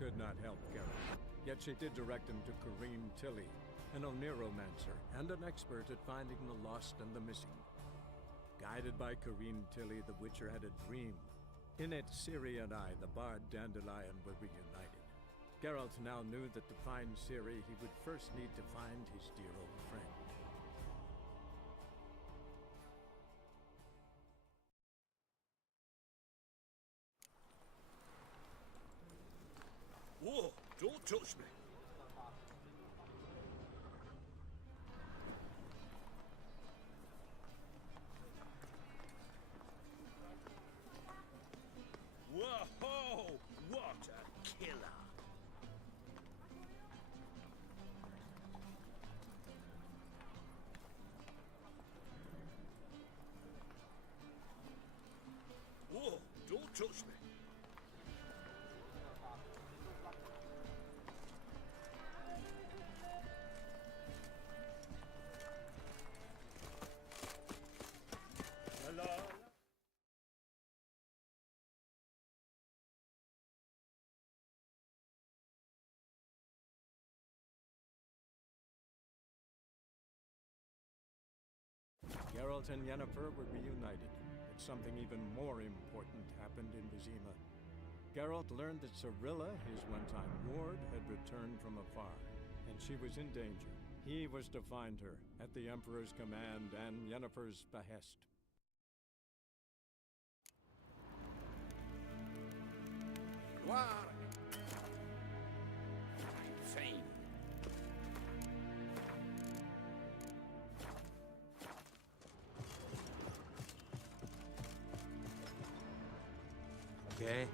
could not help Geralt, yet she did direct him to Corrine Tilly, an Oniromancer and an expert at finding the lost and the missing. Guided by Corrine Tilly, the Witcher had a dream. In it, Ciri and I, the bard Dandelion, were reunited. Geralt now knew that to find Ciri, he would first need to find his dear old friend. Whoa, don't touch me. Whoa, what a killer. Whoa, don't touch me. Hello. Geralt and Yennefer were reunited, but something even more important happened in Vizima. Geralt learned that Cirilla, his one-time ward, had returned from afar, and she was in danger. He was to find her, at the Emperor's command and Yennefer's behest. Guarda. Fame. Okay.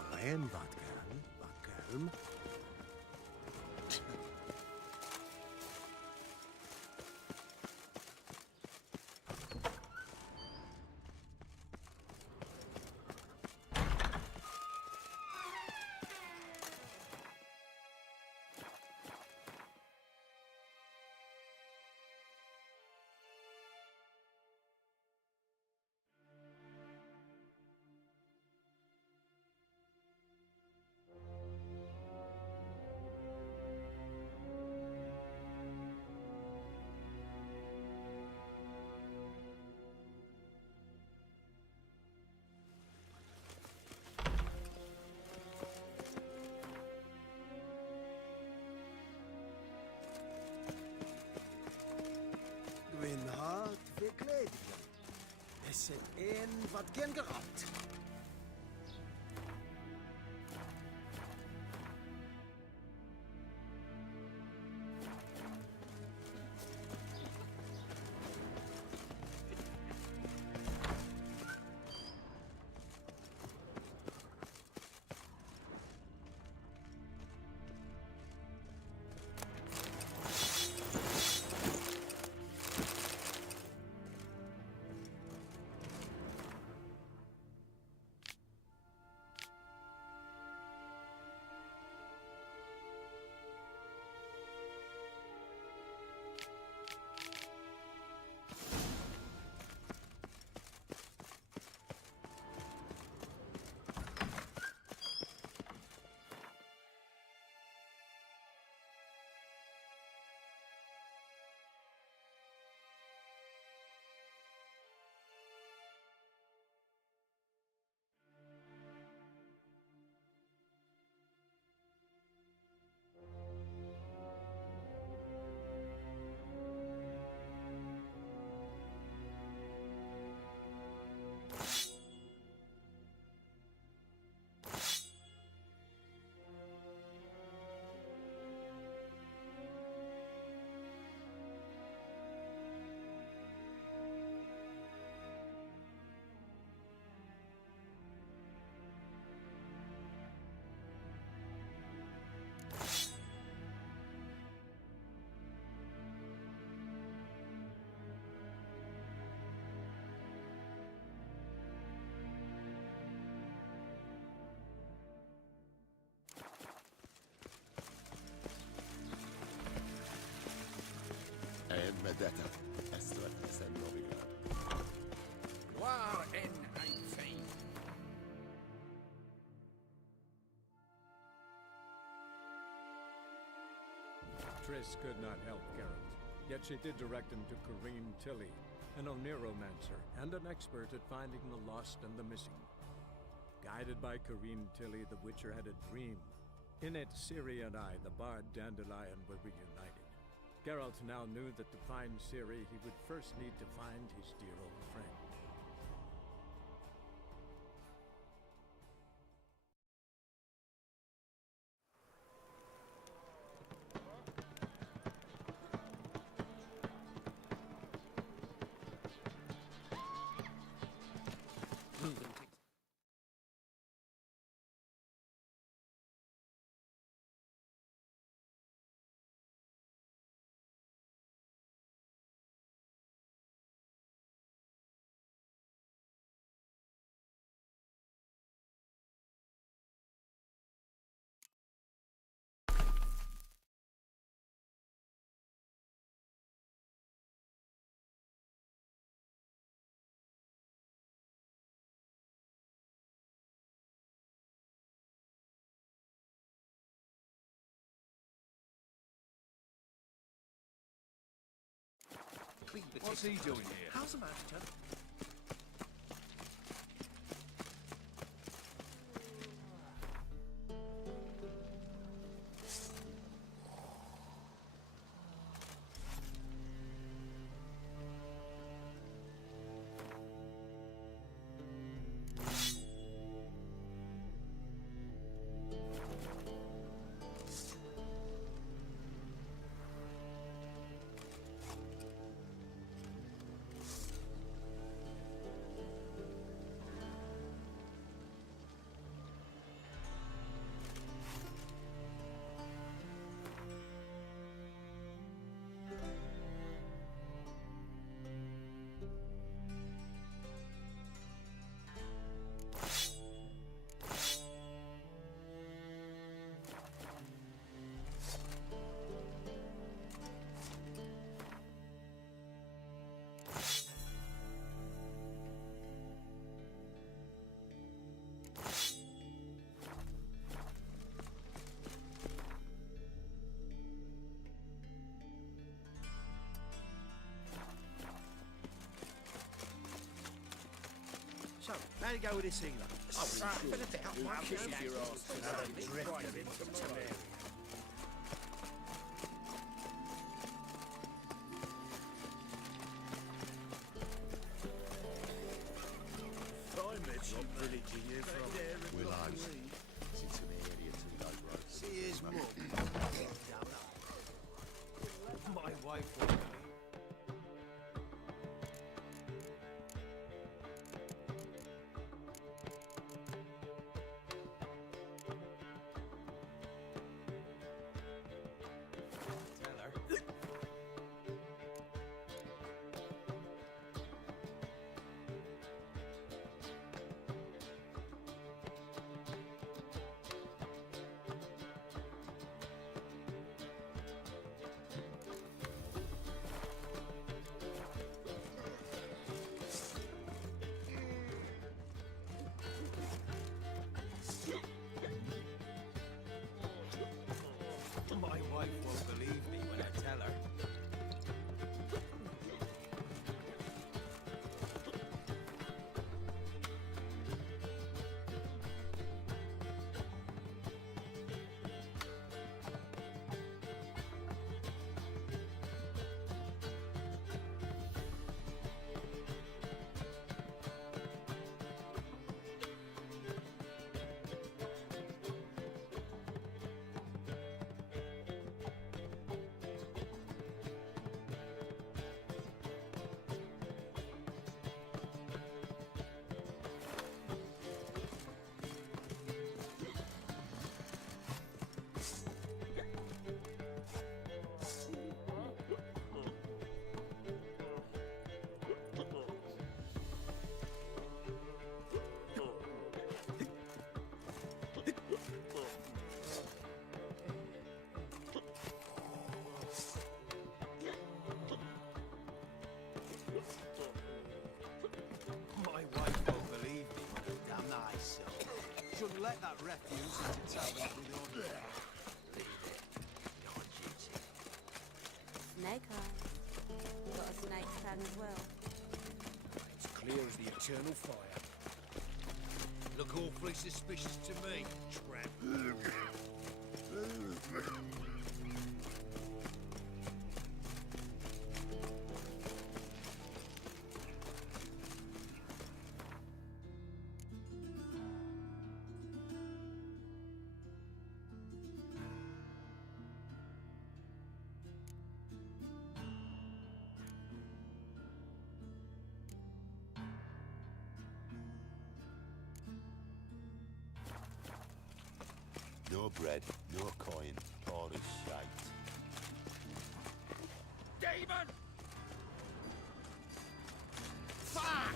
Alleen wat kalm. Gwyn hart fe gledion. Esed een wat gen gerapt. Vendetta. Esto es el novigrad. Gloire en ein Feind. Triss could not help Geralt, yet she did direct him to Corrine Tilly, an Oneromancer and an expert at finding the lost and the missing. Guided by Corrine Tilly, the Witcher had a dream. In it, Ciri and I, the bard Dandelion, were reunited. Geralt now knew that to find Ciri, he would first need to find his dear old friend. What's he doing here? How's the matter? So, how you go with this healer? Kiss your ass today. Drifted into Temeria. Time it. What village are you from? Willows. It's in the area too low, bro. See his mug. My wife will know. wouldn't let that refuse into tavern with the order. Snake eyes. Got a snake tongue as well. It's clear as the eternal fire. Look awfully suspicious to me, tramp. No bread, no coin, all is shite. Demon! Fuck!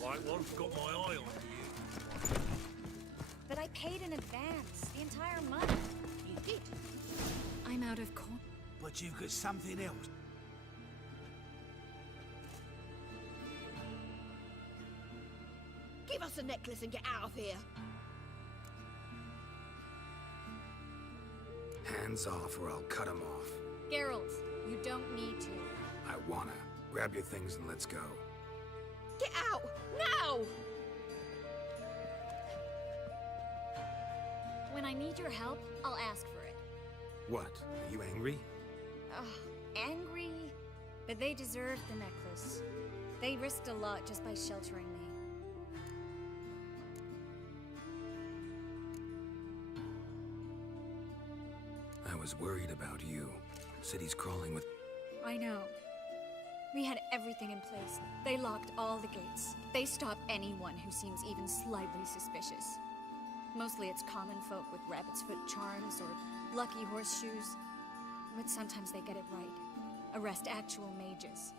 Like one's got my eye on you. But I paid in advance, the entire month. You did. I'm out of coin. But you've got something else. Give us the necklace and get out of here. Hands off or I'll cut them off. Geralt, you don't need to. I wanna. Grab your things and let's go. Get out! Now! When I need your help, I'll ask for it. What? Are you angry? Ugh, angry? But they deserved the necklace. They risked a lot just by sheltering me. I was worried about you. City's crawling with... I know. We had everything in place. They locked all the gates. They stop anyone who seems even slightly suspicious. Mostly it's common folk with rabbit's foot charms or lucky horseshoes. But sometimes they get it right. Arrest actual mages.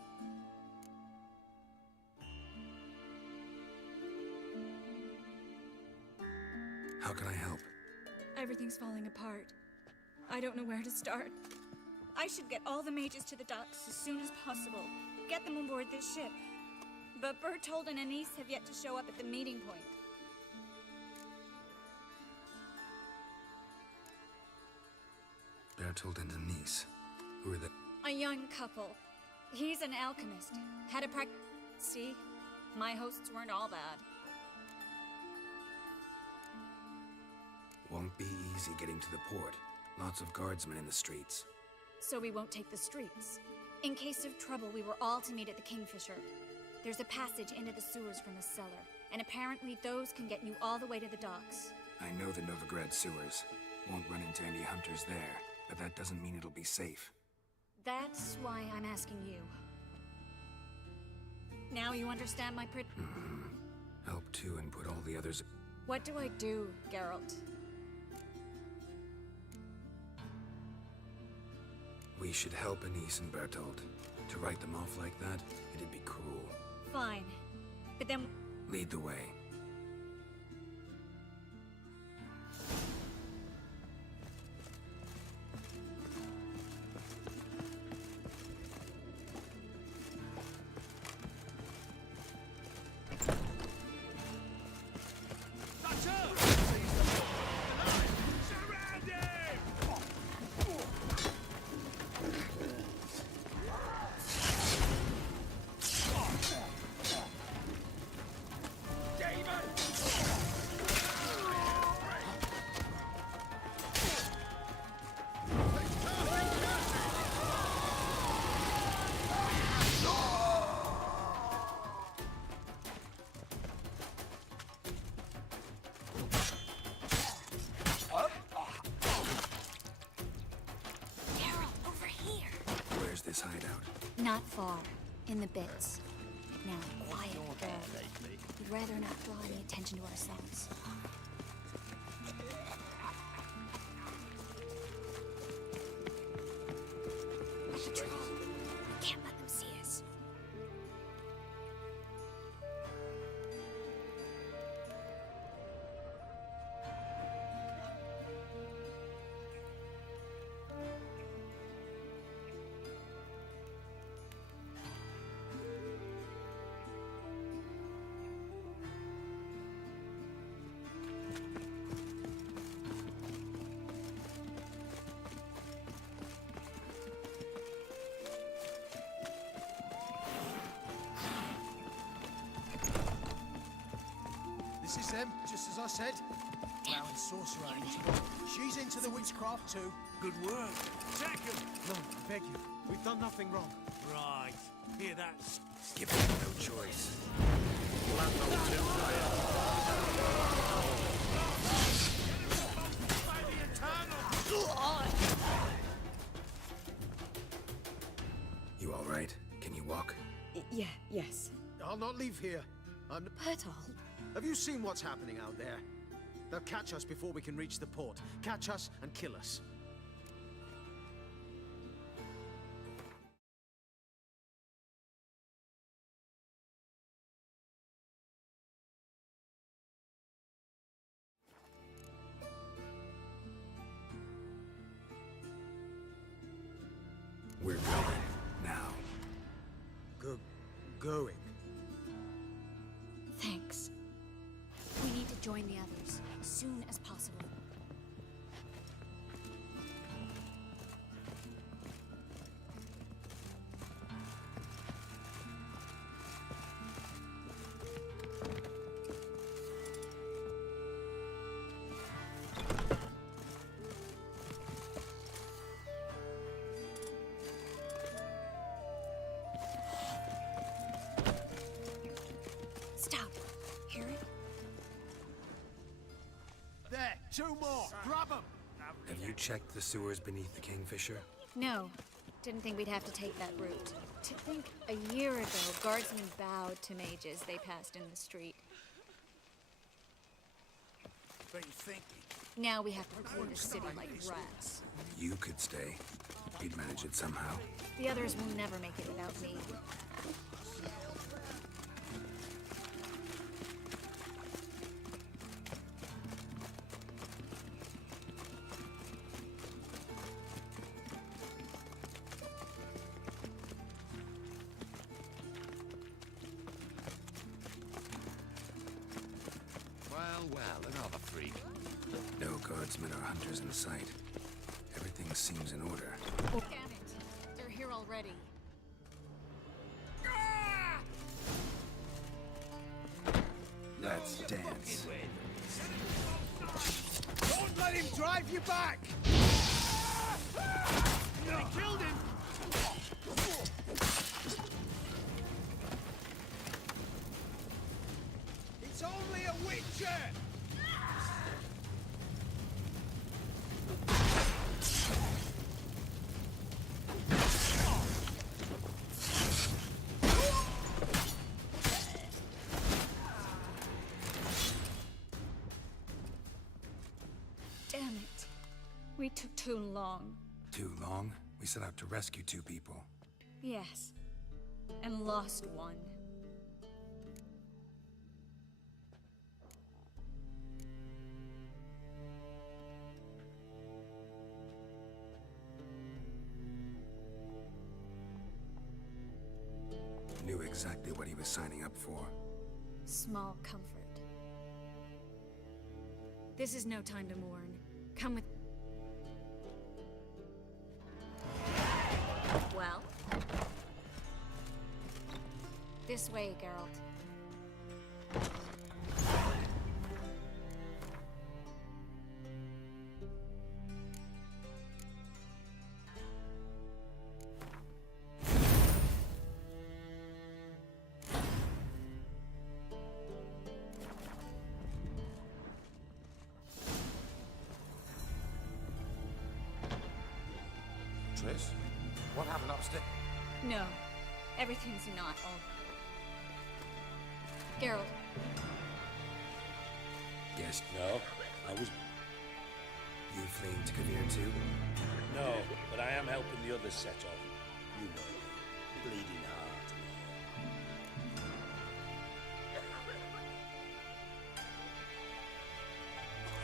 How can I help? Everything's falling apart. I don't know where to start. I should get all the mages to the docks as soon as possible. Get them on board this ship. But Bertold and Anise have yet to show up at the meeting point. Bertold and Denise. Who are they? A young couple. He's an alchemist. Had a See? My hosts weren't all bad. Won't be easy getting to the port. Lots of guardsmen in the streets. So we won't take the streets. In case of trouble, we were all to meet at the Kingfisher. There's a passage into the sewers from the cellar, and apparently those can get you all the way to the docks. I know the Novigrad sewers. Won't run into any hunters there, but that doesn't mean it'll be safe. That's why I'm asking you. Now you understand my Help too and put all the others... What do I do, Geralt? We should help Anise and Bertold. To write them off like that, it'd be cruel. Fine. But then... Lead the way. This hideout? Not far. In the bits. Now, quiet, girl. We'd rather not draw any attention to ourselves. That's them, just as I said. Allowing sorcerer ain't. She's into the witchcraft too. Good work. Take him. No, I beg you. We've done nothing wrong. Right. Hear that? Give them no choice. By the Eternal! You all right? Can you walk? Yes. I'll not leave here. Bertol. Have you seen what's happening out there? They'll catch us before we can reach the port. Catch us and kill us. We're going now. Going. Thanks. We need to join the others as soon as possible. Stop. Hear it? There, 2 more. Grab them. Have you checked the sewers beneath the Kingfisher? No. Didn't think we'd have to take that route. To think a year ago, guardsmen bowed to mages they passed in the street. What are you thinking? Now we have to clear the city like rats. You could stay. You'd manage it somehow. The others will never make it without me. Well, another freak. No guardsmen or hunters in sight. Everything seems in order. Damn it. They're here already. Let's dance. Don't let him drive you back! They killed him! It's only a witcher! Damn it. We took too long. Too long? We set out to rescue 2 people. Yes. And lost one. Knew exactly what he was signing up for. Small comfort. This is no time to mourn. Come with... Well? This way, Geralt. Triss, what happened upstairs? No. Everything's not all... Geralt. Yes. No, I was... You fleeing to Kavir too? No, but I am helping the others set off. You know me. Bleeding heart.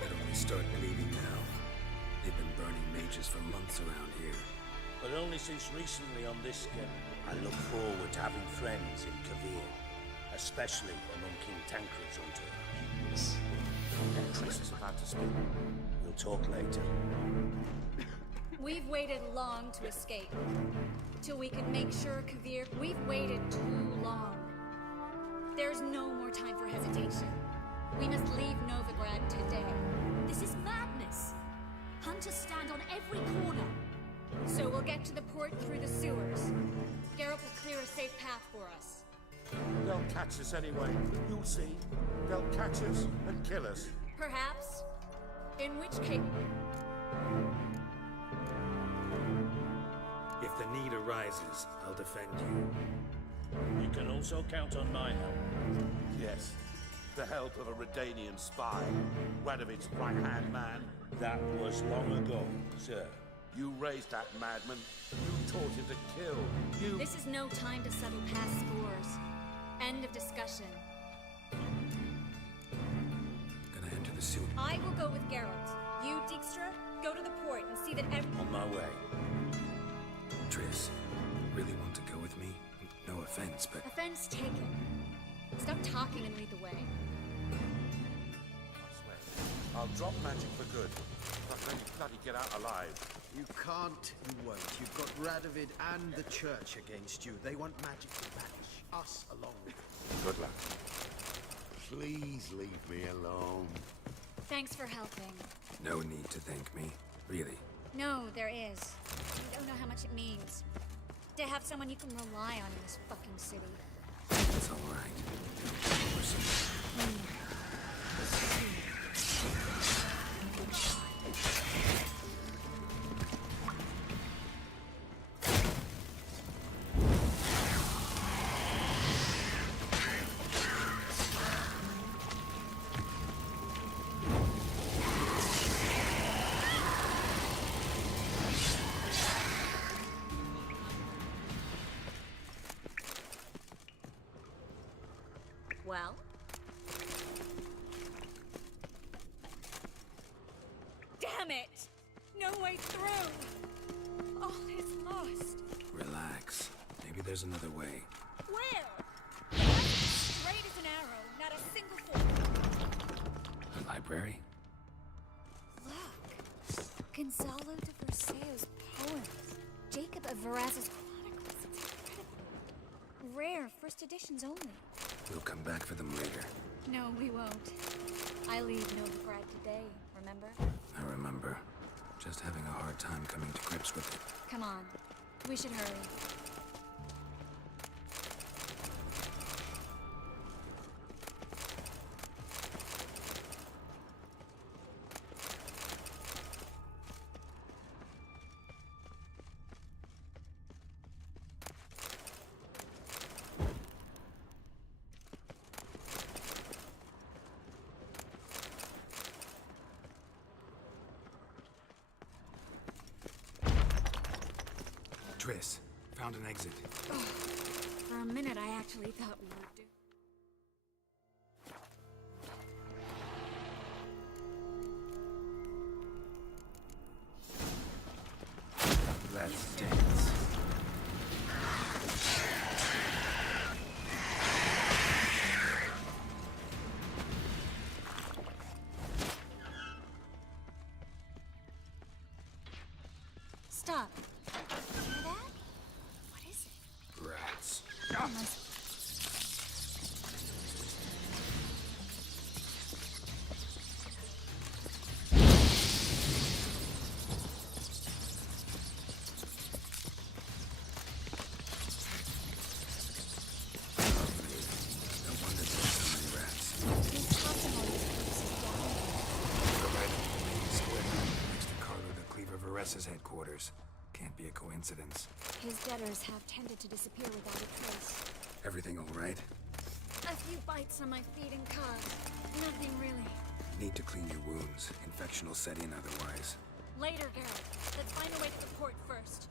They'd only start bleeding now. They've been burning mages for months around here. But only since recently on this skin. I look forward to having friends in Kavir. Especially among King Tancred's Unturned. Triss is about to speak. We'll talk later. We've waited long to escape. Till we can make sure Kavir... We've waited too long. There's no more time for hesitation. We must leave Novigrad today. This is madness. Hunters stand on every corner. So we'll get to the port through the sewers. Garrett will clear a safe path for us. They'll catch us anyway. You'll see. They'll catch us and kill us. Perhaps. In which case... If the need arises, I'll defend you. You can also count on my help. Yes. The help of a Redanian spy. Radovic's right-hand man. That was long ago, sir. You raised that madman. You taught him to kill. You... This is no time to settle past scores. End of discussion. Gonna enter the suit. I will go with Geralt. You, Dijkstra, go to the port and see that On my way. Triss, really want to go with me? No offense, but... Offense taken. Stop talking and lead the way. I swear, I'll drop magic for good. But then you bloody get out alive. You can't, you won't. You've got Radovid and the church against you. They want magic to banish us along with them. Good luck. Please leave me alone. Thanks for helping. No need to thank me. Really. No, there is. You don't know how much it means. To have someone you can rely on in this fucking city. It's all right. Well? Damn it! No way through! All is lost. Relax. Maybe there's another way. Where? Straight as an arrow, not a single fork. The library? Look. Gonzalo de Verseo's poems. Jacob of Varaz's chronicles. It's incredible. Rare, first editions only. We'll come back for them later. No, we won't. I leave Novigrad today, remember? I remember. Just having a hard time coming to grips with it. Come on. We should hurry. Triss, found an exit. Oh, for a minute, I actually thought we were doomed. Let's dance. Stop. Hear that? What is it? Rats. Oh, my... No wonder there's so many rats. Impossible these places down. We're right in the main square, next to Carlo the Cleaver Vares's headquarters. Can't be a coincidence. His debtors have tended to disappear without a trace. Everything all right? A few bites on my feet and calves. Nothing really. Need to clean your wounds. Infection will set in otherwise. Later, Garrett. Let's find a way to the port first.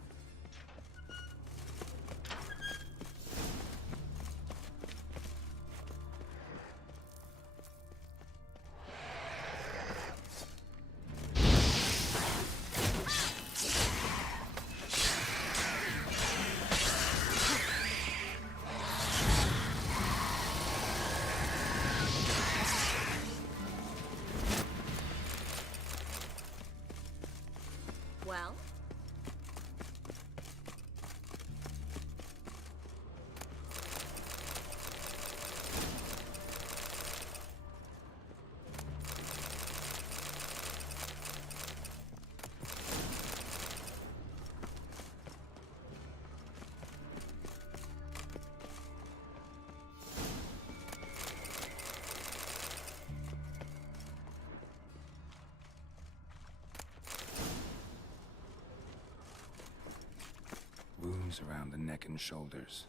Well? sleeves around the neck and shoulders.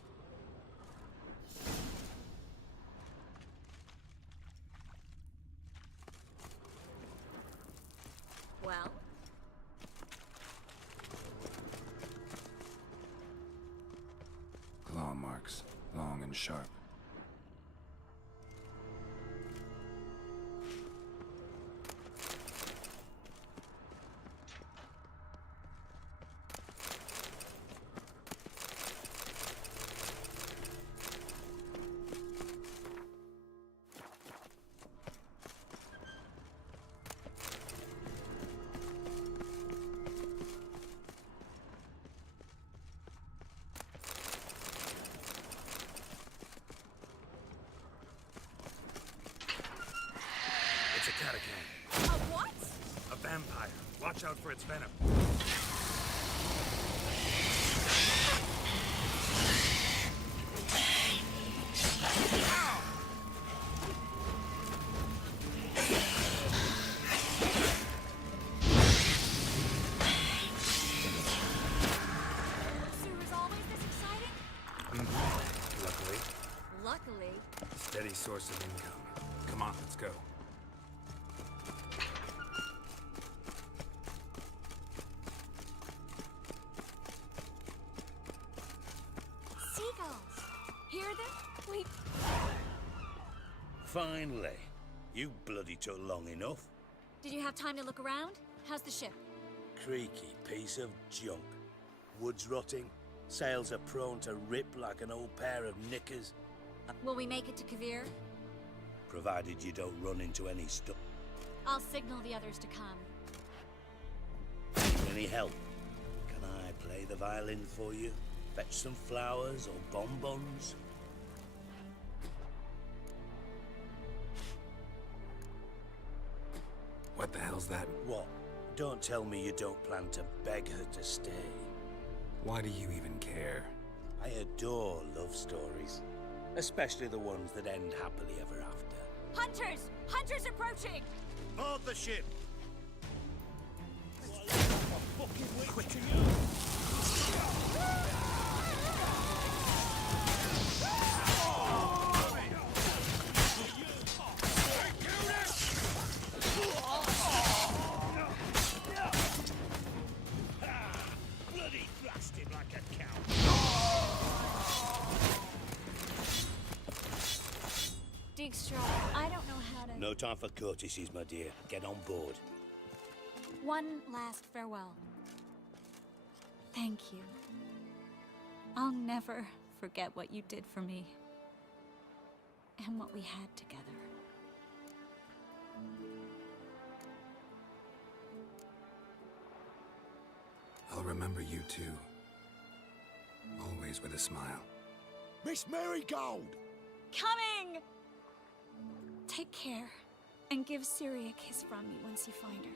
Well? Claw marks, long and sharp. It's a catacomb. A what? A vampire. Watch out for its venom. Sewer's always this exciting? Luckily, Luckily. steady source of income. Come on, let's go. Seagulls. Hear them? Wait. Finally. You bloody took long enough. Did you have time to look around? How's the ship? Creaky piece of junk. Wood's rotting. Sails are prone to rip like an old pair of knickers. Will we make it to Kavir? Provided you don't run into any stuff. I'll signal the others to come. Any help? Can I play the violin for you? Fetch some flowers or bonbons? What the hell's that? What? Don't tell me you don't plan to beg her to stay. Why do you even care? I adore love stories. Especially the ones that end happily ever after. Hunters! Hunters approaching! Board the ship! Bloody thrust him like a cow. Dijkstra, I don't know how to... No time for courtesies, my dear. Get on board. One last farewell. Thank you. I'll never forget what you did for me. And what we had together. I'll remember you too. Always with a smile. Miss Marigold! Coming! Take care, and give Ciri a kiss from me once you find her.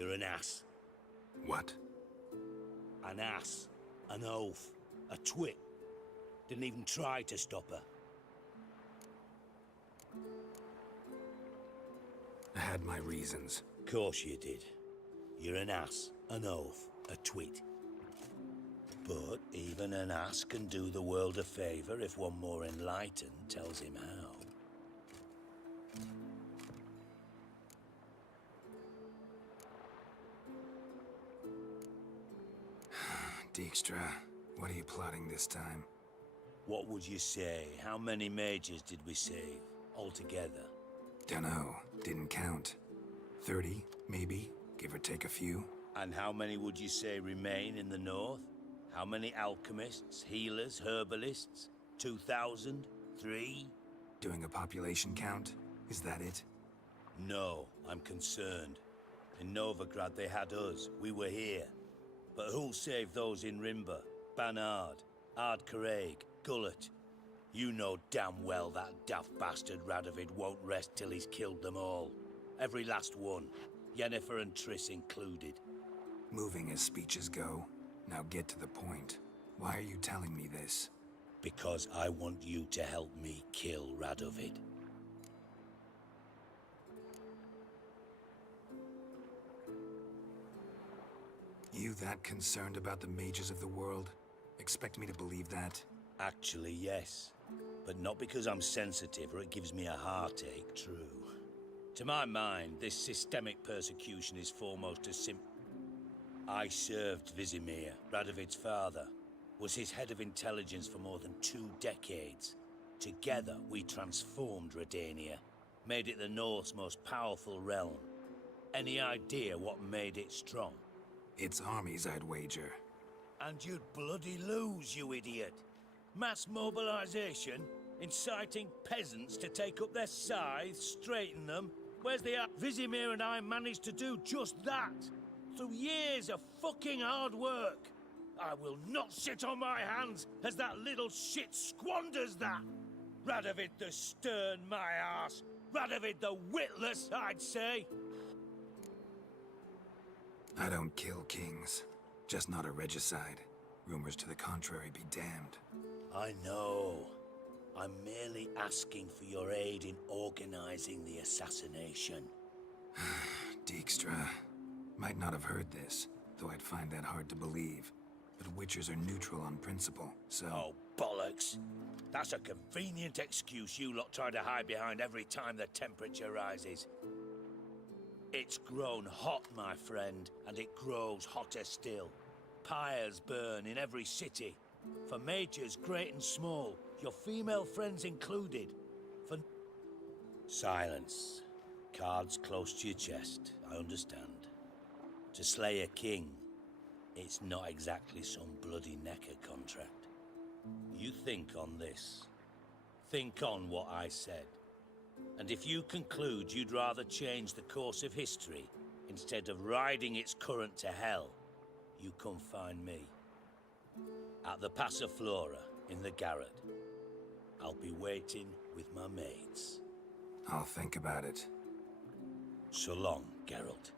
You're an ass. What? An ass. An oaf. A twit. Didn't even try to stop her. I had my reasons. Course you did. You're an ass, an oaf, a twit. But even an ass can do the world a favor if one more enlightened tells him how. Dijkstra, what are you plotting this time? What would you say? How many mages did we save, altogether? Dunno, didn't count. 30, maybe, give or take a few. And how many would you say remain in the north? How many alchemists, healers, herbalists? 2,000? 3? Doing a population count? Is that it? No, I'm concerned. In Novigrad they had us. We were here. But who'll save those in Rimba? Banard, Ardcaraig, Gullet. You know damn well that daft bastard Radovid won't rest till he's killed them all. Every last one. Yennefer and Triss included. Moving as speeches go. Now get to the point. Why are you telling me this? Because I want you to help me kill Radovid. You that concerned about the mages of the world? Expect me to believe that? Actually, yes. But not because I'm sensitive or it gives me a heartache, true. To my mind, this systemic persecution is foremost as simple. I served Vizimir, Radovid's father. Was his head of intelligence for more than 2 decades. Together, we transformed Redania, made it the North's most powerful realm. Any idea what made it strong? Its armies, I'd wager. And you'd bloody lose, you idiot. Mass mobilization, inciting peasants to take up their scythes, straighten them. Where's the... Vizimir and I managed to do just that. Through years of fucking hard work. I will not sit on my hands as that little shit squanders that. Radovid the stern, my ass. Radovid the witless, I'd say. I don't kill kings. Just not a regicide. Rumors to the contrary be damned. I know. I'm merely asking for your aid in organizing the assassination. Dijkstra. Might not have heard this, though I'd find that hard to believe. But Witchers are neutral on principle, so... Oh, bollocks. That's a convenient excuse you lot try to hide behind every time the temperature rises. It's grown hot, my friend, and it grows hotter still. Pyres burn in every city. For mages, great and small, your female friends included. For... Silence. Cards close to your chest, I understand. To slay a king, it's not exactly some bloody necker contract. You think on this. Think on what I said. And if you conclude you'd rather change the course of history instead of riding its current to hell, you come find me. At the Passiflora in the garret. I'll be waiting with my mates. I'll think about it. So long, Geralt.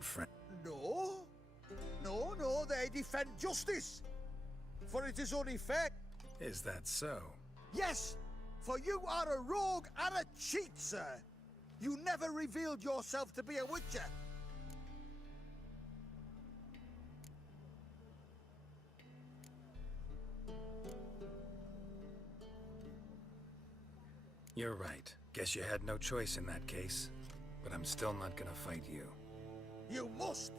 want friends. No. No, they defend justice. For it is only fair. Is that so? Yes, for you are a rogue and a cheat, sir. You never revealed yourself to be a witcher. You're right. Guess you had no choice in that case. But I'm still not gonna fight you. You must,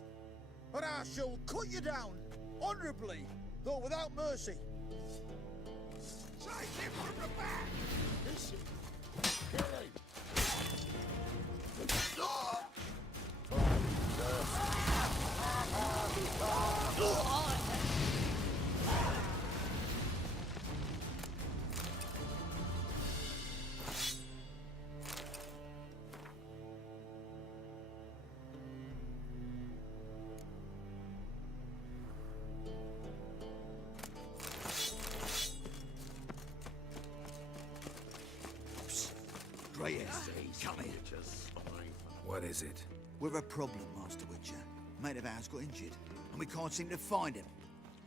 or I shall cut you down, honorably, though without mercy. Strike him from the back! Listen, kill him! Come here. What is it? We're a problem, Master Witcher. Mate of ours got injured, and we can't seem to find him.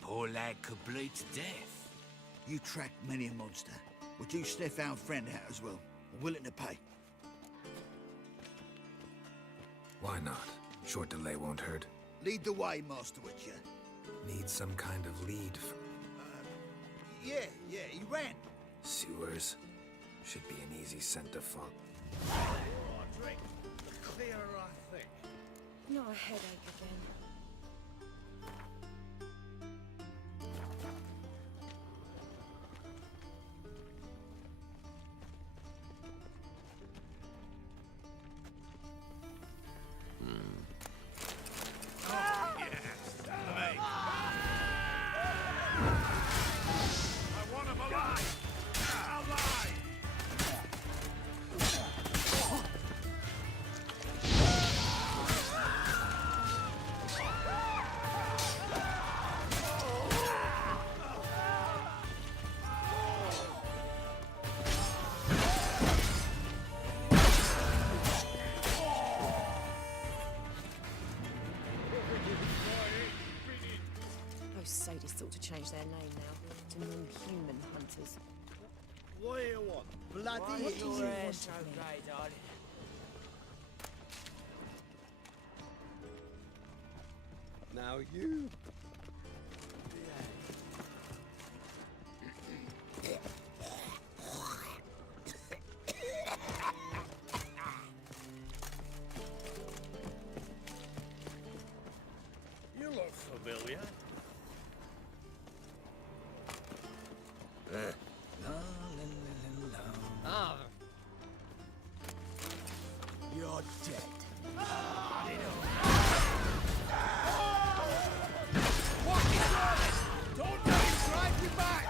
Poor lad could bleed to death. You tracked many a monster. Would you sniff our friend out as well? We're willing to pay. Why not? Short delay won't hurt. Lead the way, Master Witcher. Need some kind of lead. Yeah, he ran. Sewers. Should be an easy scent to follow. Drink. Clearer, I think. Not a headache again. Sadie's thought to change their name now to non-human hunters. What do you want? Bloody What do you want of me? Now you... You look familiar. You're dead. Don't let him drive you back!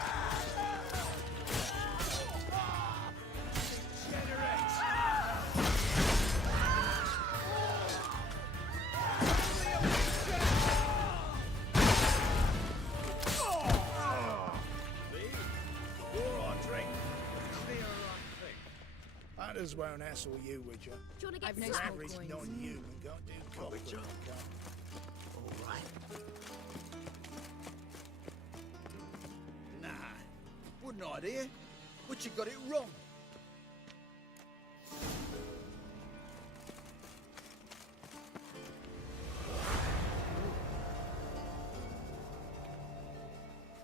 Hunters won't hassle you, Witcher. Do you want to get I've no some? smoke Average coins. non-human can't do cop Witcher. All right. Nah, wouldn't idea. But you got it wrong.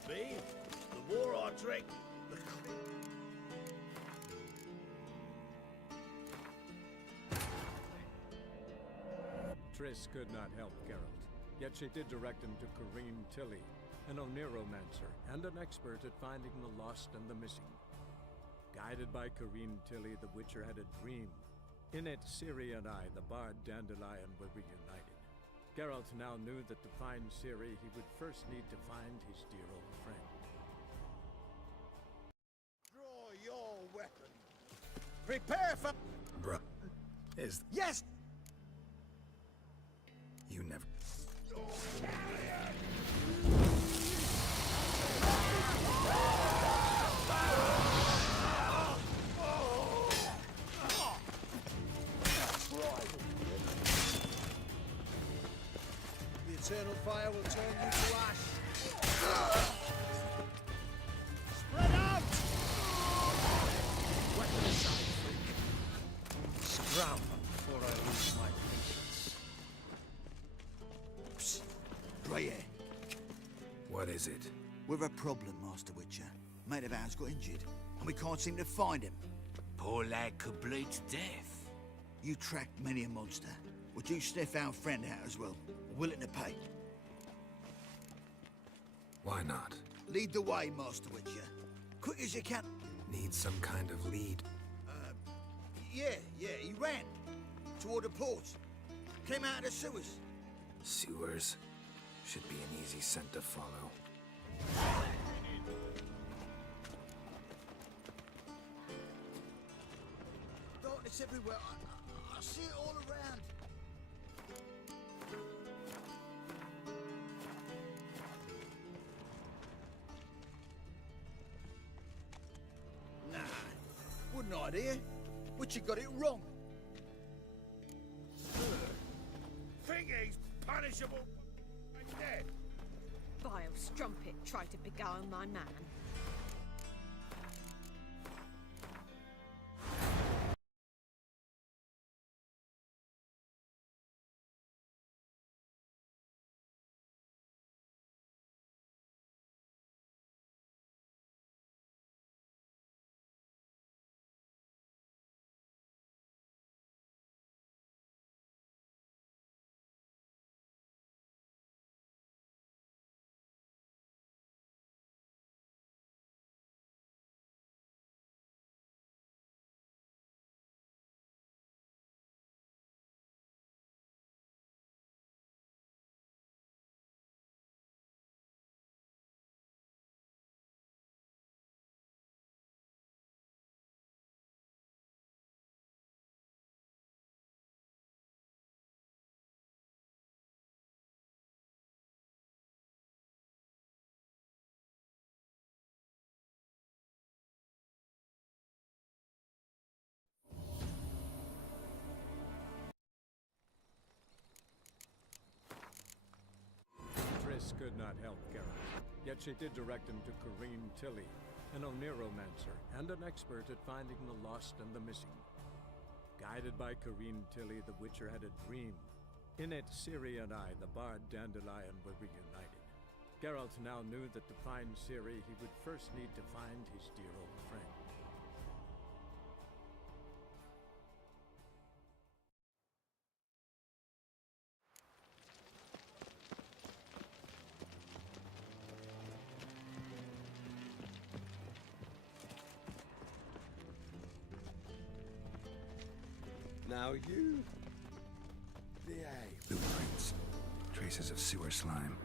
Me? The more I drink, the Triss could not help Geralt, yet she did direct him to Corrine Tilly, an Oniromancer and an expert at finding the lost and the missing. Guided by Corrine Tilly, the Witcher had a dream. In it, Ciri and I, the bard Dandelion, were reunited. Geralt now knew that to find Ciri, he would first need to find his dear old friend. Draw your weapon. Prepare for... Bruh. Is... Yes! You never... eternal fire will turn you to ash. Spread out! Weapon aside, freak. Scram before I lose my patience. Psst. Grey hair. What is it? We've a problem, Master Witcher. Mate of ours got injured, and we can't seem to find him. Poor lad could bleed to death. You tracked many a monster. Would you sniff our friend out as well? Willing to pay? Why not? Lead the way, Master Witcher. Quick as you can. Need some kind of lead. Yeah, he ran. Toward the port. Came out of the sewers. Sewers? Should be an easy scent to follow. Darkness everywhere. I see it all around. Nah, wouldn't idea. But you got it wrong. Think he's punishable by death? Vile strumpet tried to beguile my man. Triss could not help Geralt, yet she did direct him to Corrine Tilly, an Oneromancer and an expert at finding the lost and the missing. Guided by Corrine Tilly, the Witcher had a dream. In it, Ciri and I, the bard Dandelion, were reunited. Geralt now knew that to find Ciri, he would first need to find his dear old friend. Now you behave. Blueprints. Traces of sewer slime.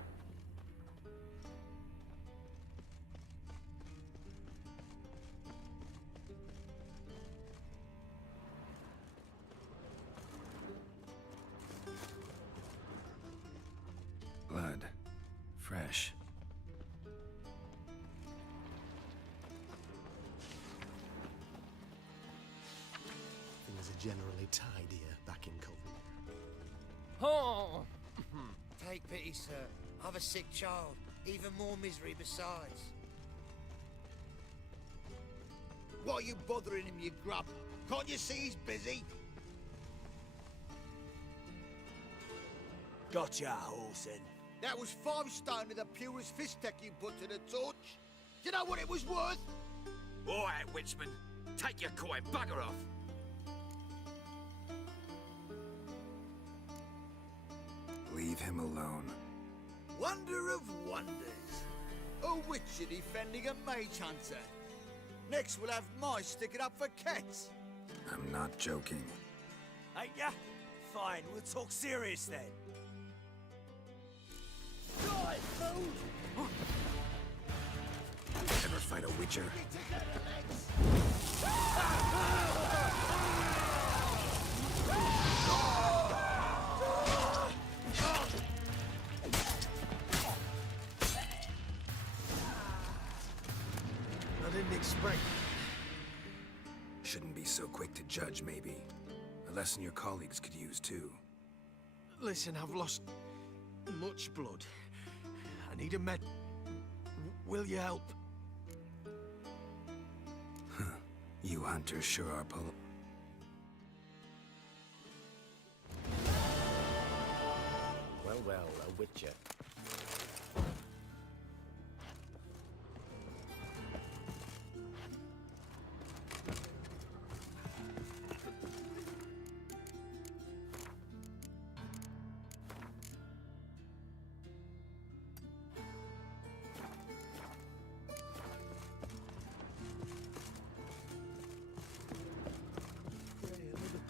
Blood. Fresh. Things are generally tidier back in Coventry. Oh! Take pity, sir. I've a sick child. Even more misery besides. Why are you bothering him, you grub? Can't you see he's busy? Gotcha, Horsen. That was 5 stone of the purest fist tech you put to the torch. Do you know what it was worth? All right, Witchman. Take your coin, bugger off. Leave him alone. Wonder of wonders. A witcher defending a mage hunter. Next we'll have mice sticking up for cats. I'm not joking. Ain't ya? Fine, we'll talk serious then. Die, fool! Ever fight a witcher? I didn't expect... Shouldn't be so quick to judge, maybe. A lesson your colleagues could use, too. Listen, I've lost much blood. I need a med... Will you help? You hunters sure are Well, well, a witcher.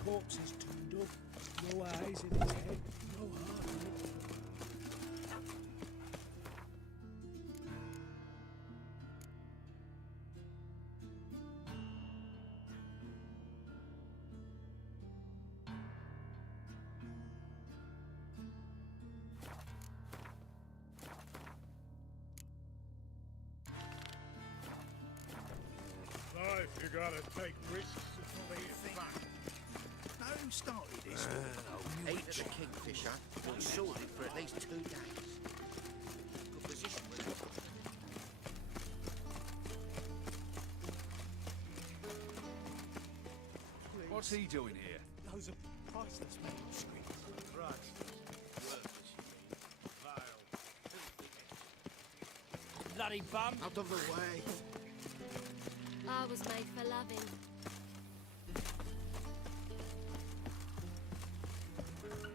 Corpses turned up. No eyes in his head, no heart. Life, you gotta take risks until they hit back. Who started this? Ate the kingfisher, and sorted for at least 2 days. Good position, wasn't it? What's he doing here? Those are priceless manuscripts. Christ. Worthless, you mean. Vile. Bloody bum! Out of the way. I was made for loving.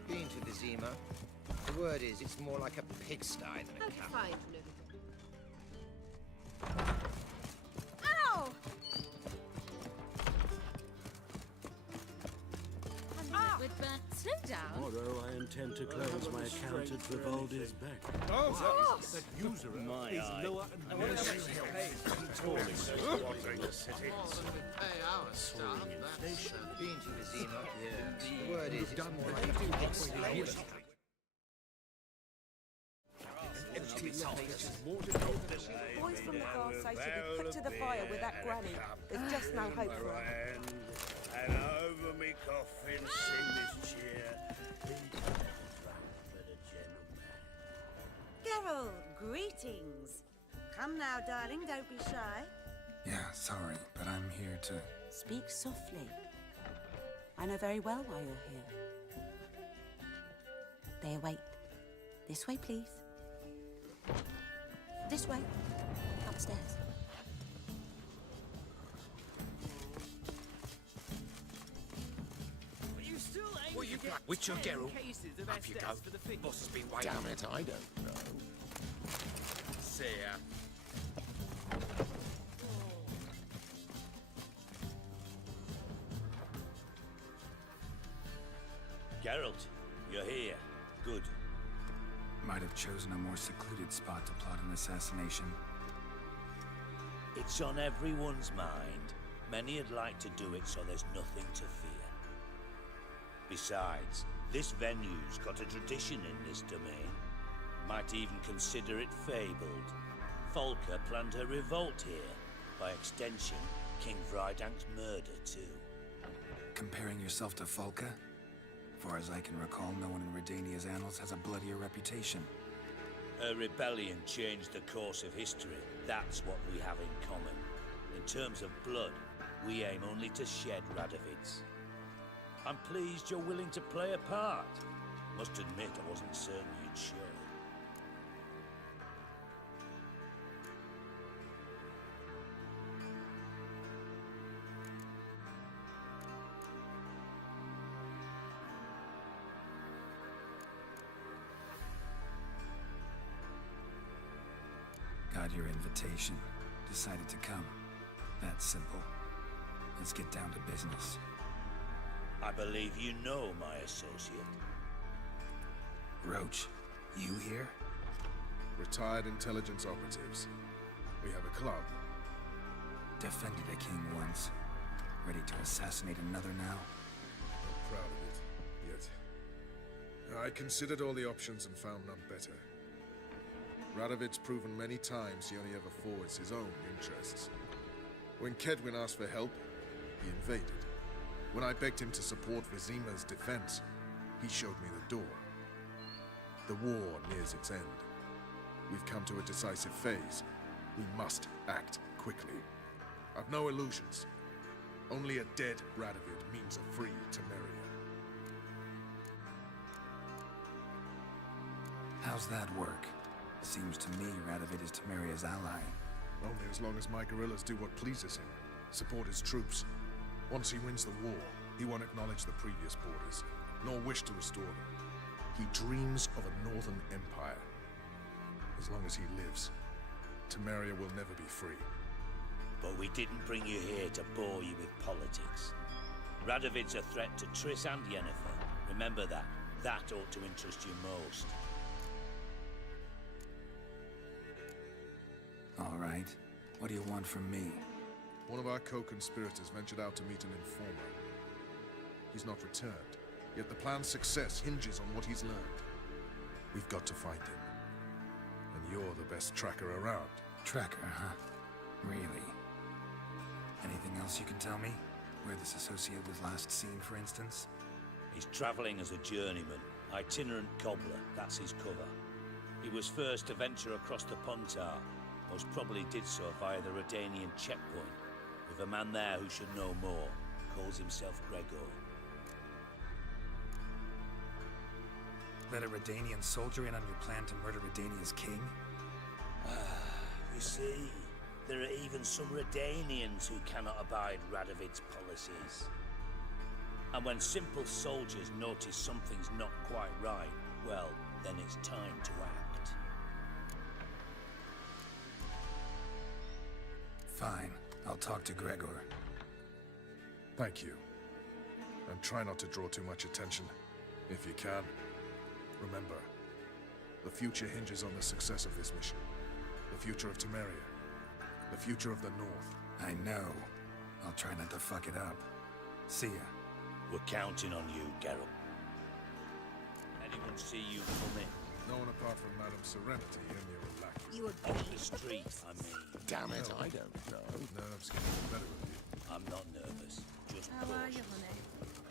Been to the Zima. The word is, it's more like a pigsty than a camp. Fine, Ow! With burnt. Slow down. Tomorrow I intend to close my account at Vivaldi's back. Oh, that user My is eye. lower and lower. Pay our staff, that's... Been to the Zima. The word is, it's more like a pigsty. Boys from the car say she'll be put to the fire with that granny. There's just no hope for her. And over me coffin sing this cheer. For the gentleman. Geralt, greetings. Come now, darling, don't be shy. Yeah, sorry, but I'm here to... Speak softly. I know very well why you're here. They await. This way, please. This way. Upstairs. Well, you got Witcher Geralt. Up you go. Boss has been waiting. Damn it, I don't know. See ya. Geralt, you're here. Good. Might have chosen a more secluded spot to plot an assassination. It's on everyone's mind. Many would like to do it so there's nothing to fear. Besides, this venue's got a tradition in this domain. Might even consider it fabled. Folker planned a revolt here. By extension, King Vrydank's murder too. Comparing yourself to Folka? Far as I can recall, no one in Redania's annals has a bloodier reputation. Her rebellion changed the course of history. That's what we have in common. In terms of blood, we aim only to shed Radovid's. I'm pleased you're willing to play a part. Must admit, I wasn't certain you'd show. Got your invitation. Decided to come. That's simple. Let's get down to business. I believe you know my associate. Roach, you here? Retired intelligence operatives. We have a club. Defended a king once. Ready to assassinate another now? Not proud of it, yet. I considered all the options and found none better. Radovid's proven many times he only ever forwards his own interests. When Kedwin asked for help, he invaded. When I begged him to support Vizima's defense, he showed me the door. The war nears its end. We've come to a decisive phase. We must act quickly. I've no illusions. Only a dead Radovid means a free Temeria. How's that work? Seems to me Radovid is Temeria's ally. Only as long as my guerrillas do what pleases him. Support his troops. Once he wins the war, he won't acknowledge the previous borders, nor wish to restore them. He dreams of a northern empire. As long as he lives, Temeria will never be free. But we didn't bring you here to bore you with politics. Radovid's a threat to Triss and Yennefer. Remember that. That ought to interest you most. All right. What do you want from me? One of our co-conspirators ventured out to meet an informer. He's not returned, yet the plan's success hinges on what he's learned. We've got to find him. And you're the best tracker around. Tracker, huh? Really? Anything else you can tell me? Where this associate was last seen, for instance? He's travelling as a journeyman, itinerant cobbler, that's his cover. He was first to venture across the Pontar, most probably did so via the Redanian checkpoint, with a man there who should know more, calls himself Gregor. Let a Redanian soldier in on your plan to murder Redania's king? You see, there are even some Redanians who cannot abide Radovid's policies. And when simple soldiers notice something's not quite right, well, then it's time to act. Fine. I'll talk to Gregor. Thank you. And try not to draw too much attention, if you can. Remember, the future hinges on the success of this mission. The future of Temeria. The future of the North. I know. I'll try not to fuck it up. See ya. We're counting on you, Geralt. Anyone see you come in? No one apart from Madame Serenity and your lackey. You were off the street, I mean. Damn it, I don't know. Nerves getting the better of you. I'm not nervous, just How are you, cautious. honey?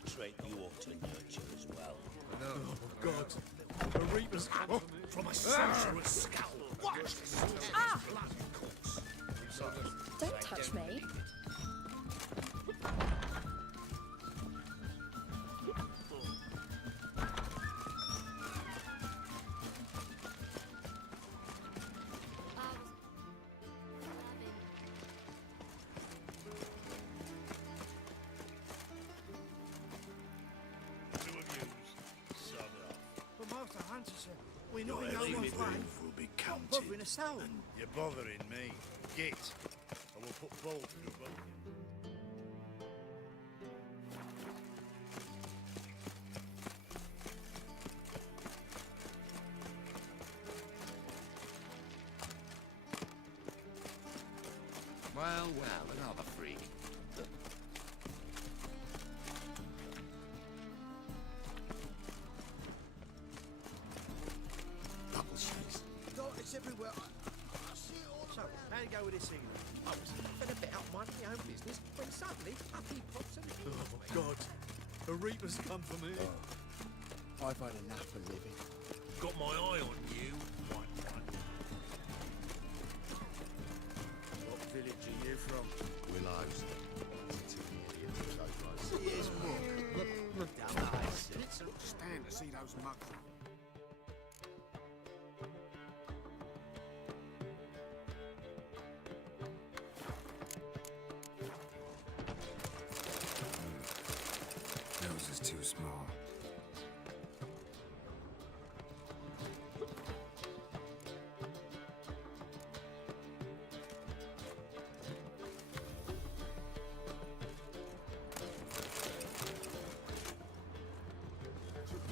A trait you ought to nurture as well. I know. Oh, God. The Reaper's come From a sorcerer's skull. Watch this. Ah! Blood corpse. Don't touch me. We know Your no every one's way. move will be counted. Bothering us out. You're bothering me. Git. I will put both through both. Well, another freak. Double shoes. It's everywhere. I see it all So, how do you go with this thing? I was laughing about minding my own business when suddenly up he pops and he Oh, God. The Reaper's come for me. I've had enough of living. Got my eye on you, white one. What village are you from? Willows. See his book. It's not stand to see those mugs. Nose is too small.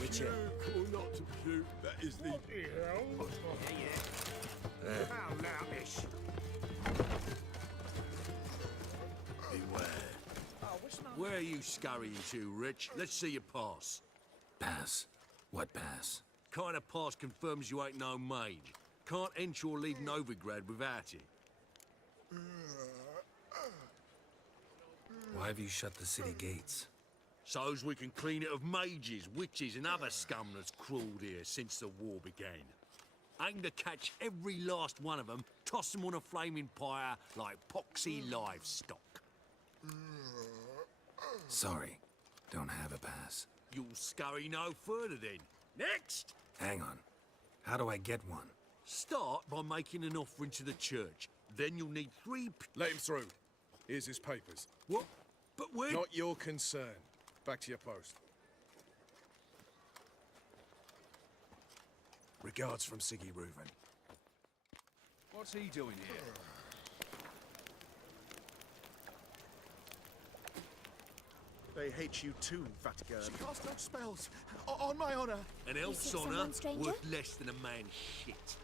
Witcher. Cool not to shoot. That is the... How loutish. Beware. Where are you scurrying to, Rich? Let's see your pass. Pass? What pass? Kind of pass confirms you ain't no mage. Can't enter or leave Novigrad without it. Why have you shut the city gates? so's we can clean it of mages, witches, and other scum that's crawled here since the war began. Aim to catch every last one of them, toss them on a flaming pyre like poxy livestock. Sorry, don't have a pass. You'll scurry no further then. Next! Hang on. How do I get one? Start by making an offering to the church. Then you'll need 3... Let him through. Here's his papers. What? But where... Not your concern. Back to your post. Regards from Siggy Reuven. What's he doing here? They hate you too, Vatican. She cast no spells. On my honor. An elf's honor worth less than a man's shit.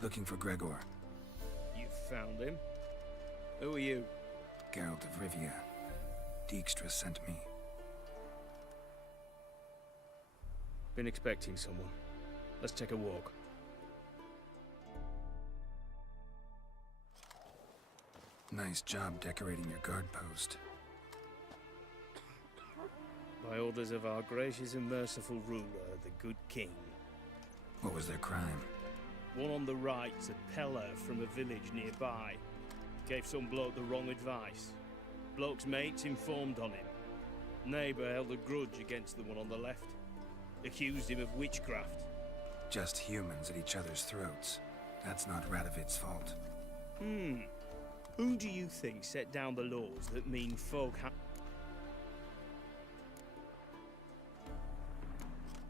Looking for Gregor. You found him? Who are you? Geralt of Rivia. Dijkstra sent me. Been expecting someone. Let's take a walk. Nice job decorating your guard post. By orders of our gracious and merciful ruler, the good king. What was their crime? One on the right's a peller from a village nearby. Gave some bloke the wrong advice. Bloke's mates informed on him. Neighbour held a grudge against the one on the left. Accused him of witchcraft. Just humans at each other's throats. That's not Radovid's fault. Who do you think set down the laws that mean folk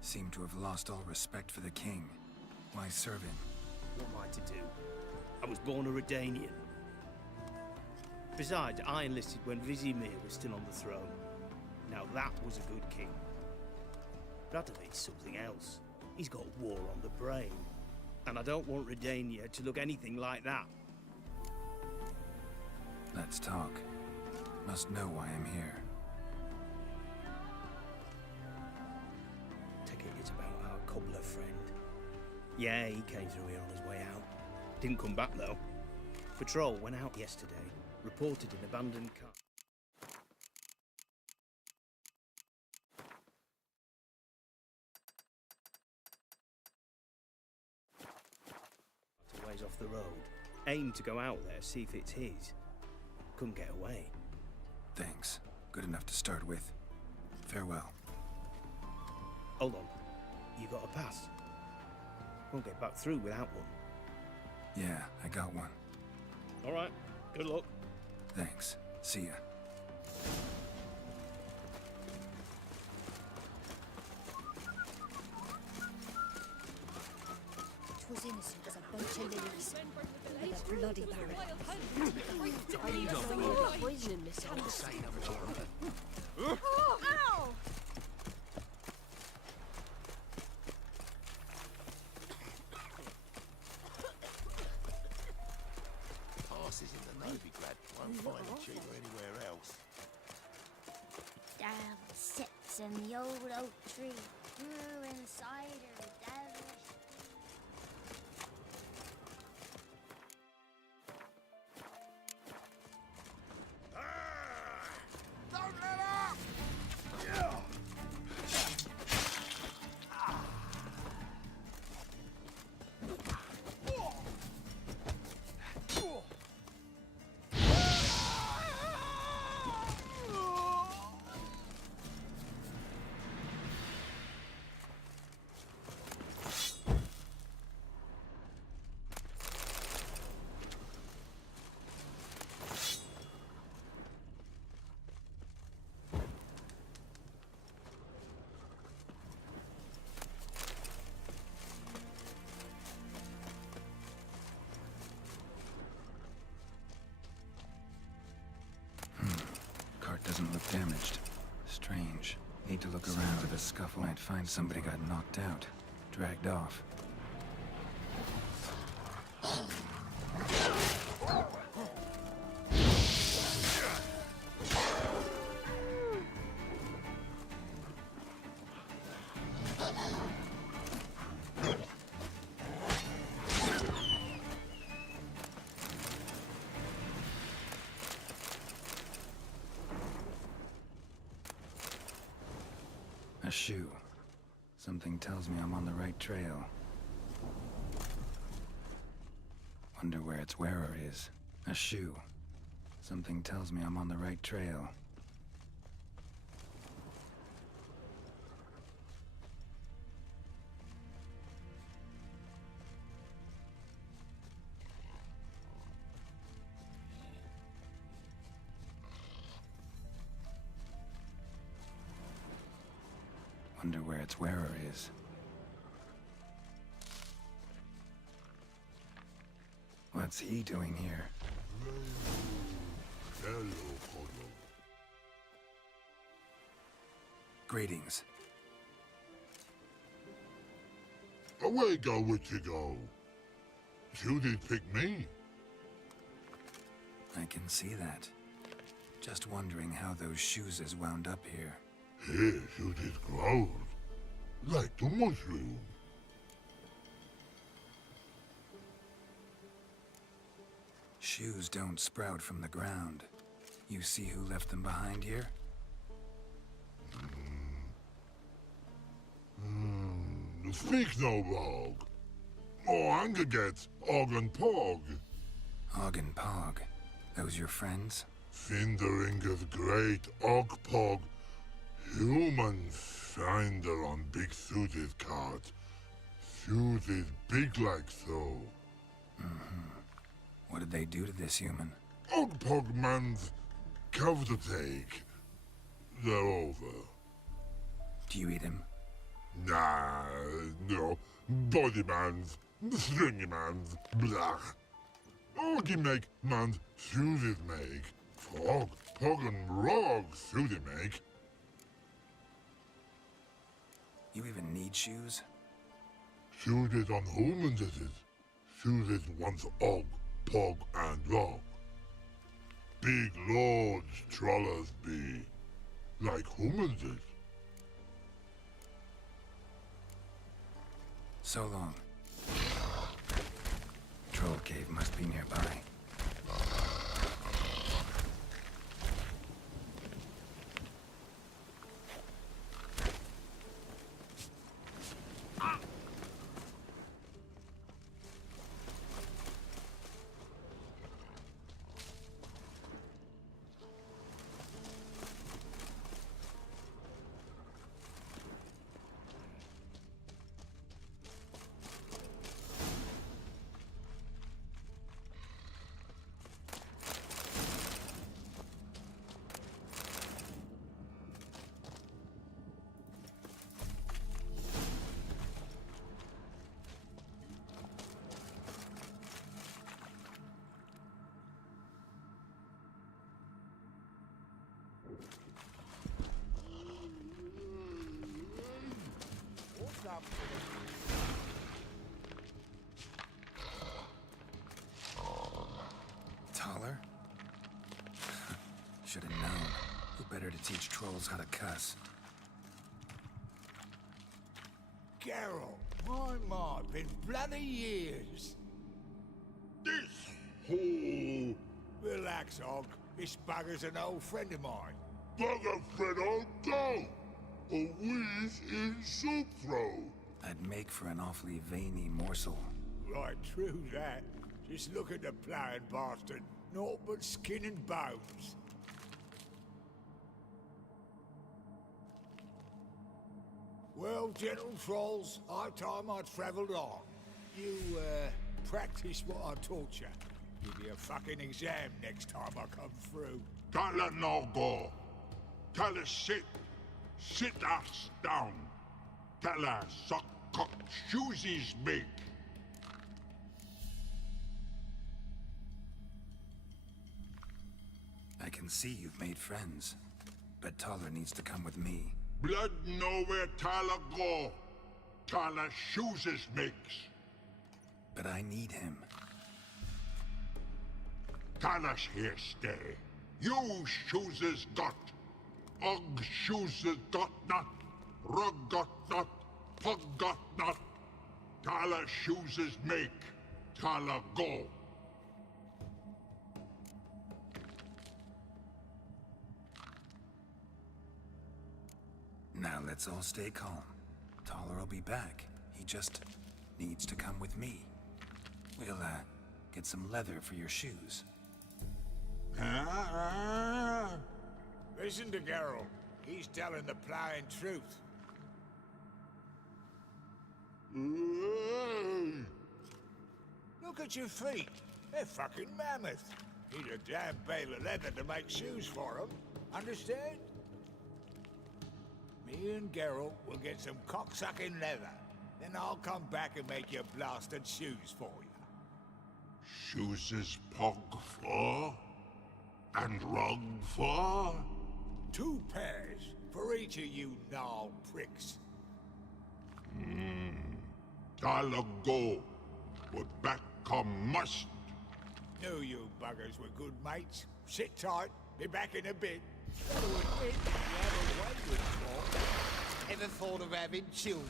Seem to have lost all respect for the king. Why serve him? What am I to do? I was born a Redanian. Besides, I enlisted when Vizimir was still on the throne. Now that was a good king. Radovid's something else. He's got war on the brain. And I don't want Redania to look anything like that. Let's talk. Must know why I'm here. Take it it's about our cobbler friend. Yeah, he came through here on his way out. Didn't come back, though. Patrol went out yesterday. Reported an abandoned car. A ways off the road. Aimed to go out there, see if it's his. Couldn't get away. Thanks. Good enough to start with. Farewell. Hold on. You got a pass? Won't get back through without one. Yeah, I got one. All right. Good luck. Thanks. See ya. It was innocent as a bunch of lilies. But a bloody barren. I don't know what poisoning missiles. Ow! Passes in the Novigrad won't find it cheaper anywhere else. Down sits in the old oak tree, grew inside her devilish. Don't let up! Yeah. look around for the scuffle, I'd find somebody got knocked out, dragged off. A shoe. Something tells me I'm on the right trail. Wonder where its wearer is. A shoe. Something tells me I'm on the right trail. Wonder where its wearer is. What's he doing here? Greetings. Away go, witchy go. You did pick me. I can see that. Just wondering how those shoes is wound up here. Yes, you did grow. Like the mushroom. Shoes don't sprout from the ground. You see who left them behind here? Speak no log. Oh, anger gets Og and Pog. Og and Pog. Those your friends? Finderinger's great Og Pog. Human finder on big suited cart. Suited big like so. What did they do to this human? Og Pog man's cover to take. They're over. Do you eat him? Nah, no. Body man's, stringy man's, blah. Oggy make man's suited make. Frog, Pog and Rog suited make. You even need shoes? Suited on humans it is. Suited once Og, Pog and Rog. Big lords trollers be. Like humans is. So long. Troll cave must be nearby. Taller? Should have known. Who better to teach trolls how to cuss? Geralt, my, been bloody years. This hole. Relax, Og. This bugger's an old friend of mine. Bugger friend on go. A wheeze in soup throw. I'd make for an awfully veiny morsel. Right, true that. Just look at the plowing bastard. Naught but skin and bones. Well, gentle trolls, high time I travelled on. You, practice what I taught you. Give you a fucking exam next time I come through. Can't let no go. Tell her sit. Sit ass down. Tell her suck cock shoesies big. I can see you've made friends, but Taller needs to come with me. Blood nowhere Tyler go. Tyler chooses makes. But I need him. Tyler's here stay. You chooses got. Og chooses got not. Rug got not. Pug got not. Tyler chooses make. Tyler go. Now let's all stay calm. Taller will be back. He just needs to come with me. We'll, get some leather for your shoes. Listen to Geralt. He's telling the plain truth. Look at your feet. They're fucking mammoth. Need a damn bale of leather to make shoes for them. Understand? Me and Geralt will get some cocksucking leather. Then I'll come back and make your blasted shoes for you. Shoes is pug for? And rug for? 2 pairs for each of you gnarled pricks. Tyler go. But back come must. Knew you buggers were good mates. Sit tight. Be back in a bit. Gotta admit, you have a way with talk. Ever thought of having children?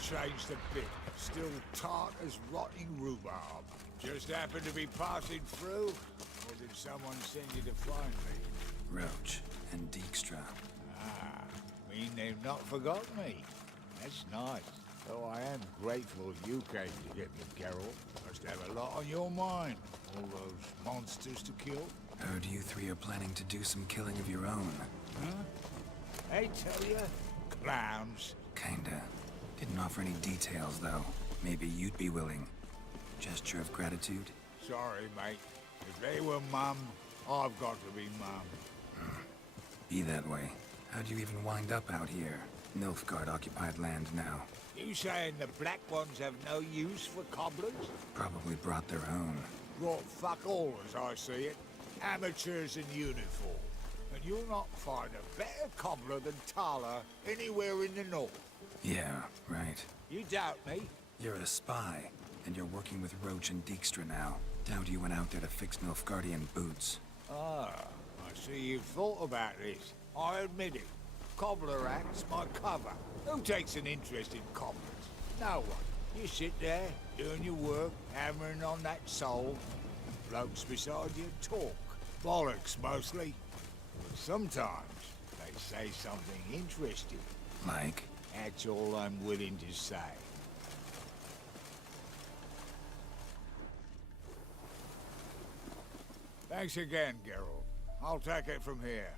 Changed a bit. Still tart as rotting rhubarb. Just happened to be passing through? Or did someone send you to find me? Roach and Dijkstra. Ah, mean they've not forgotten me. That's nice. Though I am grateful you came to get me, Geralt. Must have a lot on your mind. All those monsters to kill. Heard you 3 are planning to do some killing of your own. Huh? I tell you, clowns. Kinda. Didn't offer any details, though. Maybe you'd be willing. Gesture of gratitude? Sorry, mate. If they were Mum, I've got to be Mum. Be that way. How'd you even wind up out here? Nilfgaard-occupied land now. You saying the Black Ones have no use for cobblers? Probably brought their own. Brought fuck all, as I see it. Amateurs in uniform. And you'll not find a better cobbler than Tala anywhere in the north. Yeah, right. You doubt me? You're a spy, and you're working with Roach and Dijkstra now. Doubt you went out there to fix Nilfgaardian boots. Ah, I see you've thought about this. I admit it. Cobbler act's my cover. Who takes an interest in cobblers? No one. You sit there, doing your work, hammering on that soul, and blokes beside you talk. Bollocks, mostly. But sometimes they say something interesting. Like? That's all I'm willing to say. Thanks again, Geralt. I'll take it from here.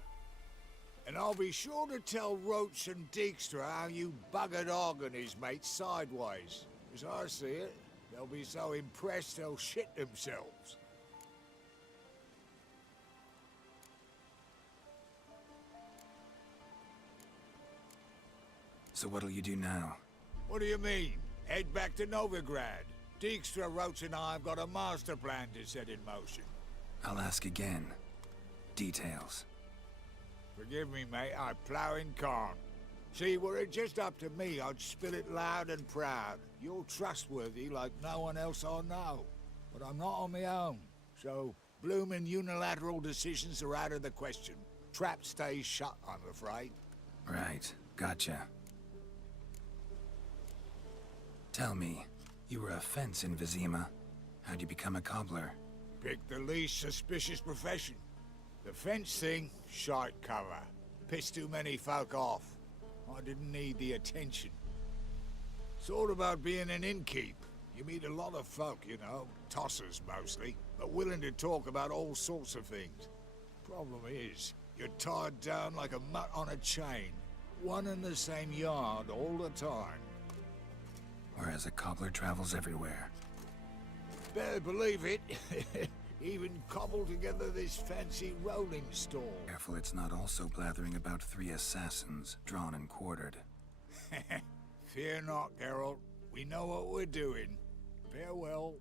And I'll be sure to tell Roach and Dijkstra how you buggered Og and his mates sideways. As I see it, they'll be so impressed they'll shit themselves. So what'll you do now? What do you mean? Head back to Novigrad. Dijkstra, Roach and I have got a master plan to set in motion. I'll ask again. Details. Forgive me, mate, I plough in corn. See, were it just up to me, I'd spill it loud and proud. You're trustworthy like no one else I know. But I'm not on my own, so bloomin' unilateral decisions are out of the question. Trap stays shut, I'm afraid. Right, gotcha. Tell me, you were a fence in Vizima. How'd you become a cobbler? Pick the least suspicious profession. The fence thing, shite cover. Pissed too many folk off. I didn't need the attention. It's all about being an innkeep. You meet a lot of folk, you know, tossers mostly, but willing to talk about all sorts of things. Problem is, you're tied down like a mutt on a chain. One and the same yard all the time. Whereas a cobbler travels everywhere. Better believe it. Even cobbled together this fancy rolling stall. Careful it's not also blathering about 3 assassins, drawn and quartered. Fear not, Geralt. We know what we're doing. Farewell.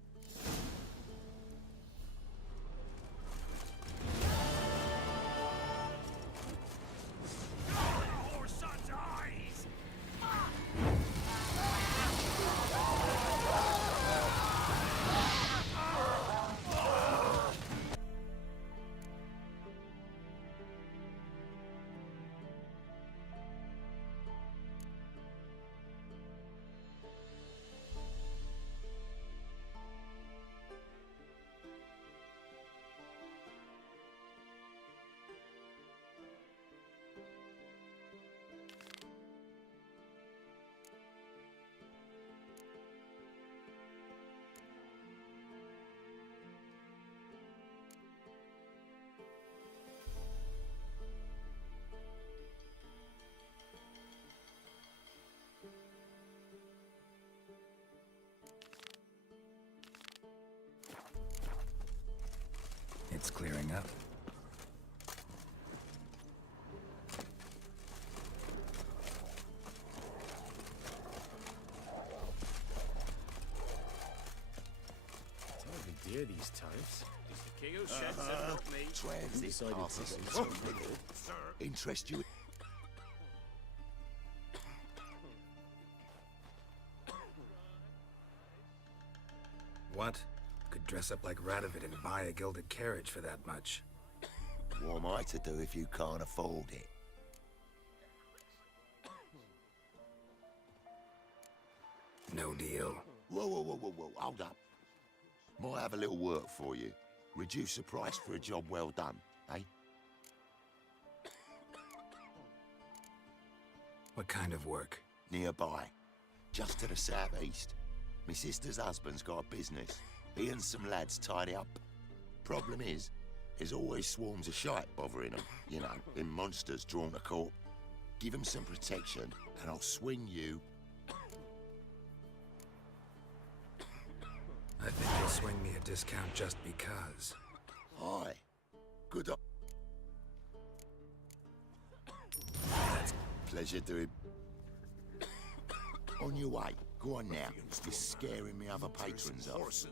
It's clearing up. It's hardly dear these times. It's the king who sheds it, not me. Interest you? What? Could dress up like Radovid and buy a gilded carriage for that much. What am I to do if you can't afford it? No deal. Whoa, hold up. Might have a little work for you. Reduce the price for a job well done, eh? What kind of work? Nearby. Just to the southeast. My sister's husband's got a business. He and some lads tidy up. Problem is, there's always swarms of shite bothering them. You know, them monsters drawn to court. Give them some protection, and I'll swing you. I think you'll swing me a discount just because. Aye. Good pleasure doing. On your way. Go on now. You're scaring me other patrons off.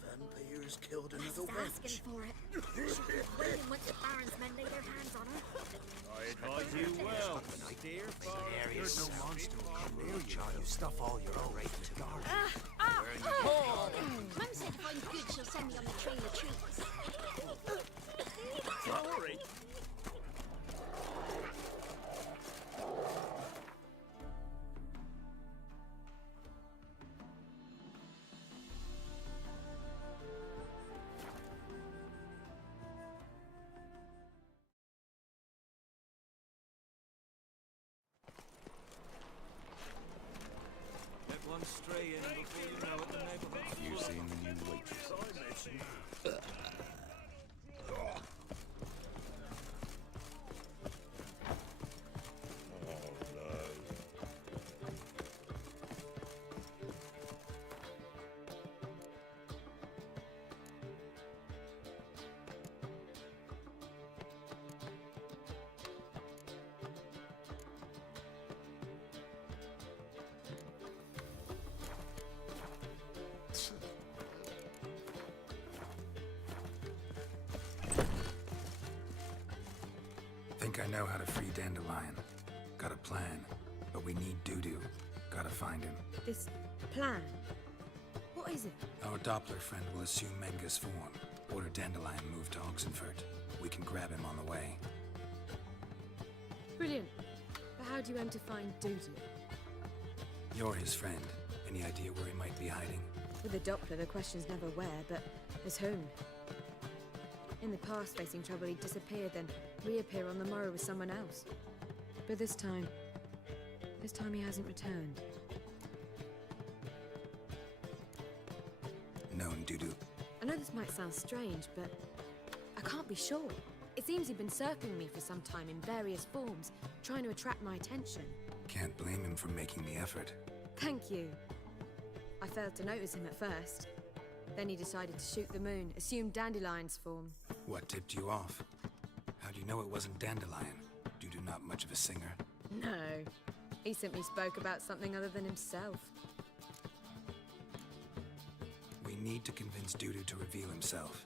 Vampires killed another Asking for it. She'll be waiting once the Baron's men lay their hands on her. I advise you well. Steer far. There's no monster will come near you. You stuff all your own right to guard. Mum said if I'm good, she'll send me on the trail of treats. Sorry. One stray in before you know it, the neighborhood. You seen the new waitress? know how to free Dandelion. Got a plan, but we need Dudu. Gotta find him. This plan? What is it? Our Doppler friend will assume Menga's form. Order Dandelion moved to Oxenfurt. We can grab him on the way. Brilliant. But how do you aim to find Dudu? You're his friend. Any idea where he might be hiding? With the Doppler, the question's never where, but as whom. In the past, facing trouble, he'd disappear, then reappear on the morrow with someone else. But this time he hasn't returned. Known Dudu. I know this might sound strange, but I can't be sure. It seems he'd been circling me for some time in various forms, trying to attract my attention. Can't blame him for making the effort. Thank you. I failed to notice him at first. Then he decided to shoot the moon, assumed Dandelion's form. What tipped you off? How do you know it wasn't Dandelion? Dudu not much of a singer. No. He simply spoke about something other than himself. We need to convince Dudu to reveal himself.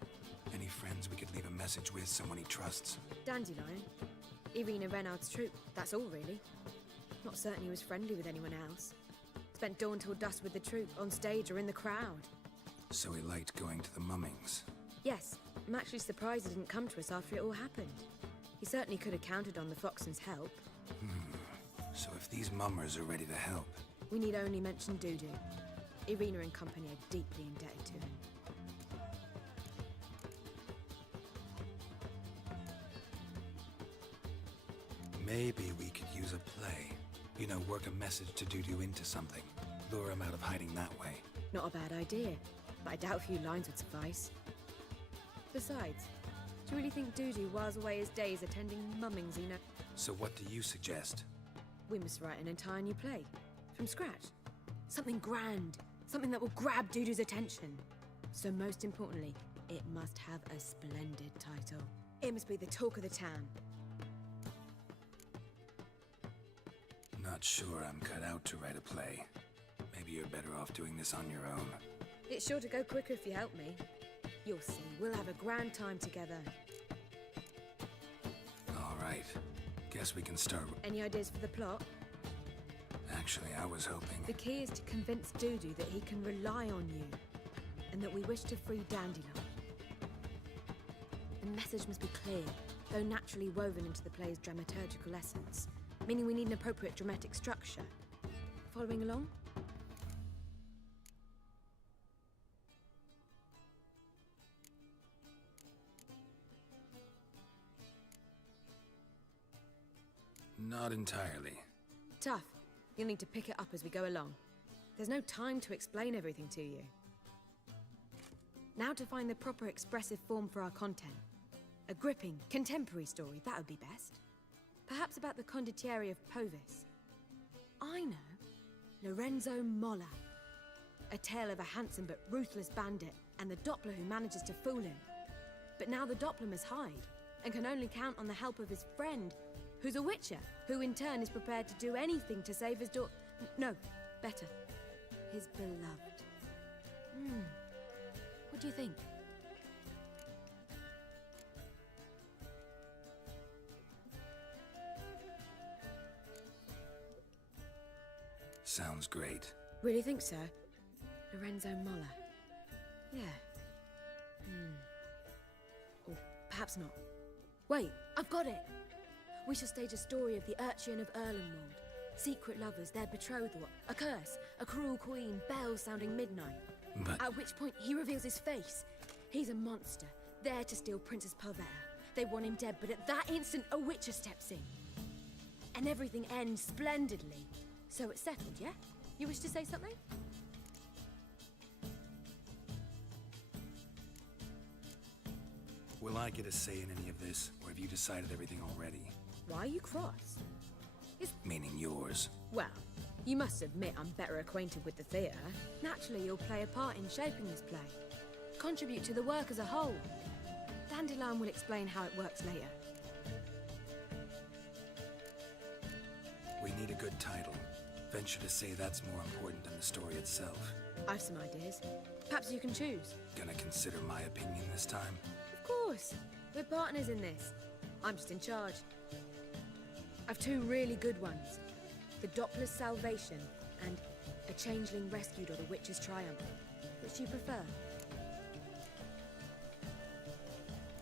Any friends we could leave a message with, someone he trusts? Dandelion? Irina Renard's troop, that's all really. Not certain he was friendly with anyone else. Spent dawn till dusk with the troop, on stage or in the crowd. So he liked going to the mummings? Yes. I'm actually surprised he didn't come to us after it all happened. He certainly could have counted on the Foxen's help. So if these mummers are ready to help... We need only mention Dudu. Irina and company are deeply indebted to him. Maybe we could use a play. You know, work a message to Dudu into something. Lure him out of hiding that way. Not a bad idea, but I doubt a few lines would suffice. Besides, do you really think Dudu whiles away his days attending mummings, you know? So what do you suggest? We must write an entire new play. From scratch. Something grand. Something that will grab Dudu's attention. So most importantly, it must have a splendid title. It must be the talk of the town. Not sure I'm cut out to write a play. Maybe you're better off doing this on your own. It's sure to go quicker if you help me. You'll see, we'll have a grand time together. All right. Guess we can start. Any ideas for the plot? Actually, I was hoping... The key is to convince Dudu that he can rely on you, and that we wish to free Dandelion. The message must be clear, though naturally woven into the play's dramaturgical essence, meaning we need an appropriate dramatic structure. Following along? Not entirely. Tough. You'll need to pick it up as we go along. There's no time to explain everything to you. Now to find the proper expressive form for our content. A gripping, contemporary story, that would be best. Perhaps about the condottieri of Povis. I know. Lorenzo Molla. A tale of a handsome but ruthless bandit and the Doppler who manages to fool him. But now the Doppler must hide and can only count on the help of his friend, who's a witcher, who in turn is prepared to do anything to save his daughter. No, better. His beloved. What do you think? Sounds great. Really think so? Lorenzo Molla. Yeah. Or perhaps not. Wait, I've got it! We shall stage a story of the urchin of Erlenwald. Secret lovers, their betrothal, a curse, a cruel queen, bells sounding midnight. But... At which point he reveals his face. He's a monster, there to steal Princess Pavetta. They want him dead, but at that instant a witcher steps in. And everything ends splendidly. So it's settled, yeah? You wish to say something? Will I get a say in any of this, or have you decided everything already? Why are you cross? Meaning yours. Well, you must admit I'm better acquainted with the theatre. Naturally, you'll play a part in shaping this play. Contribute to the work as a whole. Dandelion will explain how it works later. We need a good title. Venture to say that's more important than the story itself. I've some ideas. Perhaps you can choose. Gonna consider my opinion this time? Of course. We're partners in this. I'm just in charge. I've two really good ones. The Doppler's Salvation and A Changeling Rescued or The Witcher's Triumph. Which do you prefer?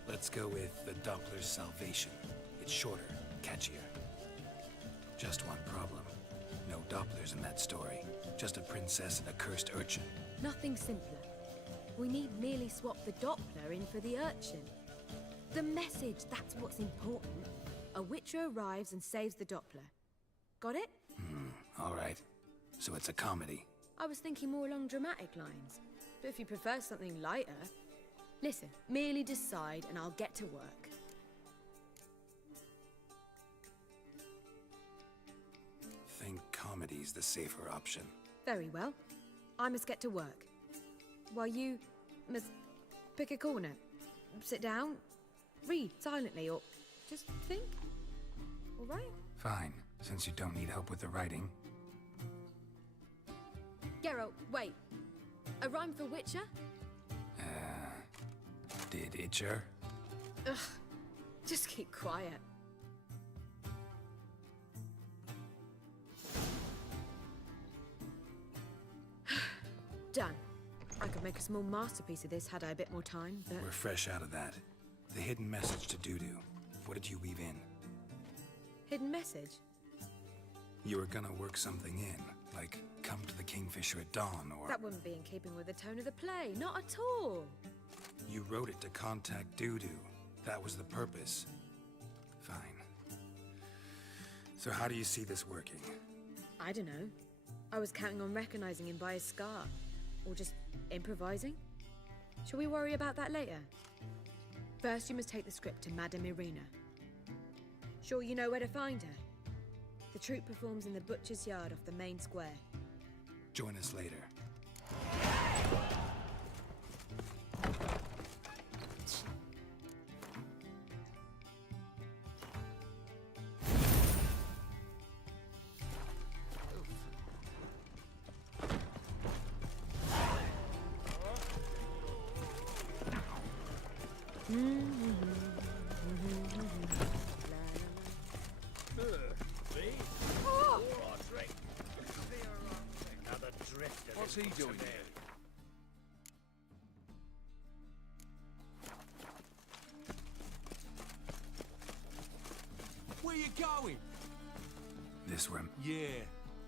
Let's go with the Doppler's Salvation. It's shorter, catchier. Just one problem. No Dopplers in that story. Just a princess and a cursed urchin. Nothing simpler. We need merely swap the Doppler in for the urchin. The message, that's what's important. A Witcher arrives and saves the Doppler. Got it? All right. So it's a comedy. I was thinking more along dramatic lines. But if you prefer something lighter... Listen, merely decide and I'll get to work. Think comedy's the safer option. Very well. I must get to work. While you must pick a corner. Sit down, read silently, or just think. All right? Fine, since you don't need help with the writing. Geralt, wait. A rhyme for Witcher? Did Itcher? Ugh. Just keep quiet. Done. I could make a small masterpiece of this had I a bit more time, but... We're fresh out of that. The hidden message to Dudu. What did you weave in? Hidden message? You were gonna work something in, like come to the Kingfisher at dawn, or... That wouldn't be in keeping with the tone of the play, not at all. You wrote it to contact Dudu. That was the purpose. Fine. So how do you see this working? I don't know. I was counting on recognizing him by his scar. Or just improvising? Shall we worry about that later? First, you must take the script to Madame Irina. Sure you know where to find her? The troupe performs in the butcher's yard off the main square. Join us later. What's he doing here? Where you going? This room. Yeah,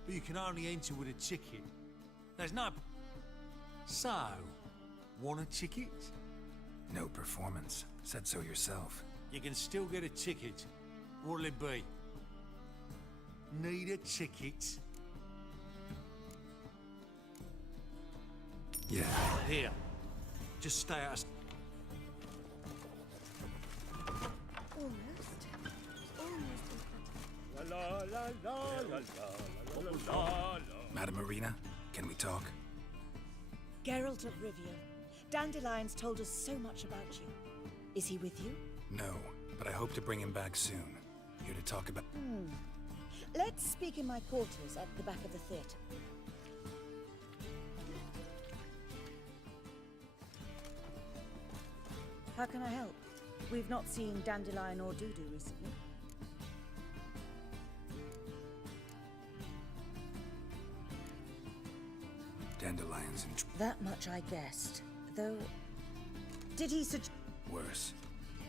but you can only enter with a ticket. There's no... So, want a ticket? No performance. Said so yourself. You can still get a ticket. What'll it be? Need a ticket? Yeah. Here. Just stay out. Madame Irina, can we talk? Geralt of Rivia. Dandelions told us so much about you. Is he with you? No, but I hope to bring him back soon. Here to talk about... Let's speak in my quarters at the back of the theatre. How can I help? We've not seen Dandelion or Dudu recently. Dandelions and... That much I guessed. Though... Did he Worse.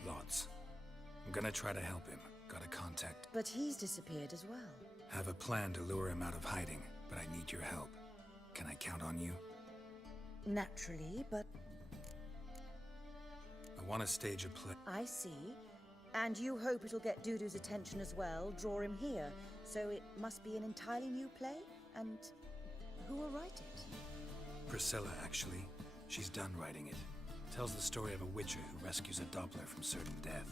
Lots. I'm gonna try to help him. Gotta contact... But he's disappeared as well. Have a plan to lure him out of hiding, but I need your help. Can I count on you? Naturally, but... I want to stage a play. I see. And you hope it'll get Dudu's attention as well, draw him here. So it must be an entirely new play? And who will write it? Priscilla, actually. She's done writing it. Tells the story of a witcher who rescues a Doppler from certain death.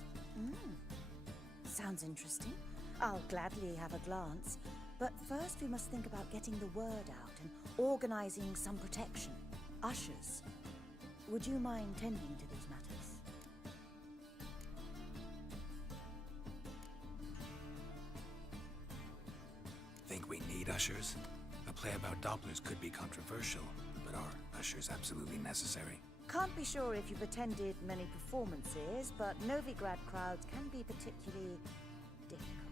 Sounds interesting. I'll gladly have a glance. But first we must think about getting the word out and organizing some protection. Ushers. Would you mind tending to these matters? Think we need ushers? A play about Dopplers could be controversial, but are ushers absolutely necessary? Can't be sure if you've attended many performances, but Novigrad crowds can be particularly difficult.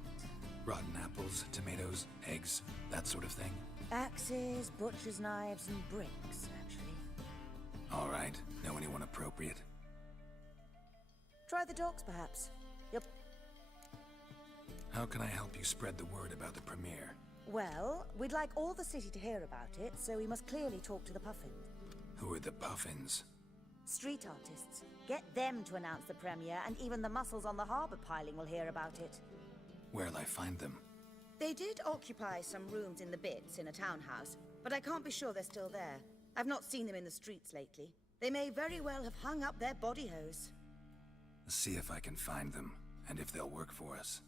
Rotten apples, tomatoes, eggs, that sort of thing? Axes, butcher's knives, and bricks, actually. All right. Know anyone appropriate? Try the dogs, perhaps. Yep. How can I help you spread the word about the premiere? Well, we'd like all the city to hear about it, so we must clearly talk to the Puffins. Who are the Puffins? Street artists. Get them to announce the premiere, and even the muscles on the harbour piling will hear about it. Where'll I find them? They did occupy some rooms in the Bits in a townhouse, but I can't be sure they're still there. I've not seen them in the streets lately. They may very well have hung up their body hose. See if I can find them, and if they'll work for us.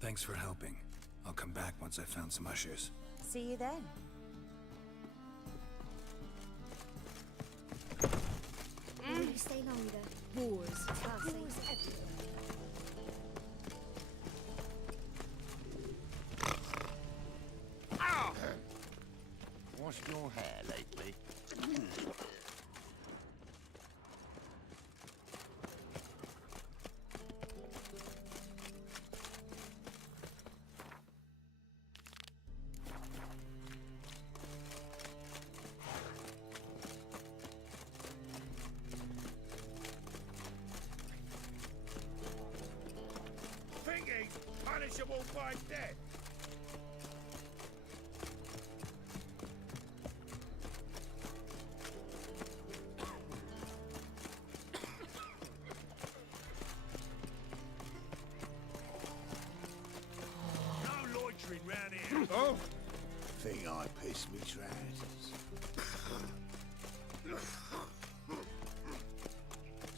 Thanks for helping. I'll come back once I've found some ushers. See you then. Will you stay longer? Wars. Wars everywhere. Ow! Washed your hair lately? Thinking punishable by death. No loitering round here. Oh! Think I pissed me trousers.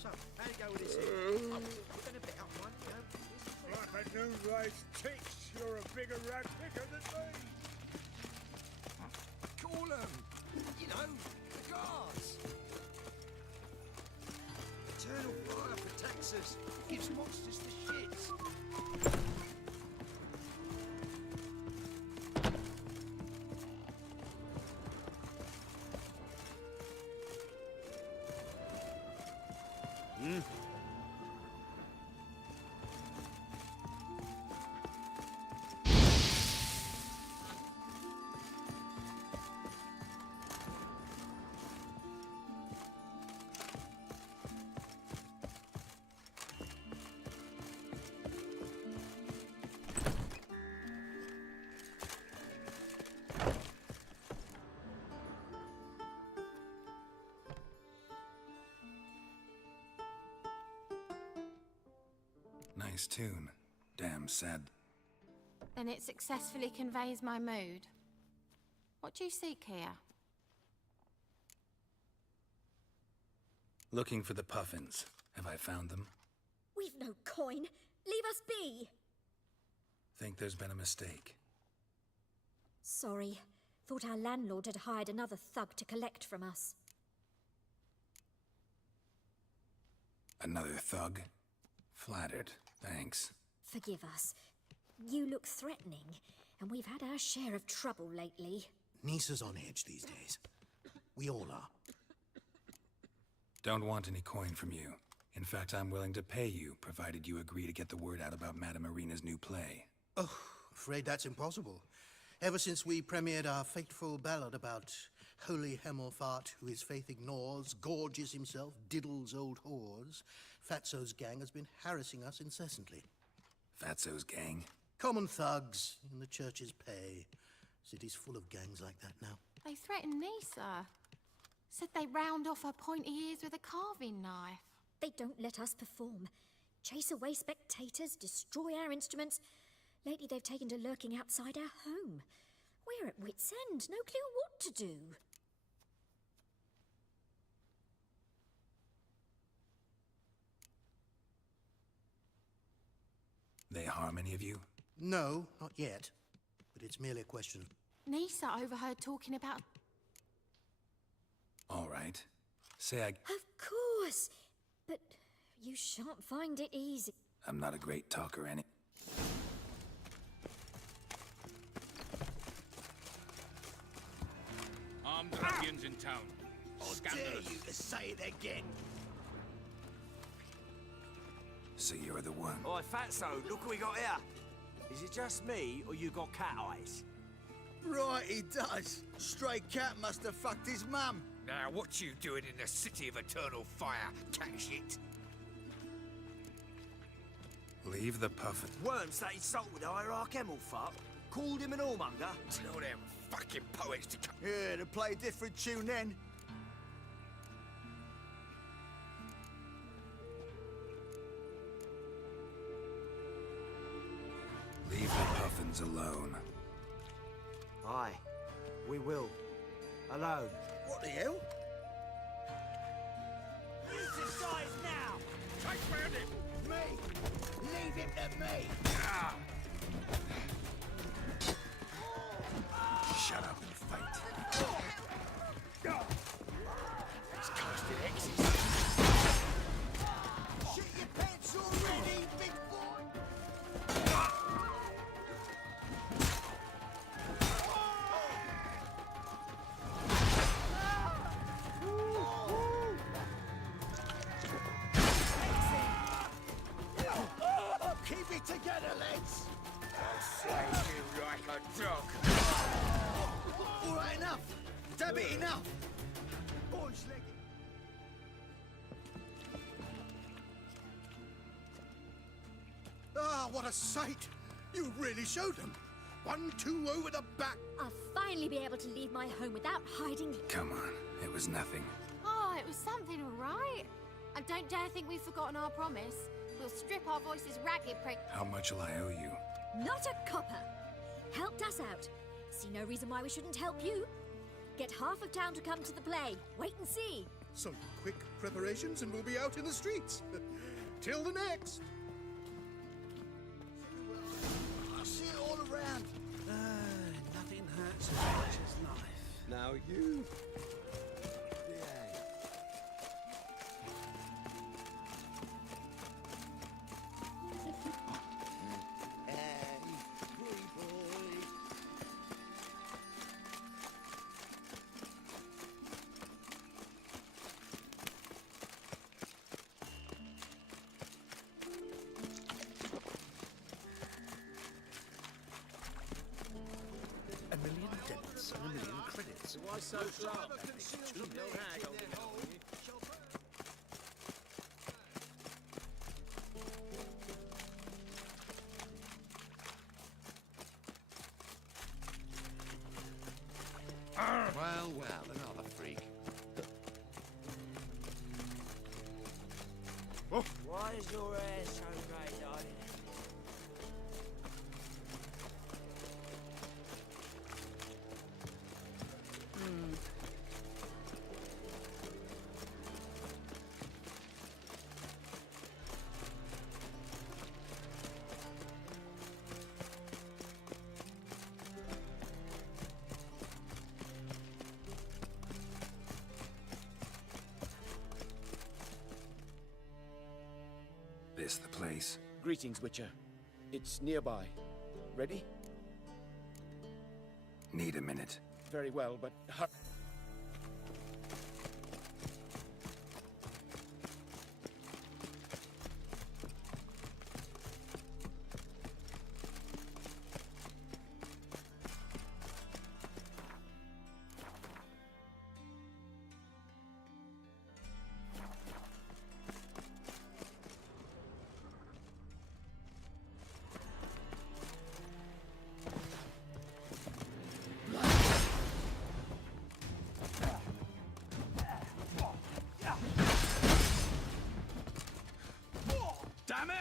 So, how do you go with this here? I've been a bit up one, you know. Like a new race ticks, you're a bigger rat picker than me. Call them. You know, the guards. Eternal fire protects us. Gives monsters the shits. Nice tune. Damn sad. Then it successfully conveys my mood. What do you seek here? Looking for the Puffins. Have I found them? We've no coin. Leave us be. Think there's been a mistake. Sorry. Thought our landlord had hired another thug to collect from us. Another thug? Flattered. Thanks. Forgive us. You look threatening, and we've had our share of trouble lately. Nisa's on edge these days. We all are. Don't want any coin from you. In fact, I'm willing to pay you, provided you agree to get the word out about Madame Irina's new play. Oh, afraid that's impossible. Ever since we premiered our fateful ballad about holy Hemelfart, who his faith ignores, gorges himself, diddles old whores, Fatso's gang has been harassing us incessantly. Fatso's gang? Common thugs in the church's pay. City's full of gangs like that now. They threatened Nisa. Said they round off her pointy ears with a carving knife. They don't let us perform. Chase away spectators, destroy our instruments. Lately they've taken to lurking outside our home. We're at wit's end, no clue what to do. They harm any of you? No, not yet. But it's merely a question. Nisa overheard talking about... All right. Say I... Of course! But you shan't find it easy. I'm not a great talker, any... Armed ruffians in town. I'll dare you to say it again. So you're the one. Oi, Fatso, look what we got here. Is it just me, or you got cat eyes? Right, he does. Stray cat must have fucked his mum. Now, what you doing in the city of eternal fire, cat shit? Leave the puffin. Worms that he sold with the hierarch fuck. Called him an whoremonger. Tell them fucking poets to come. Yeah, to play a different tune then. Leave the puffins alone. Aye, we will. Alone. What the hell? Use his size now! Take round him! Me! Leave him to me! Shut up and fight. He's casting X's. Shit your pants already, big boy! Keep it together, lads! I'll slay you like a dog. All right, enough! Damn it, enough! Boys, leg it. Ah, what a sight! You really showed them. 1-2 over the back. I'll finally be able to leave my home without hiding. Come on, it was nothing. Oh, it was something, all right. And don't dare think we've forgotten our promise. We'll strip our voices ragged, How much will I owe you? Not a copper. Helped us out. See no reason why we shouldn't help you. Get half of town to come to the play. Wait and see. Some quick preparations and we'll be out in the streets. Till the next. I see it all around. Nothing hurts as much as life. Now you. A million debits and a million credits. Why so slow? No hag. Well, another freak. Why is your hair so grey, darling? This the place? Greetings, Witcher. It's nearby. Ready? Need a minute. Very well, but Damn it!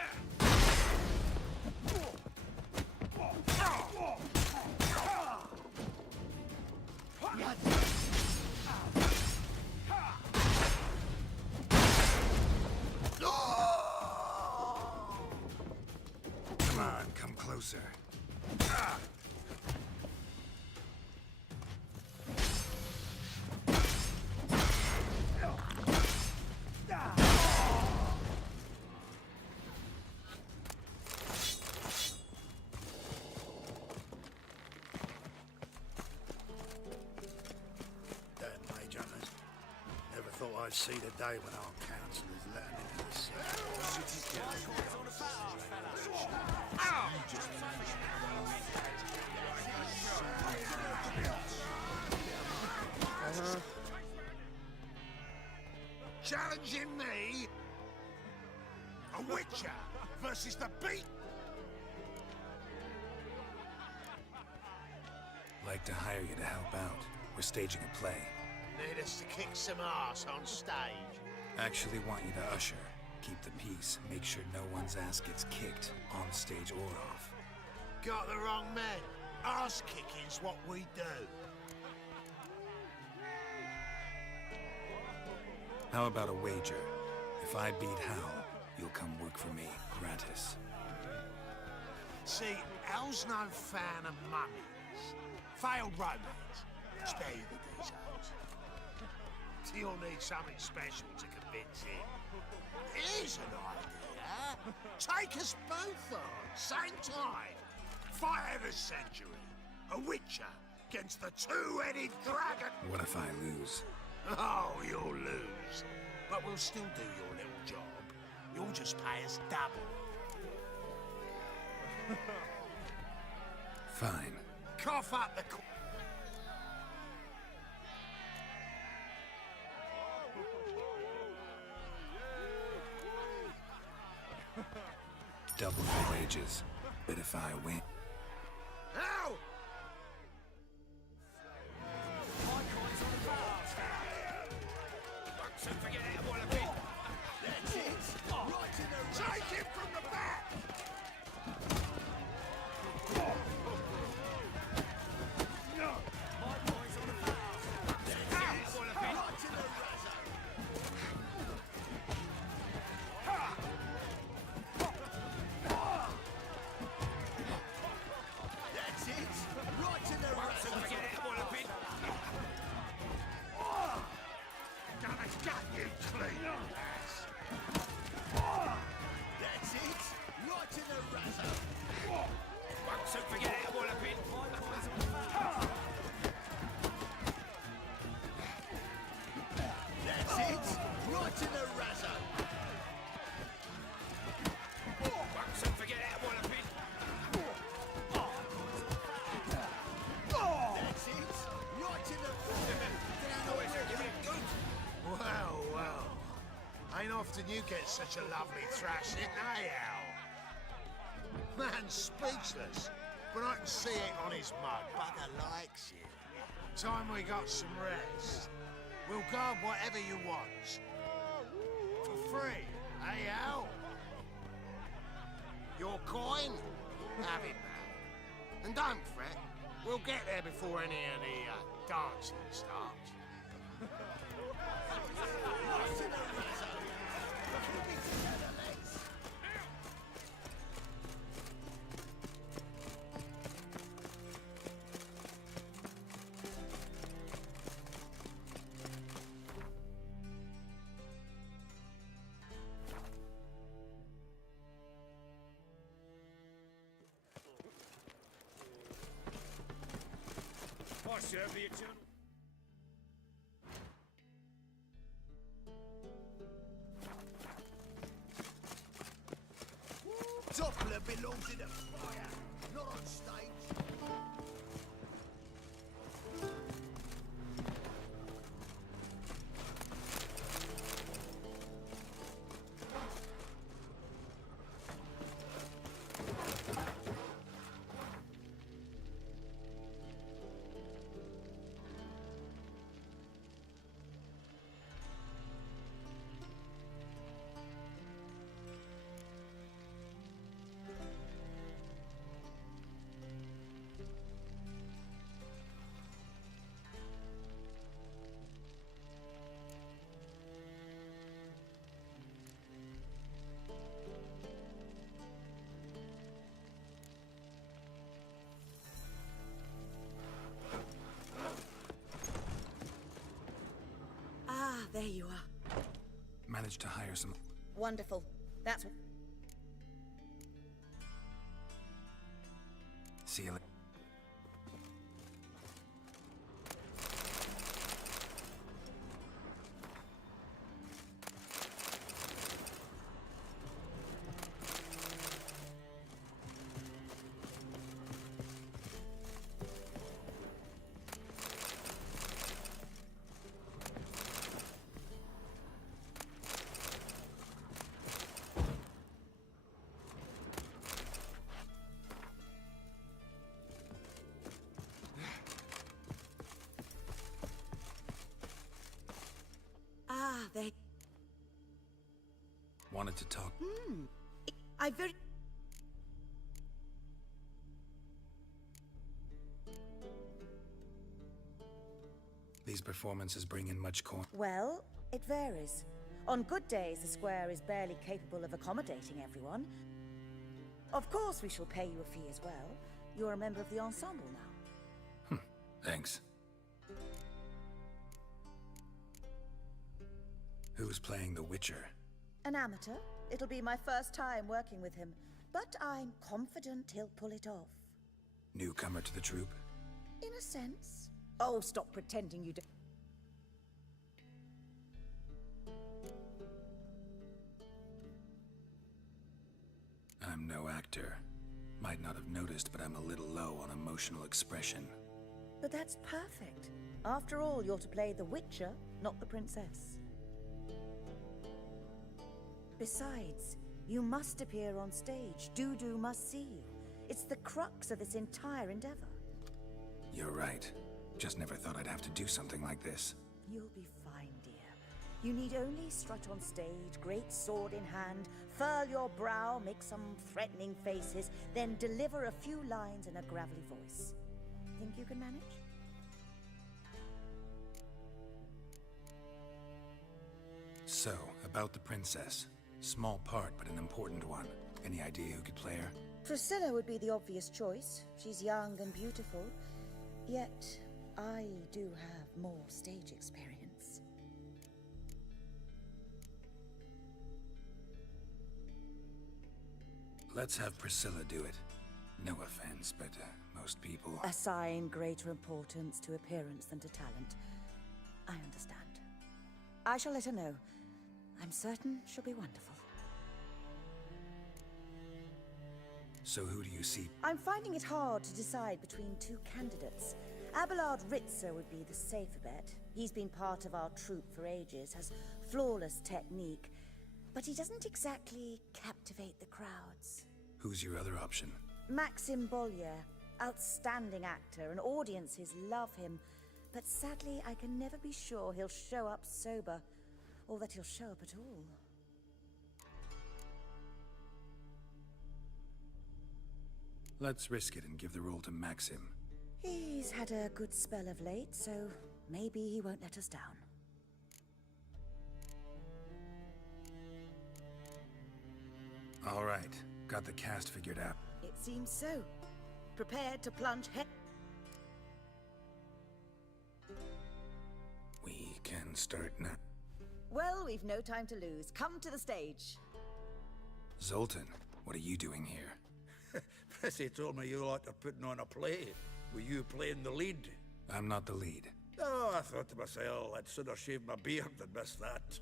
Come on, come closer. Damn mage hunters. Never thought I'd see the day when I'll count Chancellor's letting me do the same. Challenging me? A Witcher versus the beat? Like to hire you to help out. We're staging a play. Need us to kick some ass on stage. Actually want you to usher. Keep the peace. Make sure no one's ass gets kicked, on stage or off. Got the wrong man. Ass kicking's what we do. How about a wager? If I beat Hal, you'll come work for me, gratis. See, Al's no fan of mummies. Failed romance. Spare you the details. You'll need something special to convince him. Here's an idea. Take us both on, same time. Fight of the century. A Witcher against the two-headed dragon. What if I lose? Oh, you'll lose. But we'll still do your little job. You'll just pay us double. Fine. Cough up the... Double the wages. But if I win... Ow! That's it! Right in the... Take him from the back! No! My boy's on the fast! That's it! Right in the razor! That's it! Right in the razor! Gonna gut you clean, ass! That's it! Right in the razor! Won't soon forget it, Wallopin! That's it! Right in the razor! Won't soon forget it, Wallopin! That's it! Right in the... Well, well. Ain't often you get such a lovely thrashing, eh, Al? Man's speechless, but I can see it on his mug. Bugger likes it. Time we got some rest. We'll guard whatever you want. For free, eh, Al? Your coin? Have it, man. And don't fret. We'll get there before any of the dancing starts. I serve the eternal. Doppler belongs in a fire, not on stage. There you are. Managed to hire some... Wonderful. That's... See you later. Wanted to talk. I very... These performances bring in much coin. Well, it varies. On good days, the square is barely capable of accommodating everyone. Of course, we shall pay you a fee as well. You're a member of the ensemble now. Thanks. Who's playing the Witcher? An amateur. It'll be my first time working with him, but I'm confident he'll pull it off. Newcomer to the troupe? In a sense. Oh, stop pretending you do. I'm no actor. Might not have noticed, but I'm a little low on emotional expression. But that's perfect. After all, you're to play the Witcher, not the princess. Besides, you must appear on stage. Dudu must see you. It's the crux of this entire endeavor. You're right. Just never thought I'd have to do something like this. You'll be fine, dear. You need only strut on stage, great sword in hand, furl your brow, make some threatening faces, then deliver a few lines in a gravelly voice. Think you can manage? So, about the princess. Small part, but an important one. Any idea who could play her? Priscilla would be the obvious choice. She's young and beautiful. Yet, I do have more stage experience. Let's have Priscilla do it. No offense, but most people... Assign greater importance to appearance than to talent. I understand. I shall let her know. I'm certain she'll be wonderful. So who do you see? I'm finding it hard to decide between two candidates. Abelard Ritzer would be the safer bet. He's been part of our troupe for ages, has flawless technique, but he doesn't exactly captivate the crowds. Who's your other option? Maxim Bollier, outstanding actor, and audiences love him. But sadly, I can never be sure he'll show up sober, or that he'll show up at all. Let's risk it and give the role to Maxim. He's had a good spell of late, so maybe he won't let us down. All right, got the cast figured out. It seems so. Prepared to plunge head... We can start now. Well, we've no time to lose. Come to the stage. Zoltan, what are you doing here? Prissy told me you like to putting on a play. Were you playing the lead? I'm not the lead. Oh, I thought to myself, I'd sooner shave my beard than miss that.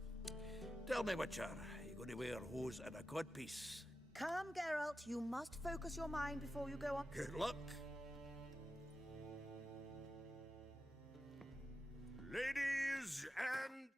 Tell me, Witcher, you going to wear hose and a codpiece? Calm, Geralt. You must focus your mind before you go on. Good luck. Ladies and...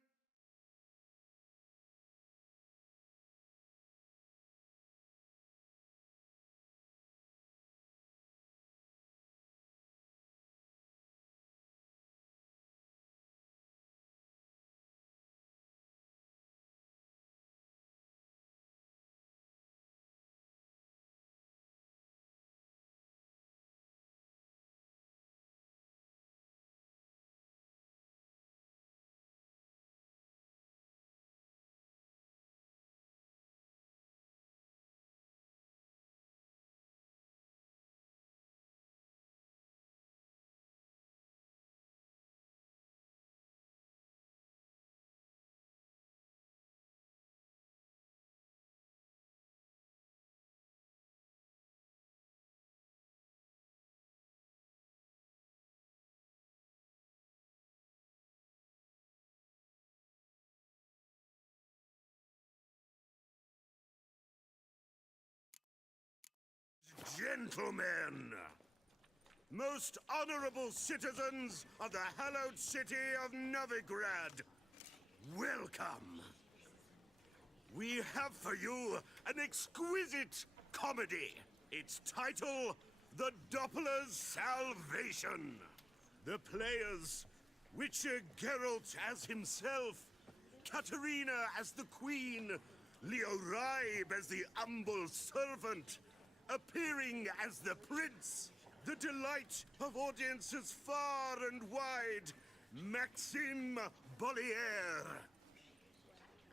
Gentlemen, most honorable citizens of the hallowed city of Novigrad, welcome. We have for you an exquisite comedy. Its title, The Doppler's Salvation. The players, Witcher Geralt as himself, Katarina as the Queen, Leo Ribe as the humble servant, appearing as the prince, the delight of audiences far and wide, Maxime Bollier.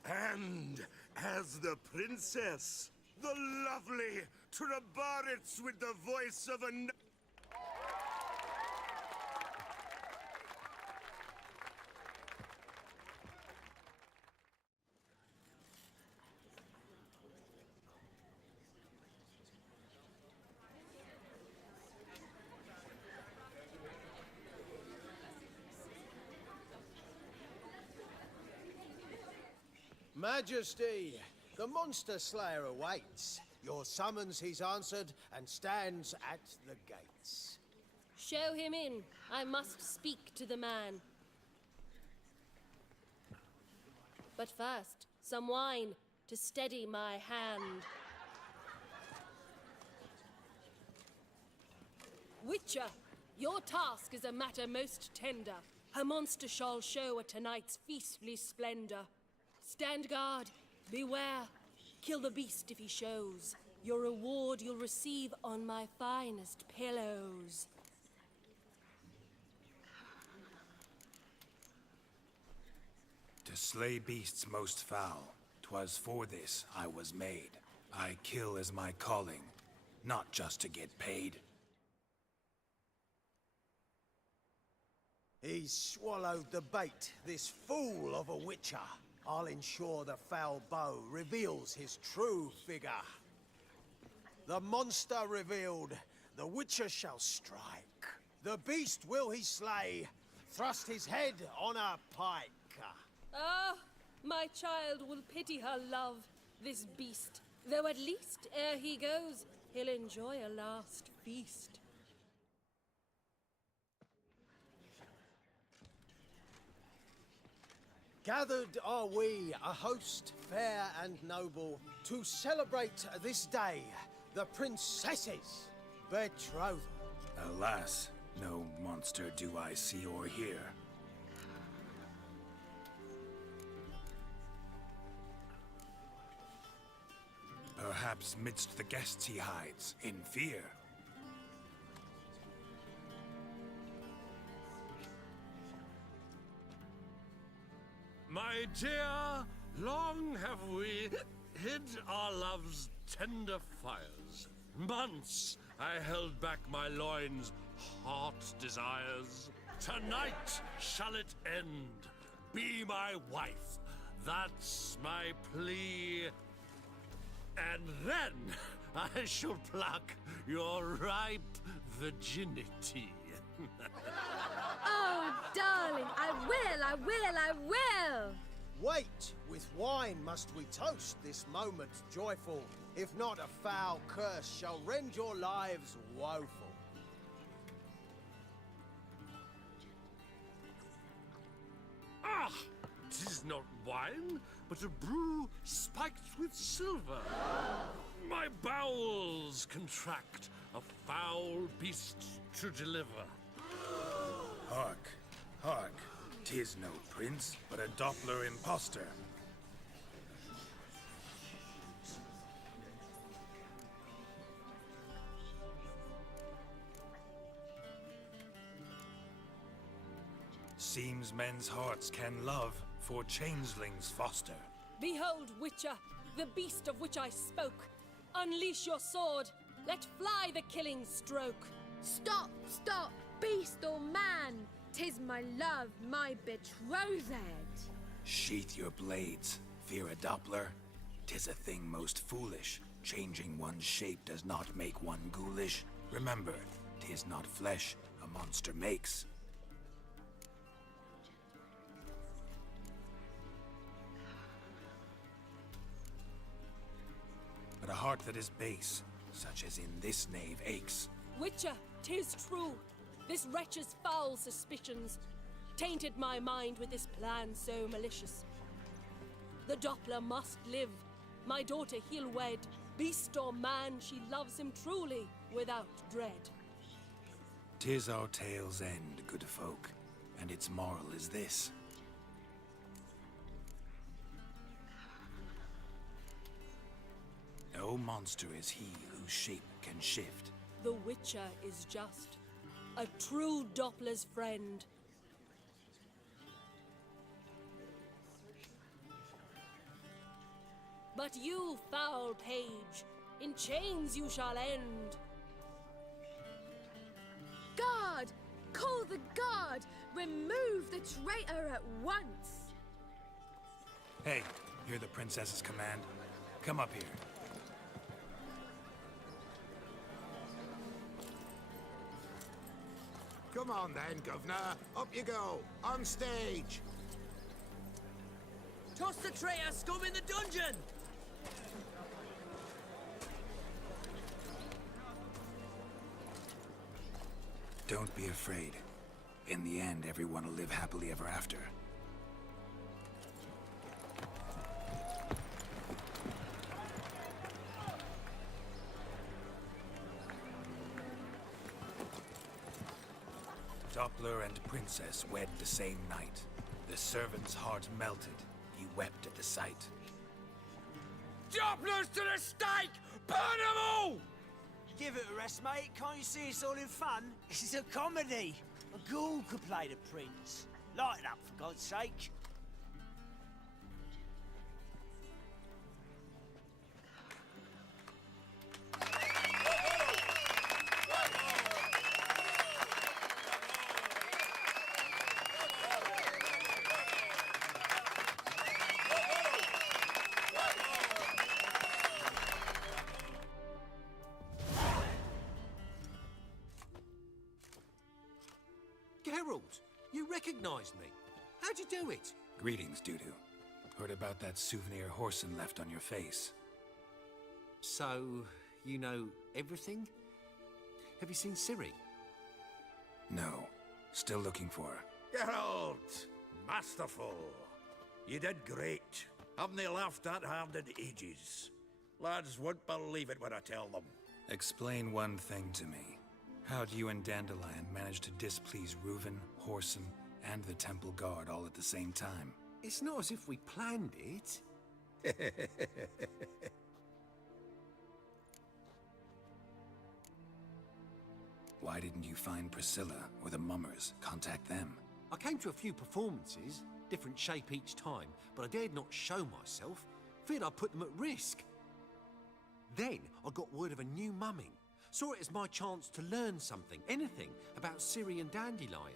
And as the princess, the lovely Trabaritz with the voice of a... Majesty, the Monster Slayer awaits. Your summons he's answered and stands at the gates. Show him in. I must speak to the man. But first, some wine to steady my hand. Witcher, your task is a matter most tender. Her monster shall show at tonight's feastly splendor. Stand guard, beware, kill the beast if he shows. Your reward you'll receive on my finest pillows. To slay beasts most foul, 'twas for this I was made. I kill as my calling, not just to get paid. He's swallowed the bait, this fool of a witcher. I'll ensure the foul bow reveals his true figure. The monster revealed, the witcher shall strike. The beast will he slay, thrust his head on a pike. Ah, my child will pity her love, this beast. Though at least, ere he goes, he'll enjoy a last feast. Gathered are we, a host fair and noble, to celebrate this day, the princess's betrothal. Alas, no monster do I see or hear. Perhaps midst the guests he hides, in fear. My dear, long have we hid our love's tender fires. Months I held back my loins' heart desires. Tonight shall it end. Be my wife. That's my plea. And then I shall pluck your ripe virginity. Oh, darling, I will! Wait, with wine must we toast this moment joyful. If not, a foul curse shall rend your lives woeful. Ah! 'Tis not wine, but a brew spiked with silver. My bowels contract, a foul beast to deliver. Hark, hark. 'Tis no prince, but a Doppler impostor. Seems men's hearts can love, for changelings foster. Behold, Witcher, the beast of which I spoke. Unleash your sword. Let fly the killing stroke. Stop, stop, beast or man. 'Tis my love, my betrothed. Sheath your blades. Fear a Doppler? 'Tis a thing most foolish. Changing one's shape does not make one ghoulish. Remember, 'tis not flesh a monster makes. But a heart that is base, such as in this knave aches. Witcher, 'tis true. This wretch's foul suspicions tainted my mind with this plan so malicious. The Doppler must live. My daughter he'll wed. Beast or man, she loves him truly, without dread. 'Tis our tale's end, good folk, and its moral is this. No monster is he whose shape can shift. The Witcher is just a true Doppler's friend. But you, foul page, in chains you shall end. Guard! Call the guard! Remove the traitor at once! Hey, hear the princess's command? Come up here. Come on then, Governor. Up you go. On stage. Toss the traitor scum in the dungeon! Don't be afraid. In the end, everyone will live happily ever after. Doppler and Princess wed the same night. The servant's heart melted. He wept at the sight. Dopplers to the stake! Burn them all! Give it a rest, mate. Can't you see it's all in fun? This is a comedy. A ghoul could play the prince. Lighten up, for God's sake. Geralt, you recognized me. How'd you do it? Greetings, Dudu. Heard about that souvenir Whoreson left on your face. So, you know everything? Have you seen Ciri? No. Still looking for her. Geralt! Masterful. You did great. Haven't they laughed that hard in ages? Lads won't believe it when I tell them. Explain one thing to me. How'd you and Dandelion manage to displease Reuven, Whoreson, and the Temple Guard all at the same time? It's not as if we planned it. Why didn't you find Priscilla or the Mummers? Contact them. I came to a few performances, different shape each time, but I dared not show myself. Feared I'd put them at risk. Then I got word of a new mumming. Saw it as my chance to learn something, anything, about Ciri and Dandelion.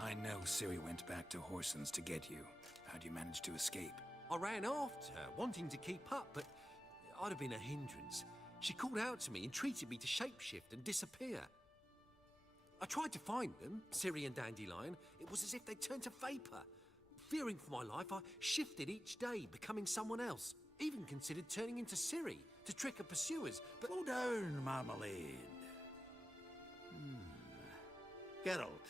I know Ciri went back to Whoreson's to get you. How'd you manage to escape? I ran after her, wanting to keep up, but I'd have been a hindrance. She called out to me, entreated me to shapeshift and disappear. I tried to find them, Ciri and Dandelion. It was as if they turned to vapor. Fearing for my life, I shifted each day, becoming someone else. Even considered turning into Ciri to trick her pursuers, but... Slow down, Marmalade. Geralt,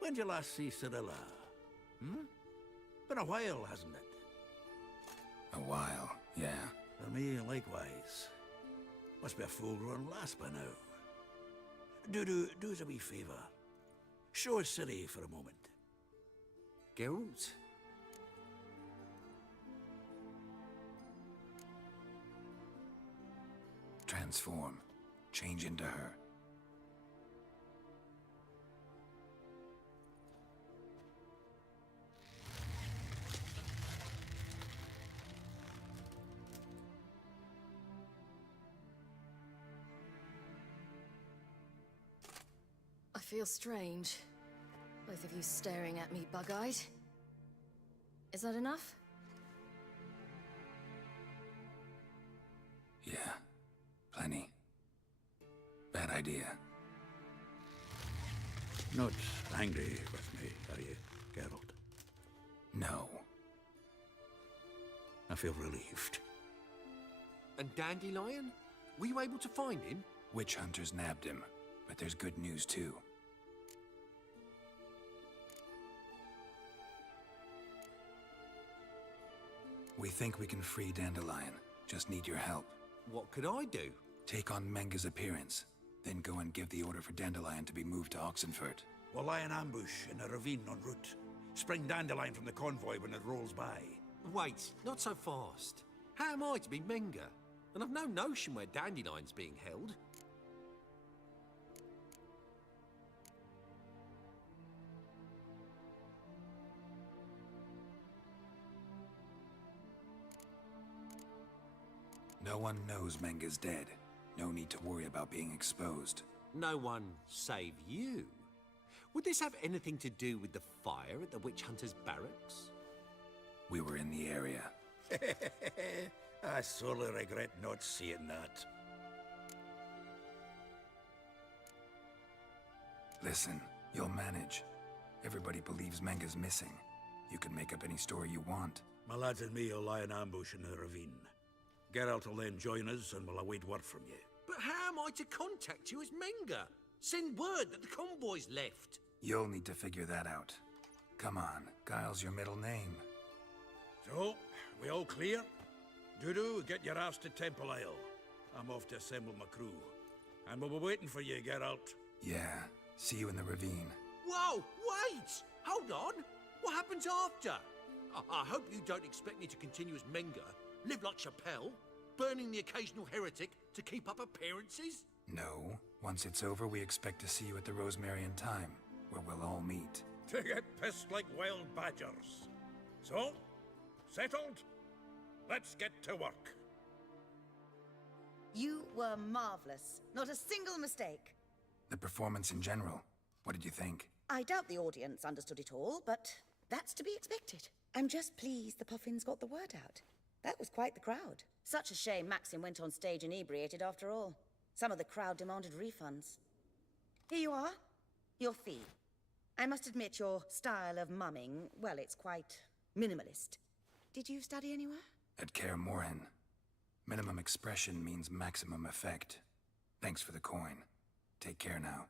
when did you last see Cirilla? Been a while, hasn't it? A while, yeah. For me, likewise. Must be a full-grown lass by now. Do us a wee favour. Show us Ciri for a moment. Geralt? Transform. Change into her. I feel strange. Both of you staring at me bug-eyed. Is that enough? Yeah. Plenty. Bad idea. Not angry with me, are you, Geralt? No. I feel relieved. And Dandelion? Were you able to find him? Witch hunters nabbed him, but there's good news too. We think we can free Dandelion. Just need your help. What could I do? Take on Menga's appearance, then go and give the order for Dandelion to be moved to Oxenfurt. We'll lie in ambush in a ravine en route. Spring dandelion from the convoy when it rolls by. Wait, not so fast. How am I to be Menga? And I've no notion where Dandelion's being held. No one knows Menga's dead. No need to worry about being exposed. No one save you. Would this have anything to do with the fire at the Witch Hunter's barracks? We were in the area. I sorely regret not seeing that. Listen, you'll manage. Everybody believes Menga's missing. You can make up any story you want. My lads and me will lie in ambush in the ravine. Geralt will then join us and we'll await word from you. But how am I to contact you as Menga? Send word that the convoy's left. You'll need to figure that out. Come on, Guile's your middle name. So, we all clear? Dudu, get your ass to Temple Isle. I'm off to assemble my crew. And we'll be waiting for you, Geralt. Yeah, see you in the ravine. Whoa, wait! Hold on! What happens after? I hope you don't expect me to continue as Menga, live like Chappelle, burning the occasional heretic to keep up appearances? No. Once it's over, we expect to see you at the Rosemarian Time, where we'll all meet. To get pissed like wild badgers. So, settled? Let's get to work. You were marvelous. Not a single mistake. The performance in general, what did you think? I doubt the audience understood it all, but that's to be expected. I'm just pleased the Puffins got the word out. That was quite the crowd. Such a shame Maxim went on stage inebriated after all. Some of the crowd demanded refunds. Here you are. Your fee. I must admit your style of mumming, well, it's quite minimalist. Did you study anywhere? At Kaer Morhen. Minimum expression means maximum effect. Thanks for the coin. Take care now.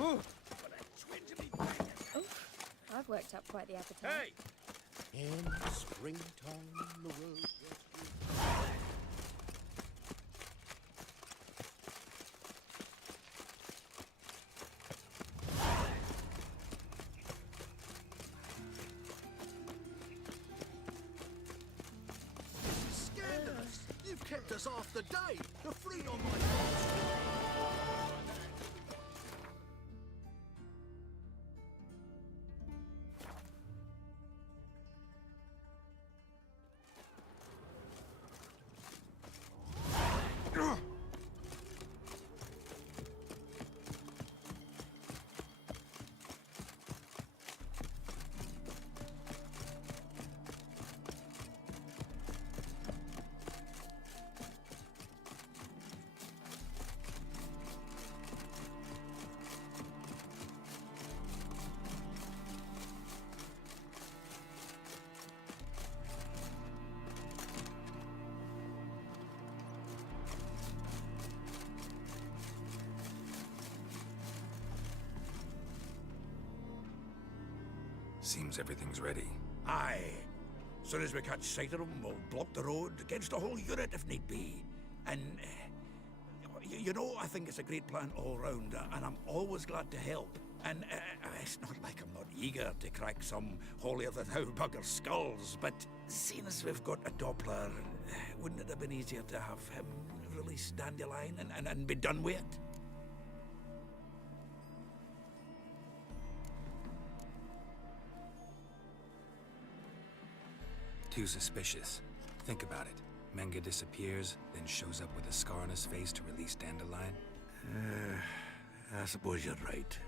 Oh, I've worked up quite the appetite. Hey! In springtime, the world was green. This is scandalous! You've kept us half the day! The fruit on my farm! Seems everything's ready. Aye. Soon as we catch sight of them, we'll block the road against the whole unit if need be. And, you know, I think it's a great plan all round, and I'm always glad to help. And it's not like I'm not eager to crack some holier-than-thou bugger skulls, but seeing as we've got a Doppler, wouldn't it have been easier to have him release Dandelion and be done with it? Too suspicious. Think about it. Menga disappears, then shows up with a scar on his face to release Dandelion. I suppose you're right.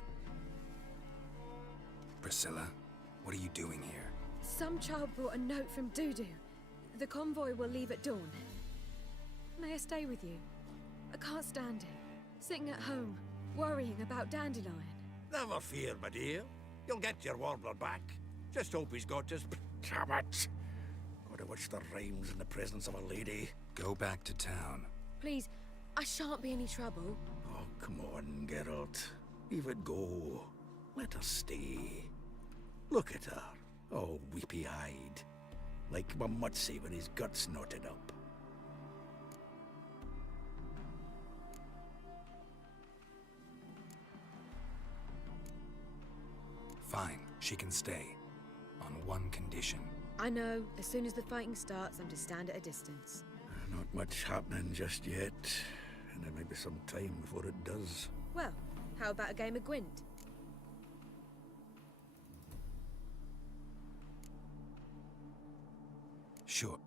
Priscilla, what are you doing here? Some child brought a note from Dudu. The convoy will leave at dawn. May I stay with you? I can't stand it. Sitting at home, worrying about Dandelion. Never fear, my dear. You'll get your warbler back. Just hope he's got his... Damn it! Gotta watch the rhymes in the presence of a lady. Go back to town. Please, I shan't be any trouble. Oh, come on, Geralt. Leave it go. Let her stay. Look at her, all weepy-eyed. Like my Mutsy when his guts knotted up. Fine, she can stay. On one condition. I know. As soon as the fighting starts, I'm to stand at a distance. Not much happening just yet, and there may be some time before it does. Well, how about a game of Gwent? Sure.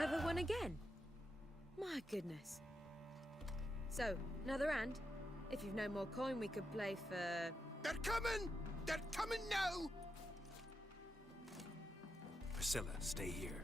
Have I won again? My goodness. So, another hand? If you've no more coin, we could play for... They're coming! They're coming now! Priscilla, stay here.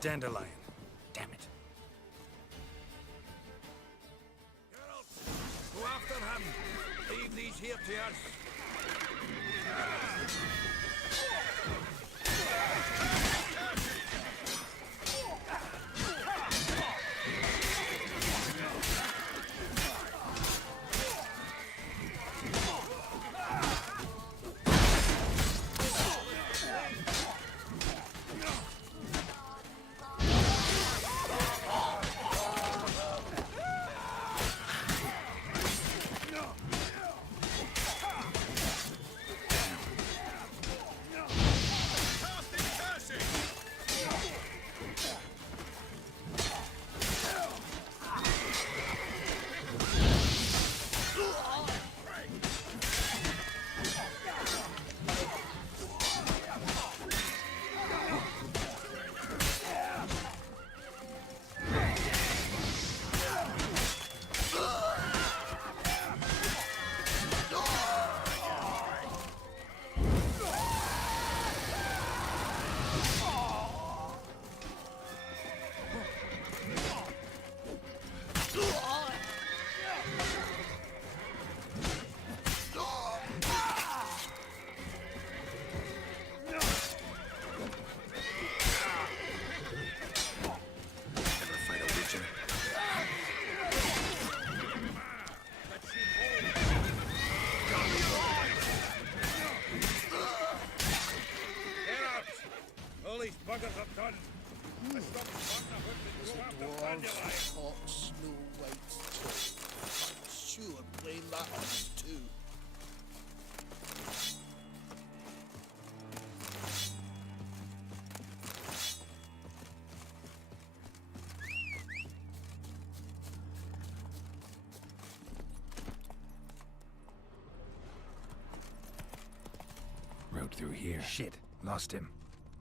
Dandelion. Damn it. Go after him! Leave these here to us! buggers are done. I stopped partner with the go after Dandelion. Hot Snow White's too. I'm sure blame that on us too. Road through here. Shit, lost him.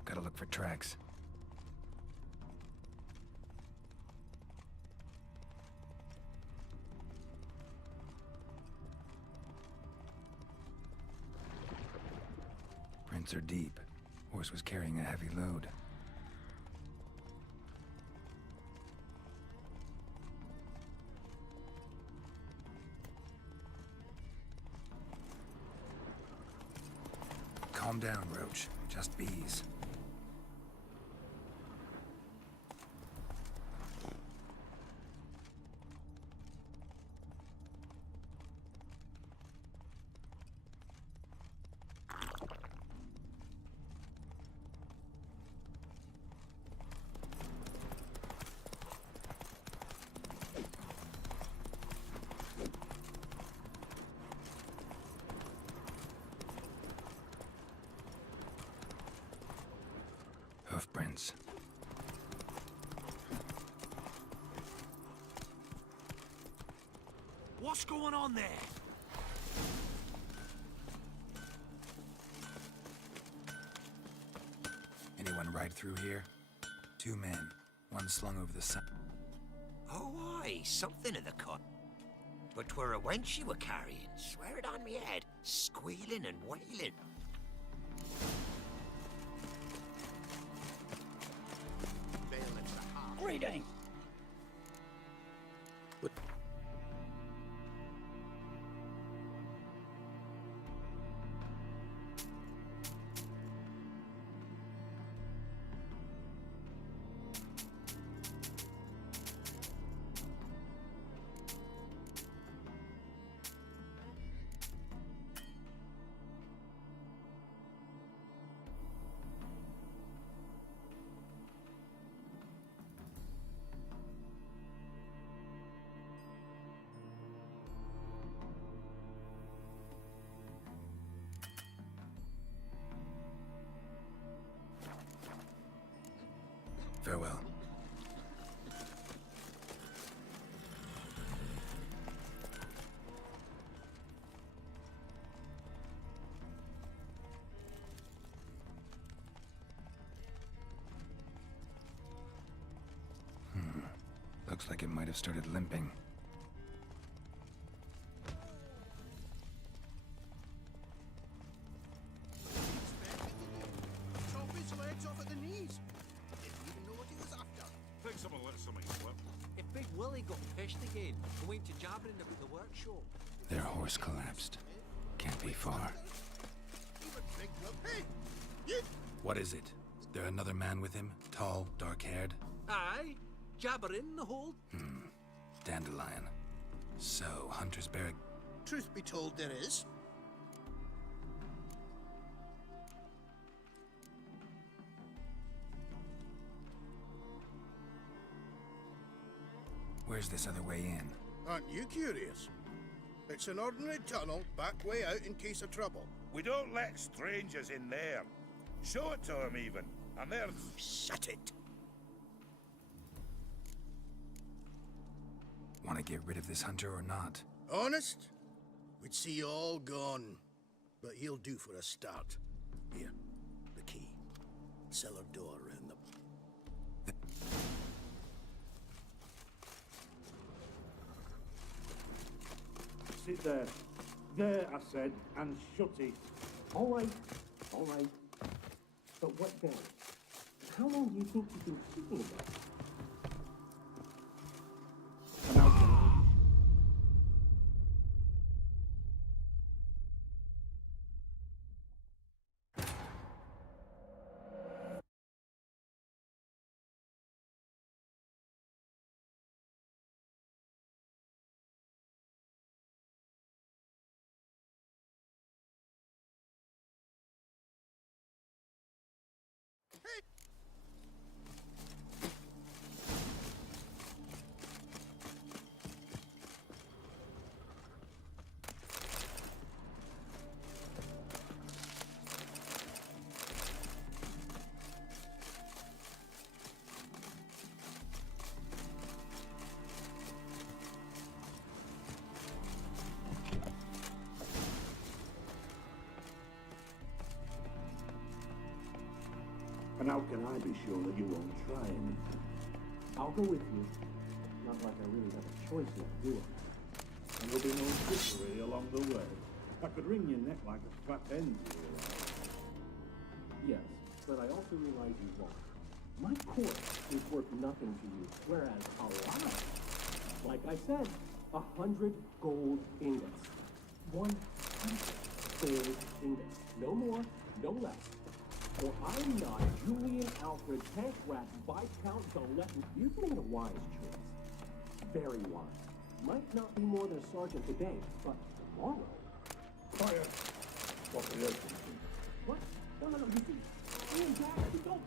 Gotta look for tracks. Prints are deep. Horse was carrying a heavy load. Calm down, Roach. Just bees. Hoofprints. What's going on there? Anyone ride through here? 2 men. One slung over the side. Oh, aye, something of the cut. But 'twere a wench you were carrying, swear it on me head, squealing and wailing. Bailiff's a half Greeting! Farewell. Looks like it might have started limping. Chop his legs off at the knees. Didn't even know what he was after. Think someone let something slip. If Big Willie got pissed again, and went to jabbering about the workshop. Their horse collapsed. Can't be far. Even Big Will. Hey! You! What is it? There another man with him? Tall, dark-haired? Aye, jabbering the whole. Dandelion. So, Hunter's Barrack. Truth be told, there is. Where's this other way in? Aren't you curious? It's an ordinary tunnel, back way out in case of trouble. We don't let strangers in there. Show it to them even, and they're... Shut it! Want to get rid of this hunter or not? Honest? We'd see you all gone. But he'll do for a start. Here, the key. Cellar door around the... Sit there. There, I said, and shut it. All right. All right. But what then? How long do you think you've been keeping about? And how can I be sure that you won't try anything? I'll go with you. Not like I really have a choice left, do I? And there'll be no trickery along the way. I could wring your neck like a fat hen to you. Yes, but I also realize you won't. My corpse is worth nothing to you, whereas alive, like I said, 100 gold ingots. 100 gold ingots. No more, no less. For I'm not Julian Alfred Tank Rat Viscount Gillette. You've made a wise choice. Very wise. Might not be more than a sergeant today, but tomorrow. Fire! What? No, you see. Me and Jack, we don't.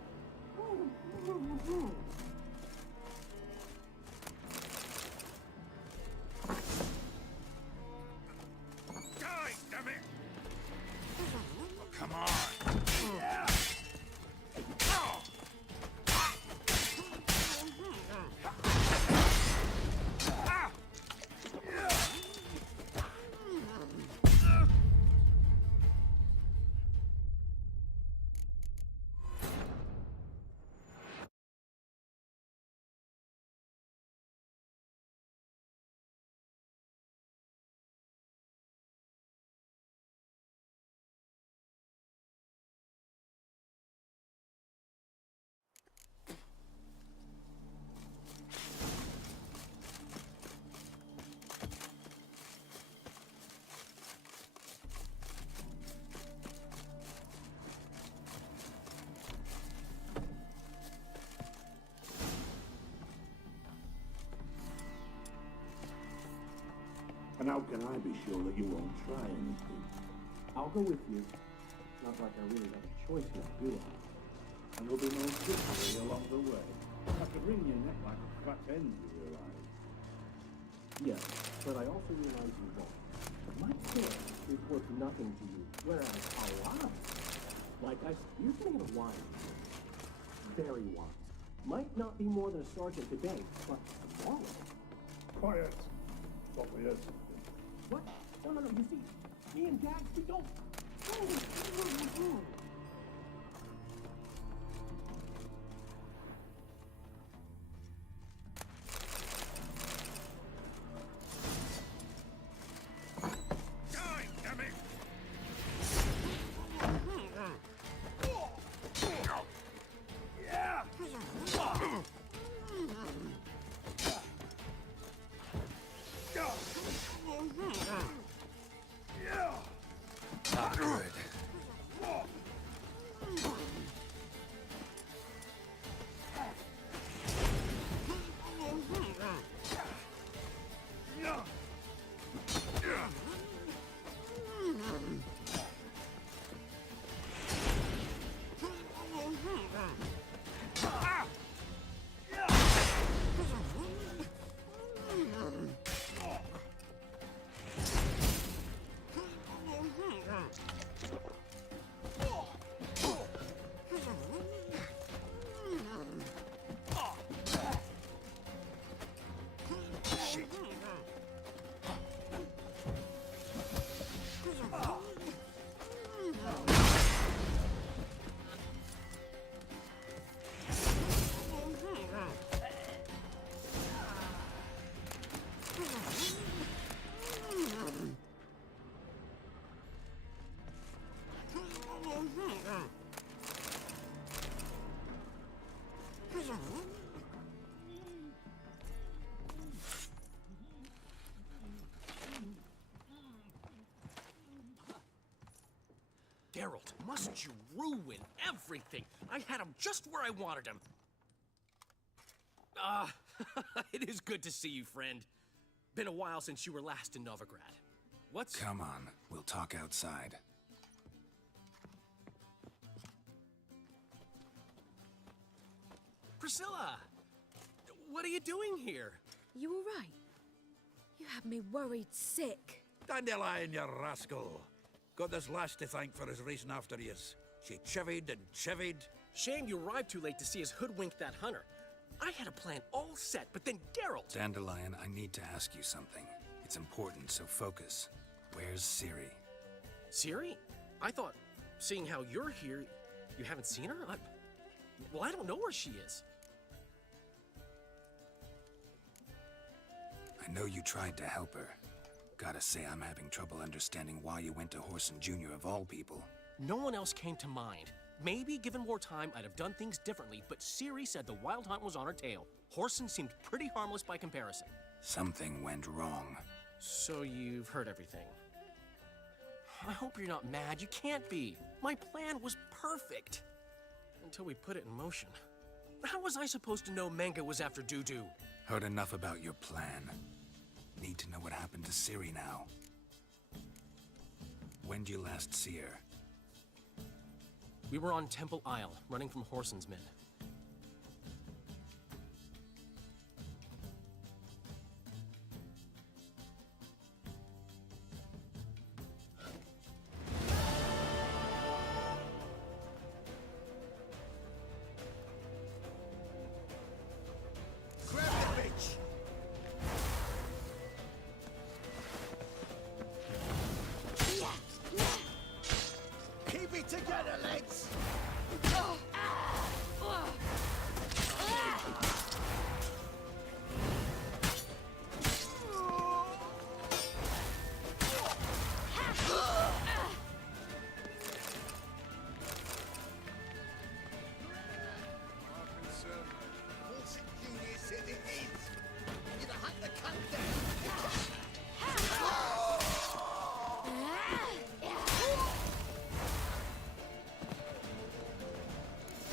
And how can I be sure that you won't try anything? I'll go with you. Not like I really have a choice now, do I? And there'll be no trickery along the way. I could wring your neck like a fat hen, you realize? Yes, but I also realize you won't. My care is worth nothing to you, whereas a lot, like you're thinking of wine. Very wine. Might not be more than a sergeant today, but tomorrow. Quiet. Stop here. What? No, you see, me and Dax, we don't. Not good. Geralt, must you ruin everything? I had him just where I wanted him. It is good to see you, friend. Been a while since you were last in Novigrad. What's... Come on, we'll talk outside. Priscilla! What are you doing here? You all right? You have me worried sick. Dandelion, you rascal. Got this lass to thank for his racing after yous. She chivied and chivied. Shame you arrived too late to see us hoodwink that hunter. I had a plan all set, but then Geralt... Dandelion, I need to ask you something. It's important, so focus. Where's Ciri? Ciri? I thought, seeing how you're here, you haven't seen her? Well, I don't know where she is. I know you tried to help her. Gotta say, I'm having trouble understanding why you went to Whoreson Jr. of all people. No one else came to mind. Maybe, given more time, I'd have done things differently, but Ciri said the Wild Hunt was on her tail. Whoreson seemed pretty harmless by comparison. Something went wrong. So you've heard everything. I hope you're not mad. You can't be. My plan was perfect. Until we put it in motion. How was I supposed to know Menga was after Dudu? Heard enough about your plan. Need to know what happened to Ciri now. When'd you last see her? We were on Temple Isle, running from Whoreson's men. Grab the bitch! Keep it together, lads!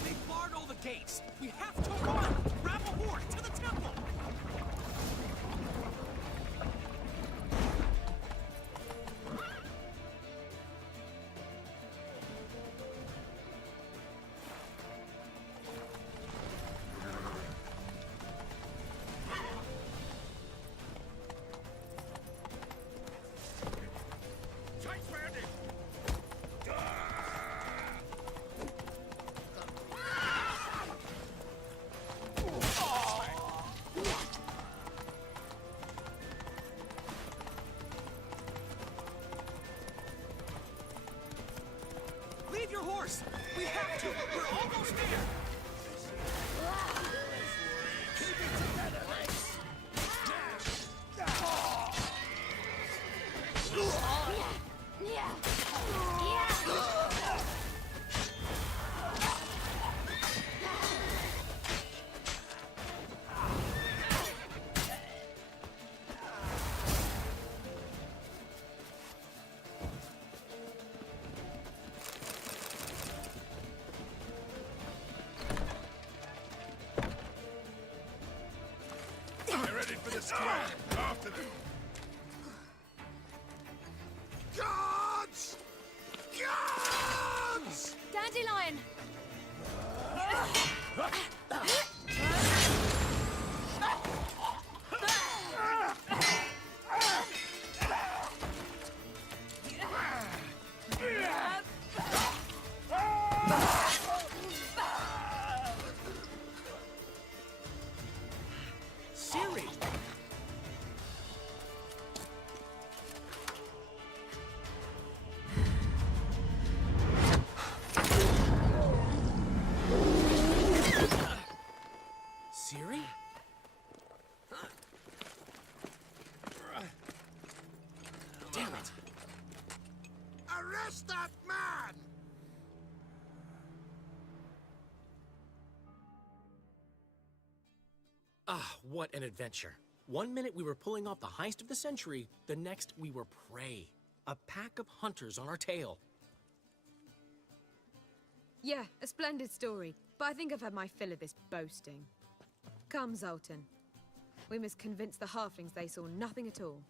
They barred all the gates. We have to run! Grab a horde to the temple! horse! We have to! We're almost there! Keep it together, mates! Get ready for the square. After them. Guards! Guards! Dandelion! Siri! Siri? Damn it! Arrest that man! Ah, what an adventure. One minute we were pulling off the heist of the century, the next we were prey. A pack of hunters on our tail. Yeah, a splendid story, but I think I've had my fill of this boasting. Come, Zoltan. We must convince the halflings they saw nothing at all.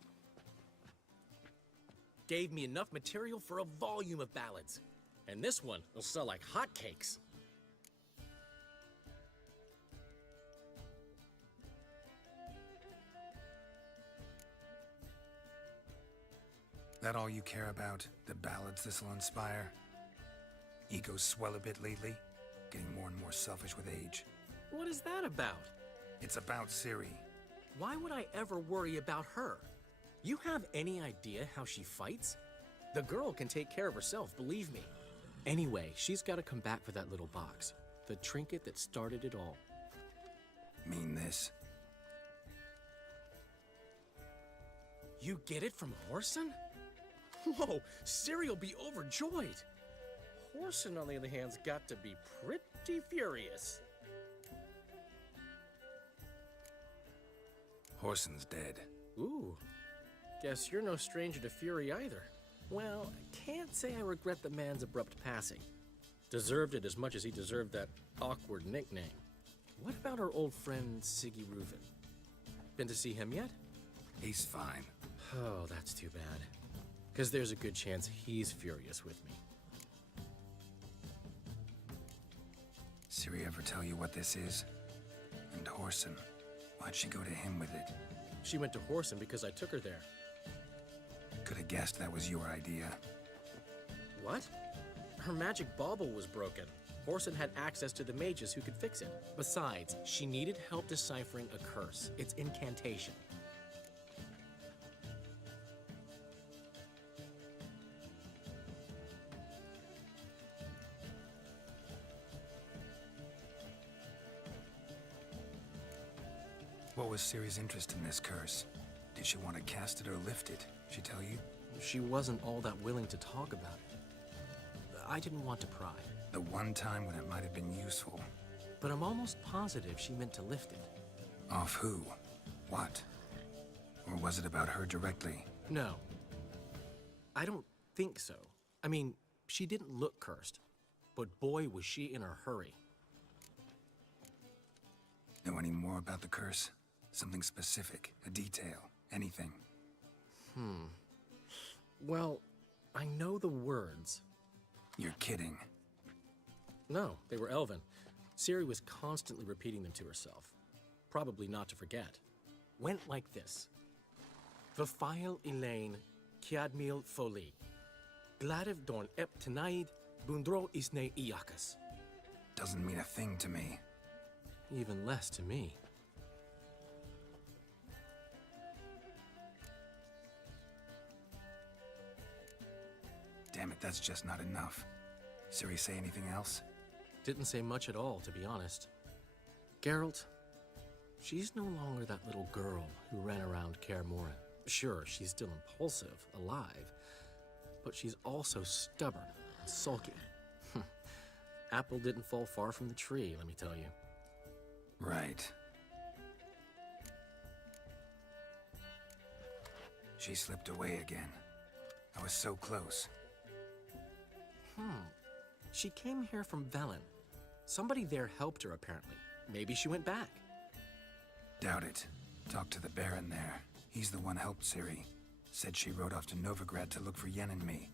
Gave me enough material for a volume of ballads. And this one will sell like hotcakes. That all you care about? The ballads this'll inspire? Egos swell a bit lately, getting more and more selfish with age. What is that about? It's about Ciri. Why would I ever worry about her? You have any idea how she fights? The girl can take care of herself, believe me. Anyway, she's got to come back for that little box. The trinket that started it all. Mean this? You get it from Whoreson? Whoa, Ciri will be overjoyed. Whoreson, on the other hand, has got to be pretty furious. Whoreson's dead. Ooh, guess you're no stranger to fury either. Well, I can't say I regret the man's abrupt passing. Deserved it as much as he deserved that awkward nickname. What about our old friend Siggy Reuven? Been to see him yet? He's fine. Oh, that's too bad. Because there's a good chance he's furious with me. Ciri ever tell you what this is? And Whoreson, why'd she go to him with it? She went to Whoreson because I took her there. Could have guessed that was your idea. What? Her magic bauble was broken. Whoreson had access to the mages who could fix it. Besides, she needed help deciphering a curse. Its incantation. What was Ciri's interest in this curse? Did she want to cast it or lift it? She tell you? She wasn't all that willing to talk about it. I didn't want to pry. The one time when it might have been useful. But I'm almost positive she meant to lift it. Off who? What? Or was it about her directly? No. I don't think so. I mean, she didn't look cursed. But boy, was she in a hurry. Know any more about the curse? Something specific, a detail, anything? Well, I know the words. You're kidding. No, they were Elven. Ciri was constantly repeating them to herself. Probably not to forget. Went like this. Vafile Elaine Kiadmil Foli. Gladiv Dorn Ep Tenaid Bundro Isne Iakas. Doesn't mean a thing to me. Even less to me. Damn it, that's just not enough. Ciri say anything else? Didn't say much at all, to be honest. Geralt, she's no longer that little girl who ran around Kaer Morhen. Sure, she's still impulsive, alive, but she's also stubborn and sulky. Apple didn't fall far from the tree, let me tell you. Right. She slipped away again. I was so close. She came here from Velen. Somebody there helped her, apparently. Maybe she went back. Doubt it. Talked to the Baron there. He's the one helped Ciri. Said she rode off to Novigrad to look for Yen and me.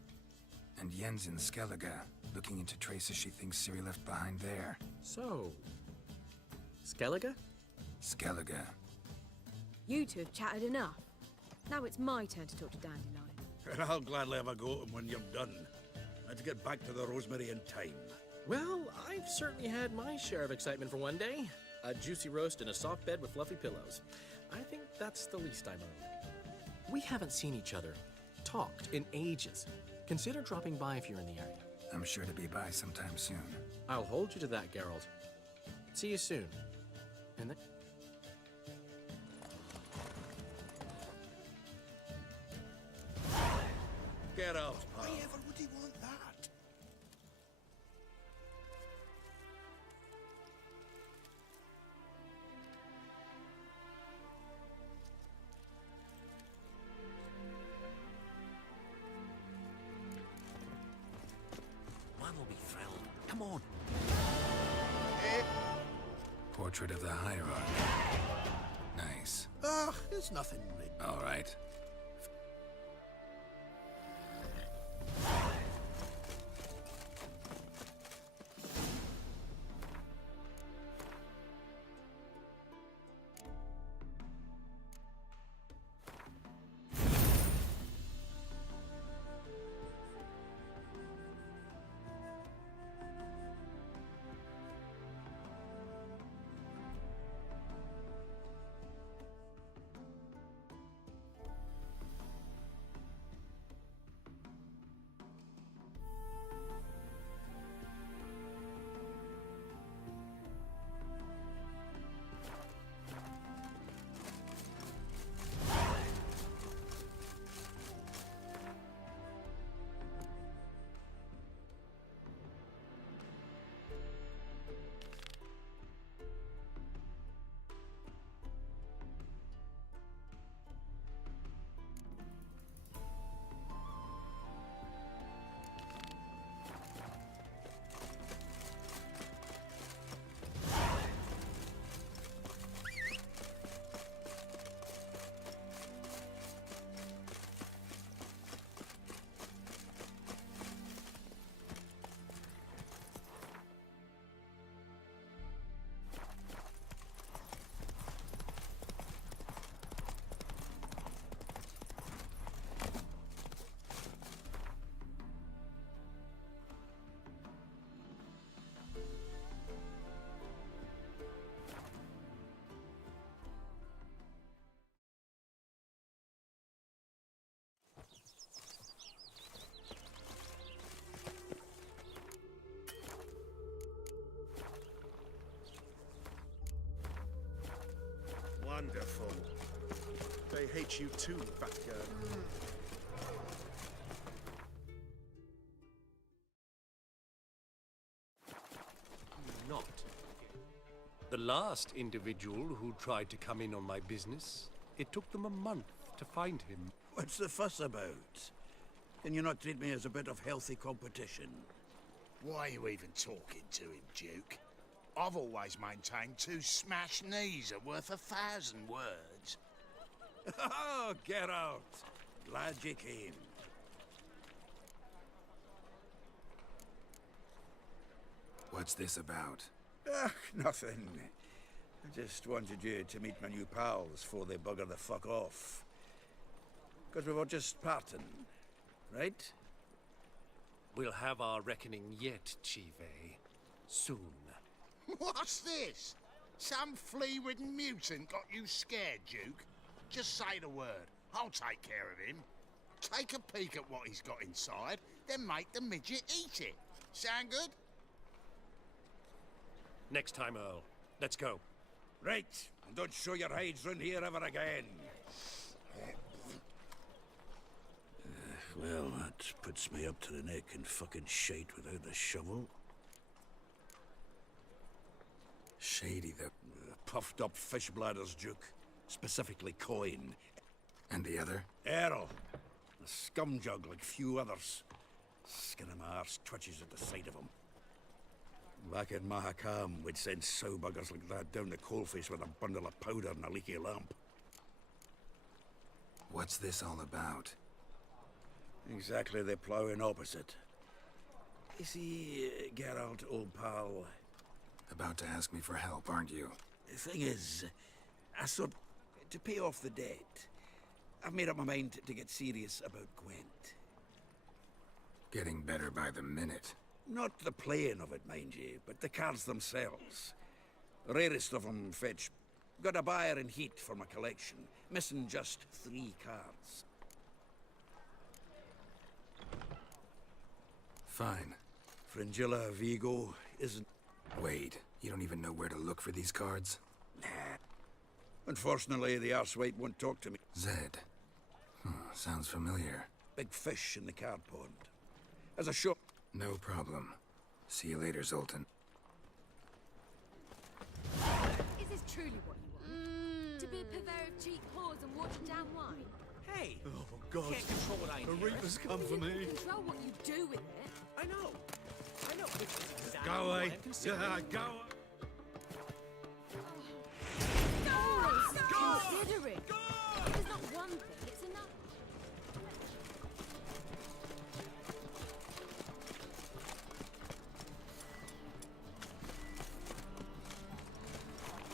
And Yen's in Skellige, looking into traces she thinks Ciri left behind there. So... Skellige? Skellige. You two have chatted enough. Now it's my turn to talk to Dandelion. And I'll gladly have a go at him when you're done. Let's get back to the Rosemary in time. Well, I've certainly had my share of excitement for one day. A juicy roast and a soft bed with fluffy pillows. I think that's the least I'm owed. We haven't seen each other, talked in ages. Consider dropping by if you're in the area. I'm sure to be by sometime soon. I'll hold you to that, Geralt. See you soon. And then... Get out, pal. Why ever would he want that? One will be thrilled. Come on. Portrait of the Hierarch. Nice. There's nothing written. All right. Wonderful. They hate you too, Fatgirl. Not. The last individual who tried to come in on my business, it took them a month to find him. What's the fuss about? Can you not treat me as a bit of healthy competition? Why are you even talking to him, Duke? I've always maintained 2 smashed knees are worth 1,000 words. Oh, get out. Glad you came. What's this about? Nothing. I just wanted you to meet my new pals before they bugger the fuck off. Because we were just parting, right? We'll have our reckoning yet, Chive. Soon. What's this? Some flea-ridden mutant got you scared, Duke? Just say the word. I'll take care of him. Take a peek at what he's got inside, then make the midget eat it. Sound good? Next time, Earl. Let's go. Right, and don't show your hides round here ever again. Well, that puts me up to the neck in fucking shite without a shovel. Shady, the puffed up fish bladders, Duke. Specifically coin. And the other? Errol. A scumjug like few others. Skin of my arse twitches at the sight of him. Back in Mahakam, we'd send sow buggers like that down the coalface with a bundle of powder and a leaky lamp. What's this all about? Exactly the ploughing opposite. You see, Geralt, old pal... About to ask me for help, aren't you? The thing is, I thought, to pay off the debt, I've made up my mind to get serious about Gwent. Getting better by the minute. Not the playing of it, mind you, but the cards themselves. The rarest of them fetch. Got a buyer in heat for my collection, missing just 3 cards. Fine. Fringilla Vigo isn't... Wait, you don't even know where to look for these cards? Nah. Unfortunately, the arsewite won't talk to me. Zed. Sounds familiar. Big fish in the card pond. As a shop... No problem. See you later, Zoltan. Is this truly what you want? To be a purveyor of cheap whores and watered down wine? Hey! Oh, God. Can't control what I The hear. Reaper's come for You me. can control what you do with it. I know. I know. It's exactly Go what away. I'm considering. Yeah, go. Consider it. If it's not one thing, it's another.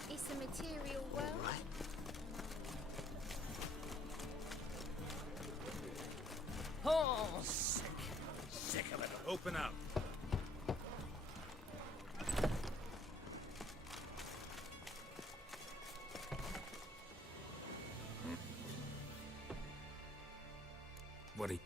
It's a material world. Oh, sick. Sick of it. Open up. What do you...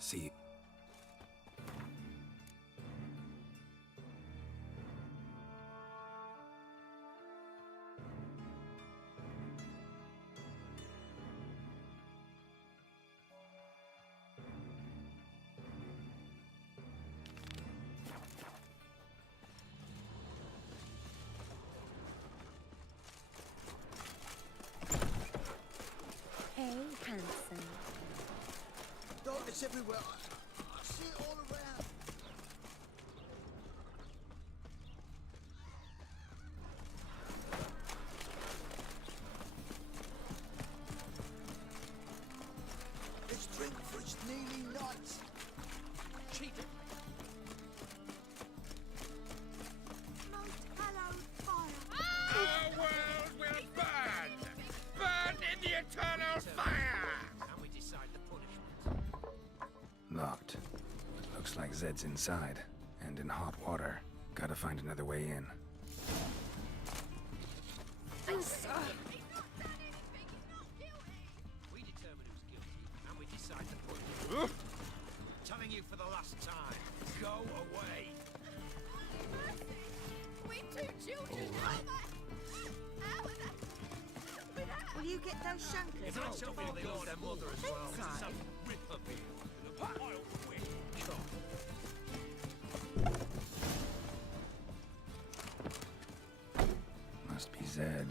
See... Hey, handsome. Darkness everywhere. I see it all around. Let's drink for it's nearly night. Cheater. Zed's inside, and in hot water. Gotta find another way in. We determine who's guilty, and we decide the point. Telling you for the last time, go away. We two children. Will you get those shankers? If I tell people they lost their mother as well, this is some ripper bill. A pile quick. Must be Zed.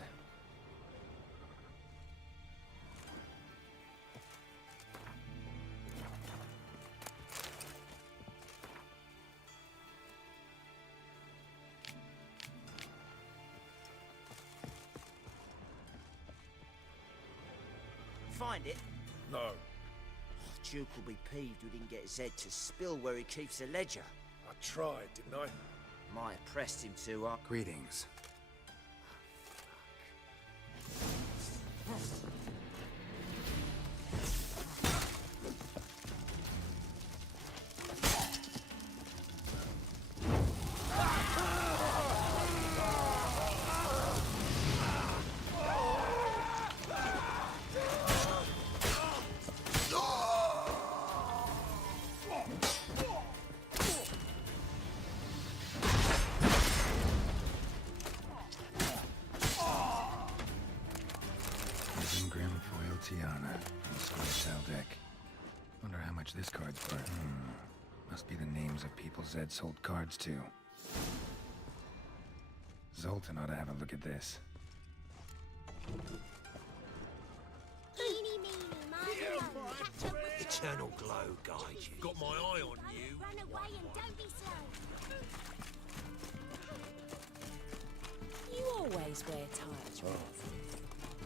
Find it? No. Duke will be peeved we didn't get Zed to spill where he keeps the ledger. I tried, didn't I? Might have pressed him too hard. Greetings. Tiana and Square deck. Wonder how much this card's worth. Must be the names of people Zed sold cards to. Zoltan ought to have a look at this. Eeny, meeny, miny, mo. Catch up with Eternal glow guides you. Got my eye on you. Run away and don't be slow. You always wear ties,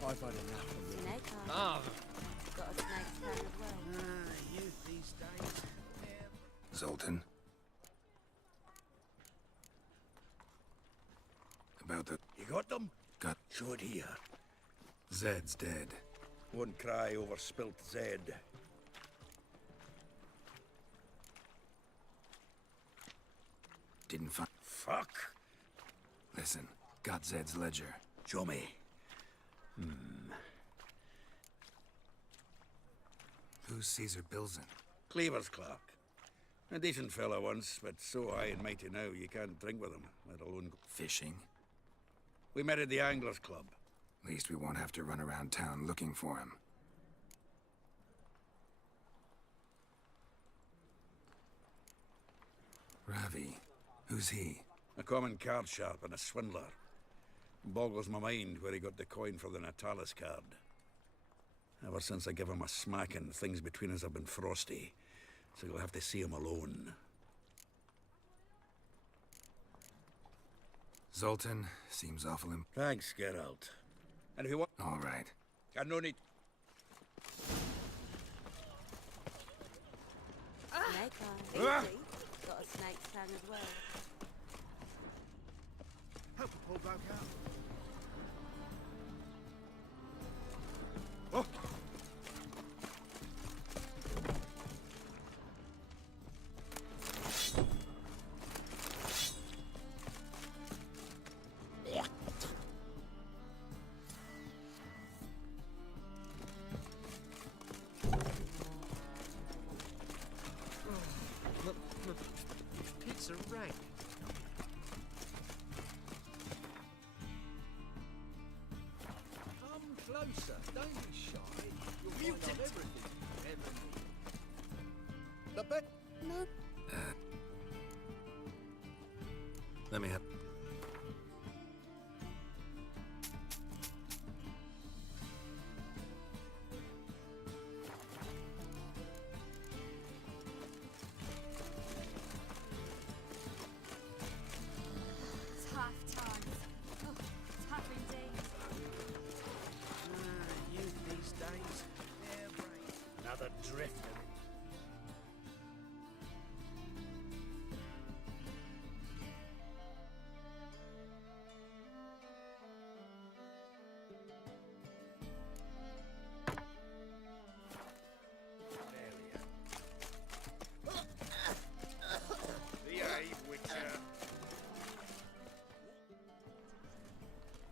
I've had enough of Snake eye. Ah, Got a snake's tongue as well. Youth these days. Zoltan? About the... You got them? Got... Show it here. Zed's dead. One cry over spilt Zed. Didn't find... Fuck! Listen, got Zed's ledger. Show me. Who's Caesar Bilzen? Cleaver's clerk. A decent fellow once, but so high and mighty now you can't drink with him, let alone go Fishing? We met at the Anglers Club. At least we won't have to run around town looking for him. Ravi. Who's he? A common card sharp and a swindler. Boggles my mind where he got the coin for the Natalis card. Ever since I gave him a smacking, things between us have been frosty. So you'll have to see him alone. Zoltan seems awful Thanks, Geralt. And if you want... All right. I no need... Snake eye. Easy. Got a snake's tongue as well. Help a pull back out. Oh! Pizza rank. Come closer, don't be shy. You'll find out everything you ever need. The bet. No. Let me have... Tough times. Oh, tough indeed. Youth these days. Another drifter.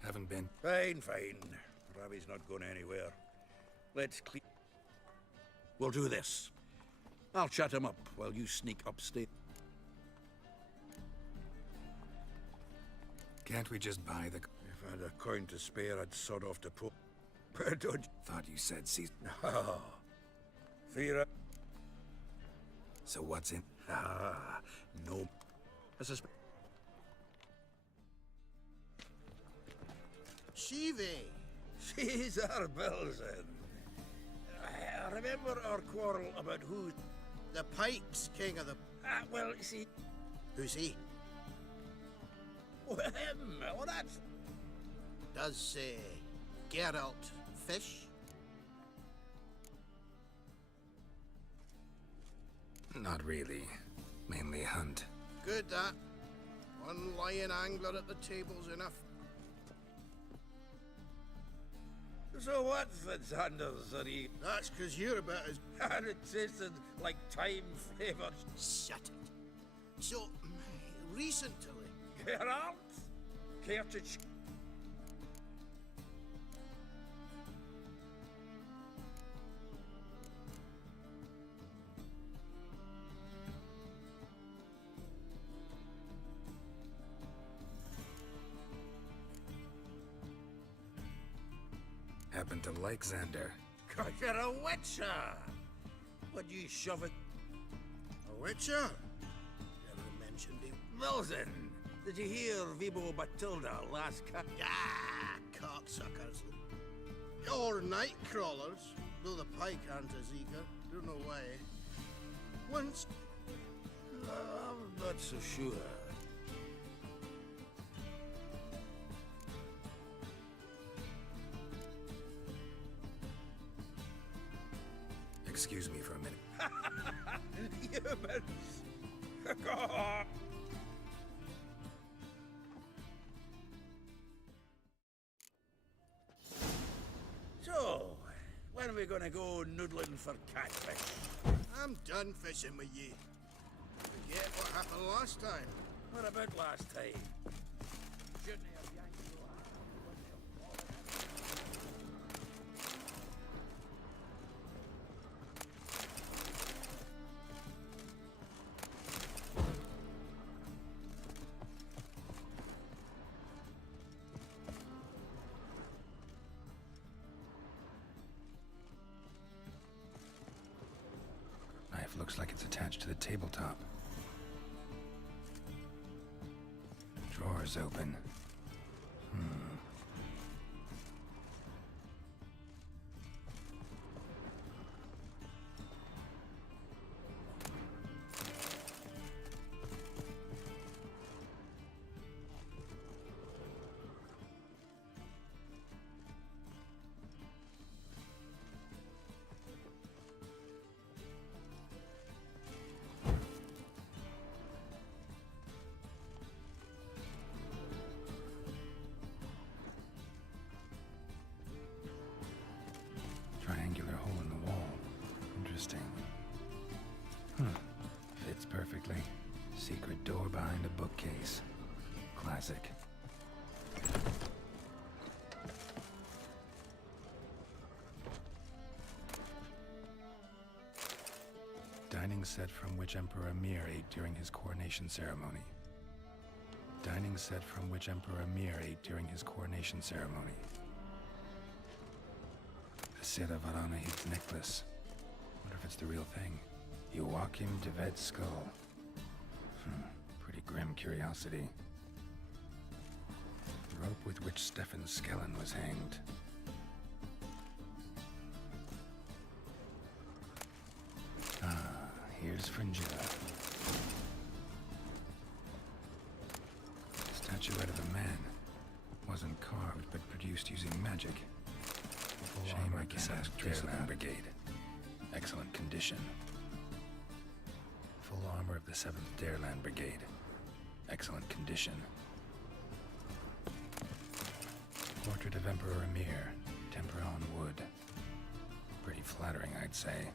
Haven't been. Fine, fine. Ravi's not going anywhere. Let's clean. We'll do this. I'll chat him up while you sneak upstairs. Can't we just buy the... If I had a coin to spare, I'd sod off to po... Don't... Thought you said season... No. Fear... So what's in... Ah, no. I suspect... Shivi! She's our Belzen. I remember our quarrel about who... The Pike's king of the... well, you see... Who's he? Oh, him! Oh, that's... Does say Geralt fish? Not really. Mainly hunt. Good, that. One lion angler at the table's enough. So what's the Sanders are you? That's 'cause you're about as... And it tasted like time flavoured. Shut it. So, recently... Geralt? Care to... Happen to like Xander. 'Cause you're a witcher! Would you shove it... A witcher? Never mentioned him. Wilson, did you hear Vibo Batilda last cut? Ah, cocksuckers. Or night crawlers, though the pike aren't as eager. Don't know why. Once... I'm not so sure. Excuse me for a minute. Humans! So, when are we gonna go noodling for catfish? I'm done fishing with ye. Forget what happened last time. What about last time? Shouldn't have yanked you out. Knife looks like it's attached to the tabletop. Drawer's open. Triangular hole in the wall. Interesting. Fits perfectly. Secret door behind a bookcase. Classic. Dining set from which Emperor Emir ate during his coronation ceremony. Dining set from which Emperor Emir ate during his coronation ceremony. A Sera Varana Higgs necklace. Wonder if it's the real thing. Joachim de Ved's skull. Pretty grim curiosity. Rope with which Stefan Skellen was hanged. Here's Fringilla. Statuette of a man. Wasn't carved, but produced using magic. Shame I can't ask Dresden Brigade. Excellent condition. Full armor of the 7th Dareland Brigade. Excellent condition. Portrait of Emperor Emir. Tempera on wood. Pretty flattering, I'd say.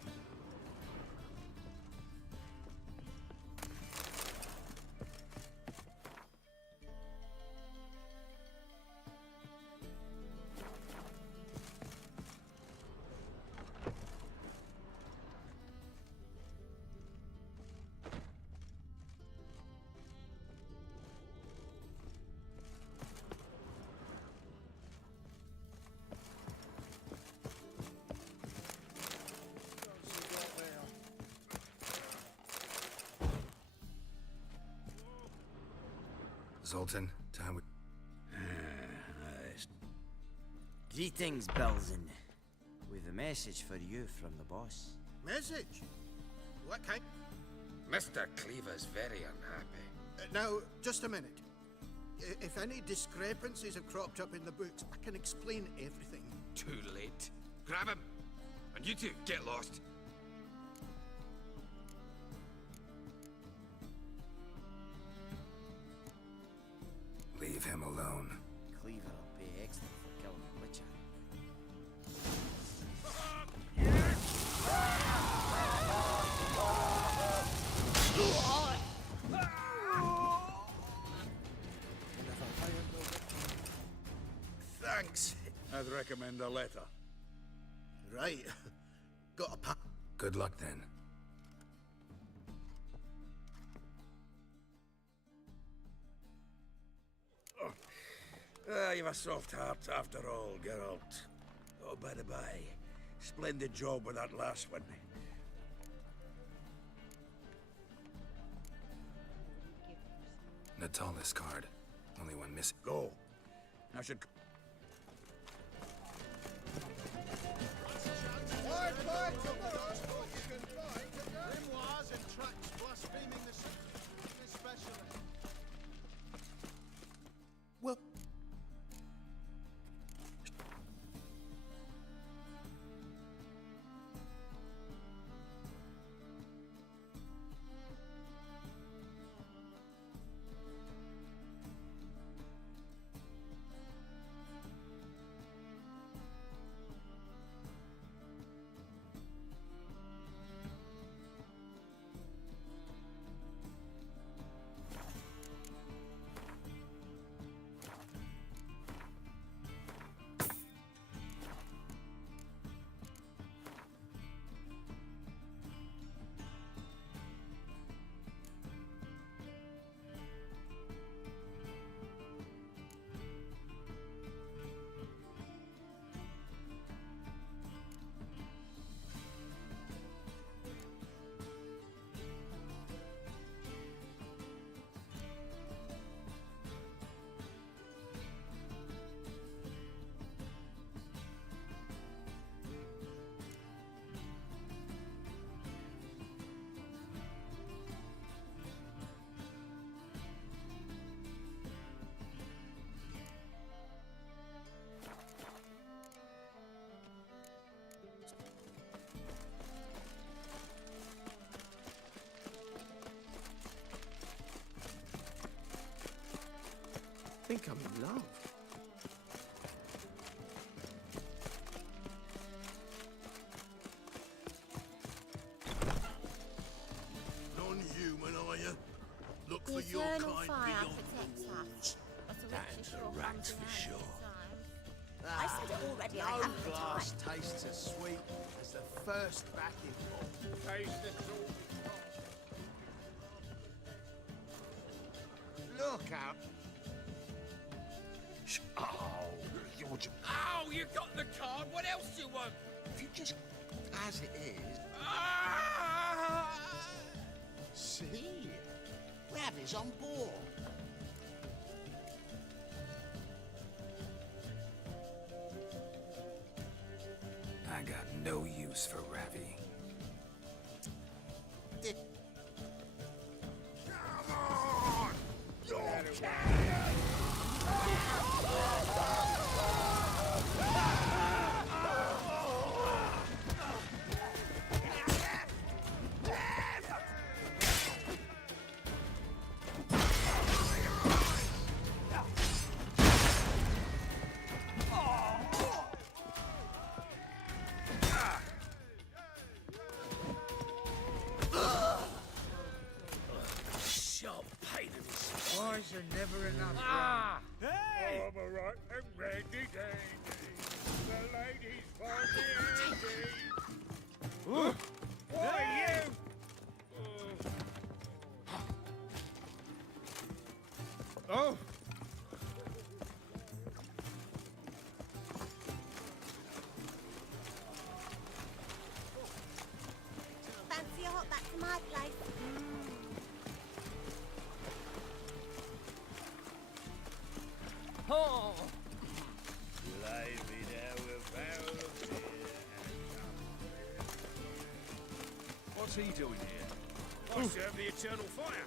Zoltan, time we... Greetings, Belzen. We've a message for you from the boss. Message? What kind? Mr. Cleaver's very unhappy. Now, just a minute. If any discrepancies have cropped up in the books, I can explain everything. Too late. Grab him! And you two, get lost. Leave him alone. Cleaver will pay extra for killing the Witcher. Thanks. I'd recommend a letter. Right. Got a pa- Good luck then. You've a soft heart after all, Geralt. Oh, by the by, splendid job with that last one. Natalis card. Only one missing. Go. I should... Grimoires and tracts blaspheming the especially. Well... I think I'm in love. Non-human, are you? Look for The your eternal kind fire beyond protects the walls. That's That's a rat's for sure. I said it already, I No haven't the glass time. tastes as sweet as the first vacuum bomb. Taste the salt. Look out. Oh, you're just... Oh, you got the card. What else do you want? If you just... As it is... See? Ravi's on board. I got no use for Ravi. Come on! You're Why is there never enough Ah! Hey! I'm a right and ready dandy. The ladies for the Andy. What are you? Oh! Fancy a hot back to my place? Oh. Lively now with Valo What's he doing here? I serve the eternal fire.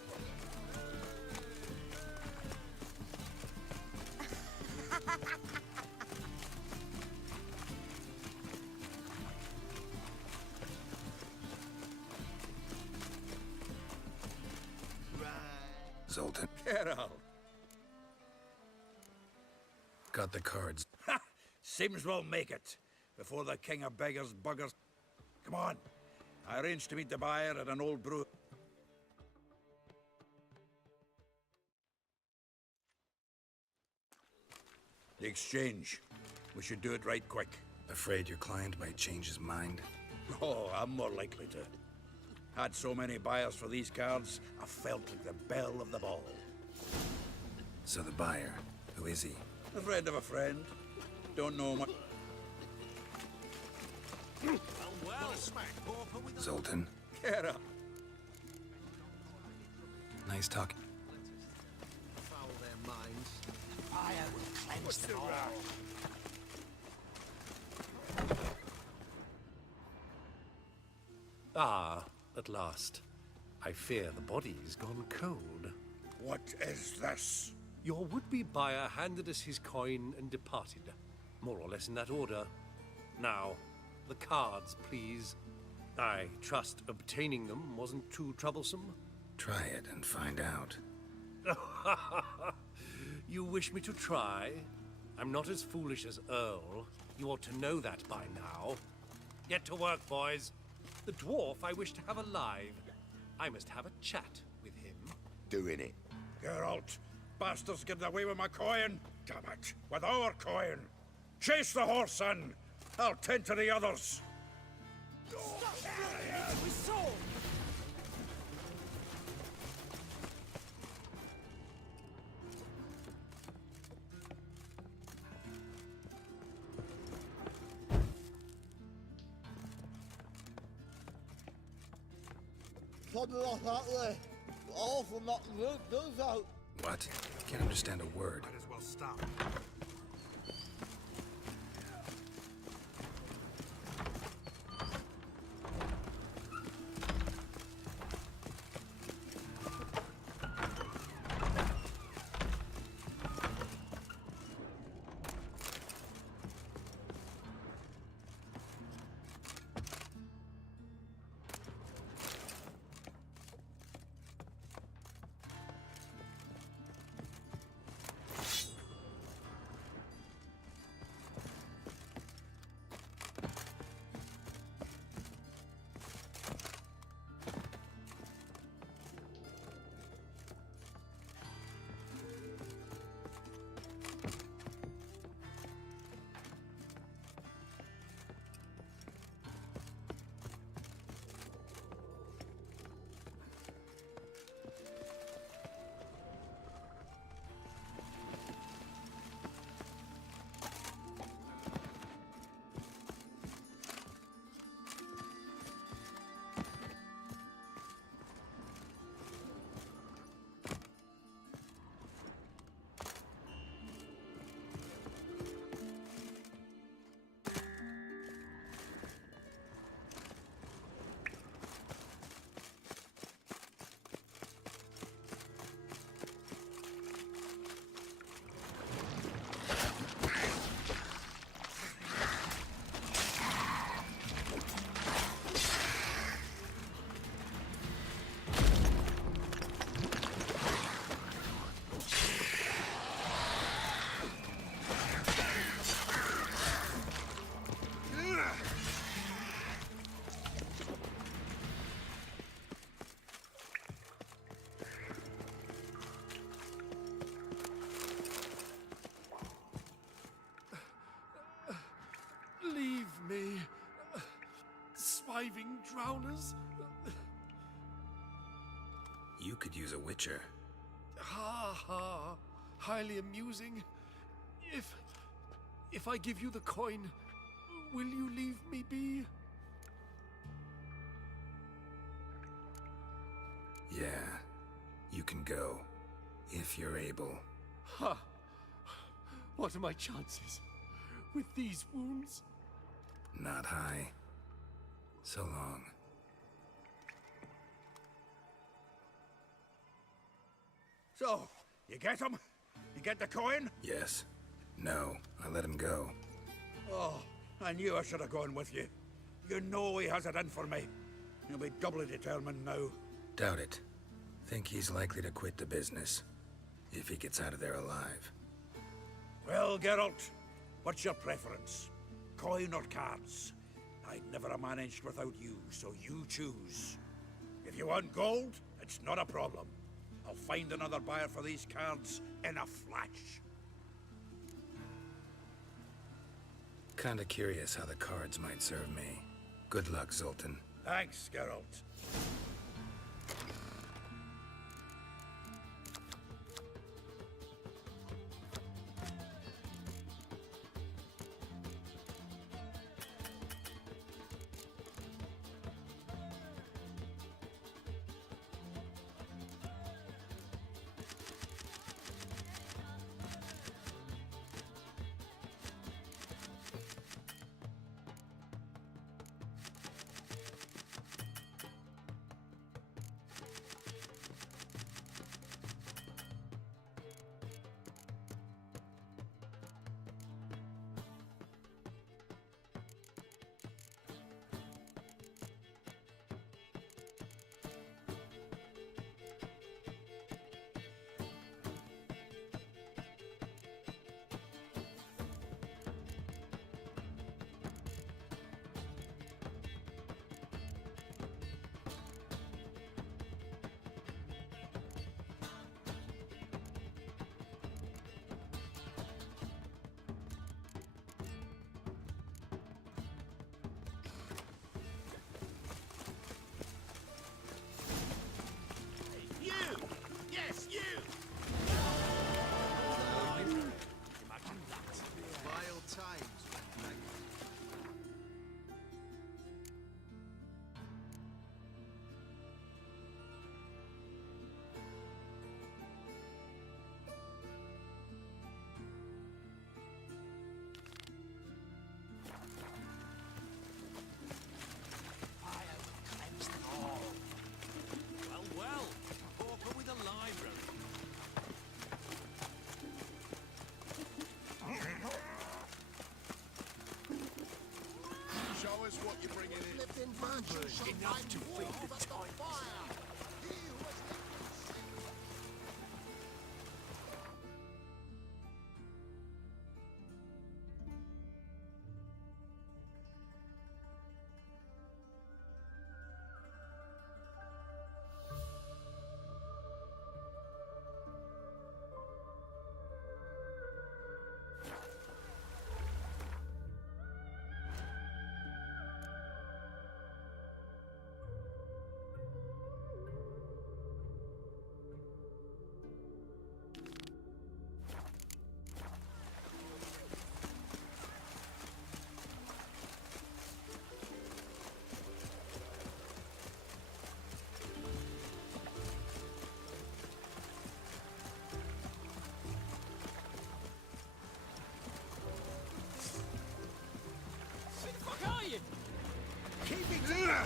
Zoltan. Geralt. Got the cards. Ha! Sims will make it before the king of beggars buggers. Come on. I arranged to meet the buyer at an old brew. The exchange. We should do it right quick. Afraid your client might change his mind? Oh, I'm more likely to. Had so many buyers for these cards, I felt like the belle of the ball. So the buyer, who is he? A friend of a friend. Don't know much. Zoltan. Get up. Nice talking. Foul their minds. Fire will cleanse them all. Ah, at last. I fear the body's gone cold. What is this? Your would-be buyer handed us his coin and departed. More or less in that order. Now, the cards, please. I trust obtaining them wasn't too troublesome. Try it and find out. You wish me to try? I'm not as foolish as Earl. You ought to know that by now. Get to work, boys. The dwarf I wish to have alive. I must have a chat with him. Doing it. Geralt, bastards getting away with my coin. Damn it, with our coin. Chase the horse, son. I'll tend to the others. We saw! Something like that way. Awful not good, does out. What? Can't understand a word. Might as well stop. Leave me, swiving drowners. You could use a witcher. Ha ha, highly amusing. If I give you the coin, will you leave me be? Yeah, you can go, if you're able. Ha! What are my chances with these wounds? Not high. So long. So, you get him? You get the coin? Yes. No, I let him go. Oh, I knew I should have gone with you. You know he has it in for me. He'll be doubly determined now. Doubt it. Think he's likely to quit the business. If he gets out of there alive. Well, Geralt, what's your preference? Coin or cards? I'd never have managed without you, so you choose. If you want gold, it's not a problem. I'll find another buyer for these cards in a flash. Kinda curious how the cards might serve me. Good luck, Zoltan. Thanks, Geralt. What you're bringing in. Enough to feed the time. Keep it here!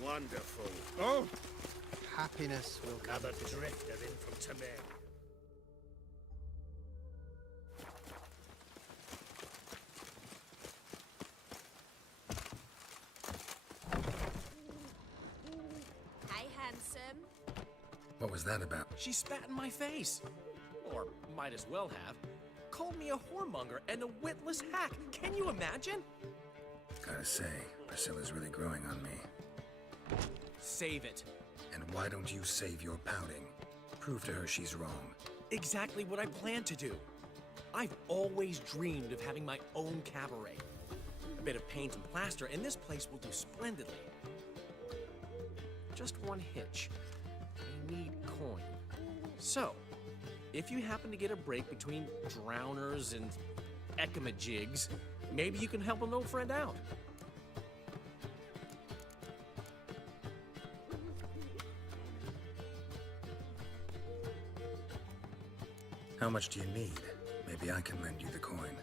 Wonderful. Oh! Happiness will come. Another drifter in from Tamir. Hey, handsome. What was that about? She spat in my face. Or might as well have. Called me a whoremonger and a witless hack. Can you imagine? Gotta say, Priscilla's really growing on me. Save it. And why don't you save your pouting? Prove to her she's wrong. Exactly what I plan to do. I've always dreamed of having my own cabaret. A bit of paint and plaster, and this place will do splendidly. Just one hitch. I need coin. So, if you happen to get a break between drowners and ekamajigs, maybe you can help an old friend out. How much do you need? Maybe I can lend you the coin.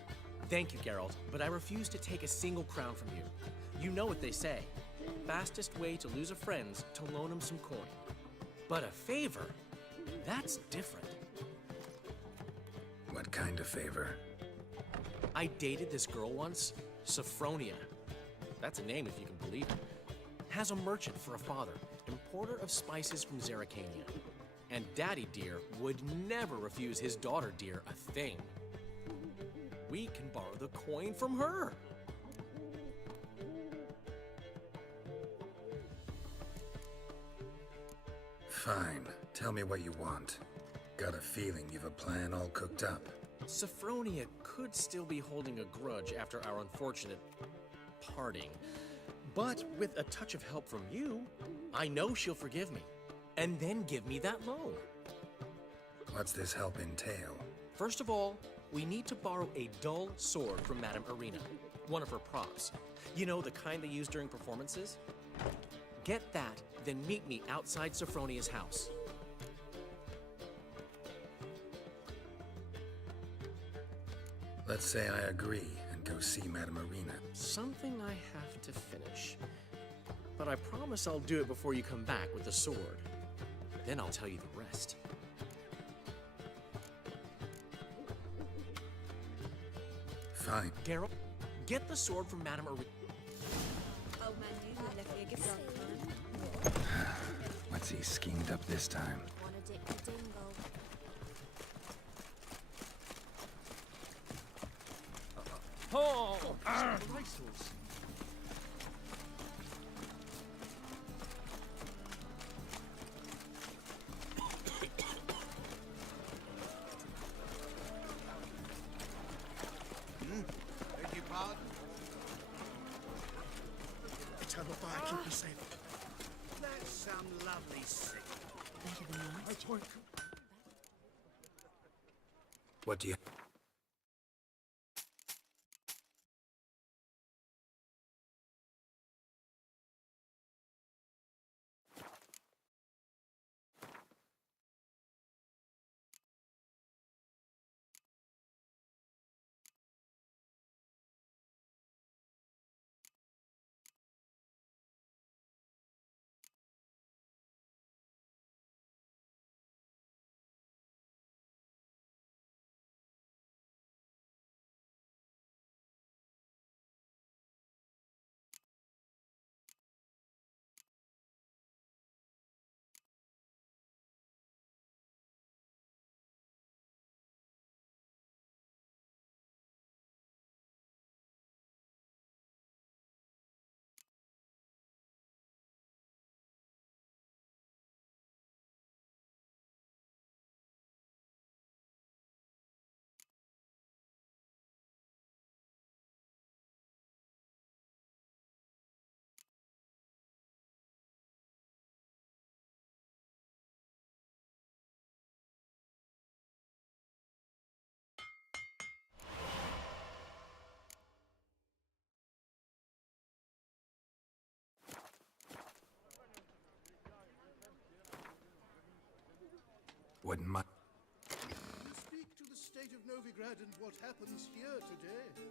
Thank you, Geralt, but I refuse to take a single crown from you. You know what they say. Fastest way to lose a friend's to loan him some coin. But a favor? That's different. What kind of favor? I dated this girl once, Sophronia. That's a name if you can believe it. Has a merchant for a father, importer of spices from Zerrikania. And Daddy Dear would never refuse his daughter Dear a thing. We can borrow the coin from her. Fine. Tell me what you want. Got a feeling you've a plan all cooked up. Sophronia could still be holding a grudge after our unfortunate parting. But with a touch of help from you, I know she'll forgive me. And then give me that loan. What's this help entail? First of all, we need to borrow a dull sword from Madame Arena, one of her props. You know, the kind they use during performances? Get that, then meet me outside Sophronia's house. Let's say I agree and go see Madame Arena. Something I have to finish. But I promise I'll do it before you come back with the sword. Then I'll tell you the rest. Fine. Geralt, get the sword from Madame Arena. Old man, you left me a gift on time. What's he schemed up this time? Wanna dip the dingle? Oh! Beg your pardon? Eternal fire, keep me safe. That's some lovely sick. Better than mine. What do you... Wouldn't mind... Speak to the state of Novigrad and what happens here today.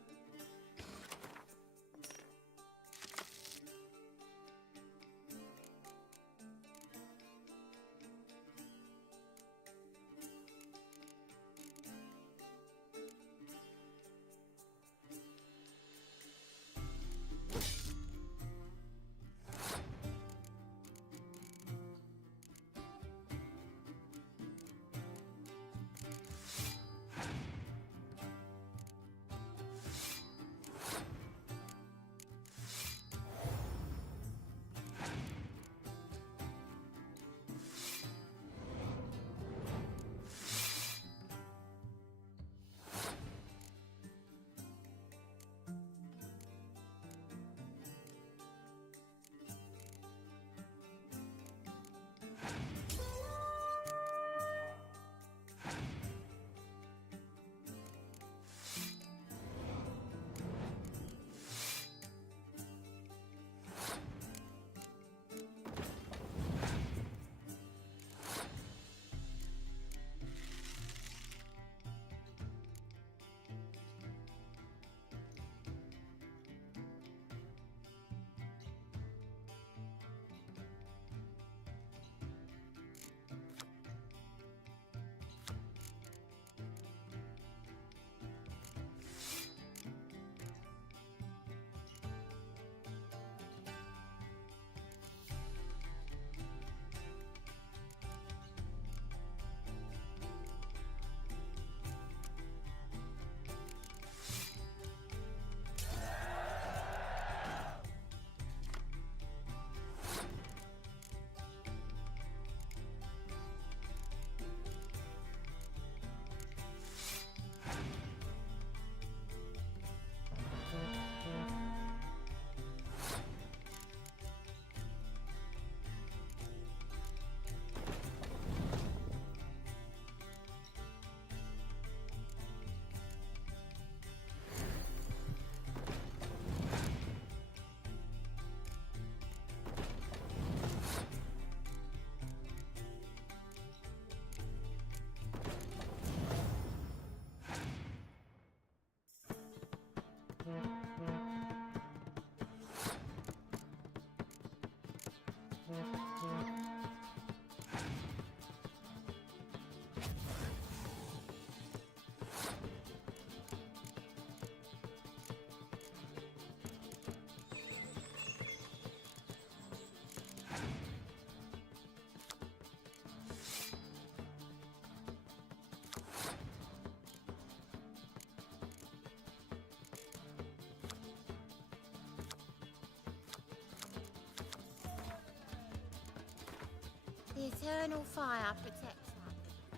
eternal fire protects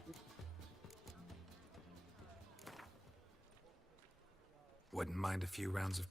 us. Wouldn't mind a few rounds of...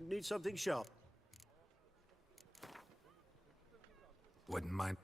Need something sharp. Wouldn't mind.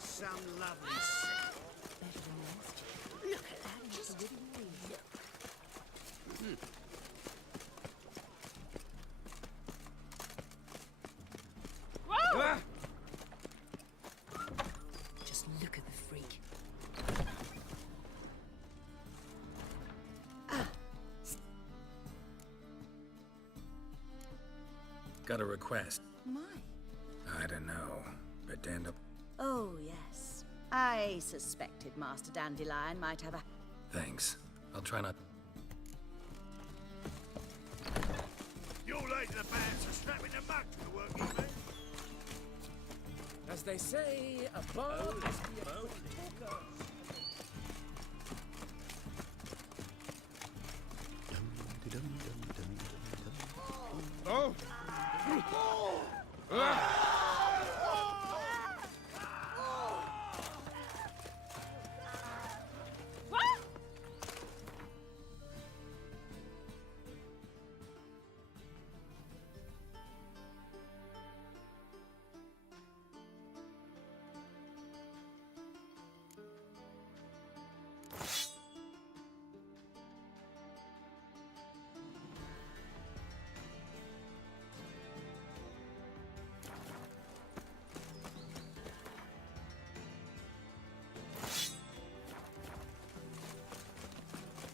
Some lovely Look at that, just Just look at the freak. Got a request. My. I don't know, but damned up. Oh, yes. I suspected Master Dandelion might have a... Thanks. I'll try not. You're late in the bands for snapping the mug to the working men. As they say, a bar must be a talker. Oh!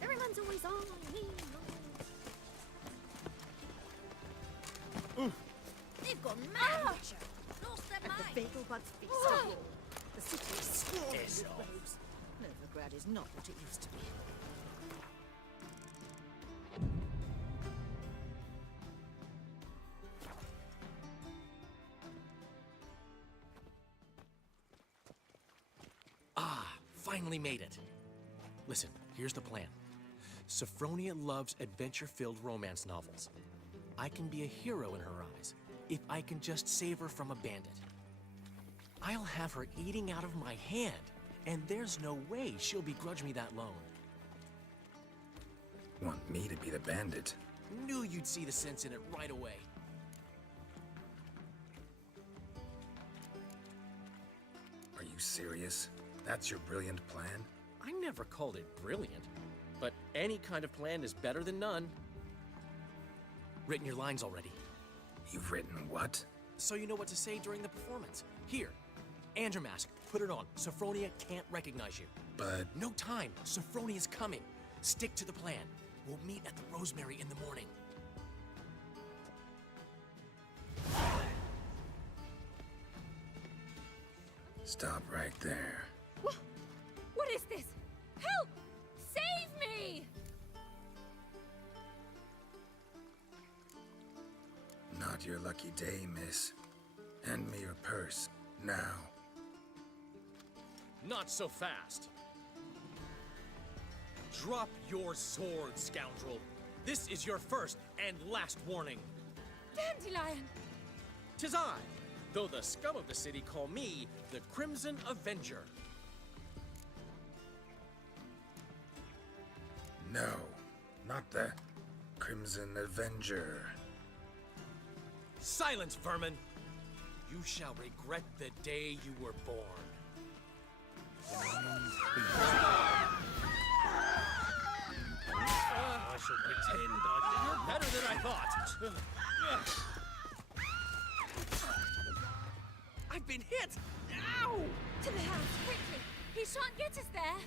Everyone's always on me. They've gone mad, Witcher. Lost their mind. The Beetlebugs feast of war. The city is swarming with rogues. Novigrad is not what it used to be. Finally made it. Listen, here's the plan. Sophronia loves adventure-filled romance novels. I can be a hero in her eyes if I can just save her from a bandit. I'll have her eating out of my hand, and there's no way she'll begrudge me that loan. Want me to be the bandit? Knew you'd see the sense in it right away. Are you serious? That's your brilliant plan? I never called it brilliant, but any kind of plan is better than none. Written your lines already. You've written what? So you know what to say during the performance. Here, and your mask. Put it on. Sophronia can't recognize you. But... No time. Sophronia's coming. Stick to the plan. We'll meet at the Rosemary in the morning. Stop right there. What is this? Help! Save me! Not your lucky day, miss. Hand me your purse, now. Not so fast. Drop your sword, scoundrel. This is your first and last warning. Dandelion! 'Tis I, though the scum of the city call me the Crimson Avenger. No, not the Crimson Avenger. Silence, vermin! You shall regret the day you were born. I shall pretend you're better than I thought. I've been hit! Ow! To the house, quickly! He shan't get us there!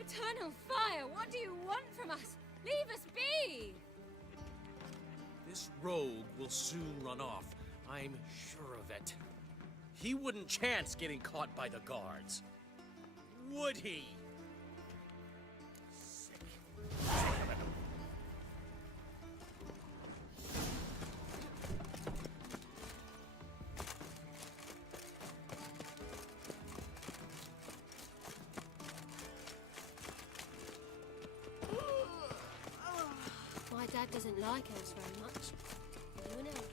Eternal fire, what do you want from us? Leave us be! This rogue will soon run off. I'm sure of it. He wouldn't chance getting caught by the guards. Would he? Sick. Sick of it. My dad doesn't like elves very much. You an elf?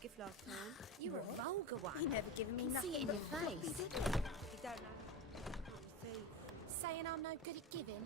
Gift last time. You were a vulgar one. You never given me nothing. See it in your face. You don't know. Saying I'm no good at giving.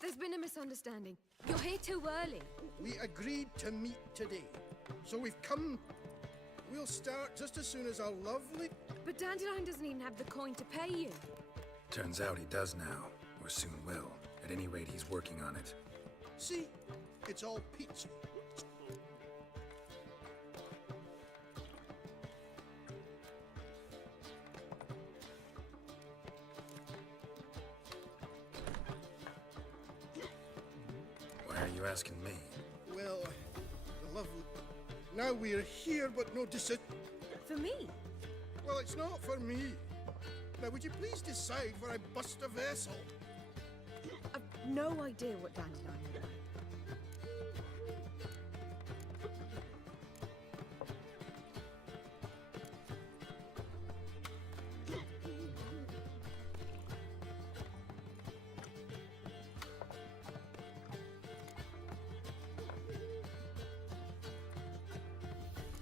There's been a misunderstanding. You're here too early. We agreed to meet today, so we've come. We'll start just as soon as our lovely... But Dandelion doesn't even have the coin to pay you. Turns out he does now, or soon will. At any rate, he's working on it. See? It's all peachy. Why are you asking me? Well, the lovely... Now we're here, but no For me? Well, it's not for me. Now, would you please decide where I bust a vessel? I've no idea what Dandelion would like.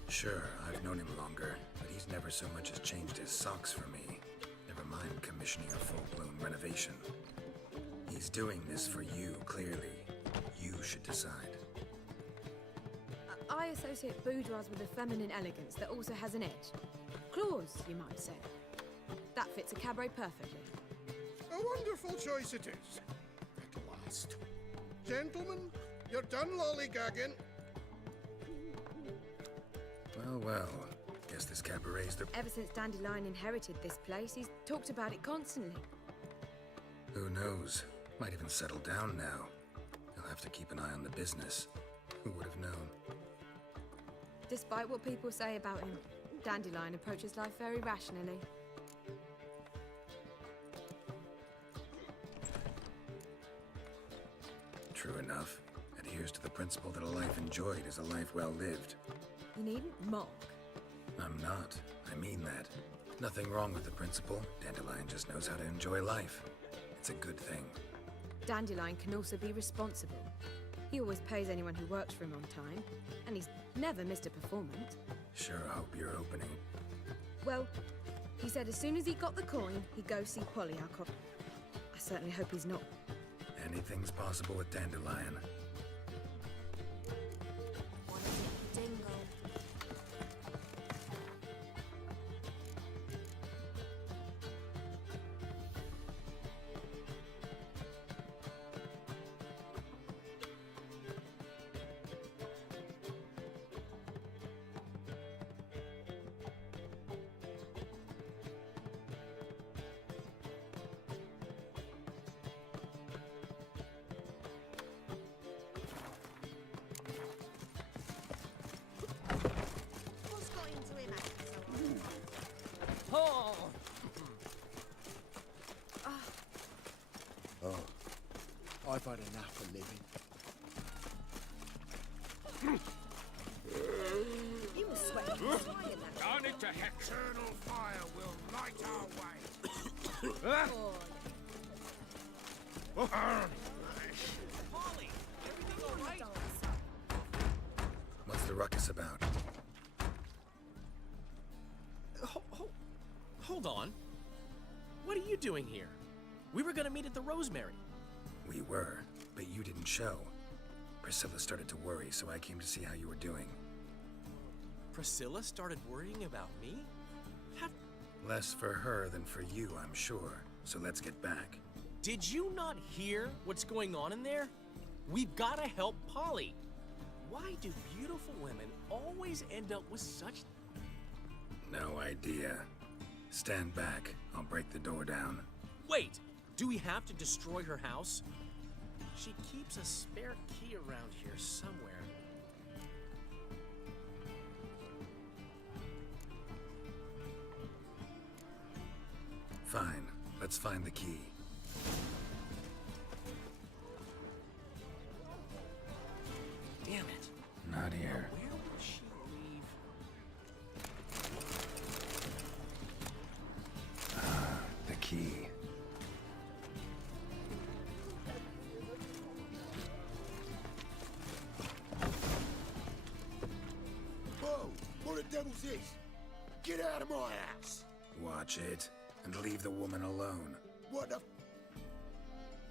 Sure, I've known him longer, but he's never so much as changed his socks for me. Never mind commissioning a full-blown renovation. He's doing this for you, clearly. You should decide. I associate boudoirs with a feminine elegance that also has an edge. Claws, you might say. That fits a cabaret perfectly. A wonderful choice it is. At last. Gentlemen, you're done lollygagging. Well, guess this cabaret's the... Ever since Dandelion inherited this place, he's talked about it constantly. Who knows? Might even settle down now. He'll have to keep an eye on the business. Who would have known? Despite what people say about him, Dandelion approaches life very rationally. True enough. Adheres to the principle that a life enjoyed is a life well lived. You needn't mock. I'm not. I mean that. Nothing wrong with the principle. Dandelion just knows how to enjoy life. It's a good thing. Dandelion can also be responsible. He always pays anyone who works for him on time, and he's never missed a performance. Sure hope you're opening. Well, he said as soon as he got the coin, he'd go see Polly, our cop. I certainly hope he's not. Anything's possible with Dandelion. Dingle. What's got into him acting so Oh! Oh, I've had enough of living. He was sweating and swaying that. On it to heck. Eternal fire will light our way. Polly, everything all right? What's the ruckus about? Hold on. What are you doing here? We were gonna meet at the Rosemary. We were, but you didn't show. Priscilla started to worry, so I came to see how you were doing. Priscilla started worrying about me? Less for her than for you, I'm sure. So let's get back. Did you not hear what's going on in there? We've gotta help Polly. Why do beautiful women always end up with such... No idea. Stand back. I'll break the door down. Wait! Do we have to destroy her house? She keeps a spare key around here somewhere. Fine. Let's find the key. Damn it. Not here. Where would she leave? The key. Whoa! What the devil's this? Get out of my house! Watch it, and leave the woman alone. What the...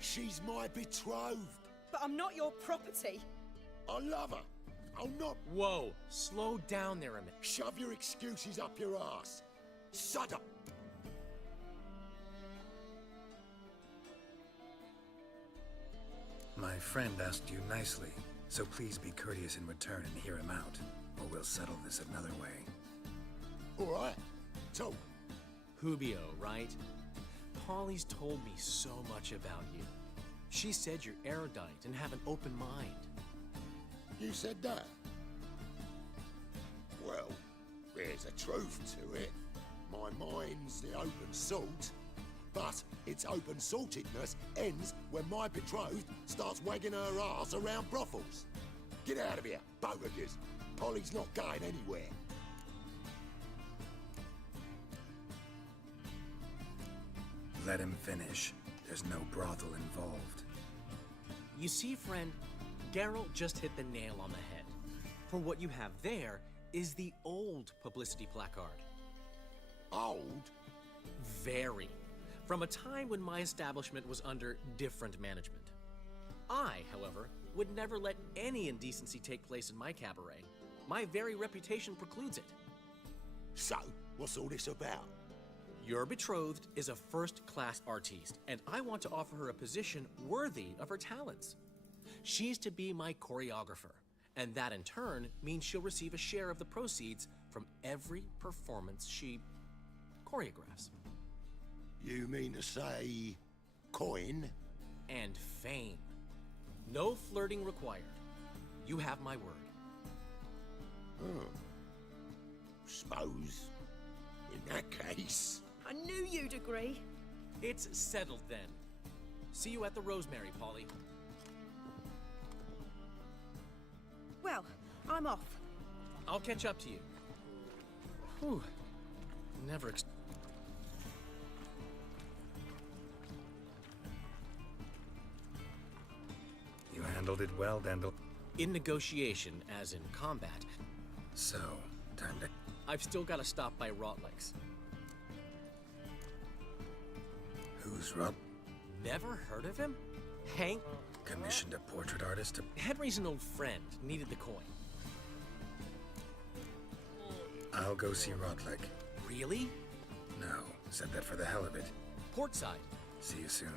She's my betrothed. But I'm not your property. I love her. I'll not... Whoa, slow down there a minute. Shove your excuses up your ass. Shut up. My friend asked you nicely, so please be courteous in return and hear him out, or we'll settle this another way. All right. Talk. Hubio, right? Polly's told me so much about you. She said you're erudite and have an open mind. You said that? Well, there's a truth to it. My mind's the open salt, but its open saltedness ends when my betrothed starts wagging her ass around brothels. Get out of here, bogages. Polly's not going anywhere. Let him finish. There's no brothel involved. You see, friend, Geralt just hit the nail on the head. For what you have there is the old publicity placard. Old? Very. From a time when my establishment was under different management. I, however, would never let any indecency take place in my cabaret. My very reputation precludes it. So, what's all this about? Your betrothed is a first-class artiste, and I want to offer her a position worthy of her talents. She's to be my choreographer, and that in turn means she'll receive a share of the proceeds from every performance she choreographs. You mean to say... coin? And fame. No flirting required. You have my word. Suppose, in that case... I knew you'd agree. It's settled then. See you at the Rosemary, Polly. Well, I'm off. I'll catch up to you. Whew. Never You handled it well, Dandel. In negotiation, as in combat. So, time to... I've still got to stop by Rotlex. Who's Rob? Never heard of him? Hank? Commissioned a portrait artist to... Henry's an old friend. Needed the coin. I'll go see Rotlick. Really? No, said that for the hell of it. Portside. See you soon.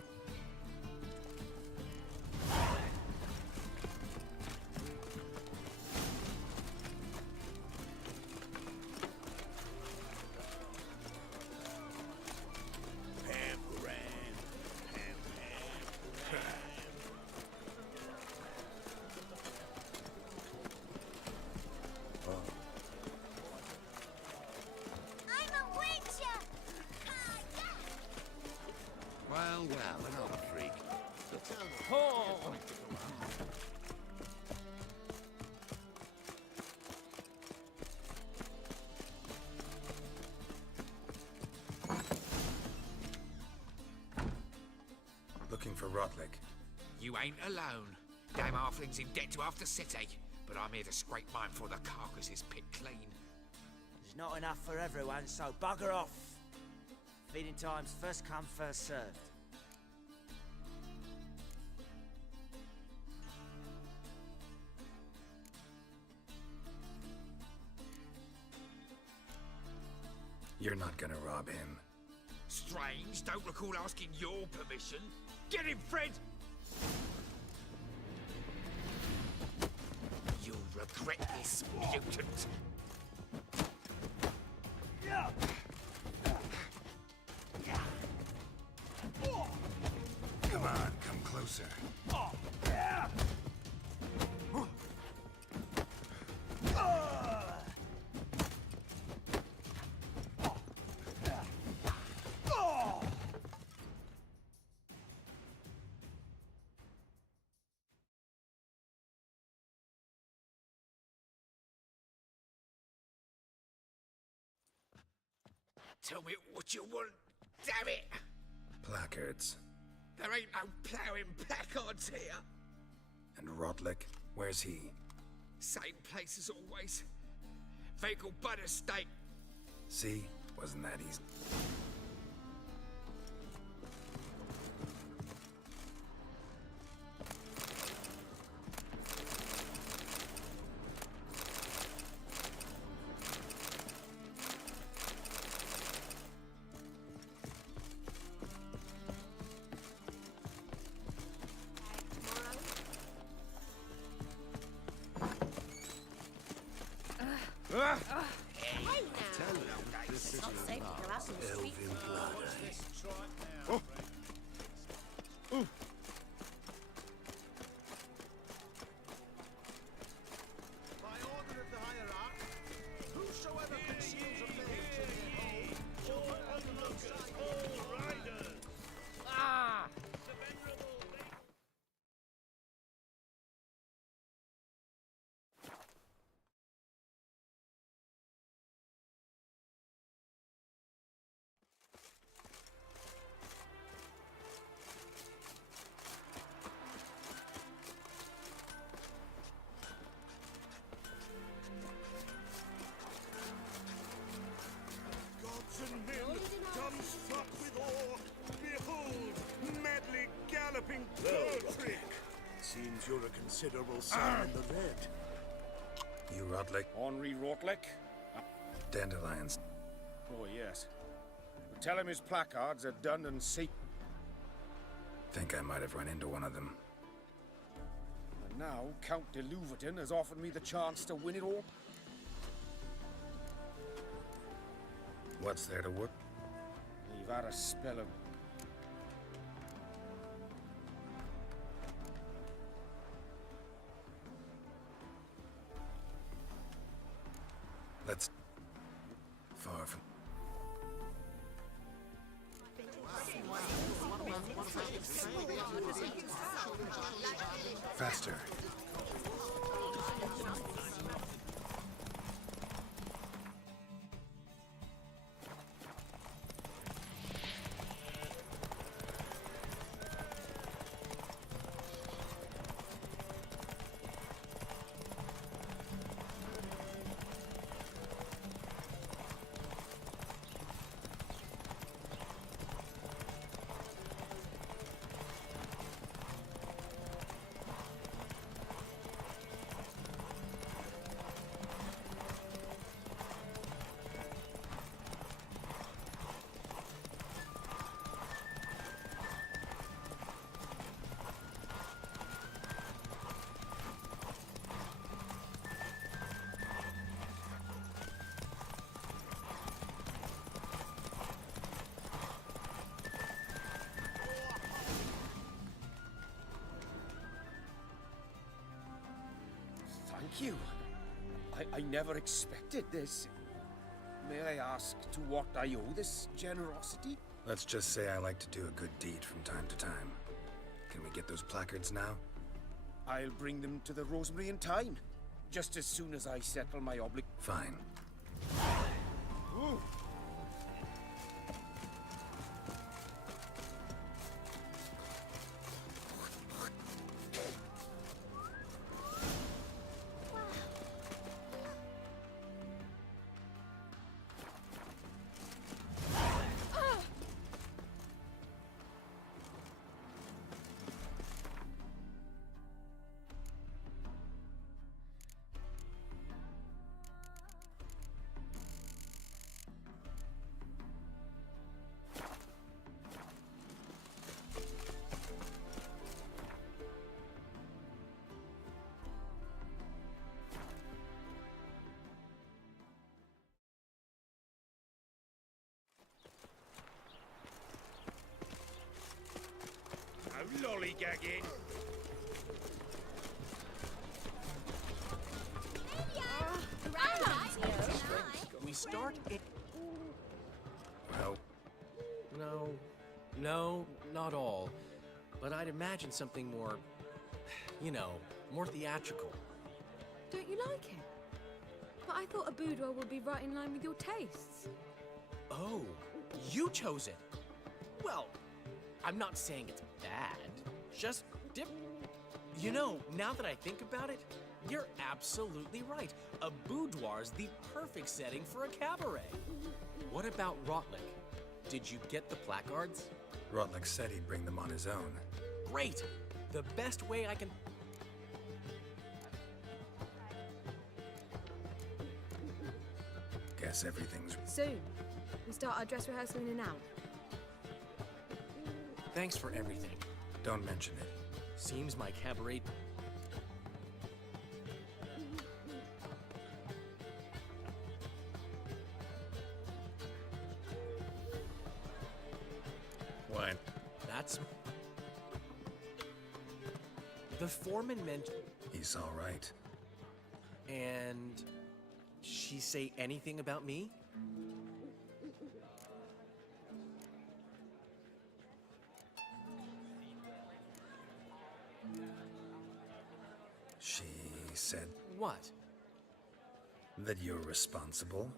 Well, another freak. Looking for Rotlick. You ain't alone. Damn halfling's in debt to half the city, but I'm here to scrape mine before the carcass is picked clean. There's not enough for everyone, so bugger off. Feeding time's first come, first served. You're not gonna rob him. Strange, don't recall asking your permission. Get him, Fred! You'll regret this, mutant. Come on, come closer. Tell me what you want, damn it! Placards. There ain't no ploughing placards here. And Rotlick, where's he? Same place as always. Vehicle butter steak. See? Wasn't that easy? Hey now! This is Not safe to go out in the street. Oh. Oh. By order of the hierarch, whosoever conceals a mage in their home shall be held alongside all riders. Ah! Gods and men, dumb struck with awe, behold, madly galloping Bertrick. Seems you're a considerable sign in the red. You Rotlick? Henri Rotlick? Dandelions. Oh, yes. Tell him his placards are done and see. Think I might have run into one of them. And now Count de Louverton has offered me the chance to win it all. What's there to work? We've had a spell of... Let's... Far from... Faster. Thank you. I never expected this. May I ask to what I owe this generosity? Let's just say I like to do a good deed from time to time. Can we get those placards now? I'll bring them to the Rosemary in time. Just as soon as I settle my Fine. Ooh. No lollygagging. We start it. Well, No, not all. But I'd imagine something more, more theatrical. Don't you like it? But I thought a boudoir would be right in line with your tastes. Oh, you chose it. Well, I'm not saying it's bad. Just dip. Now that I think about it, you're absolutely right. A boudoir's the perfect setting for a cabaret. What about Rotlick? Did you get the placards? Rotlick said he'd bring them on his own. Great! The best way I can... Guess everything's... Soon. We start our dress rehearsal in an hour. Thanks for everything. Don't mention it. Seems my cabaret... The foreman meant... He's all right. And... she say anything about me? She said... What? That you're responsible?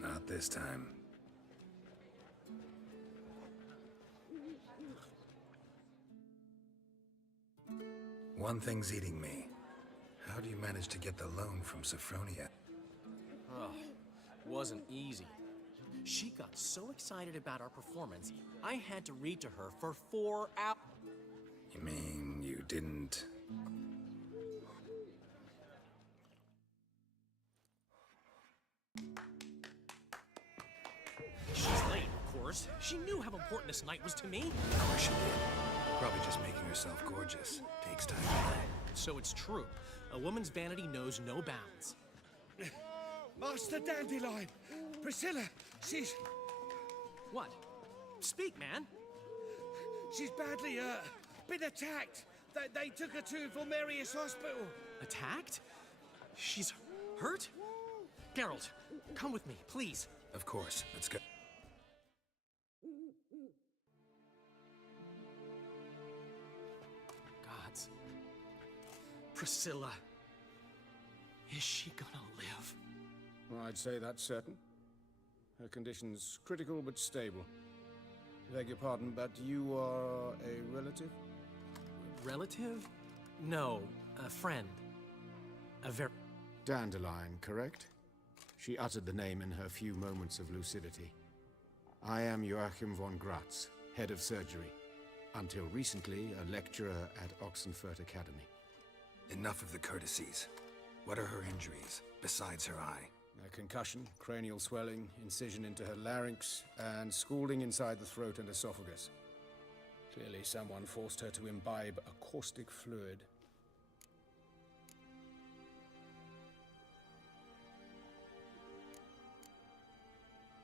Not this time. One thing's eating me. How do you manage to get the loan from Sophronia? Oh, wasn't easy. She got so excited about our performance, I had to read to her for 4 hours. You mean you didn't... She's late, of course. She knew how important this night was to me. Of course she did. Probably just making herself gorgeous. Takes time. So it's true. A woman's vanity knows no bounds. Master Dandelion! Priscilla, she's... What? Speak, man. She's badly, been attacked. They took her to Vulmerius Hospital. Attacked? She's hurt? Geralt, come with me, please. Of course. Let's go. Gods. Priscilla. Is she gonna live? I'd say that's certain. Her condition's critical but stable. Beg your pardon, but you are a relative? Relative? No, a friend. A very... Dandelion, correct? She uttered the name in her few moments of lucidity. I am Joachim von Gratz, head of surgery. Until recently, a lecturer at Oxenfurt Academy. Enough of the courtesies. What are her injuries, besides her eye? A concussion, cranial swelling, incision into her larynx, and scalding inside the throat and esophagus. Clearly someone forced her to imbibe a caustic fluid.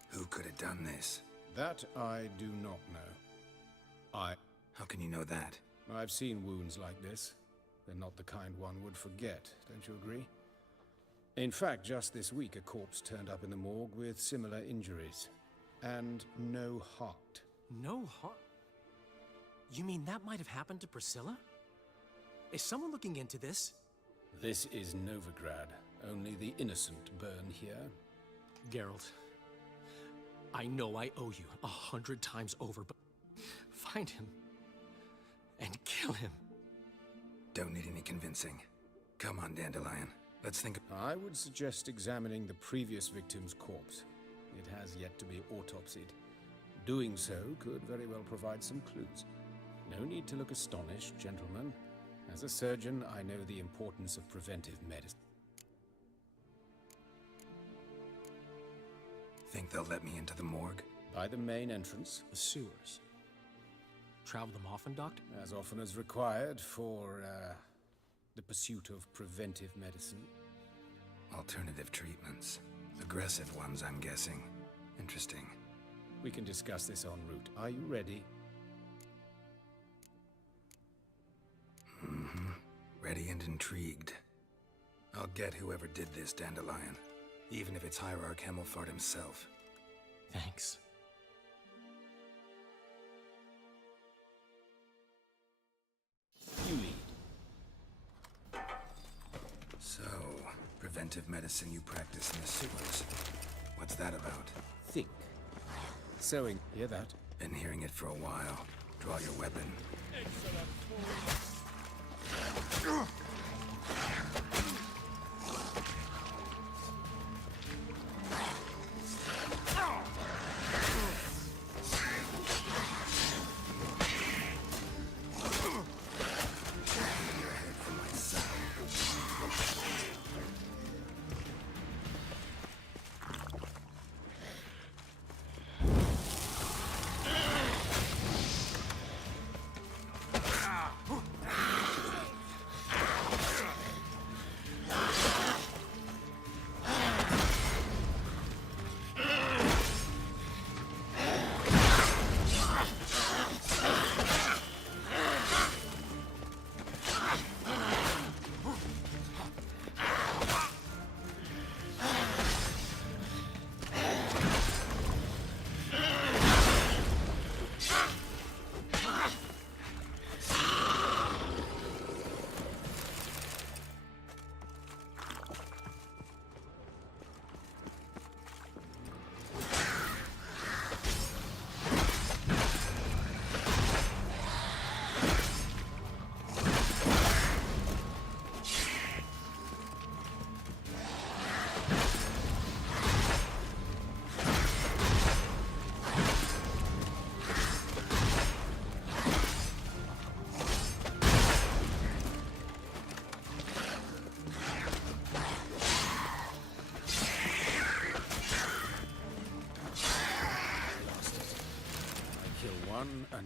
Who could have done this? That I do not know. How can you know that? I've seen wounds like this. They're not the kind one would forget, don't you agree? In fact, just this week, a corpse turned up in the morgue with similar injuries. And no heart. No heart? You mean that might have happened to Priscilla? Is someone looking into this? This is Novigrad. Only the innocent burn here. Geralt, I know I owe you 100 times over, but find him and kill him. Don't need any convincing. Come on, Dandelion. Let's think. I would suggest examining the previous victim's corpse. It has yet to be autopsied. Doing so could very well provide some clues. No need to look astonished, gentlemen. As a surgeon, I know the importance of preventive medicine. Think they'll let me into the morgue? By the main entrance. The sewers. Travel them often, Doctor? As often as required for, the pursuit of preventive medicine. Alternative treatments. Aggressive ones, I'm guessing. Interesting. We can discuss this en route. Are you ready? Mm-hmm. Ready and intrigued. I'll get whoever did this, Dandelion. Even if it's Hierarch Hemmelfart himself. Thanks. You lead. So, preventive medicine you practice in the sewers. What's that about? Think. Sewing. Hear that? Been hearing it for a while. Draw your weapon.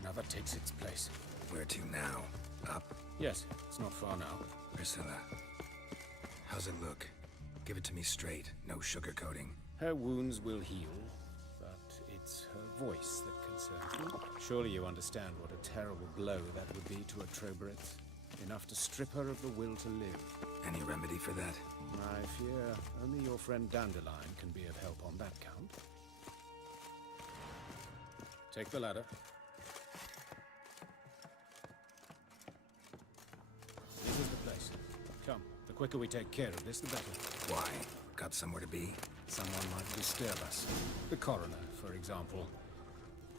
another takes its place. Where to now? Up? Yes, it's not far now. Priscilla, how's it look? Give it to me straight, no sugarcoating. Her wounds will heal, but it's her voice that concerns me. Surely you understand what a terrible blow that would be to a Troberet. Enough to strip her of the will to live. Any remedy for that? I fear only your friend Dandelion can be of help on that count. Take the ladder. This is the place. Come, the quicker we take care of this, the better. Why? Got somewhere to be? Someone might disturb us. The coroner, for example.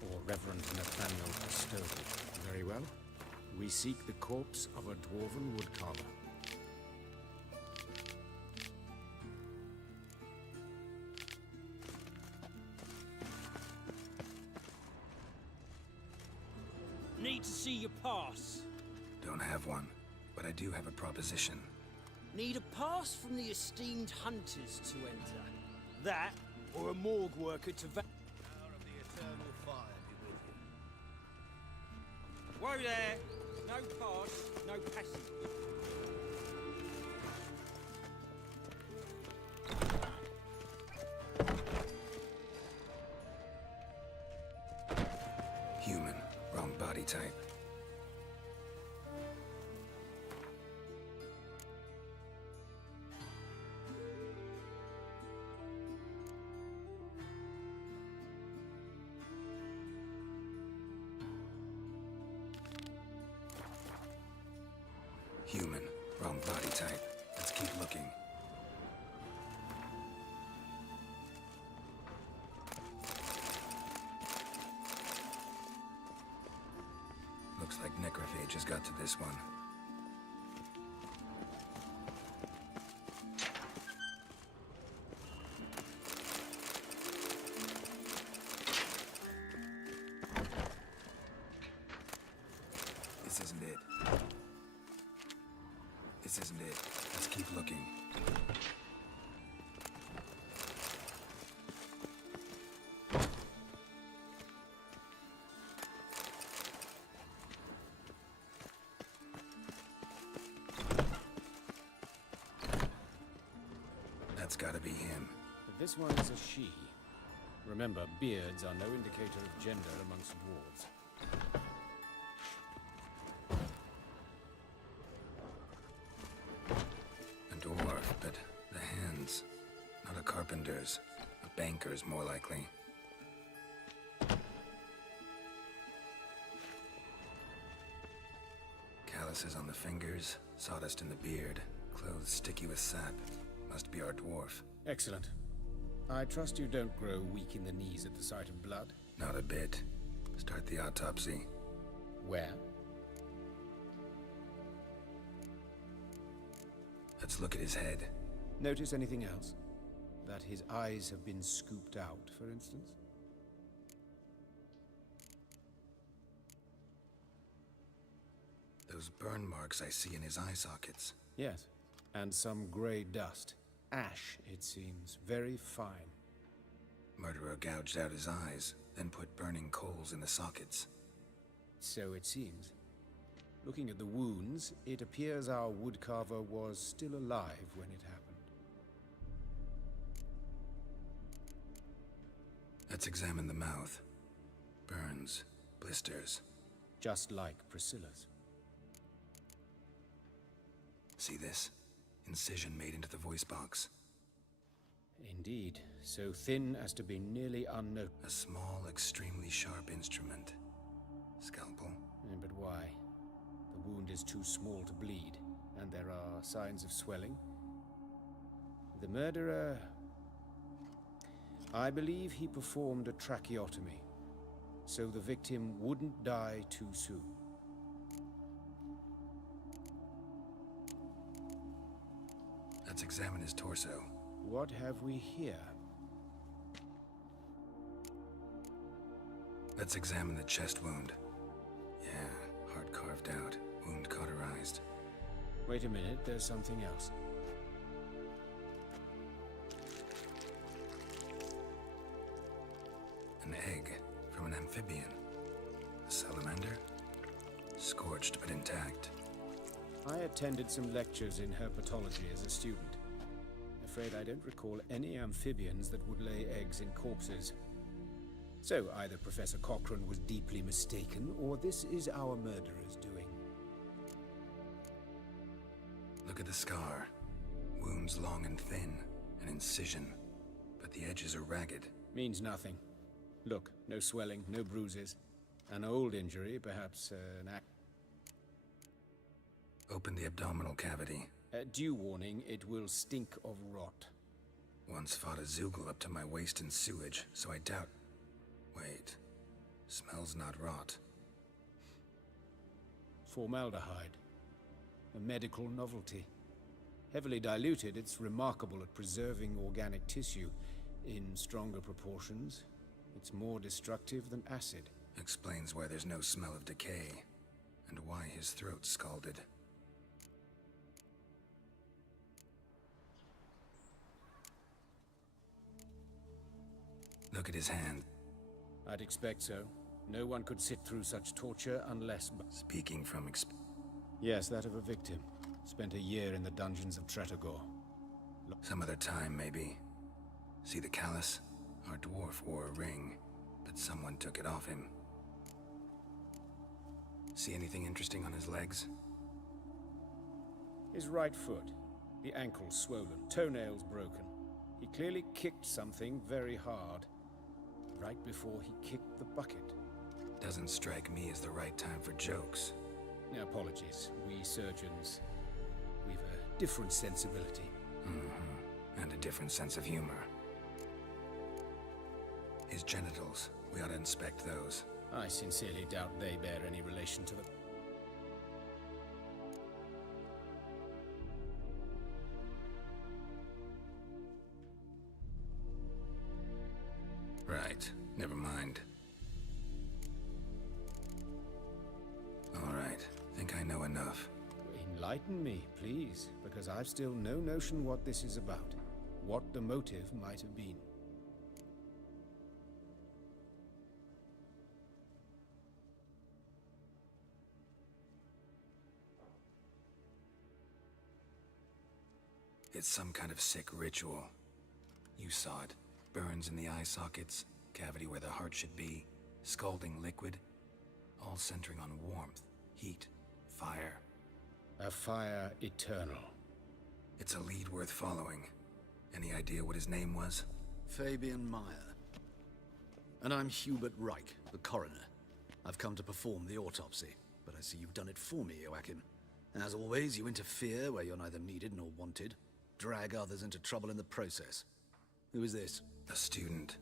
Or Reverend Nathaniel Custodian. Very well. We seek the corpse of a dwarven woodcarver. Need to see your pass. Don't have one, but I do have a proposition. Need a pass from the esteemed hunters to enter. That, or a morgue worker to Power of the eternal fire be with you. Whoa there! No pass, no passage. Human, wrong body type. Human, wrong body type. Let's keep looking. Looks like necrophage has got to this one. This isn't it. This isn't it. Let's keep looking. That's gotta be him. But this one is a she. Remember, beards are no indicator of gender amongst dwarves. A dwarf, but the hands. Not a carpenter's. A banker's, more likely. Calluses on the fingers, sawdust in the beard, clothes sticky with sap. Must be our dwarf. Excellent. I trust you don't grow weak in the knees at the sight of blood. Not a bit. Start the autopsy. Where? Let's look at his head. Notice anything else? That his eyes have been scooped out, for instance? Those burn marks I see in his eye sockets. Yes. And some grey dust. Ash, it seems. Very fine. Murderer gouged out his eyes, then put burning coals in the sockets. So it seems. Looking at the wounds, it appears our woodcarver was still alive when it happened. Let's examine the mouth. Burns, blisters. Just like Priscilla's. See this? Incision made into the voice box. Indeed, so thin as to be nearly unnoticed. A small, extremely sharp instrument. Scalpel. But why? The wound is too small to bleed, and there are signs of swelling. The murderer... I believe he performed a tracheotomy, so the victim wouldn't die too soon. Let's examine his torso. What have we here? Let's examine the chest wound. Yeah, heart carved out, wound cauterized. Wait a minute, there's something else. An egg from an amphibian. A salamander. Scorched but intact. I attended some lectures in herpetology as a student. Afraid I don't recall any amphibians that would lay eggs in corpses. So either Professor Cochrane was deeply mistaken, or this is our murderer's doing. Look at the scar. Wounds long and thin, an incision, but the edges are ragged. Means nothing. Look, no swelling, no bruises. An old injury, perhaps an Open the abdominal cavity. Due warning, it will stink of rot. Once fought a Zoogle up to my waist in sewage, so I doubt... Wait. Smells not rot. Formaldehyde. A medical novelty. Heavily diluted, it's remarkable at preserving organic tissue. In stronger proportions, it's more destructive than acid. Explains why there's no smell of decay, and why his throat's scalded. Look at his hand. I'd expect so. No one could sit through such torture unless... Speaking from Yes, that of a victim. Spent a year in the dungeons of Tretogor. Some other time, maybe. See the callus? Our dwarf wore a ring, but someone took it off him. See anything interesting on his legs? His right foot. The ankle swollen, toenails broken. He clearly kicked something very hard. Right before he kicked the bucket. Doesn't strike me as the right time for jokes. Apologies. We surgeons, we've a different sensibility. And a different sense of humor. His genitals, we ought to inspect those. I sincerely doubt they bear any relation to the... Right, never mind. All right, think I know enough. Enlighten me, please, because I've still no notion what this is about. What the motive might have been. It's some kind of sick ritual. You saw it. Burns in the eye sockets, cavity where the heart should be, scalding liquid, all centering on warmth, heat, fire. A fire eternal. It's a lead worth following. Any idea what his name was? Fabian Meyer. And I'm Hubert Reich, the coroner. I've come to perform the autopsy, but I see you've done it for me, Joachim. As always, you interfere where you're neither needed nor wanted. Drag others into trouble in the process. Who is this? A student.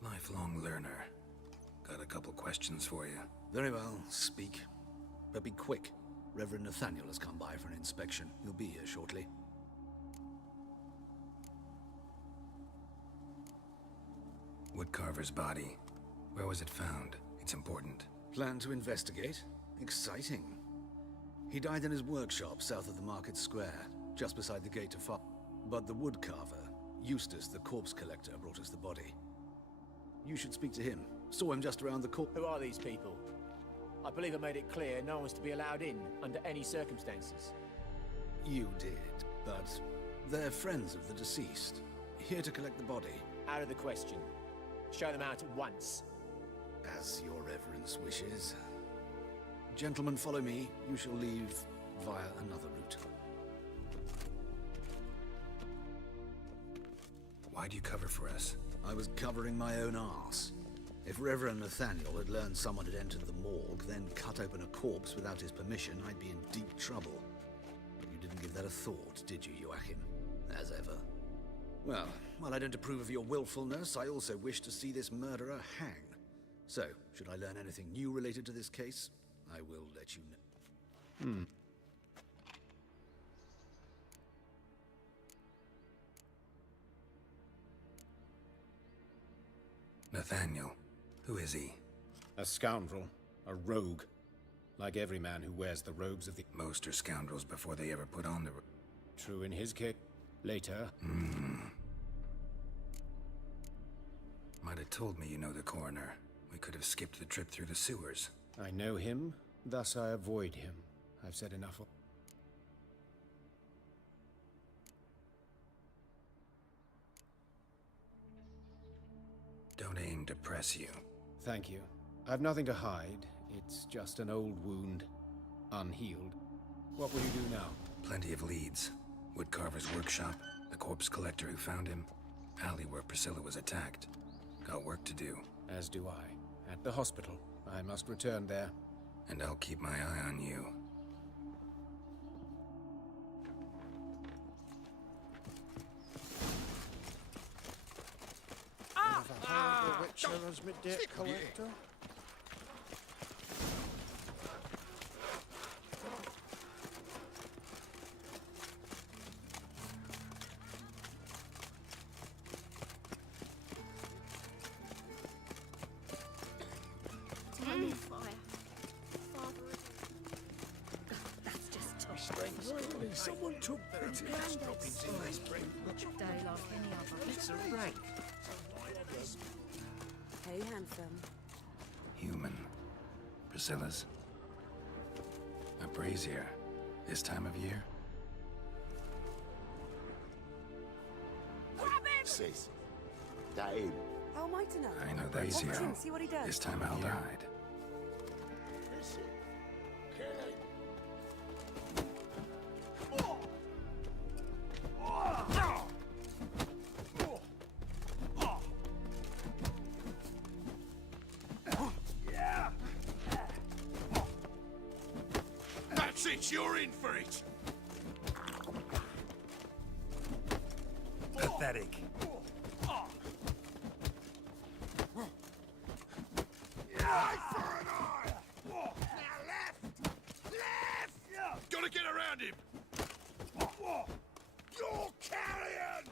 Lifelong learner. Got a couple questions for you. Very well, speak. But be quick. Reverend Nathaniel has come by for an inspection. He'll be here shortly. Woodcarver's body. Where was it found? It's important. Plan to investigate? Exciting. He died in his workshop south of the market square, just beside the gate to Far. But the woodcarver, Eustace the corpse collector, brought us the body. You should speak to him. Saw him just around the corner. Who are these people? I believe I made it clear no one's to be allowed in under any circumstances. You did, but they're friends of the deceased. Here to collect the body. Out of the question. Show them out at once. As your reverence wishes. Gentlemen, follow me. You shall leave via another route. Why'd you cover for us? I was covering my own arse. If Reverend Nathaniel had learned someone had entered the morgue, then cut open a corpse without his permission, I'd be in deep trouble. You didn't give that a thought, did you, Joachim? As ever. Well, while I don't approve of your willfulness, I also wish to see this murderer hang. So, should I learn anything new related to this case, I will let you know. Nathaniel. Who is he? A scoundrel. A rogue. Like every man who wears the robes of the... Most are scoundrels before they ever put on the... True in his case. Later. Might have told me you know the coroner. We could have skipped the trip through the sewers. I know him, Thus I avoid him. I've said enough. Don't aim to press you. Thank you. I've nothing to hide. It's just an old wound, unhealed. What will you do now? Plenty of leads. Woodcarver's workshop, the corpse collector who found him, alley where Priscilla was attacked. Got work to do. As do I. At the hospital. I must return there. And I'll keep my eye on you. The Witcher as my debt collector. Time of fire. That's just tough. Finally, someone took pity. Droppings in my spring. Day like any other. It's a rank. Hey, handsome. Human. Priscilla's. A brazier. This time of year? Sis, that him? How am I to know? I know Watch brazier. him, see what he does. This time of year. Died. Listen, kill him. That's it, you're in for it! Pathetic. Gotta get around him! You're carrion!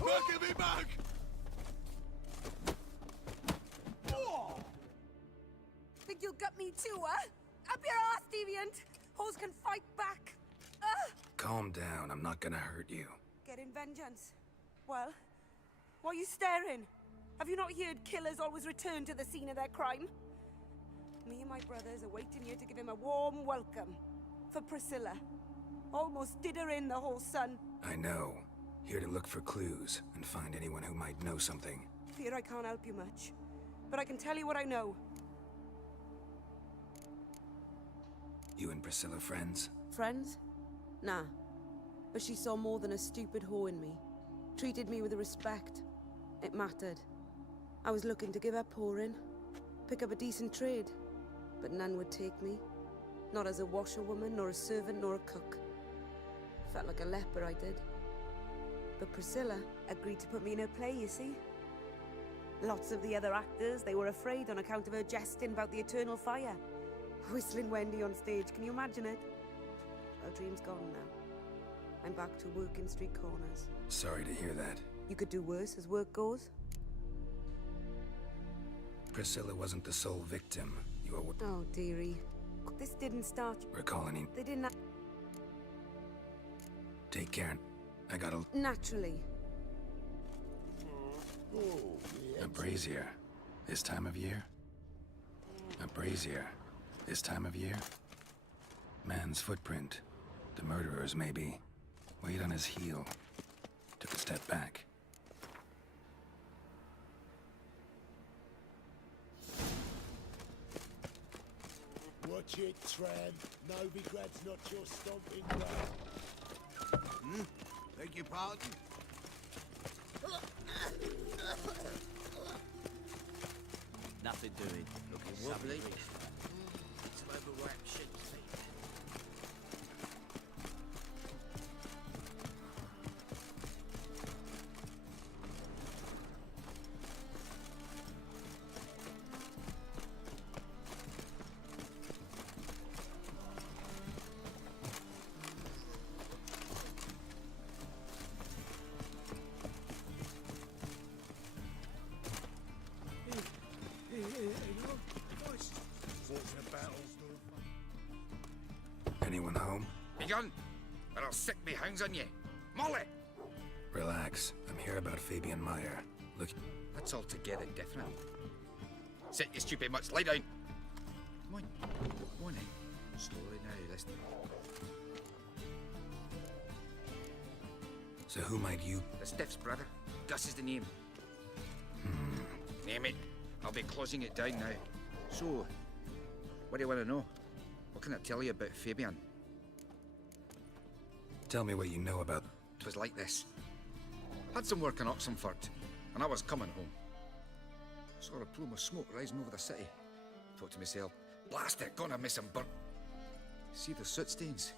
Look at me, mug! Think you'll gut me too, huh? Up your ass, deviant! Hoes can fight back! Calm down, I'm not gonna hurt you. Getting vengeance. Well, why are you staring? Have you not heard killers always return to the scene of their crime? Me and my brothers are waiting here to give him a warm welcome. For Priscilla. Almost did her in, the whole son. I know. Here to look for clues and find anyone who might know something. Fear I can't help you much. But I can tell you what I know. You and Priscilla friends? Friends? Nah. But she saw more than a stupid whore in me. Treated me with respect. It mattered. I was looking to give up whoring. Pick up a decent trade. But none would take me. Not as a washerwoman, nor a servant, nor a cook. Felt like a leper, I did. But Priscilla agreed to put me in her play, you see? Lots of the other actors, they were afraid on account of her jesting about the eternal fire. Whistling Wendy on stage, can you imagine it? Our dream's gone now. I'm back to working street corners. Sorry to hear that. You could do worse as work goes. Priscilla wasn't the sole victim. You are Oh, dearie. This didn't start... recalling. They didn't... Take care. I gotta... Naturally. A brazier. This time of year? A brazier. This time of year? Man's footprint. The murderer's, maybe. Weight on his heel. Took a step back. Watch it, tramp. Novigrad's not your stomping ground. Beg your pardon? Nothing doing. Looking wobbly. Some overworked sheep's feet. going home? Begun, or I'll sick me hounds on you. Molly! Relax. I'm here about Fabian Meyer. Look... That's altogether different. Sit, you stupid mutts. Lie down. Come on. Come on in. Slowly now, listen. So who might you... The Stiff's brother. Gus is the name. Name it. I'll be closing it down now. So, what do you want to know? What can I tell you about Fabian? Tell me what you know about... It was like this. Had some work in Oxenford, and I was coming home. Saw a plume of smoke rising over the city. Thought to myself, blast it, gonna miss him burnt. See the soot stains?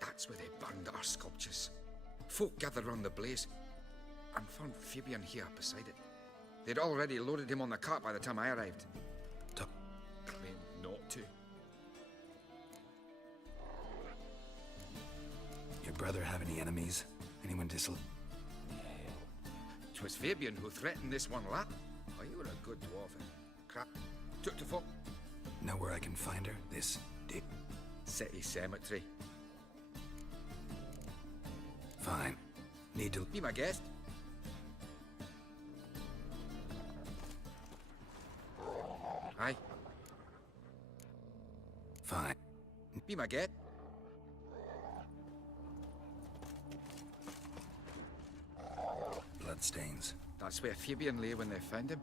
That's where they burned our sculptures. Folk gathered round the blaze, and found Fabian here beside it. They'd already loaded him on the cart by the time I arrived. Claimed not to. Your brother have any enemies? Anyone Twas Fabian who threatened this one lad. Oh, you were a good dwarf. Crap. Took to folk. Know where I can find her? This dick. City cemetery. Fine. Need to... Be my guest. Aye. Fine. Be my guest. Bloodstains. That's where Fabian lay when they found him.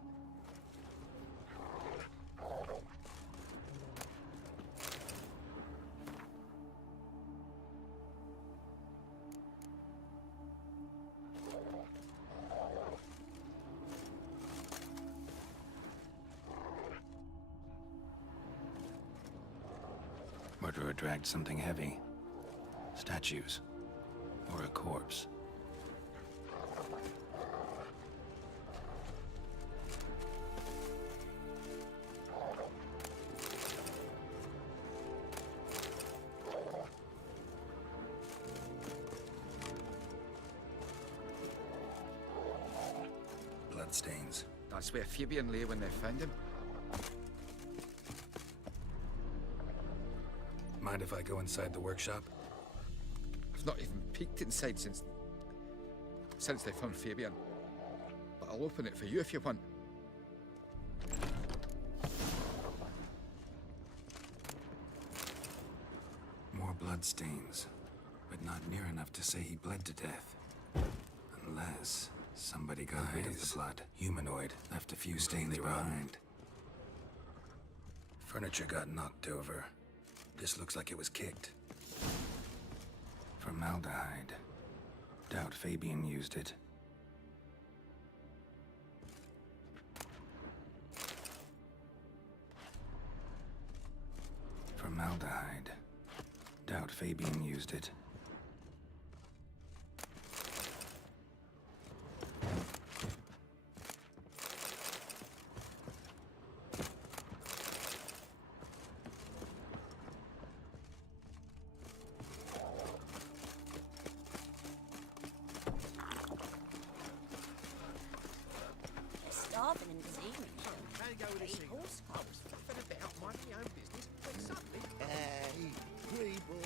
Murderer dragged something heavy. Statues. Or a corpse. Bloodstains. That's where Fabian lay when they found him. Mind if I go inside the workshop? I've not even peeked inside since they found Fabian. But I'll open it for you if you want. More bloodstains, but not near enough to say he bled to death. Unless somebody got rid of the blood. Humanoid, left a few stains behind. Furniture got knocked over. This looks like it was kicked. Formaldehyde. Doubt Fabian used it. Formaldehyde. Doubt Fabian used it. Starving in this evening. How you go with this thing? I was flipping about minding my own business, but suddenly... Hey, people.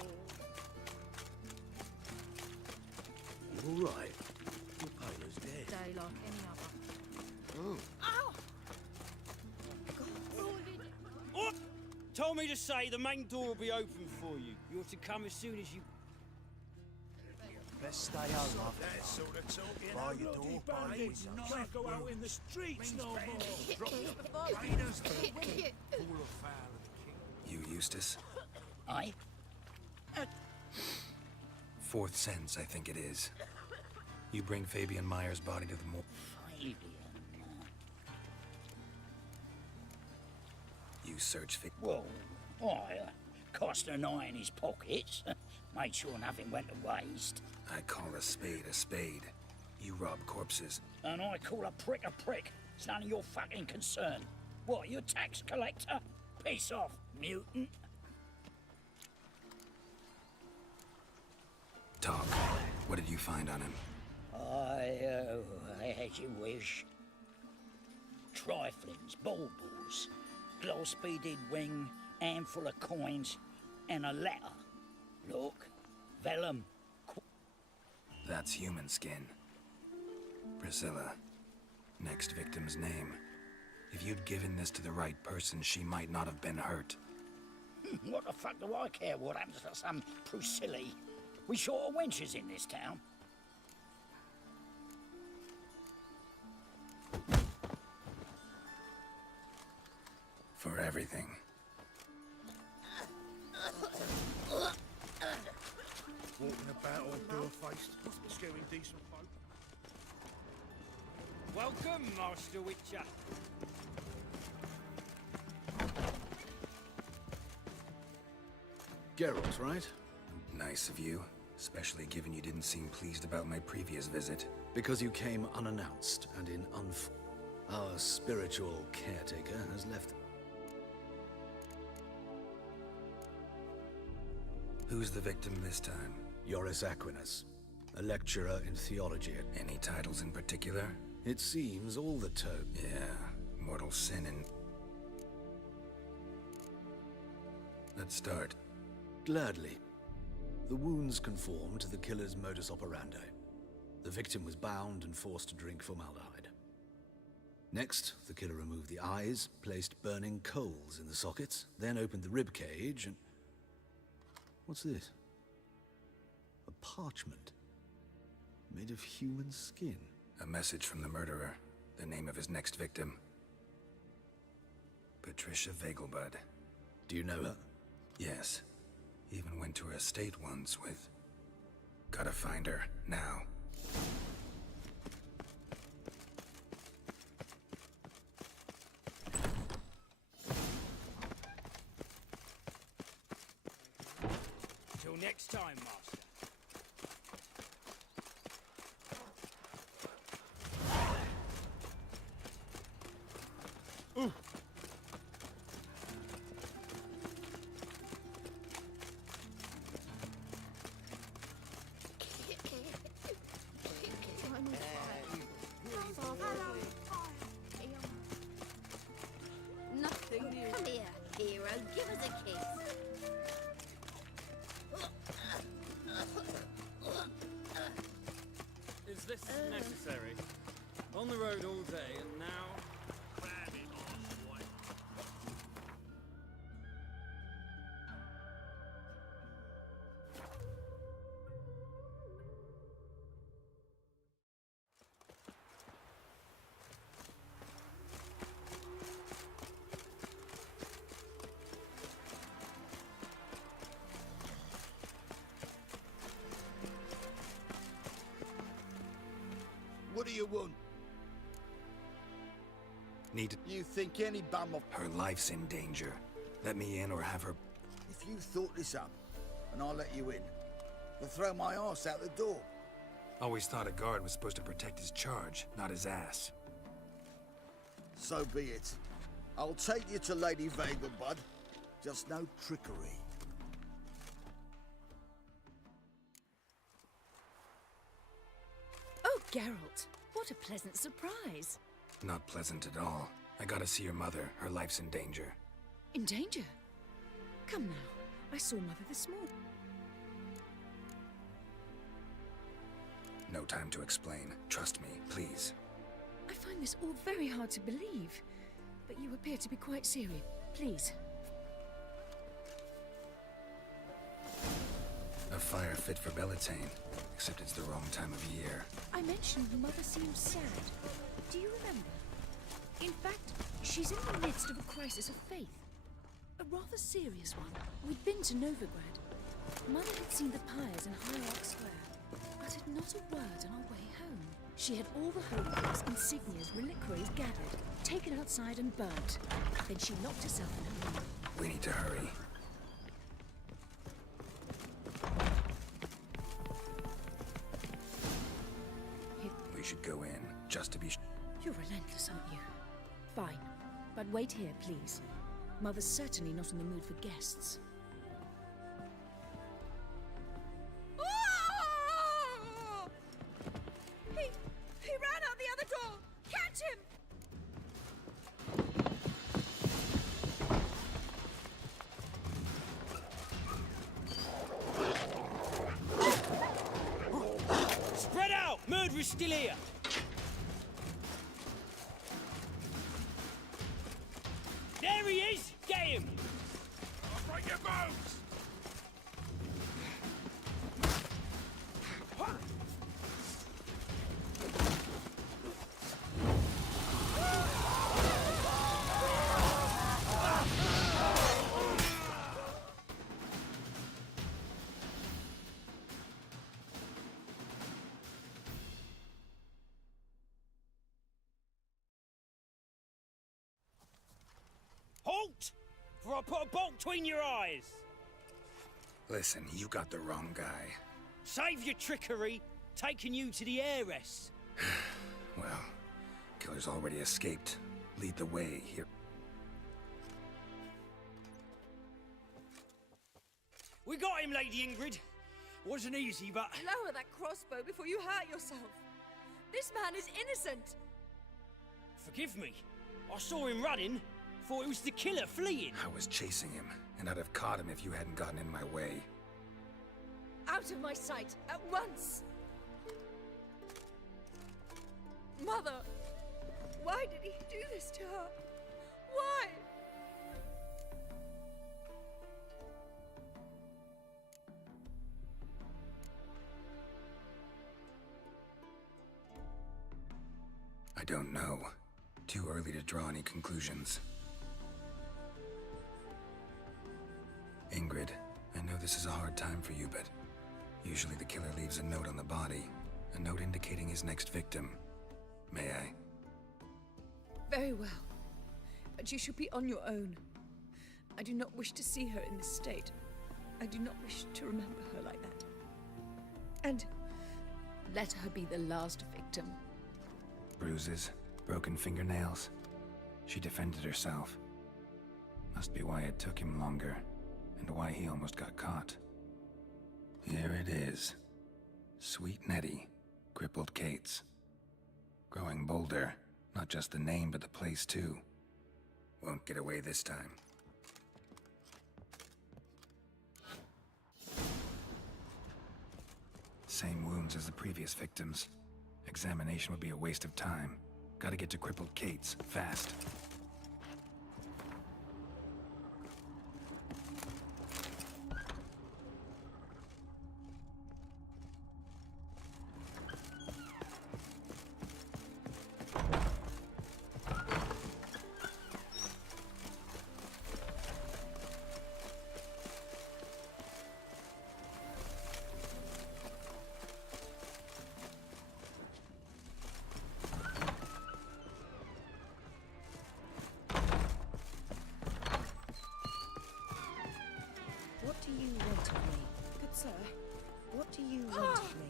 You all right? Your paler's dead. Day like any other. Oh. Ow! Oh! Told me to say the main door will be open for you. You're to come as soon as you... Best stay home after That sort of talking. By your door, by the bandits window. not go out in the streets no more. Drop the raiders full of foul of the king. You, Eustace? Aye? Fourth sense, I think it is. You bring Fabian Meyer's body to the morgue. Fabian. You search for... Well, I cast an eye in his pockets. Made sure nothing went to waste. I call a spade a spade. You rob corpses. And I call a prick a prick. It's none of your fucking concern. What, you a tax collector? Piss off, mutant. Talk. What did you find on him? As you wish. Triflings, baubles, gloss-beaded ring, handful of coins, and a letter. Vellum. That's human skin. Priscilla. Next victim's name. If you'd given this to the right person, she might not have been hurt. What the fuck do I care what happens to some Priscilla? We short of wenches in this town. For everything. Walking about all bare-faced, scaring decent folk. Welcome, Master Witcher. Geralt, right? Nice of you, especially given you didn't seem pleased about my previous visit. Because you came unannounced and in Our spiritual caretaker has left. Who's the victim this time? Joris Aquinas, a lecturer in theology. Any titles in particular? It seems all the Yeah, mortal sin and... Let's start. Gladly. The wounds conform to the killer's modus operandi. The victim was bound and forced to drink formaldehyde. Next, the killer removed the eyes, placed burning coals in the sockets, then opened the rib cage and... What's this? A parchment. Made of human skin. A message from the murderer. The name of his next victim. Patricia Vegelbud. Do you know her? Yes. Even went to her estate once with... Gotta find her, now. Till next time, Master. Nothing new. Come here, hero. Give us a kiss. Is this necessary? On the road all day, and now... What do you want? Need to... You think any bum of... Her life's in danger. Let me in or have her... If you thought this up, and I'll let you in, I'll throw my ass out the door. Always thought a guard was supposed to protect his charge, not his ass. So be it. I'll take you to Lady Vegelbud. Just no trickery. Oh, Geralt, what a pleasant surprise. Not pleasant at all. I gotta see your mother. Her life's in danger. In danger? Come now, I saw Mother this morning. No time to explain. Trust me, please. I find this all very hard to believe, but you appear to be quite serious. Please. A fire fit for Bellatane, except it's the wrong time of year. I mentioned Mother seems sad. Do you remember? In fact, she's in the midst of a crisis of faith. A rather serious one. We'd been to Novigrad. Mother had seen the pyres in Hierarch Square, uttered not a word on our way home. She had all the holy things, insignias, reliquaries gathered, taken outside and burnt. Then she locked herself in her room. We need to hurry. We should go in, just to be You're relentless, aren't you? Fine. But wait here, please. Mother's certainly not in the mood for guests. He ran out the other door! Catch him! was still here. There he is! Get him! I'll break your bones! Halt! For I put a bolt between your eyes! Listen, you got the wrong guy. Save your trickery, taking you to the heiress. Well, killer's already escaped. Lead the way here. We got him, Lady Ingrid. Wasn't easy, but... Lower that crossbow before you hurt yourself. This man is innocent. Forgive me. I saw him running. Thought it was the killer fleeing. I was chasing him, and I'd have caught him if you hadn't gotten in my way. Out of my sight, at once! Mother! Why did he do this to her? Why? I don't know. Too early to draw any conclusions. Ingrid, I know this is a hard time for you, but usually the killer leaves a note on the body. A note indicating his next victim. May I? Very well. But you should be on your own. I do not wish to see her in this state. I do not wish to remember her like that. And let her be the last victim. Bruises, broken fingernails. She defended herself. Must be why it took him longer, and why he almost got caught. Here it is. Sweet Nettie, crippled Kate's. Growing bolder, not just the name but the place too. Won't get away this time. Same wounds as the previous victims. Examination would be a waste of time. Gotta get to crippled Kate's, fast. What do you want of me? Good sir. What do you want of me?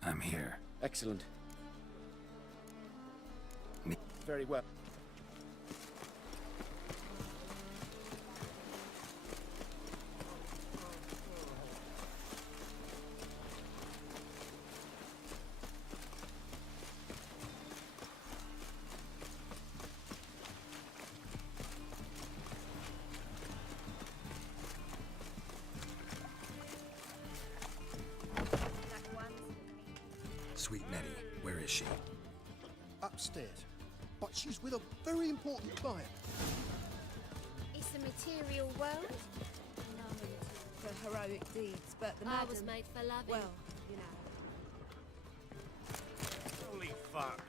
I'm here. Excellent. Very well. Sweet Nettie, where is she? Upstairs. But she's with a very important client. It's a material world. For heroic deeds, but the I madam... was made for loving. Well, you know. Holy fuck.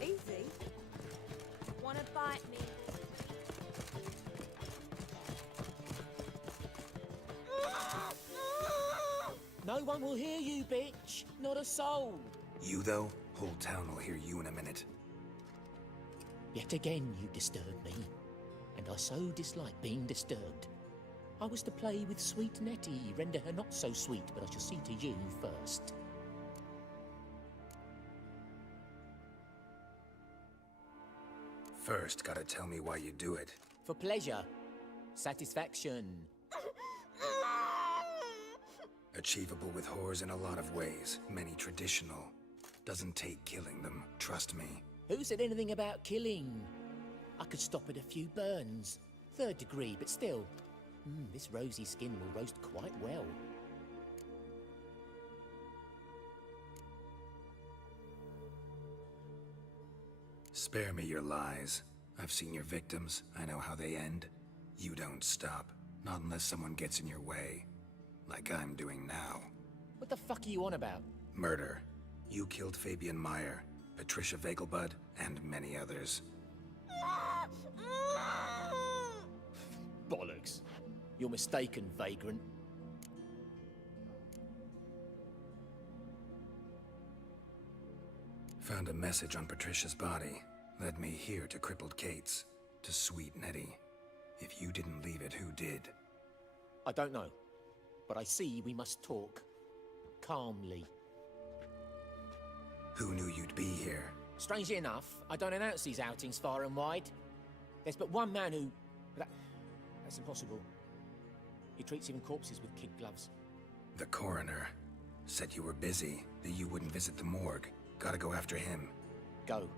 Easy. Wanna bite me? No one will hear you, bitch. Not a soul. You, though? Whole town will hear you in a minute. Yet again you disturb me, and I so dislike being disturbed. I was to play with sweet Nettie, render her not so sweet, but I shall see to you first. First, gotta tell me why you do it. For pleasure. Satisfaction. Achievable with whores in a lot of ways, many traditional. Doesn't take killing them, trust me. Who said anything about killing? I could stop at a few burns. 3rd degree, but still. This rosy skin will roast quite well. Spare me your lies. I've seen your victims, I know how they end. You don't stop, not unless someone gets in your way. Like I'm doing now. What the fuck are you on about? Murder. You killed Fabian Meyer, Patricia Vegelbud, and many others. Bollocks. You're mistaken, vagrant. Found a message on Patricia's body. Led me here to crippled Kate's. To sweet Nettie. If you didn't leave it, who did? I don't know. But I see we must talk. Calmly. Who knew you'd be here? Strangely enough, I don't announce these outings far and wide. There's but one man who... That's impossible. He treats even corpses with kid gloves. The coroner. Said you were busy, that you wouldn't visit the morgue. Gotta go after him. Go.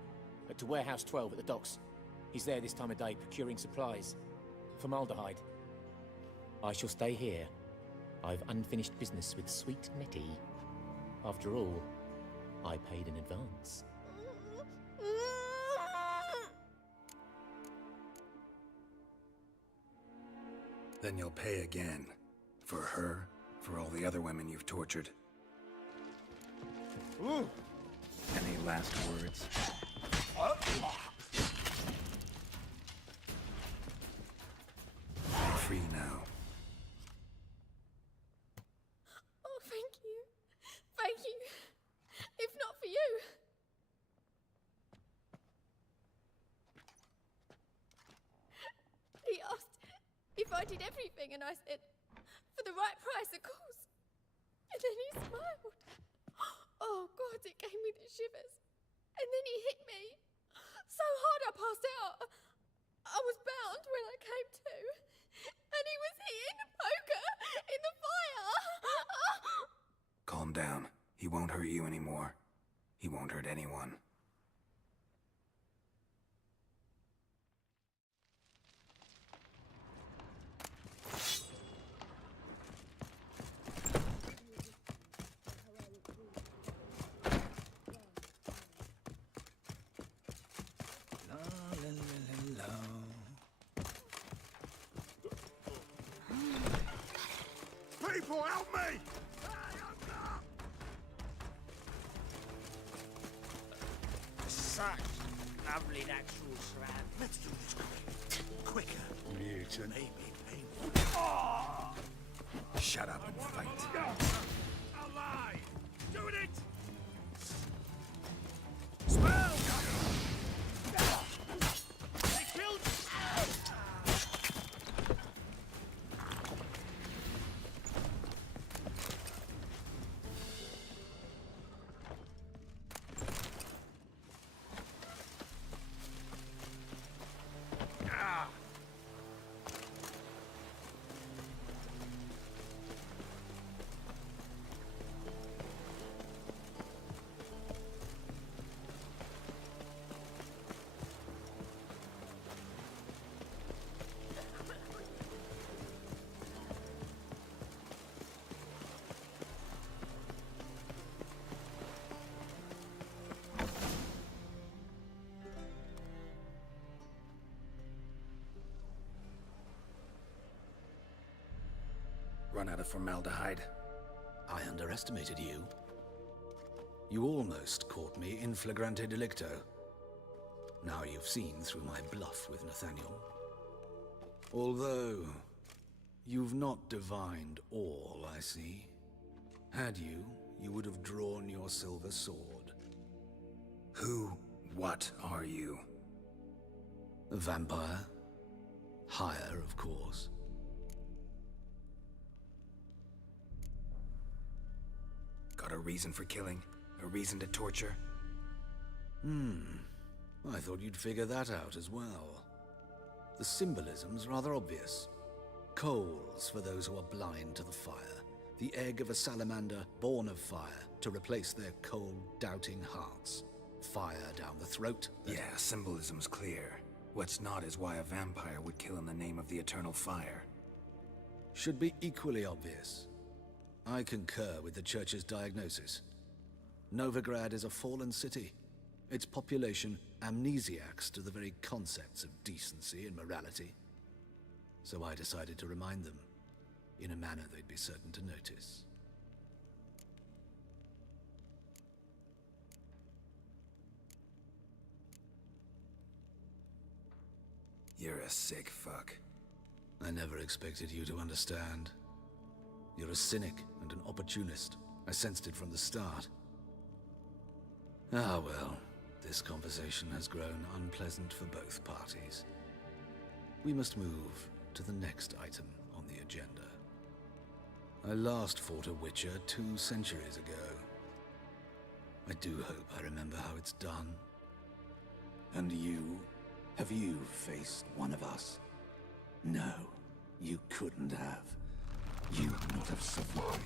To Warehouse 12 at the docks. He's there this time of day, procuring supplies. Formaldehyde. I shall stay here. I've unfinished business with sweet Nettie. After all, I paid in advance. Then you'll pay again. For her, for all the other women you've tortured. Ooh. Any last words? You're free now. Oh, thank you. Thank you. If not for you. He asked if I did everything, and I said, for the right price, of course. And then he smiled. Oh, God, it gave me the shivers. And then he hit me. So hard I passed out. I was bound when I came to. And he was hitting the poker in the fire. Calm down. He won't hurt you anymore. He won't hurt anyone. People, help me! Such lovely natural surroundings. Let's do this quicker. Mutant. Maybe painful. Shut up and fight. Alive! Doing it! Spell! They killed... run out of formaldehyde. I underestimated you. You almost caught me in flagrante delicto. Now you've seen through my bluff with Nathaniel. Although, you've not divined all, I see. Had you, you would have drawn your silver sword. What are you? A vampire. Higher, of course. Got a reason for killing? A reason to torture? I thought you'd figure that out as well. The symbolism's rather obvious. Coals for those who are blind to the fire. The egg of a salamander born of fire to replace their cold, doubting hearts. Fire down the throat. Yeah, symbolism's clear. What's not is why a vampire would kill in the name of the eternal fire. Should be equally obvious. I concur with the Church's diagnosis. Novigrad is a fallen city. Its population amnesiacs to the very concepts of decency and morality. So I decided to remind them, in a manner they'd be certain to notice. You're a sick fuck. I never expected you to understand. You're a cynic and an opportunist. I sensed it from the start. Ah well, this conversation has grown unpleasant for both parties. We must move to the next item on the agenda. I last fought a Witcher 2 centuries ago. I do hope I remember how it's done. And you? Have you faced one of us? No, you couldn't have. You would not have survived.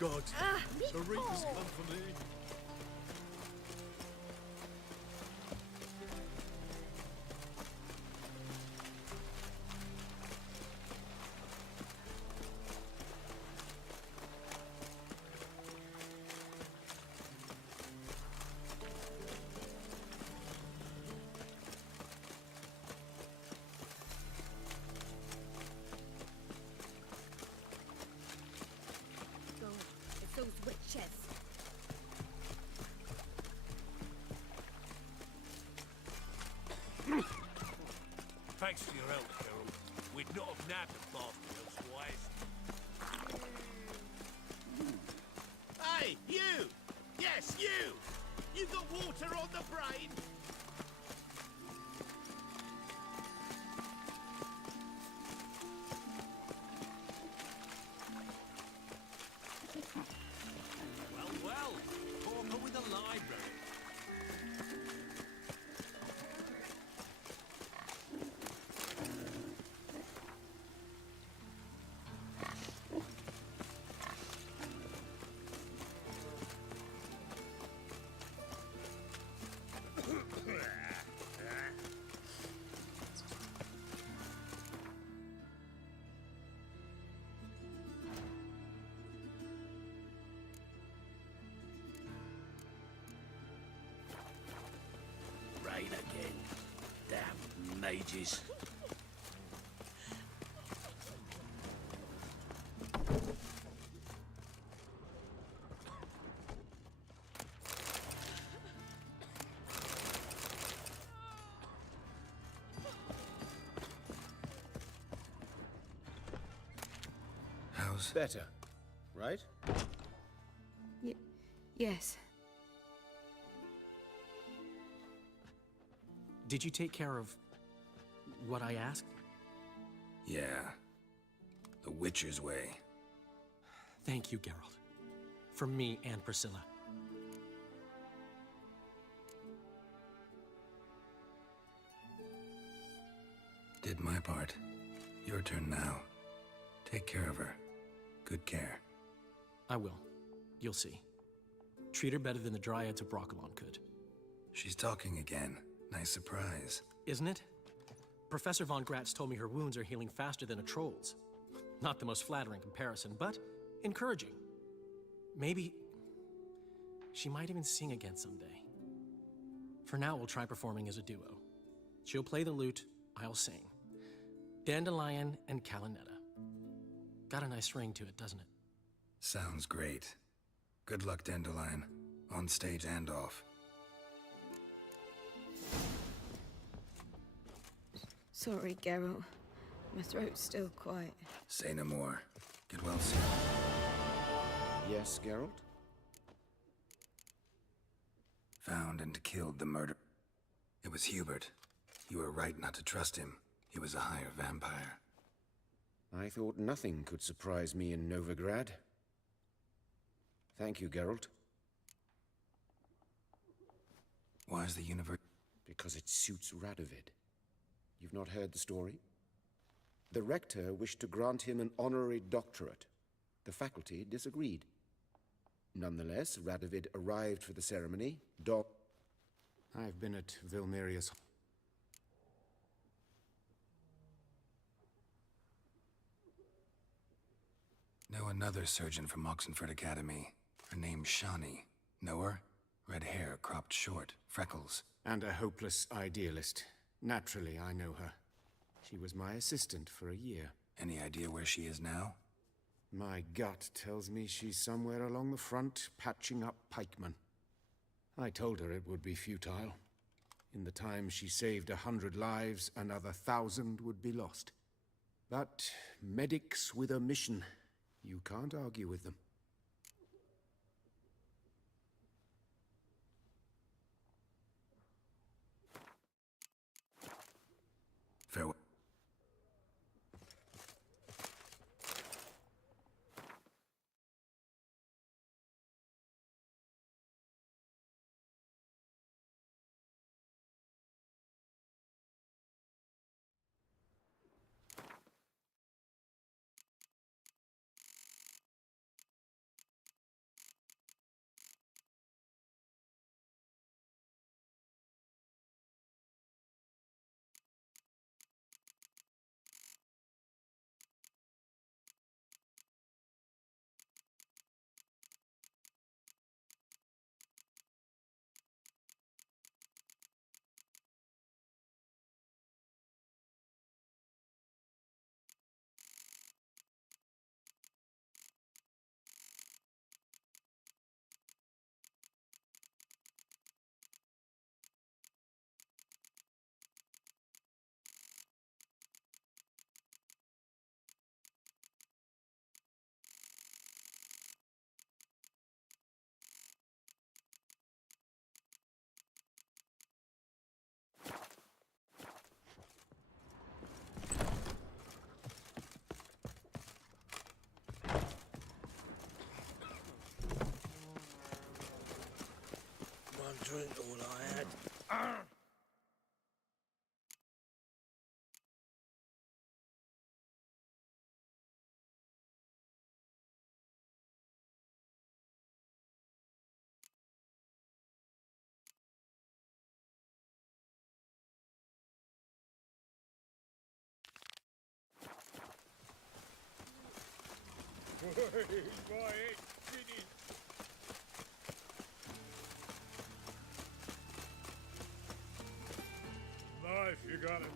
God, the Reapers come for me. Those witches. Thanks for your help, Carol. We'd not have nabbed the bastard elsewise. Hey, you! Yes, you! You got water on the brain? ages. How's better, right? Yes. Did you take care of what I asked? Yeah. The Witcher's way. Thank you, Geralt. From me and Priscilla. Did my part. Your turn now. Take care of her. Good care. I will. You'll see. Treat her better than the Dryads of Broccolon could. She's talking again. Nice surprise. Isn't it? Professor Von Gratz told me her wounds are healing faster than a troll's. Not the most flattering comparison, but encouraging. Maybe she might even sing again someday. For now, we'll try performing as a duo. She'll play the lute, I'll sing. Dandelion and Calinetta. Got a nice ring to it, doesn't it? Sounds great. Good luck, Dandelion. On stage and off. Sorry, Geralt. My throat's still quiet. Say no more. Get well soon. Yes, Geralt? Found and killed the murderer. It was Hubert. You were right not to trust him. He was a higher vampire. I thought nothing could surprise me in Novigrad. Thank you, Geralt. Why is the universe... Because it suits Radovid. You've not heard the story? The Rector wished to grant him an honorary doctorate. The faculty disagreed. Nonetheless, Radovid arrived for the ceremony. I've been at Vilmerius. Know another surgeon from Oxenford Academy. Her name's Shani. Know her? Red hair, cropped short, freckles. And a hopeless idealist. Naturally, I know her. She was my assistant for a year. Any idea where she is now? My gut tells me she's somewhere along the front, patching up pikemen. I told her it would be futile. In the time she saved 100 lives, another 1,000 would be lost. But medics with a mission, you can't argue with them. Farewell. One drink, all I had. Nice, you got it.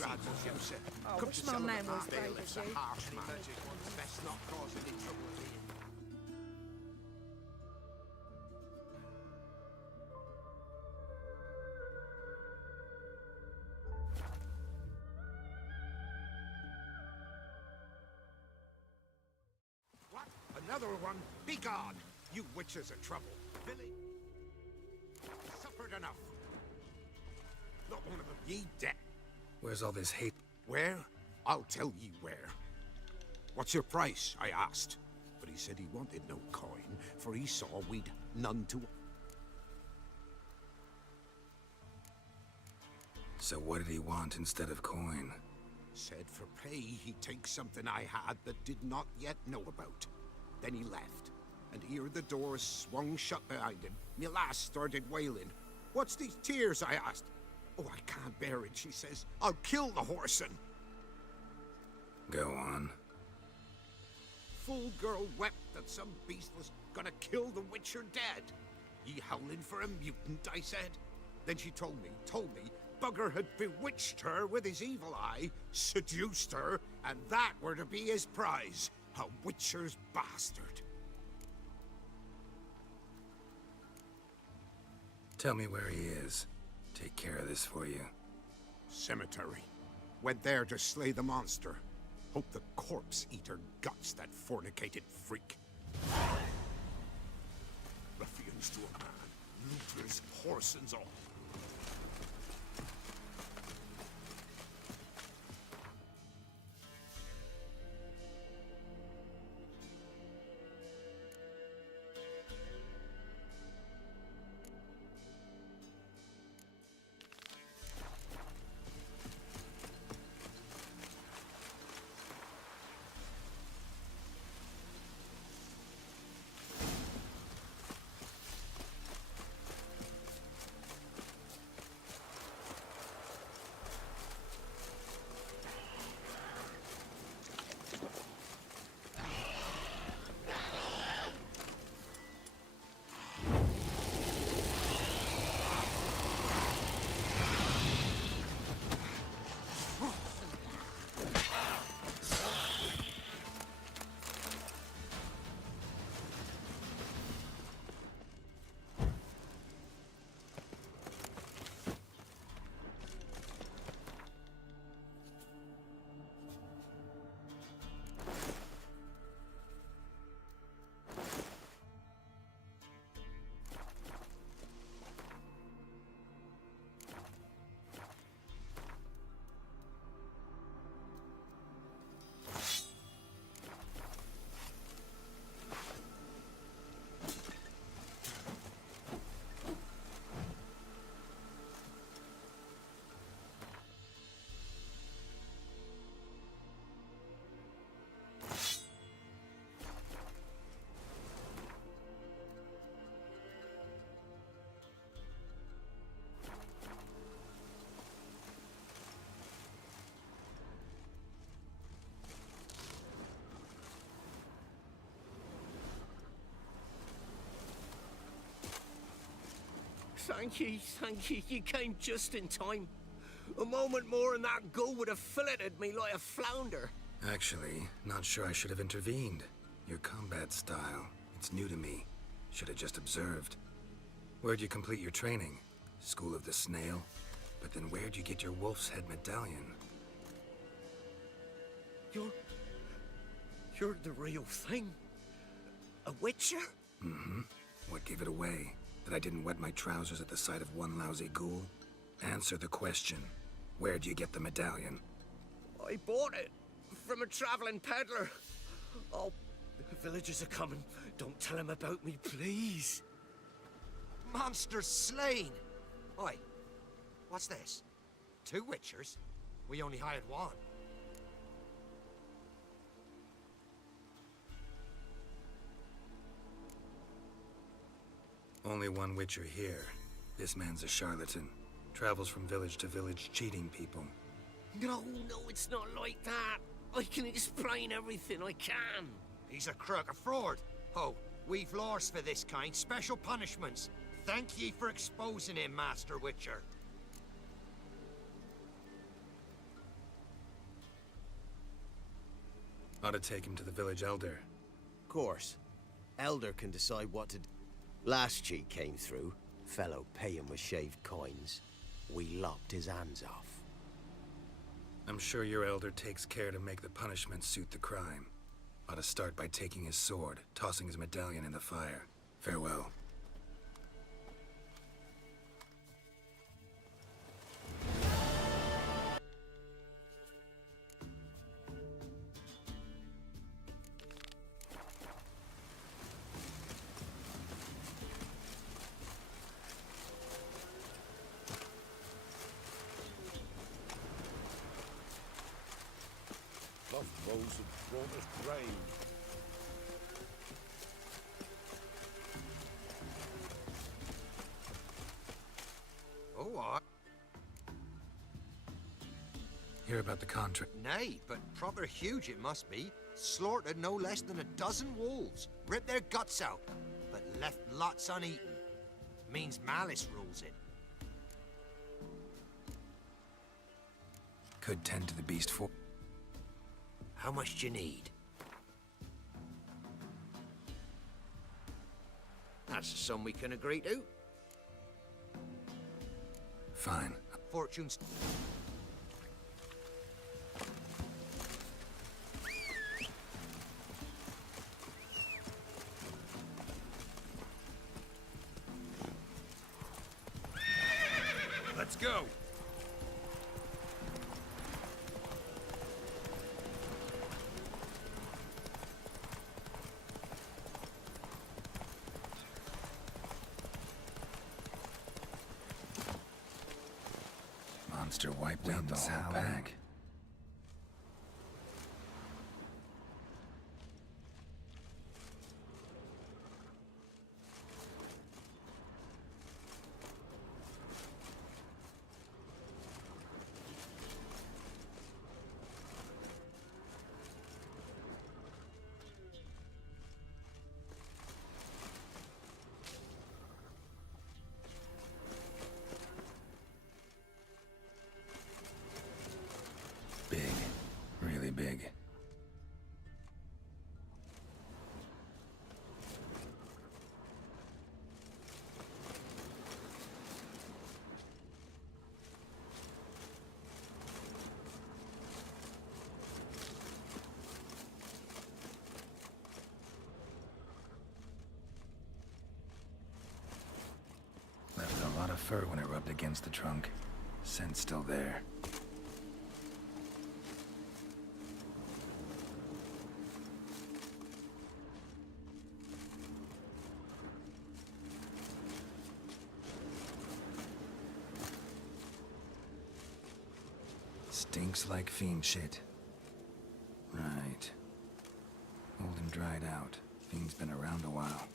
Come wish to my sell man them was a brave as bailiff's you. a harsh man. Best not cause any trouble here. What? Another one? Be gone! You witches of trouble. Billy, suffered enough. Not one of them. Ye dead. Where's all this hate? Where? I'll tell ye where. What's your price? I asked. But he said he wanted no coin, for he saw we'd none to... So what did he want instead of coin? Said for pay he'd take something I had that did not yet know about. Then he left, and here the doors swung shut behind him. Me lass started wailing. What's these tears? I asked. Oh, I can't bear it, she says. I'll kill the whoreson. Go on. Full girl wept that some beast was gonna kill the witcher dead. Ye howling for a mutant, I said. Then she told me, Bugger had bewitched her with his evil eye, seduced her, and that were to be his prize. A witcher's bastard. Tell me where he is. Take care of this for you. Cemetery. Went there to slay the monster. Hope the corpse eat her guts, that fornicated freak. Ruffians to a man. Looters, whoresons all. Thank you. You came just in time. A moment more and that gull would have filleted me like a flounder. Actually, not sure I should have intervened. Your combat style, it's new to me. Should have just observed. Where'd you complete your training? School of the Snail? But then where'd you get your wolf's head medallion? You're the real thing? A witcher? Mm-hmm. What gave it away? That I didn't wet my trousers at the sight of one lousy ghoul? Answer the question. Where'd you get the medallion? I bought it from a traveling peddler. Oh, the villagers are coming. Don't tell them about me, please. Monster slain! Oi, what's this? 2 witchers? We only hired 1. Only one witcher here. This man's a charlatan. Travels from village to village cheating people. No, it's not like that. I can explain everything, I can. He's a crook, a fraud. Oh, we've laws for this kind, special punishments. Thank ye for exposing him, Master Witcher. Ought to take him to the village elder. Course. Elder can decide what to do. Last cheat came through. Fellow paying with shaved coins. We lopped his hands off. I'm sure your elder takes care to make the punishment suit the crime. Ought to start by taking his sword, tossing his medallion in the fire. Farewell. Crossbows have brought us grain. Oh, I... Hear about the contract? Nay, but proper huge it must be. Slaughtered no less than a dozen wolves. Ripped their guts out, but left lots uneaten. Means malice rules it. Could tend to the beast for... How much do you need? That's a sum we can agree to. Fine. Fortune's... Let's go! Monster wiped out the whole pack. Big. Really big. Left a lot of fur when it rubbed against the trunk. Scent's still there. Stinks like fiend shit. Right. Old and dried out. Fiend's been around a while.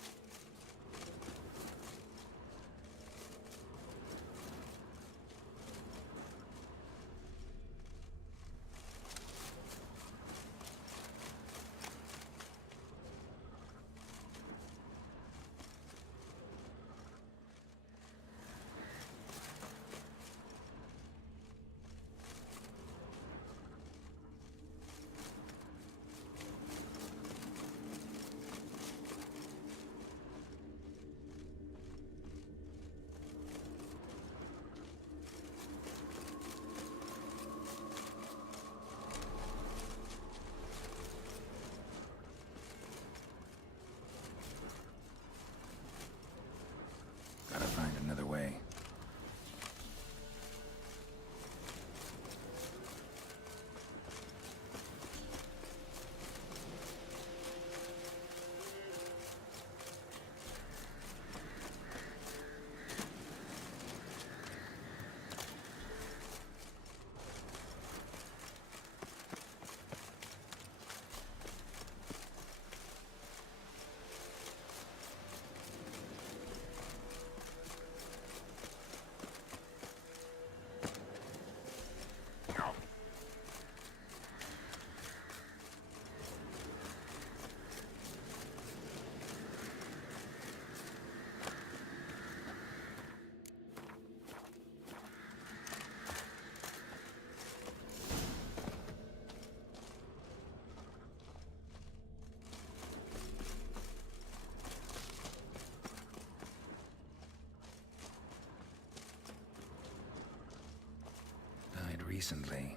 recently.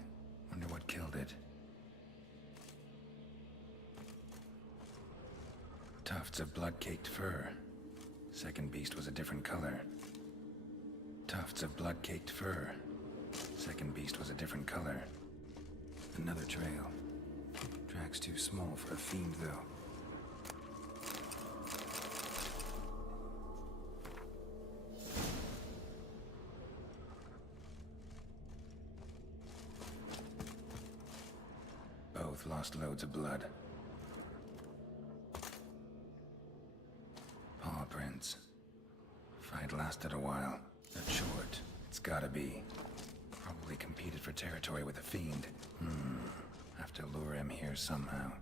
Wonder what killed it. Tufts of blood-caked fur. Second beast was a different color. Tufts of blood-caked fur. Second beast was a different color. Another trail. Track's too small for a fiend, though. Both lost loads of blood. Paw prints. Fight lasted a while. Not short. It's gotta be. Probably competed for territory with a fiend. Have to lure him here somehow.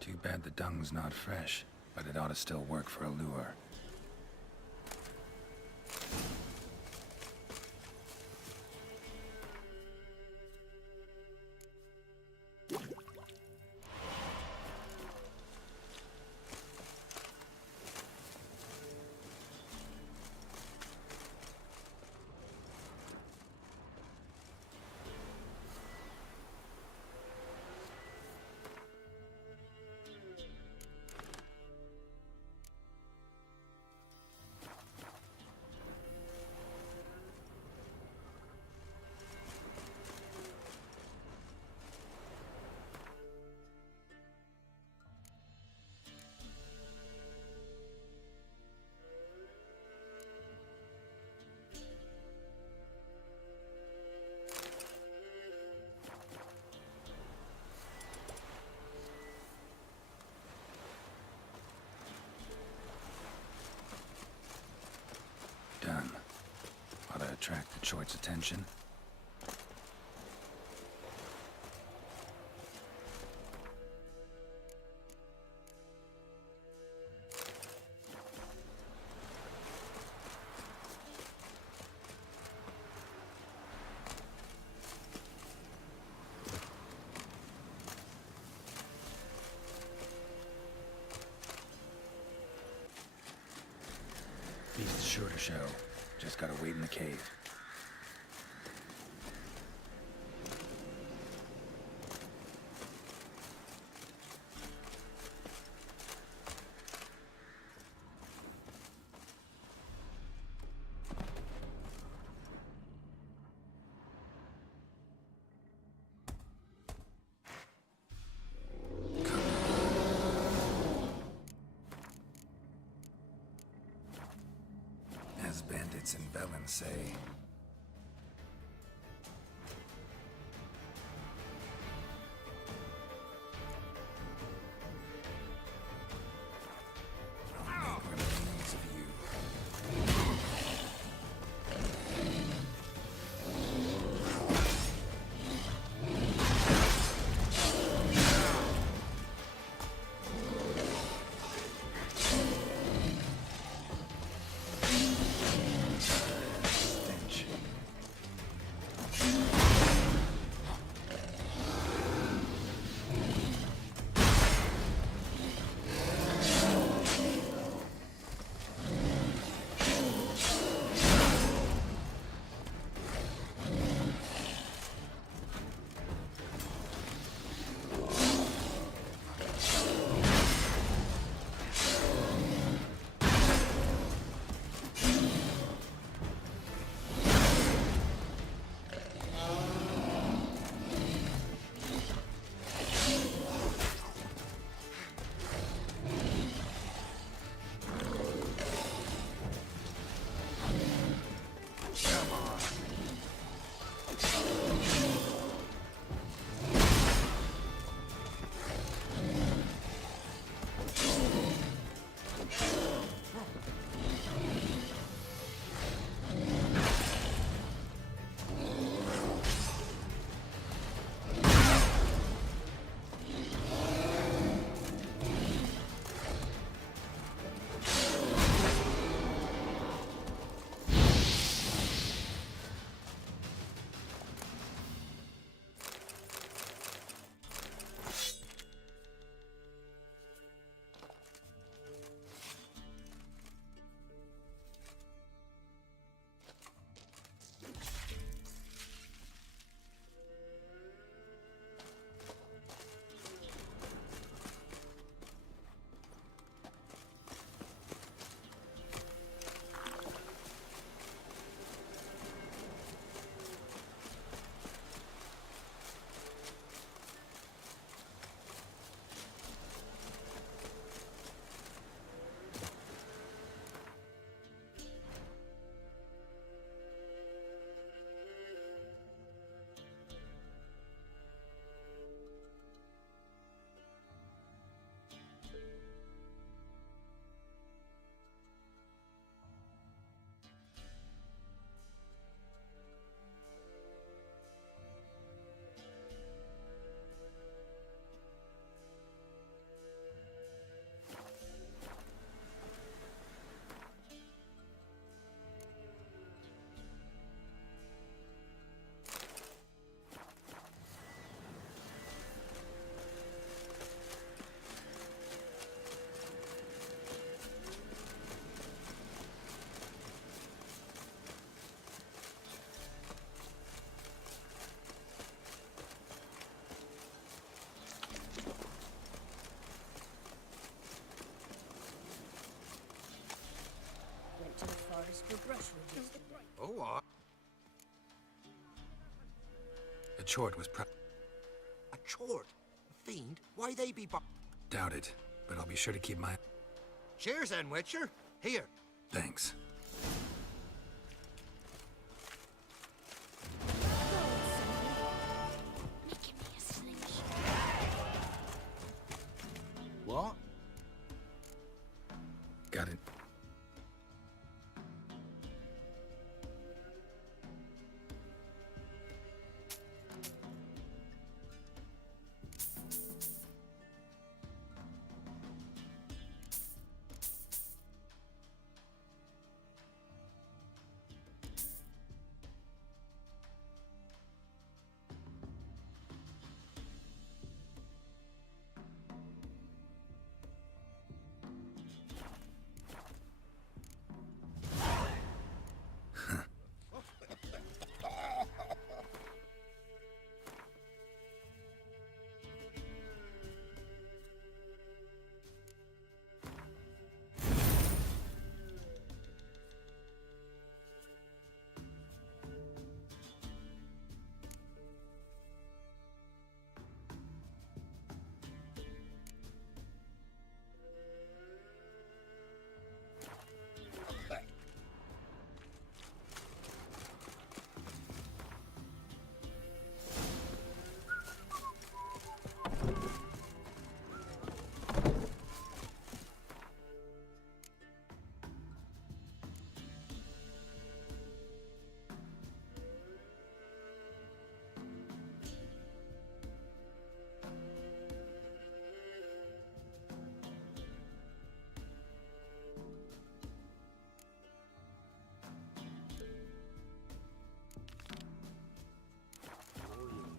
Too bad the dung's not fresh, but it ought to still work for a lure. Done. Ought to attract the choice attention. Beast's sure to show. Just gotta wait in the cave. As bandits in Velen say. I'll make remains of you. price for brushwood yesterday. Oh, I... A chort was A chort? A fiend? Why they be Doubt it, but I'll be sure to keep my... Cheers then, Witcher. Here. Thanks. What? Got it.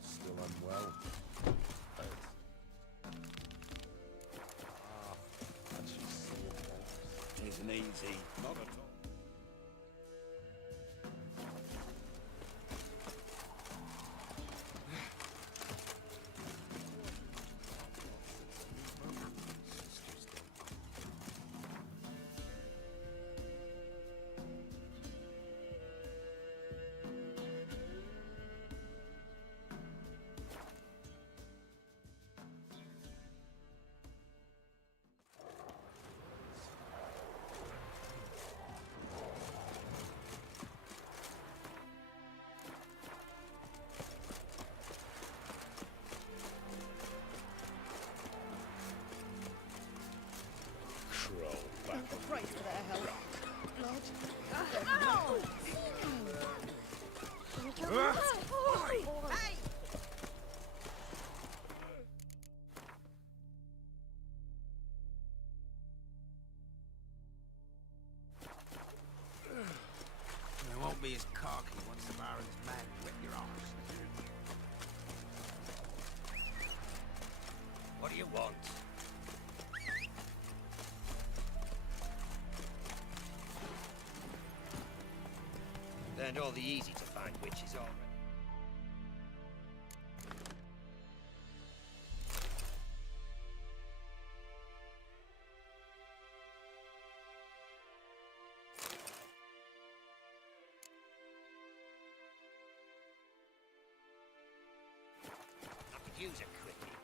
Still unwell. Isn't easy. Not at all. Pay the price for their help. Blood. Hey! They won't be as cocky once the Baron's men whip your arse. What do you want? Learned all the easy to find witches already. I could use a quickie.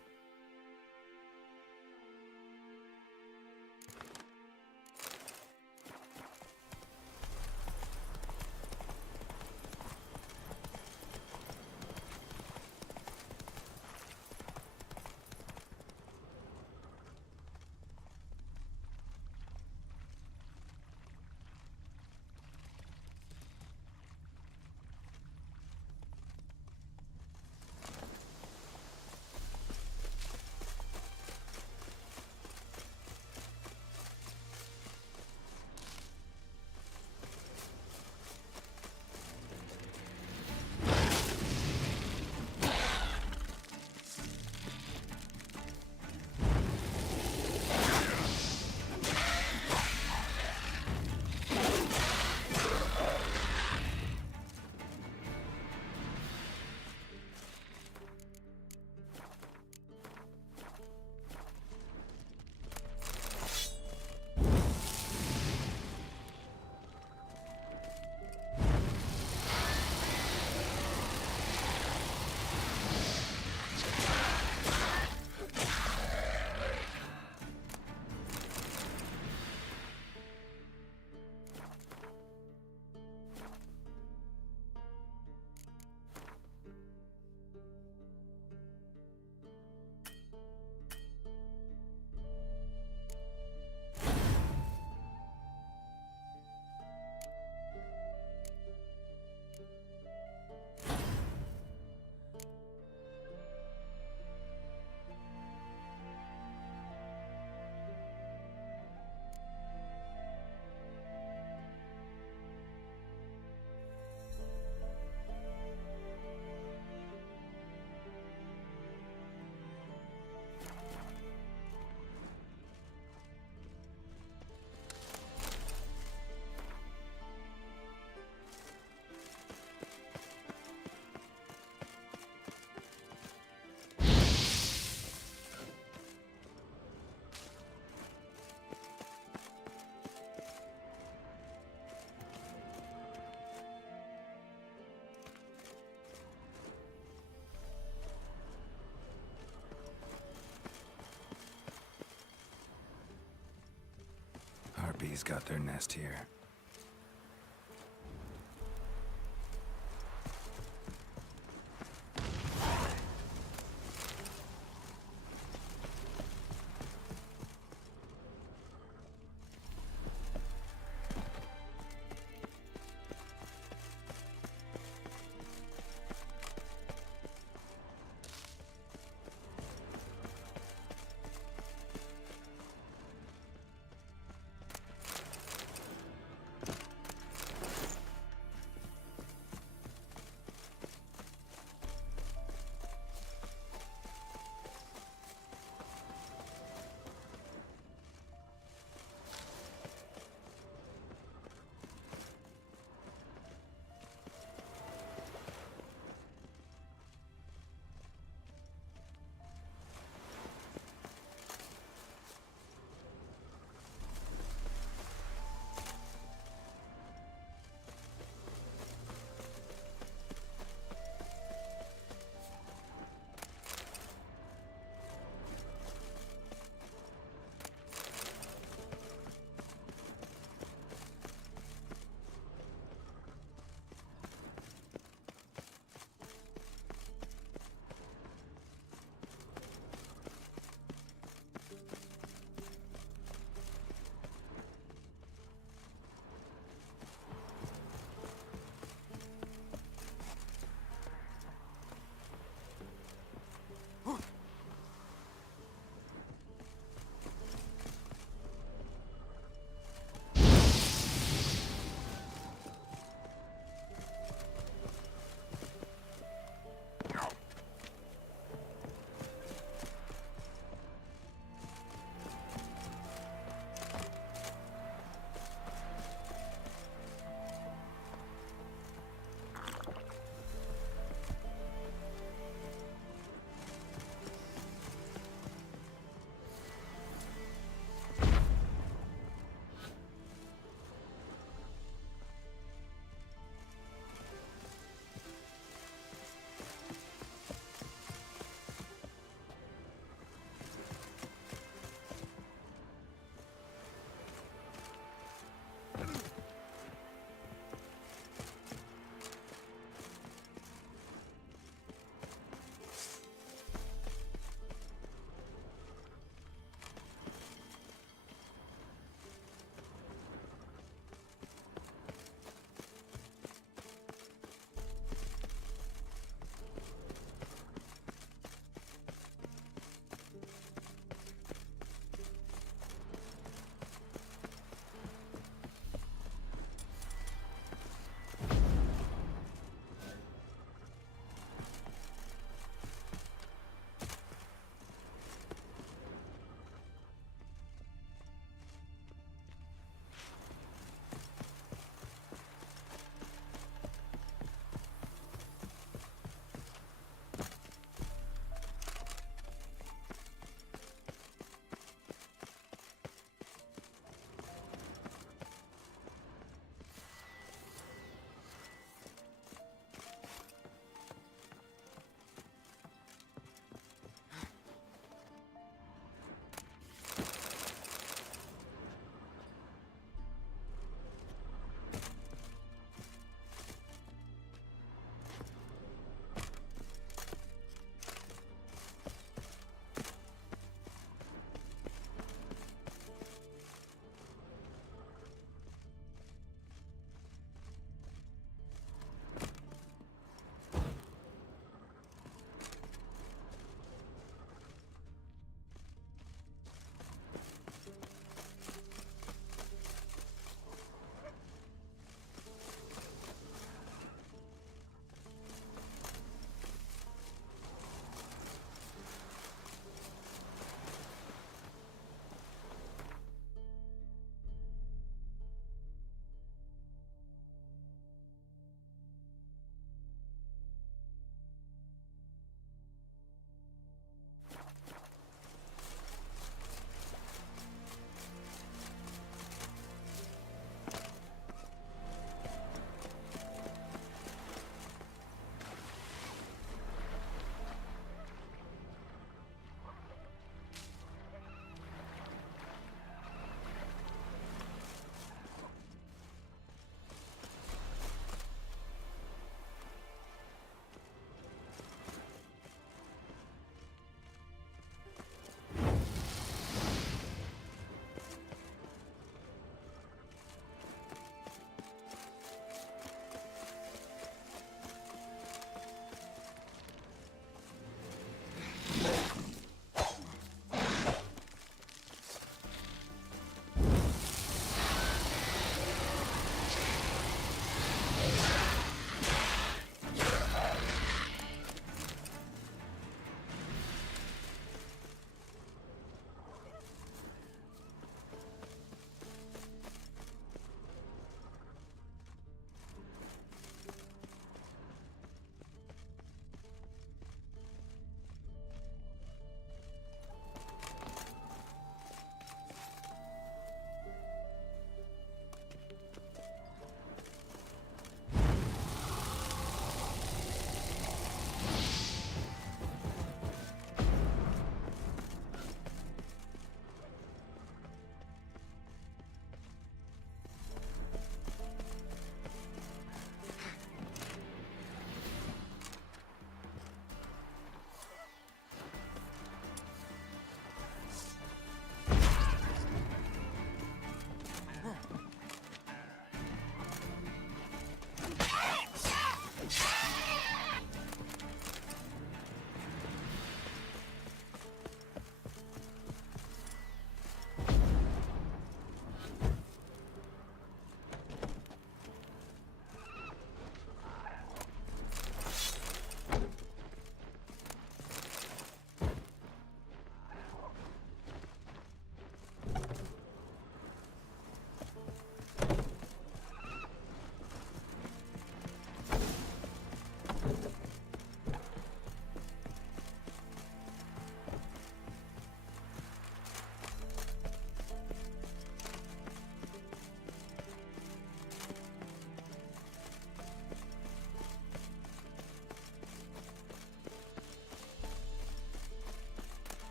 Somebody's got their nest here.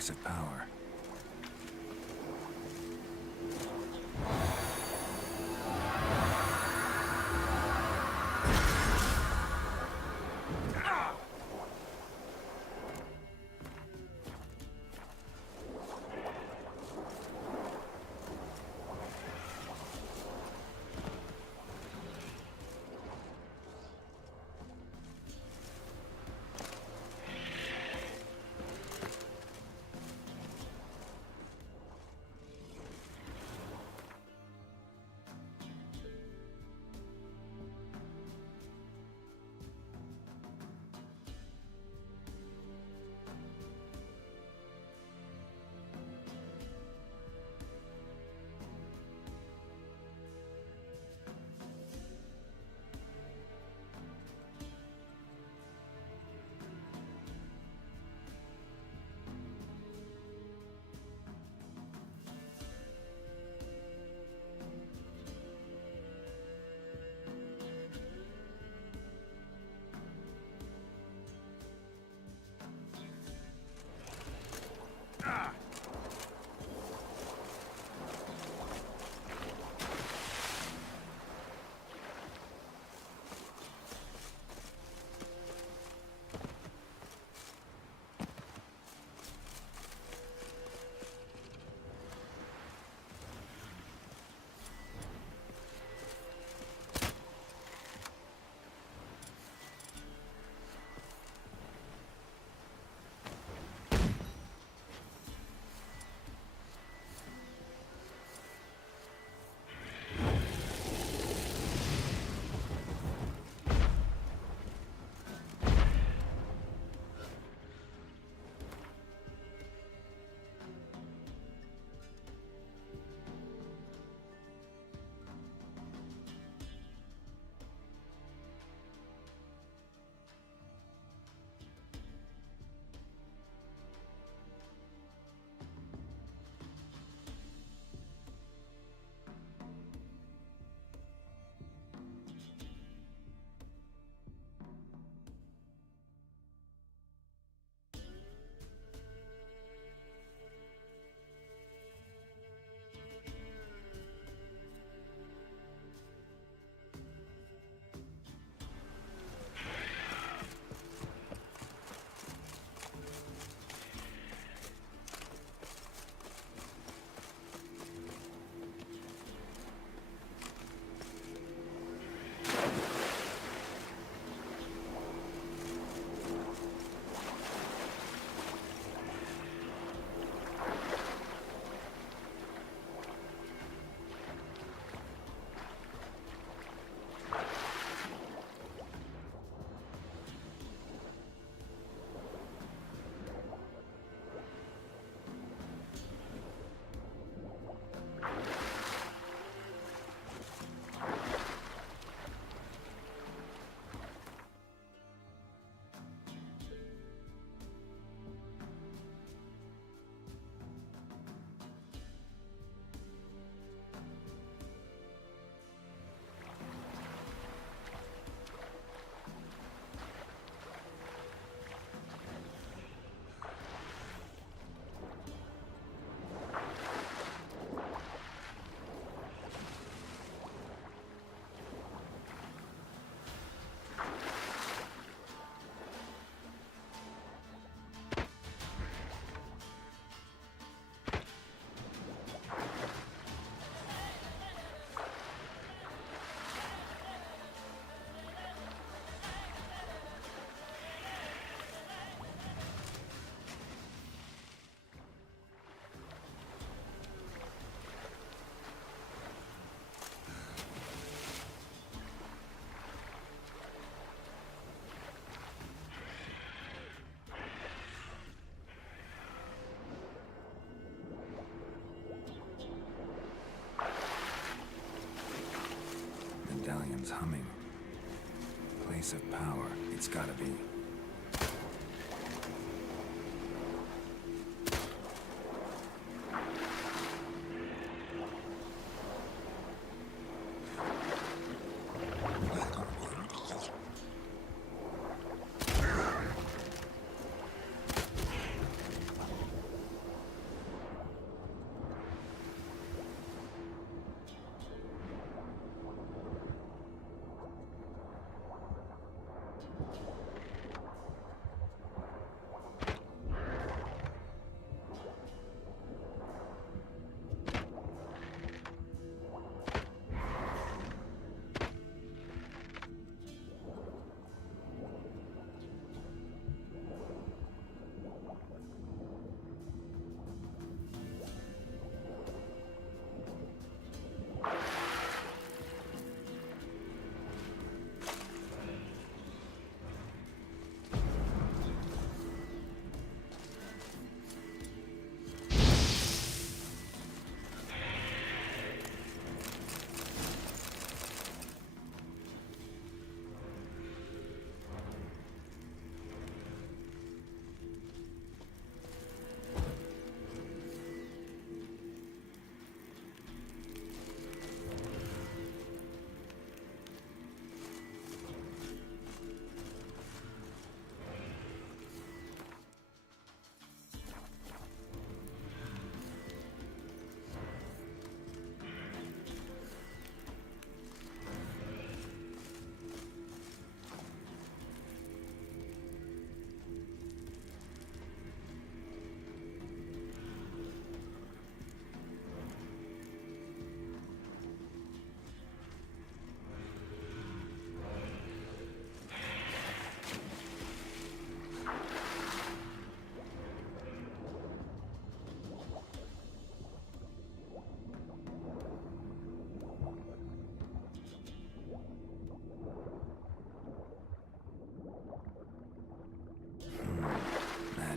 place of power. Medallion's humming. Place of power. It's gotta be.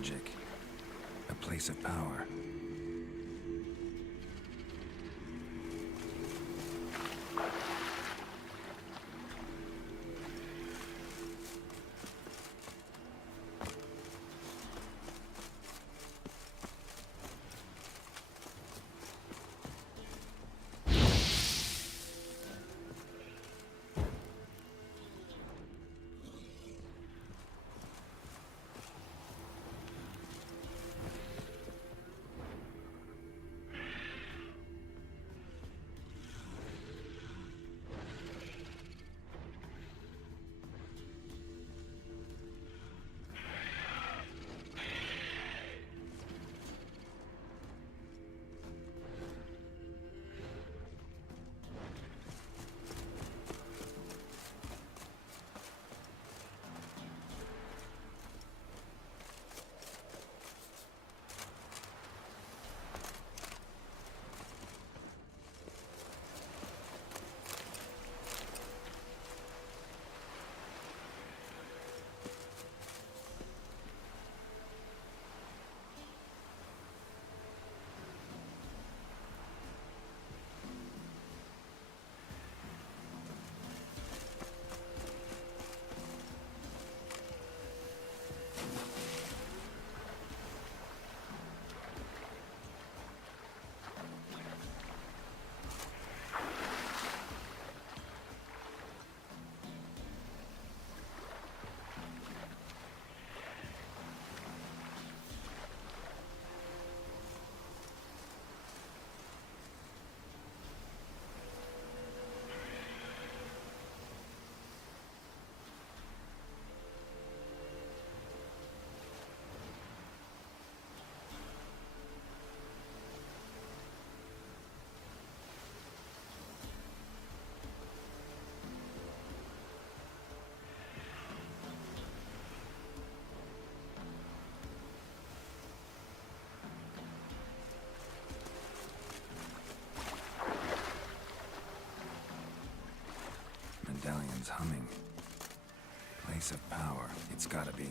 magic. A place of power. Medallion's humming. Place of power. It's gotta be.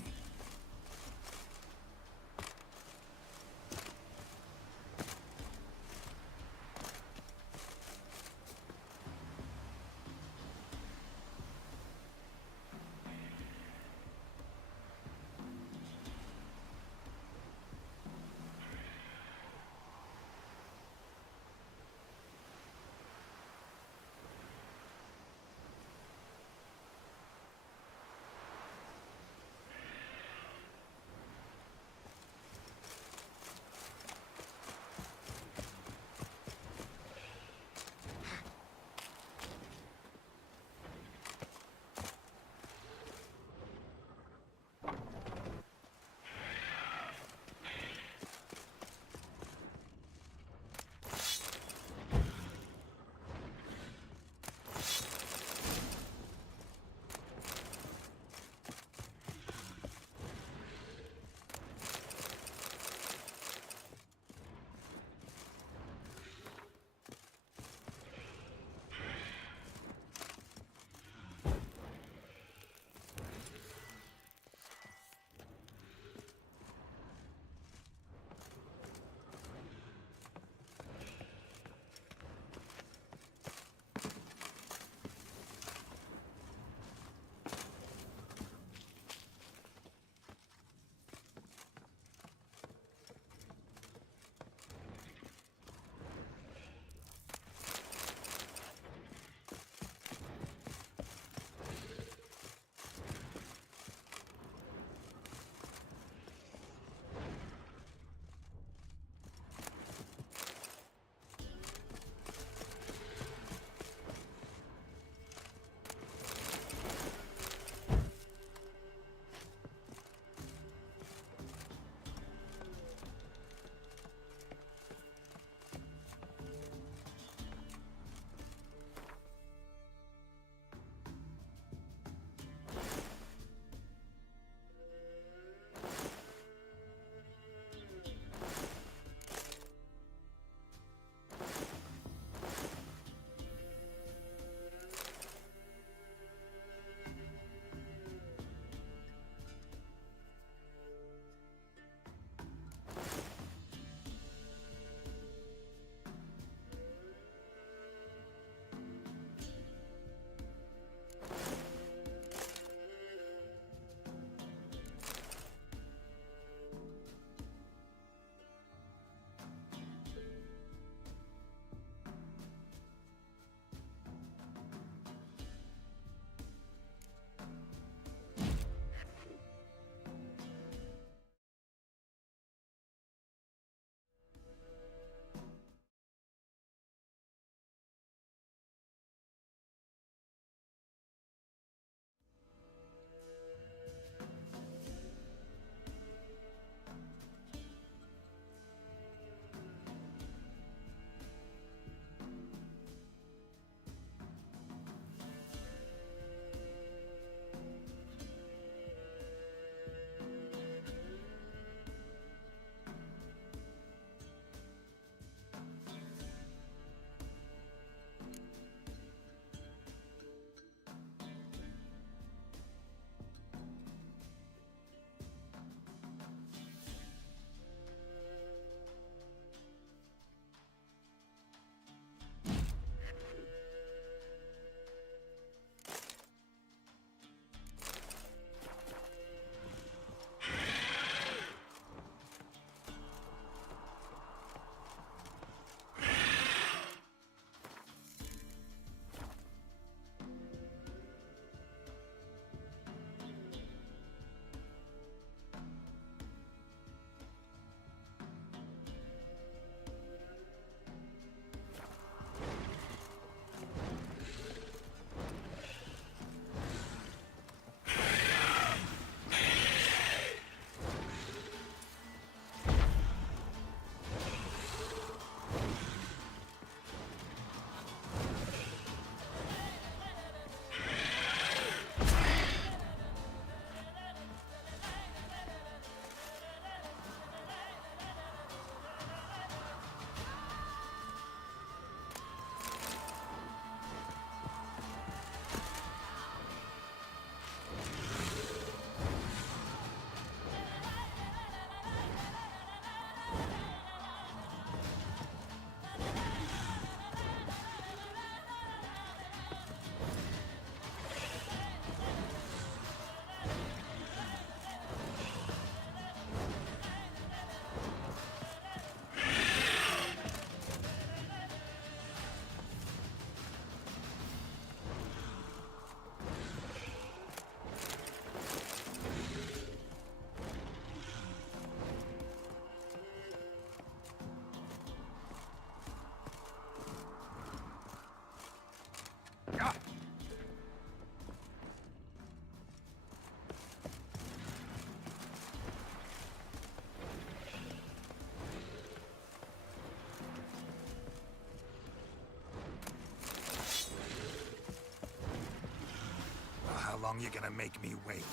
long you gonna make me wait?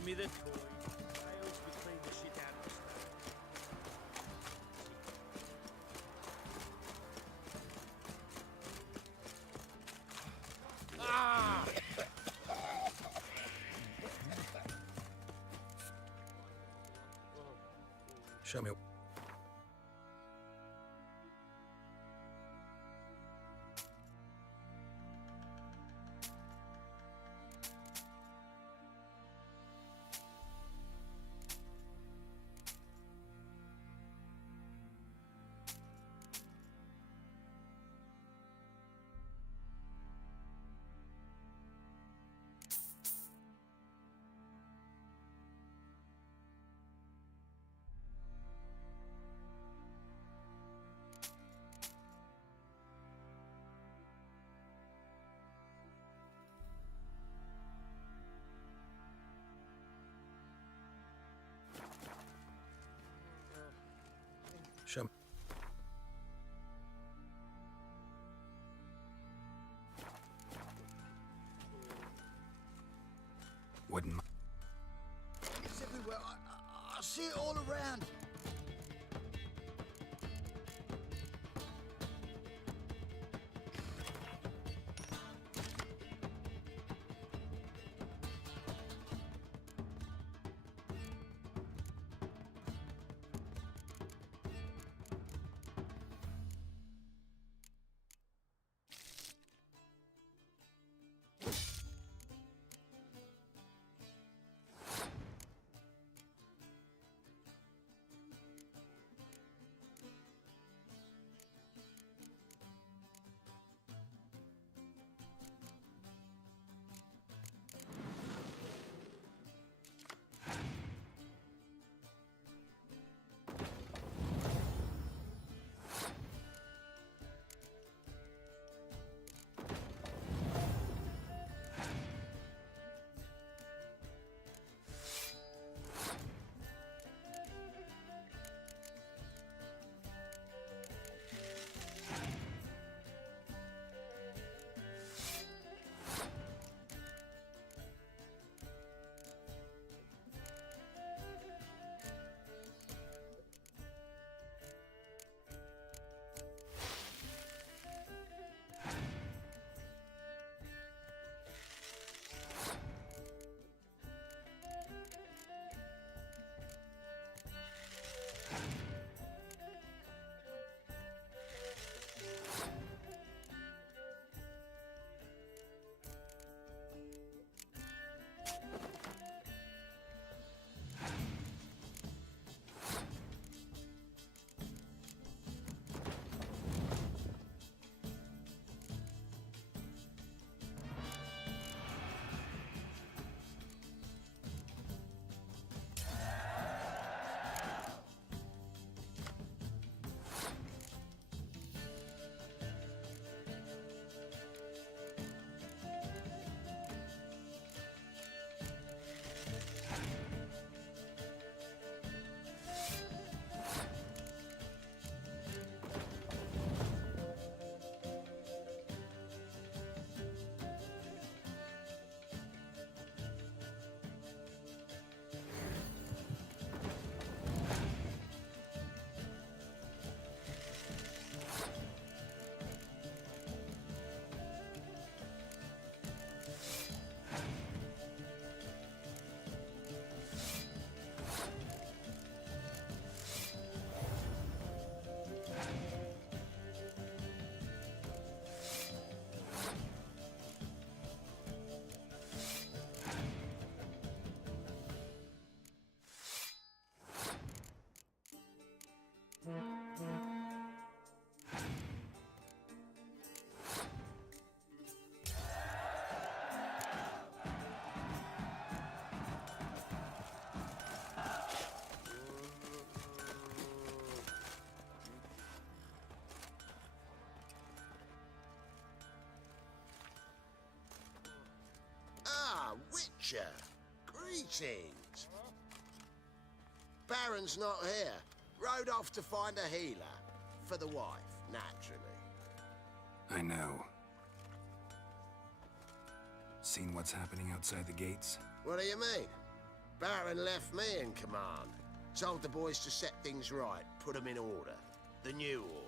Give me the toy. I always be clean the shit out of this stuff. Ah! Show me. Show me. Wouldn't mind. It's everywhere. I see it all around. Archer! Greetings! Baron's not here. Rode off to find a healer. For the wife, naturally. I know. Seen what's happening outside the gates? What do you mean? Baron left me in command. Told the boys to set things right, put them in order. The new order.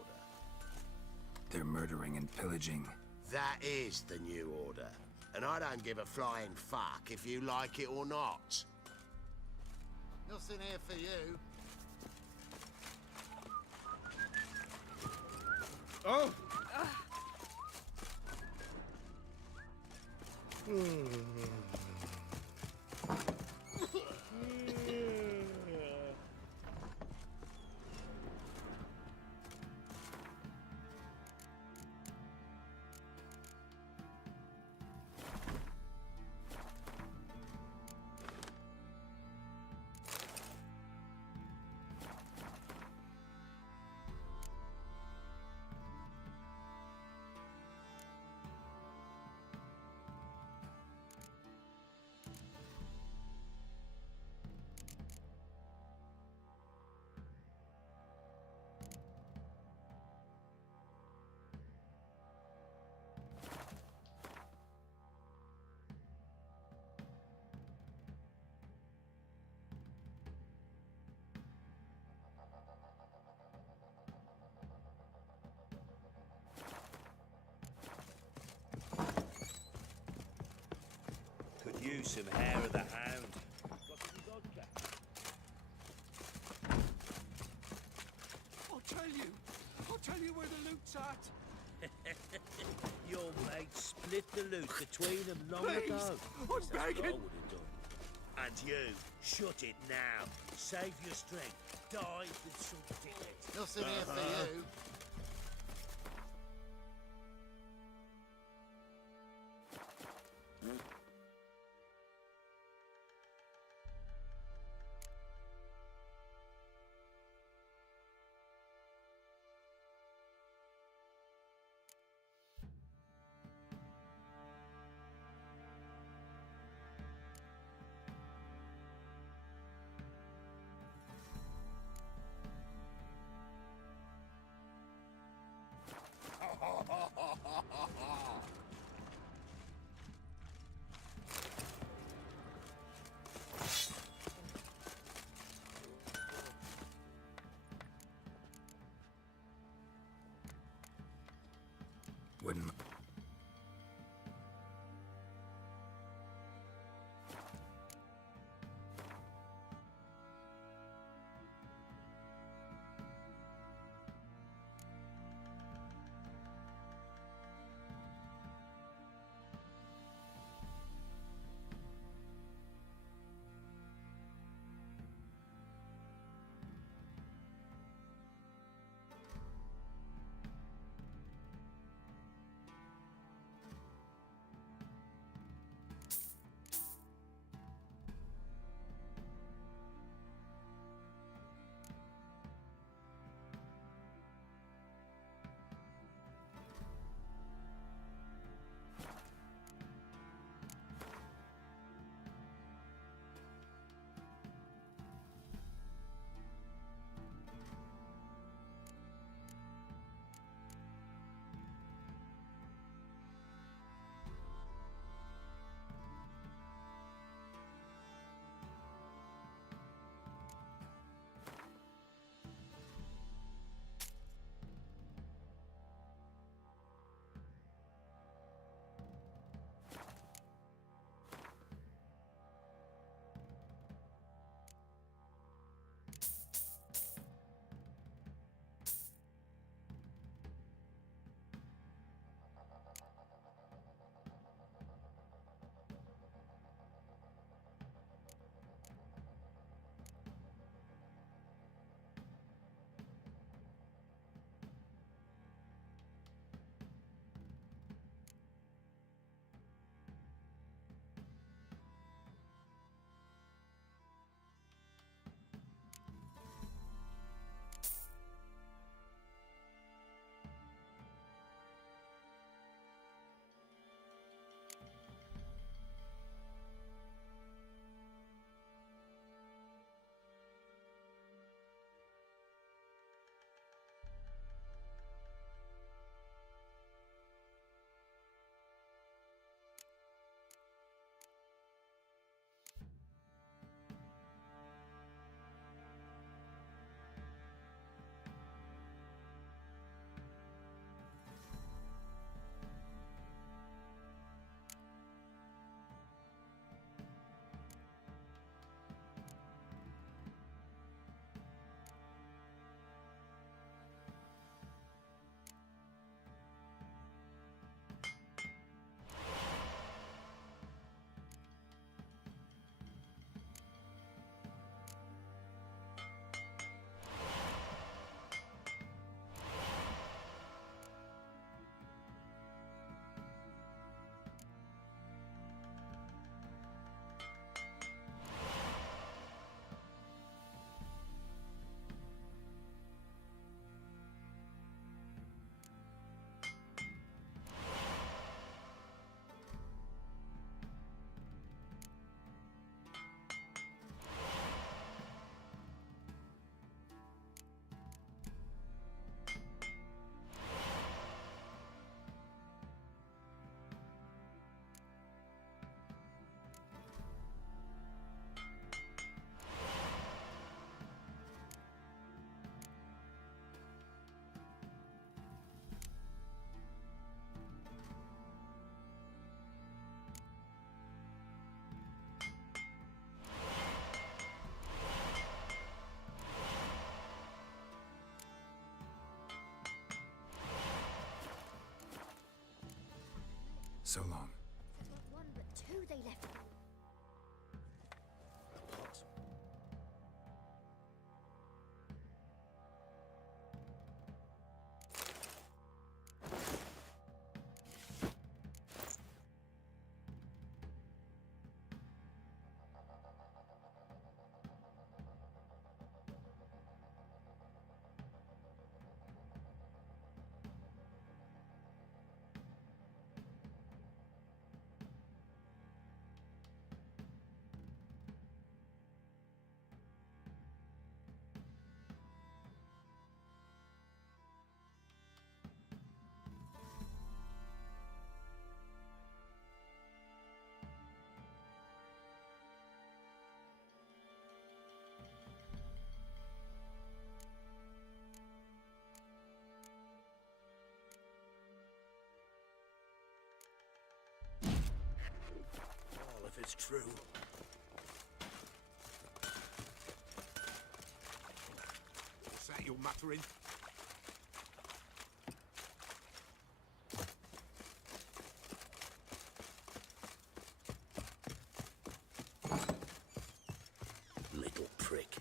They're murdering and pillaging. That is the new order. And I don't give a flying fuck if you like it or not. Nothing here for you. Oh! Could use some hair of the hound. Got some vodka? I'll tell you where the loot's at. Your mate split the loot between them long Please, ago. I'm That's what I begging. would have done. And you, shut it now. Save your strength. Die with some dignity. Nothing here for you. Wouldn't... So long. Not one, but two they left. Well, if it's true. What's that you're muttering? Little prick.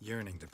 Yearning to...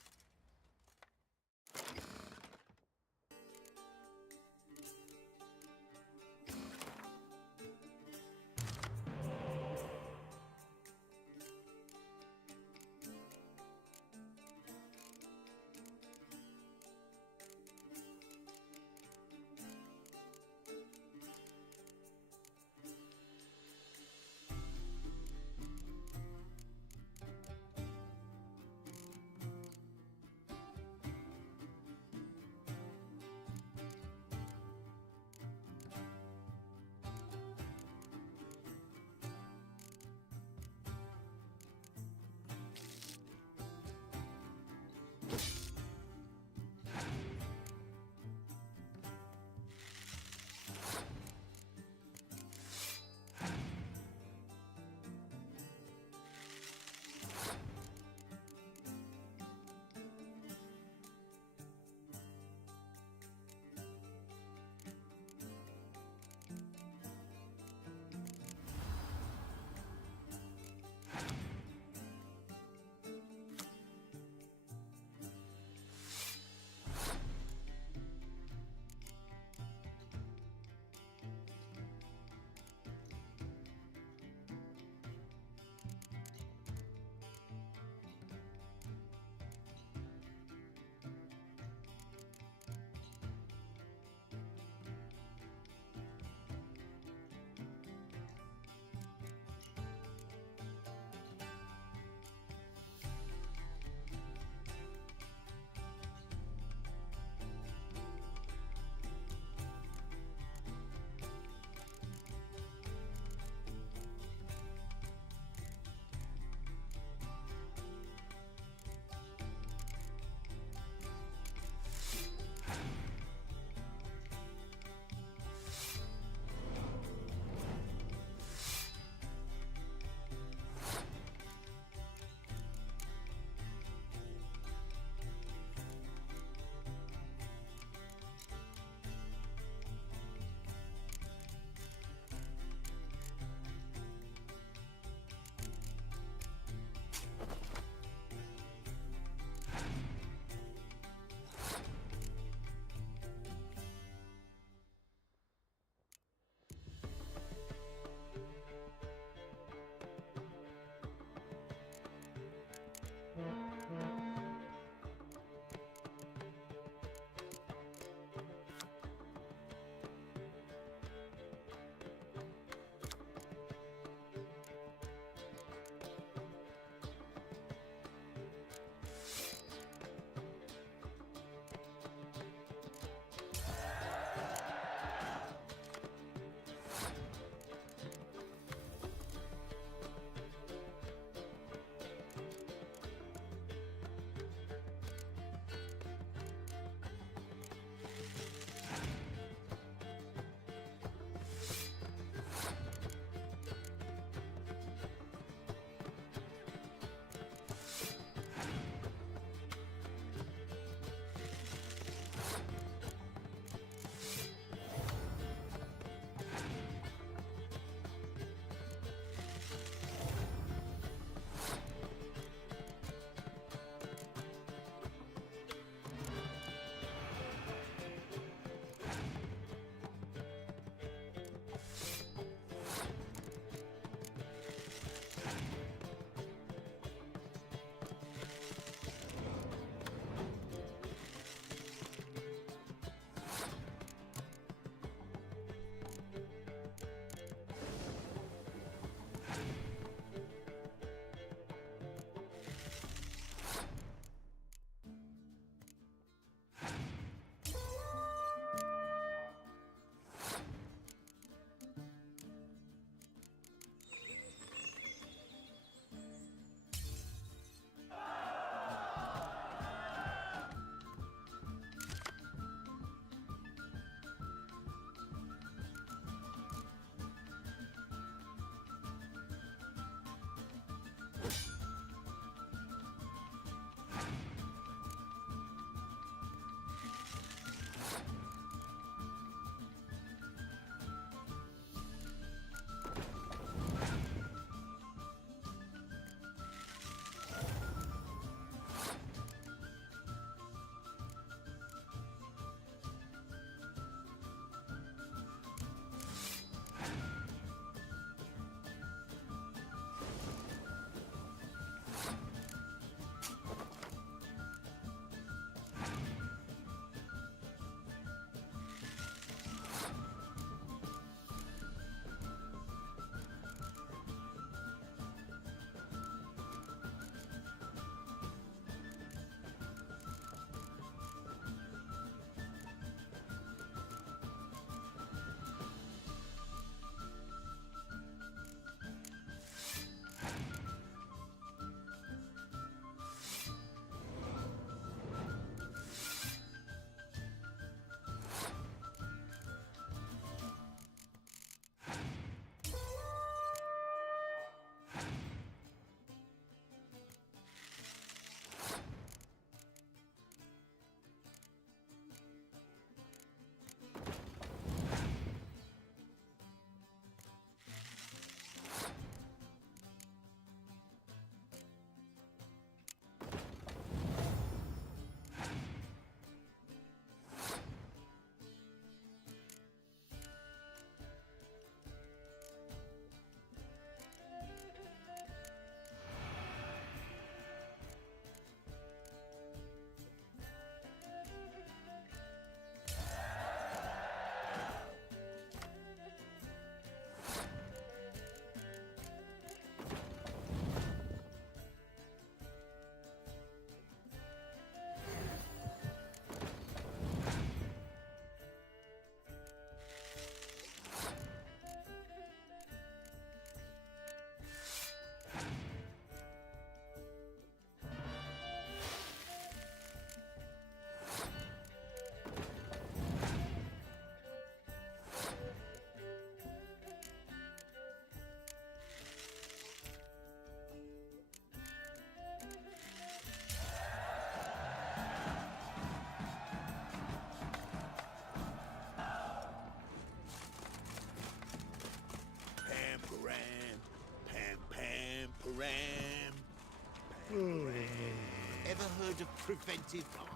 preventive harm.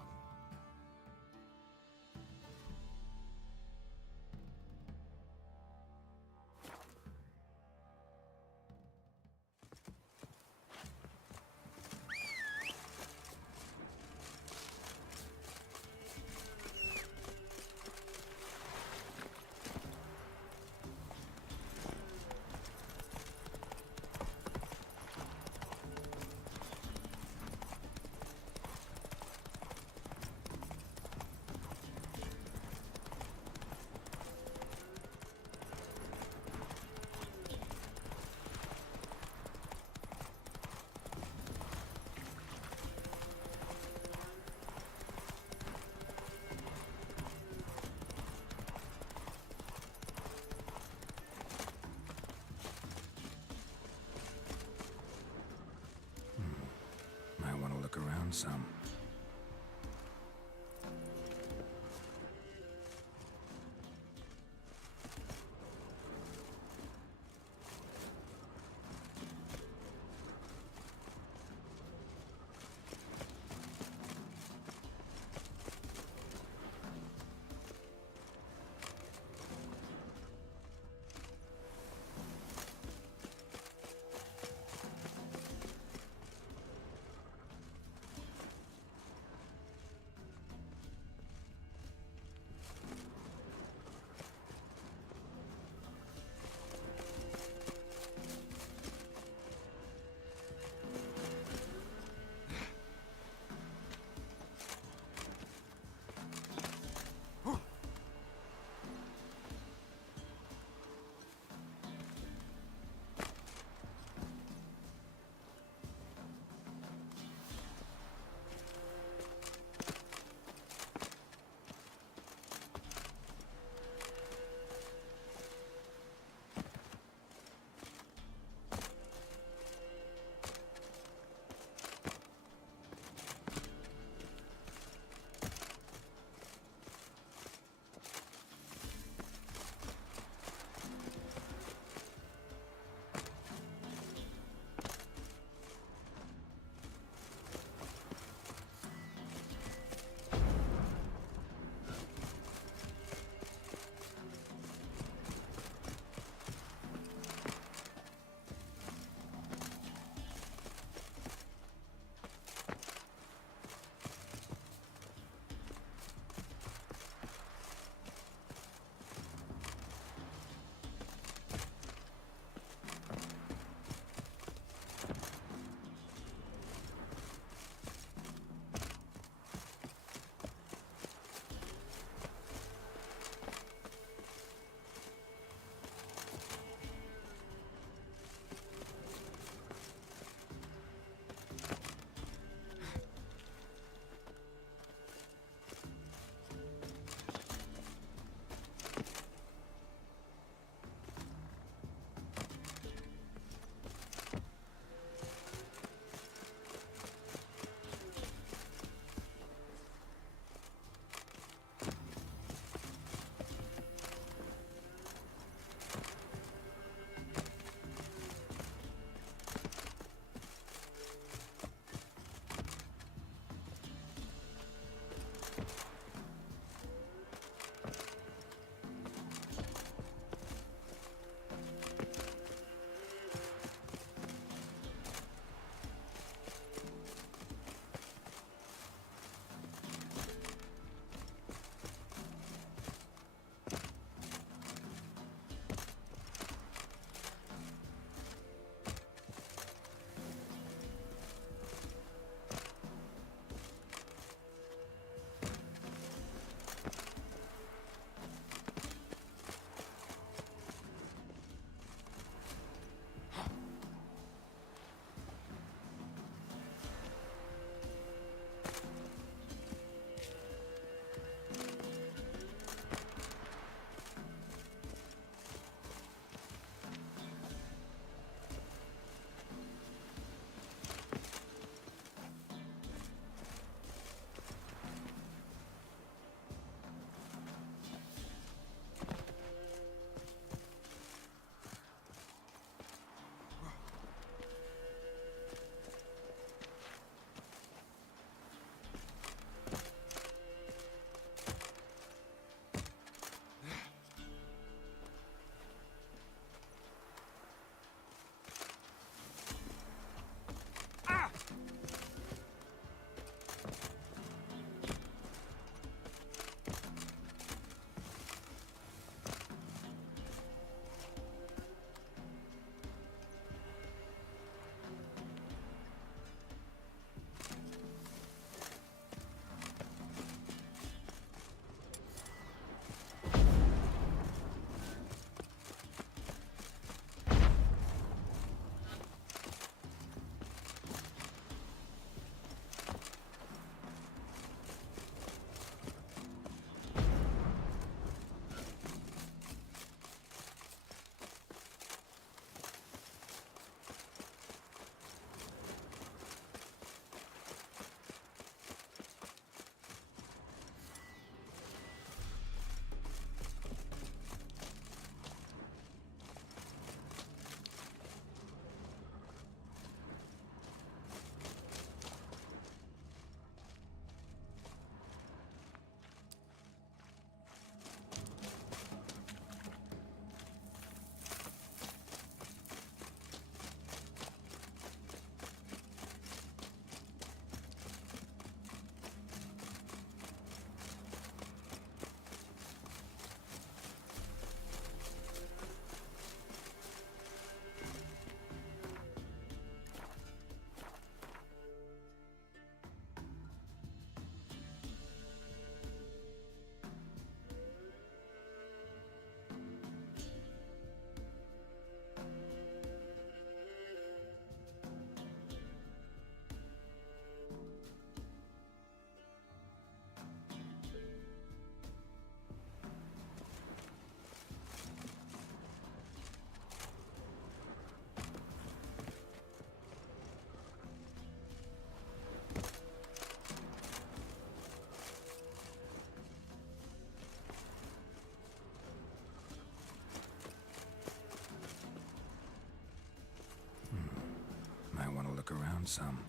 Might want to look around some. some.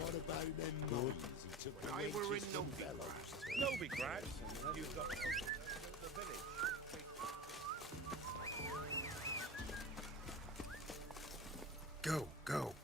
What about them boys who took the wenches from Valo? Novigrad, you've got the village. Go, go.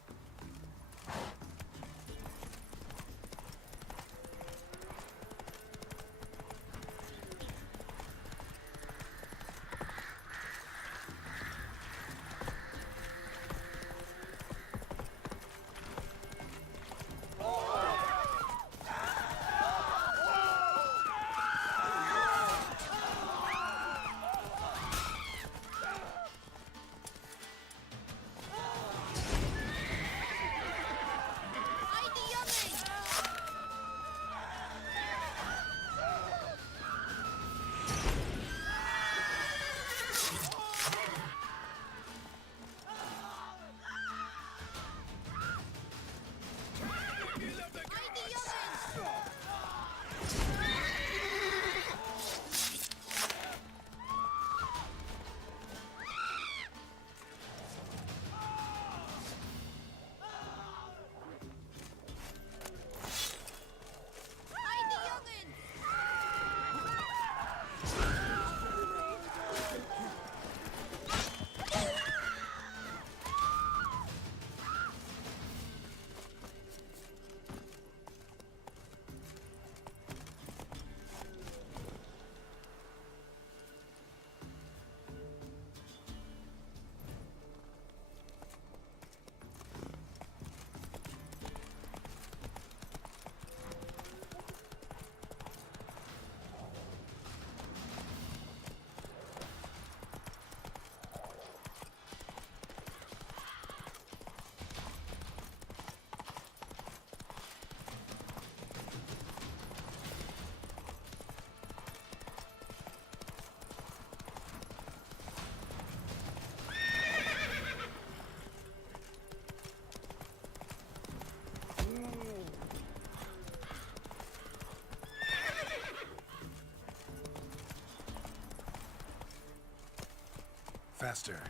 Faster.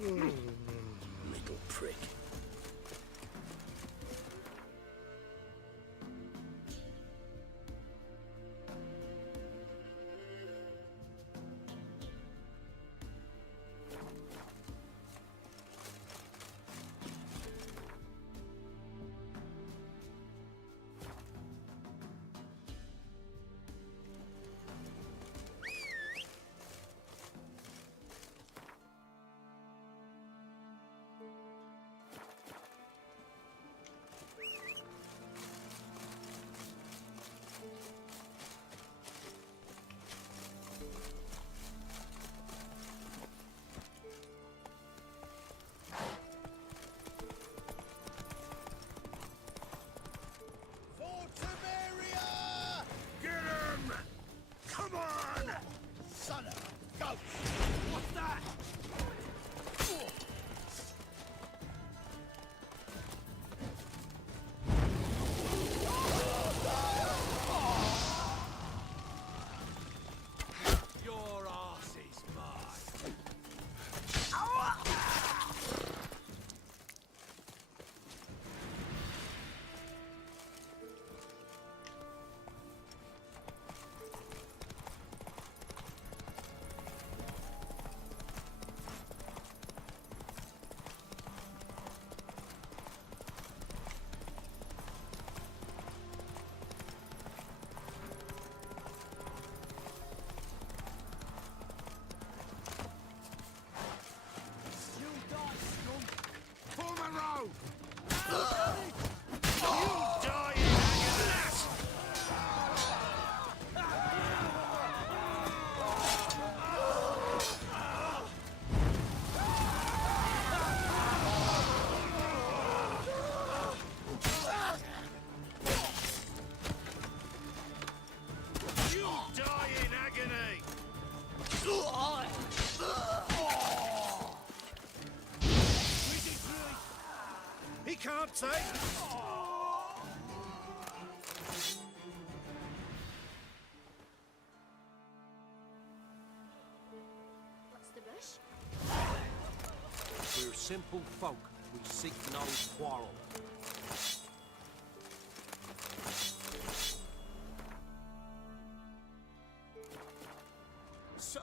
Little prick. can't take. What's the rush? We're simple folk. We seek no quarrel. Sir,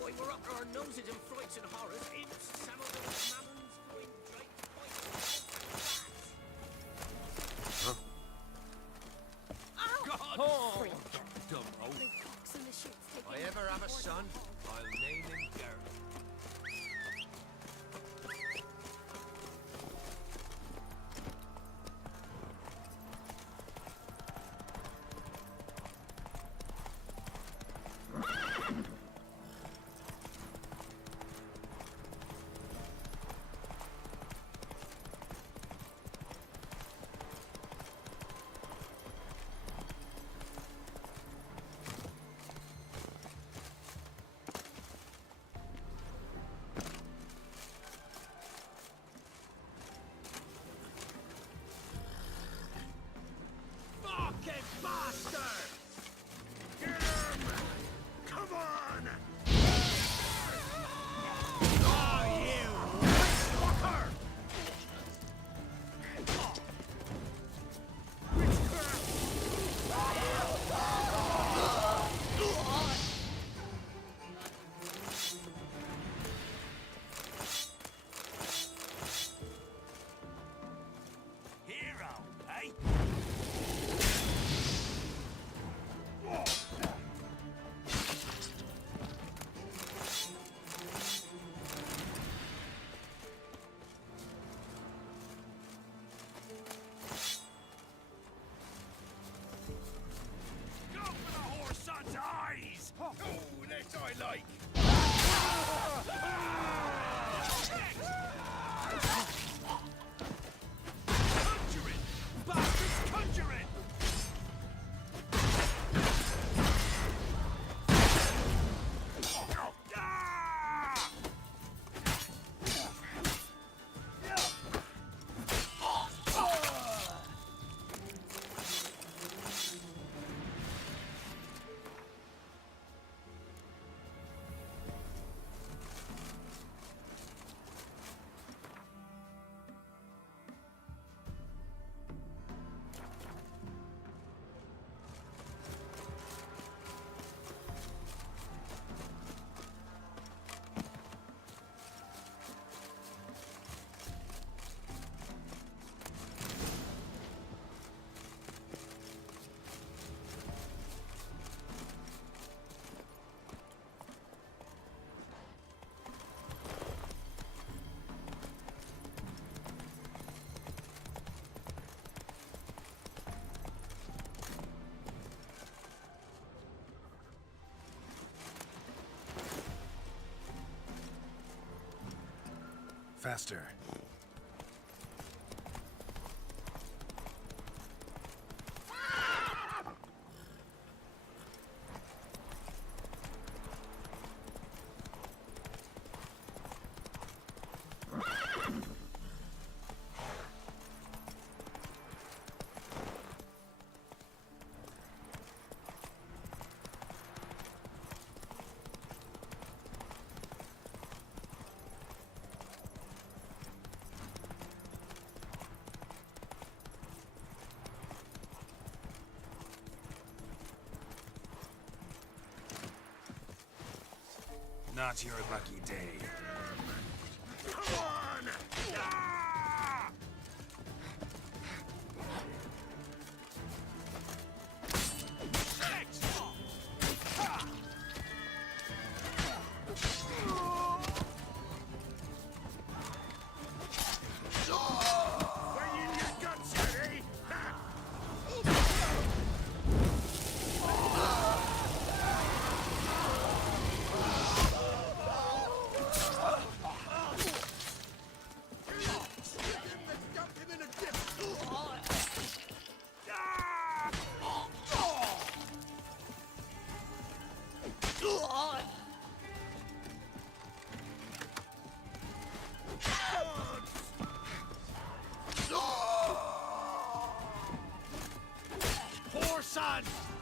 why we're up to our noses in frights and horrors. Imps, saddlebags, mammons, going draped, Huh? God! Dumb oaf. Cocks and the shit's If taking I ever have a son, I'll name him Garrett. fucking bastard! Get him! Come on! Oh, you fucker! Hero, eh? Go for the horse son's eyes! Oh, that I like! Conjuring! Bastards, conjuring! Faster. Not your lucky day. Come on! Ah! on!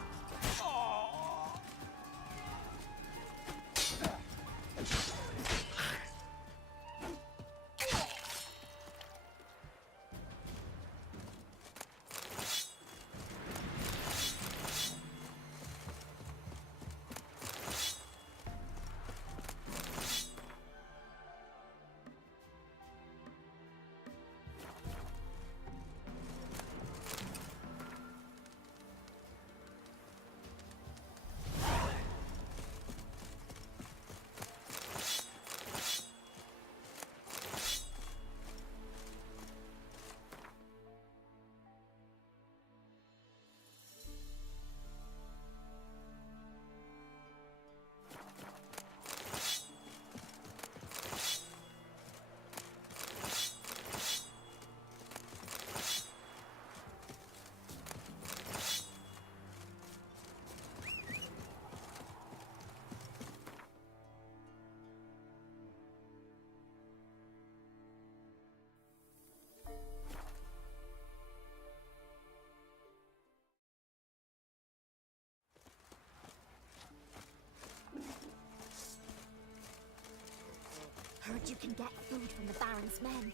Heard you can get food from the Baron's men.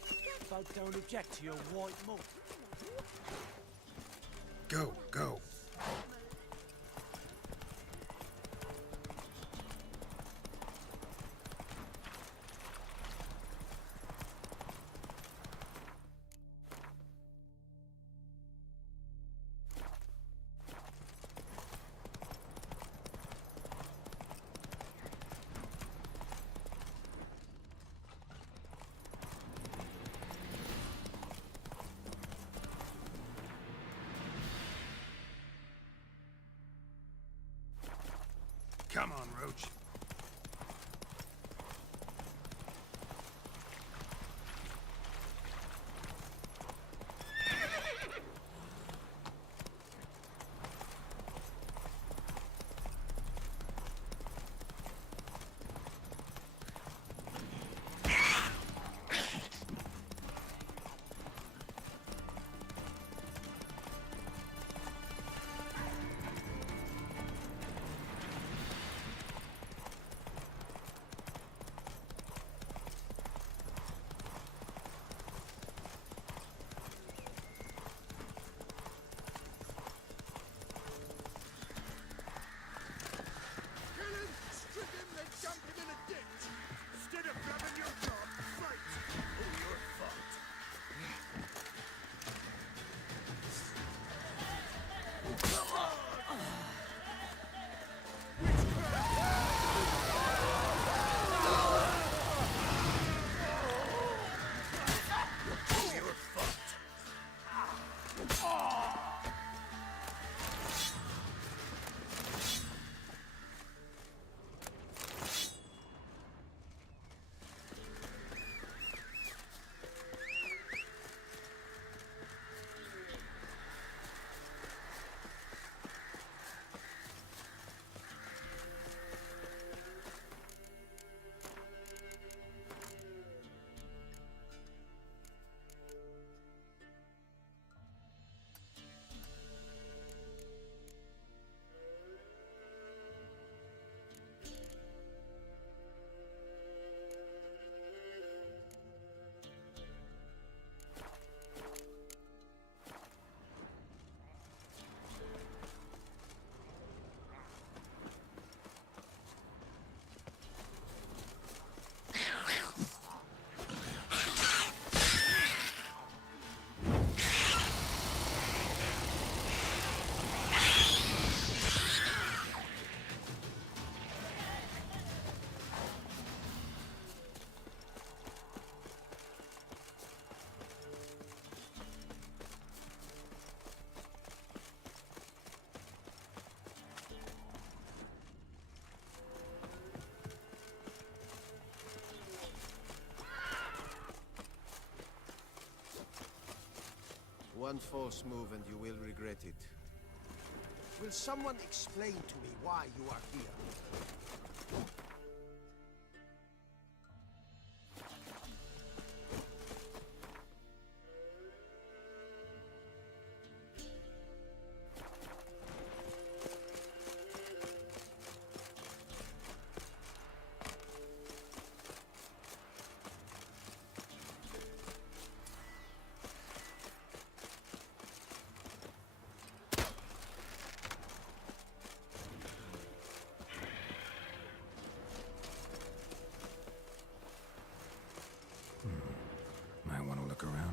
Folk don't object to your white malt. Go, go. Come on, Roach. One false move and you will regret it. Will someone explain to me why you are here?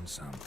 found some.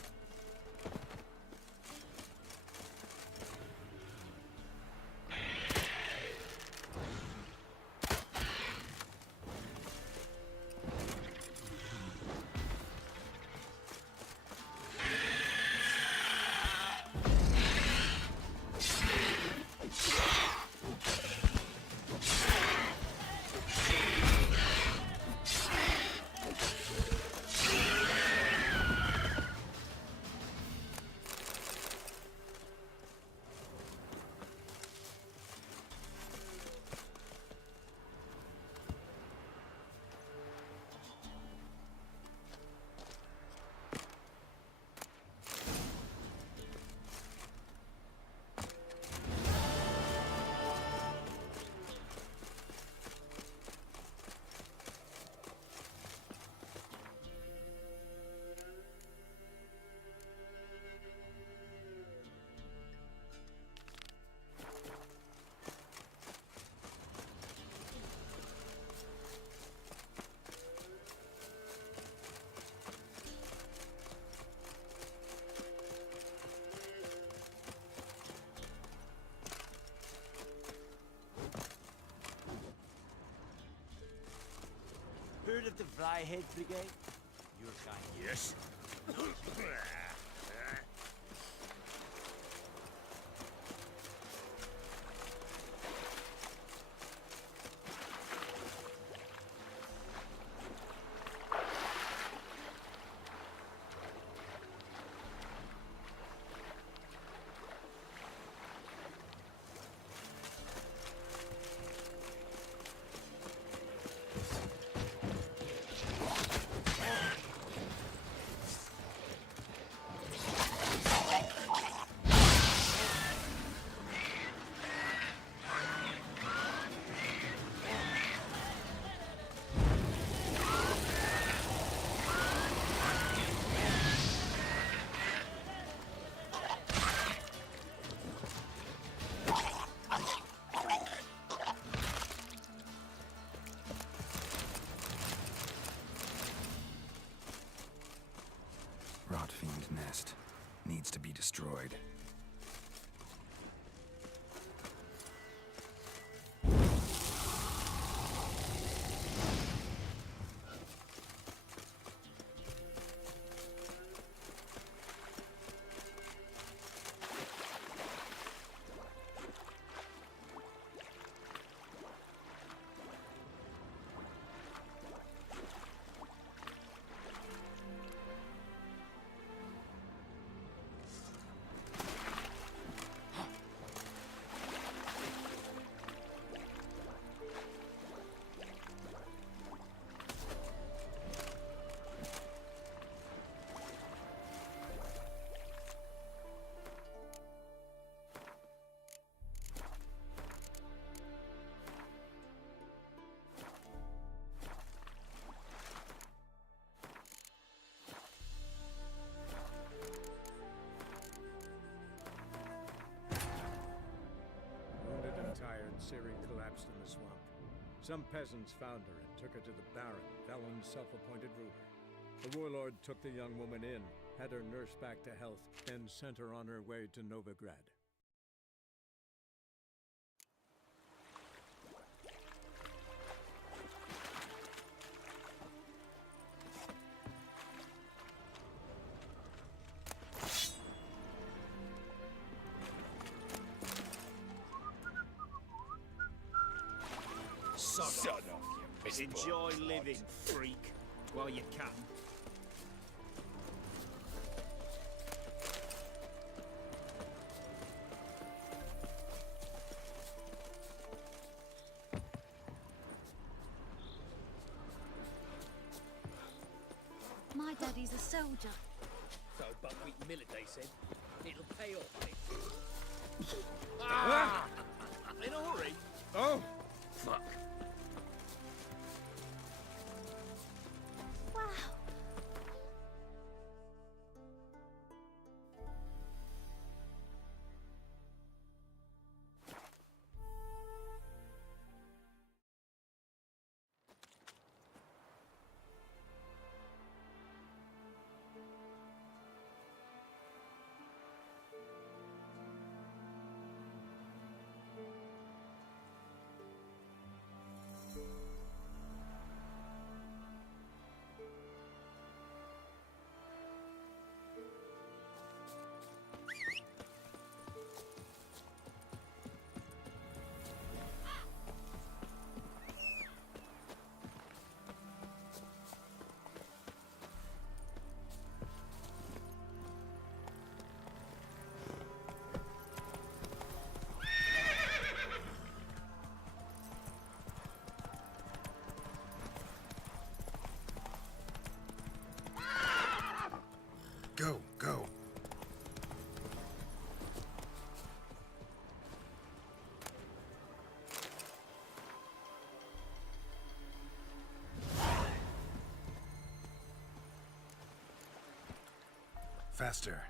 Heard of the Flyhead Brigade? Your kind. Yes. Rotfiend nest. Needs to be destroyed. Ciri collapsed in the swamp. Some peasants found her and took her to the Baron, Valen's self-appointed ruler. The warlord took the young woman in, had her nursed back to health, and sent her on her way to Novigrad. Son of you Enjoy living, freak, while you can. My daddy's a soldier. So buckwheat millet, they said. It'll pay off. In a hurry? Oh, fuck. Wow. Faster.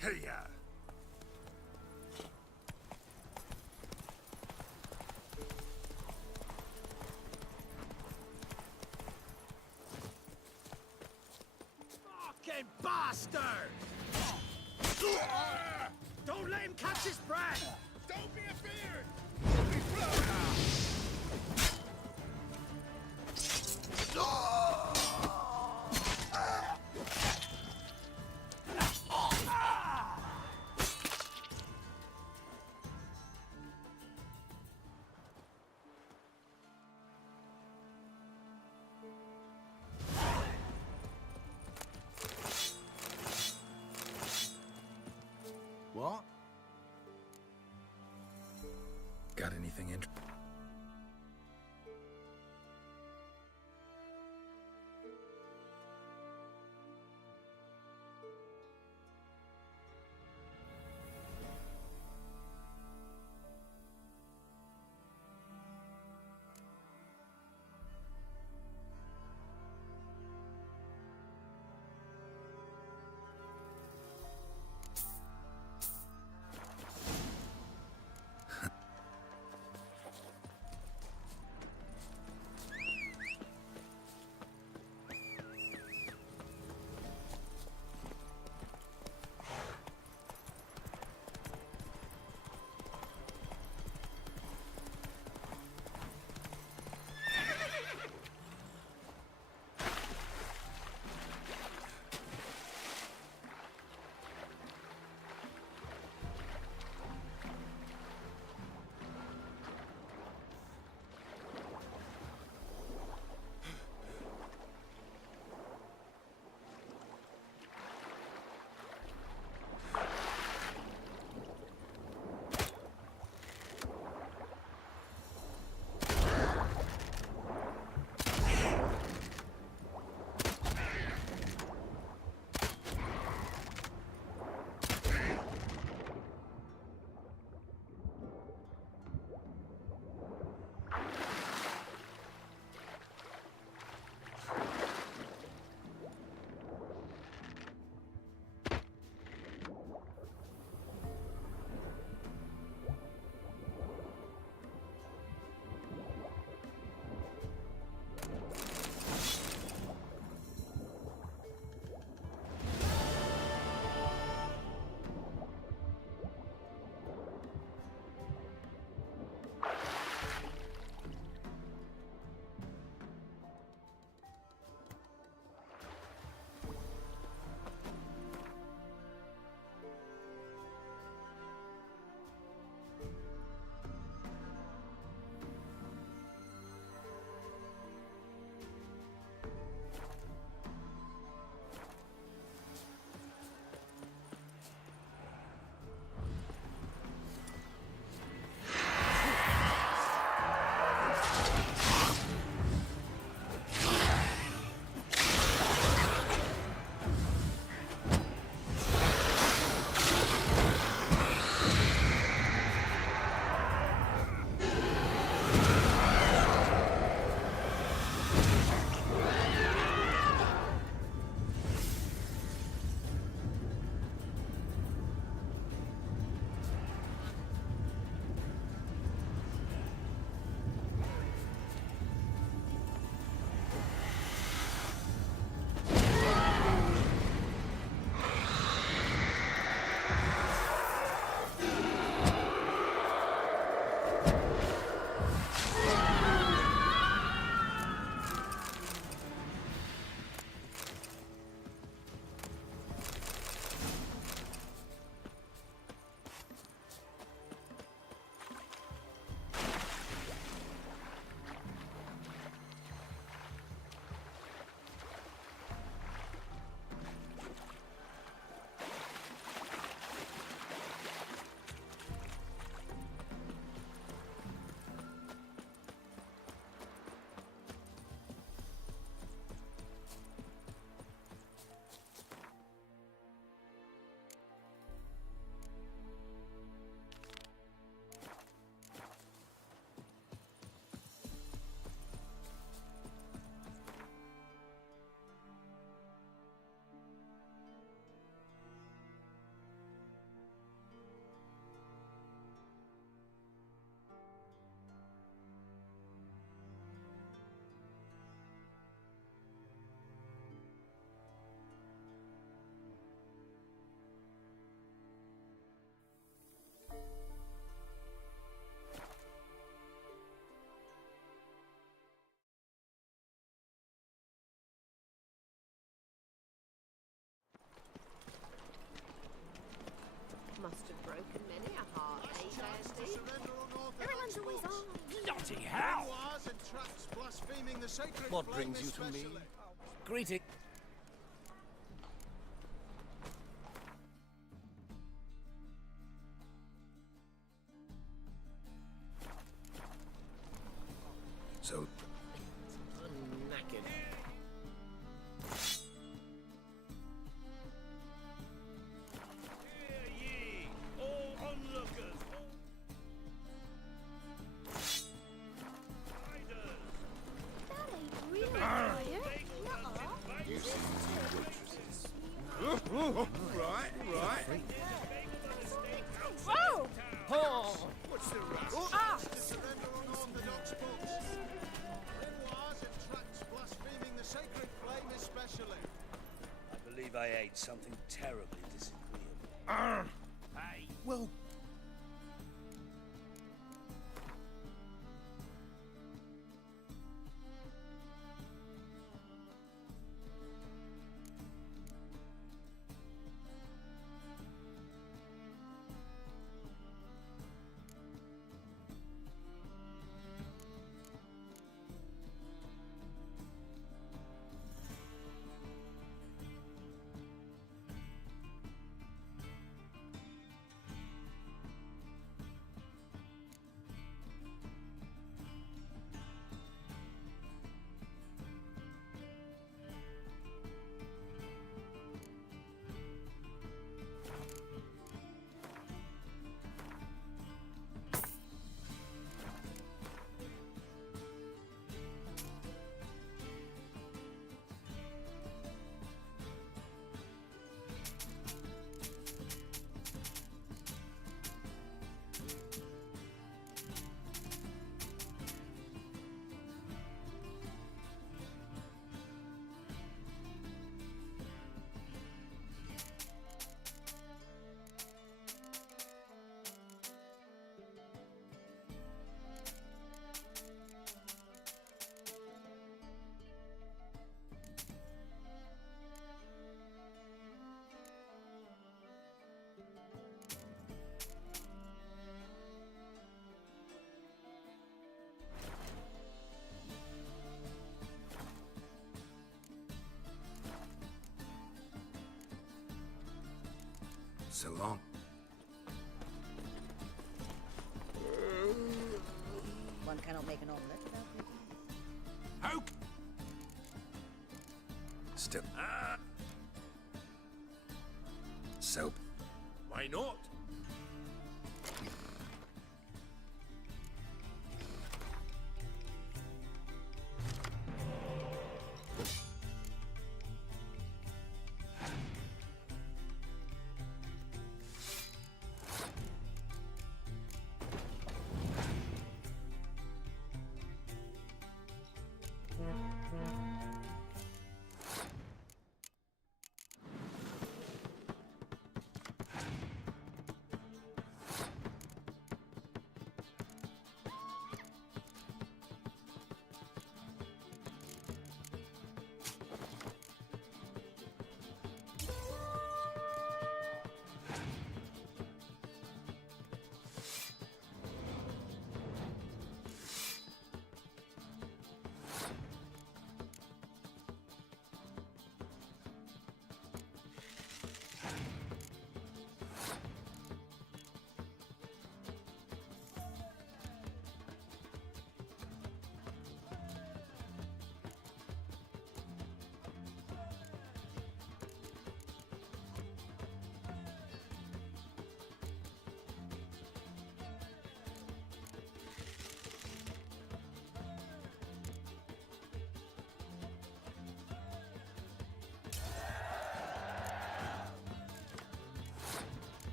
Hey-ya! Fucking bastard! Don't let him catch his breath! Don't be afeared! What? Got anything interesting? Bloody hell! What brings you to me? Greeting. So, I'm knackered. Hear ye, all onlookers, That ain't real fire. Right. Whoa! Oh! What's the rush? Ah! To surrender on Orthodox books. Memoirs and tracts blaspheming the sacred flame especially. I believe I ate something terribly disagreeable. Hey. Well, so long. One cannot make an omelette without breaking. How? Still. Soap. Why not?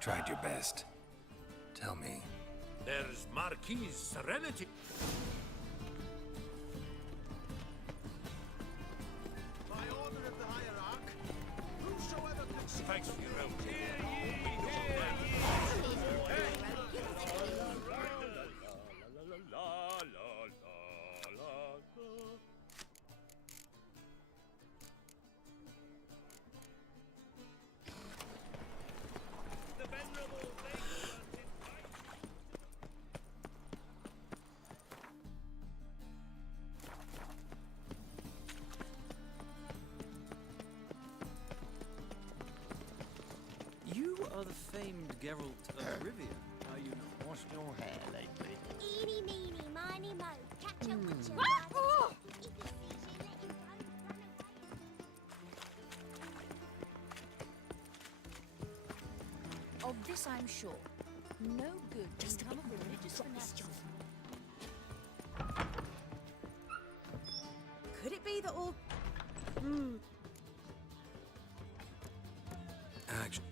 Tried your best. Tell me. There's Marquis Serenity. By order of the hierarch, whosoever can see... Thanks for your help. You are the famed Geralt of Rivia, are you not? What's your hair lately? Eeny, meeny, miny, mo. Catch a witcher. If he sees you, let him go. Run away. Of this I'm sure. No good can come of religious fanaticism. Could it be that all... Action.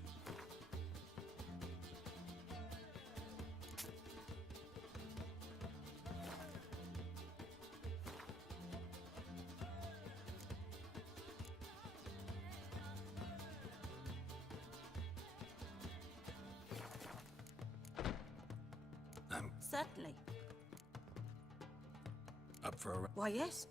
I'm Certainly. up for a... Why, yes.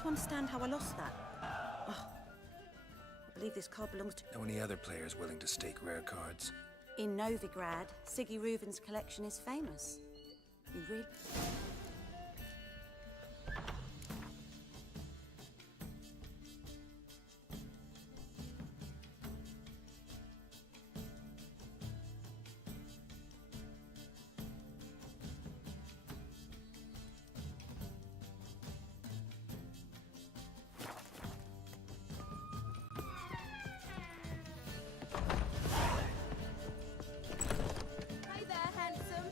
to understand how I lost that. Oh, I believe this card belongs to... Know any other players willing to stake rare cards? In Novigrad, Siggy Reuven's collection is famous. You really... Hi there, handsome.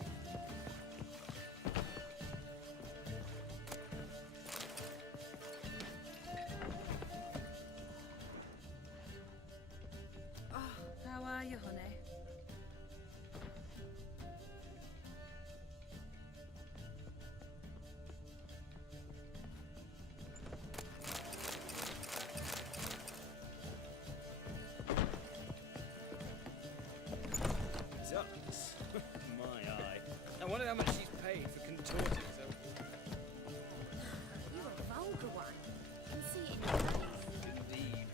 Oh, how are you, honey? Ducks? My eye. I wonder how much she's paid for contorting herself. You're a vulgar one. I can see it in your face. Indeed.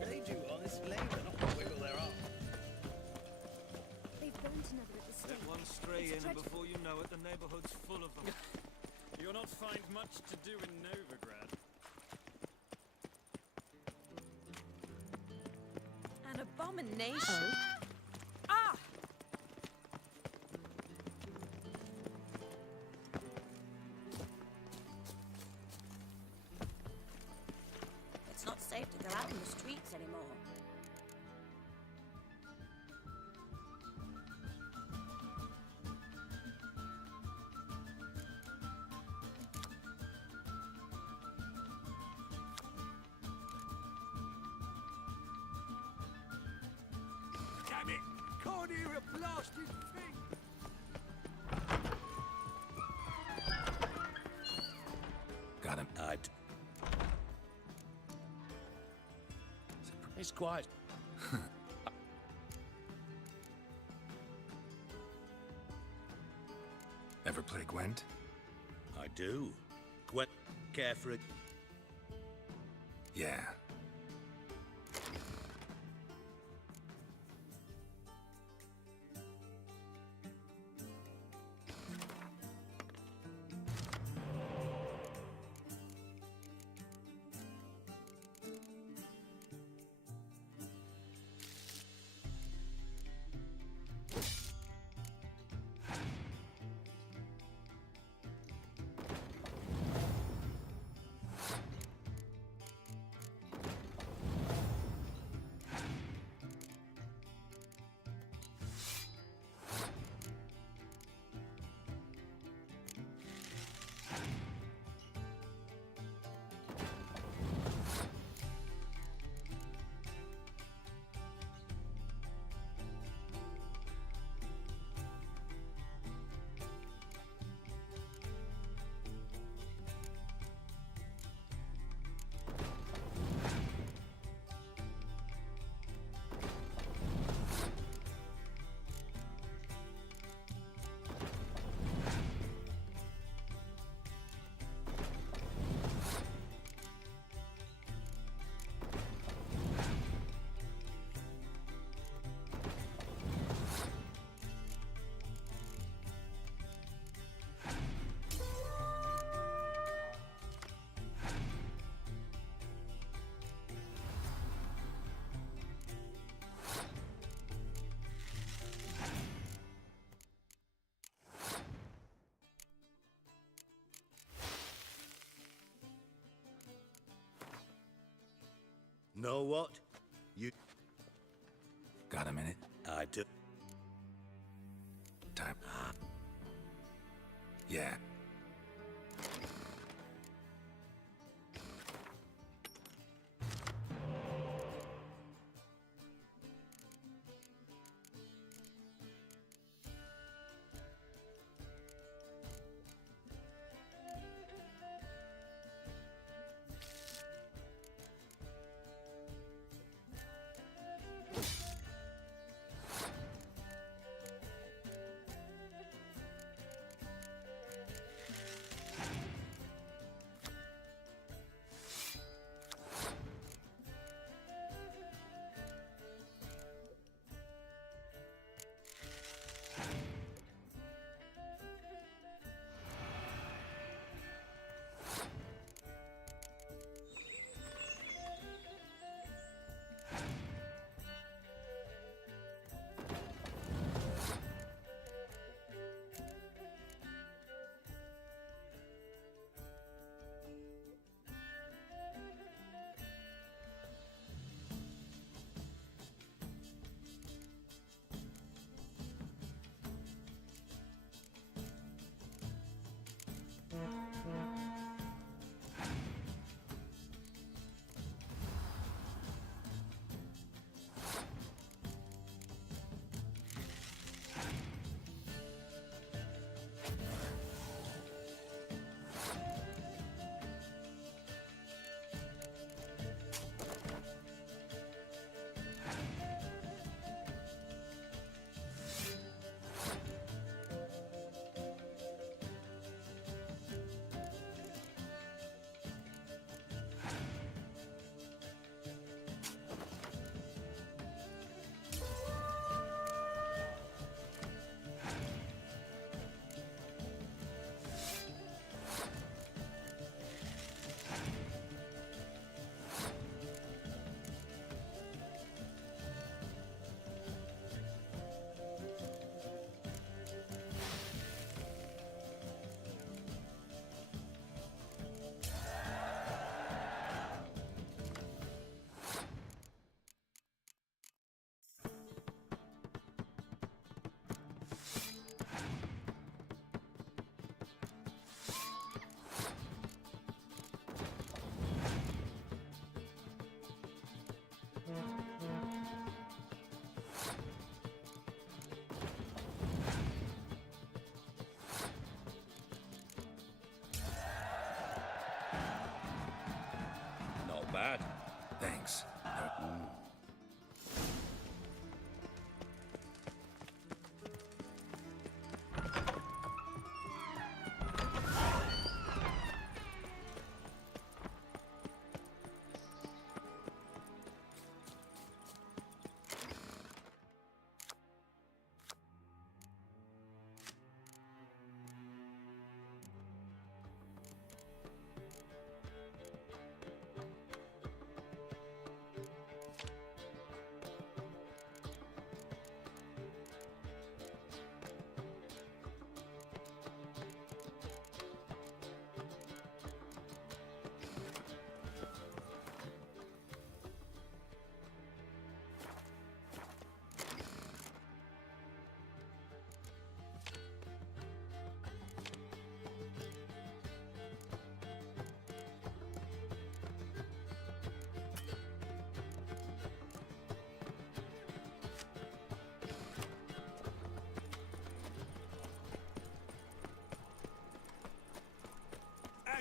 They do honest labour, not wiggle their arm. They've burnt another at the stake. Let one stray It's in, and dreadful. before you know it, the neighborhood's full of them. You'll not find much to do in Novigrad. An abomination. Ah! It's not safe to go out in the streets anymore. Damn it! Can't hear a blasted thing! Got him. It's quiet. Ever play Gwent? I do. Gwen, care for it. Yeah. Know what? You... Got a minute? I do. Time. Yeah.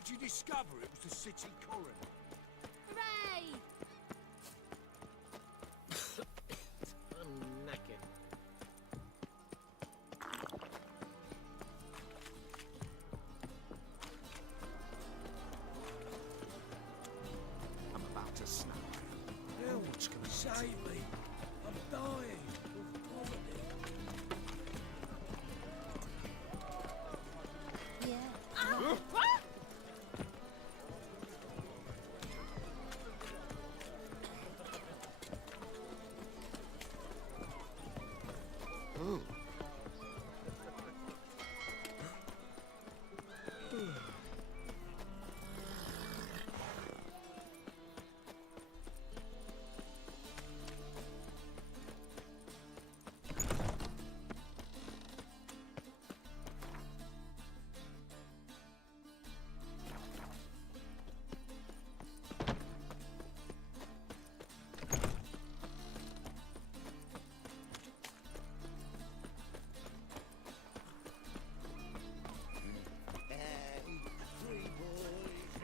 did you discover it was the city coroner? Hooray! I'm knackered. I'm about to snap. Now what's gonna save me? I'm dying of poverty.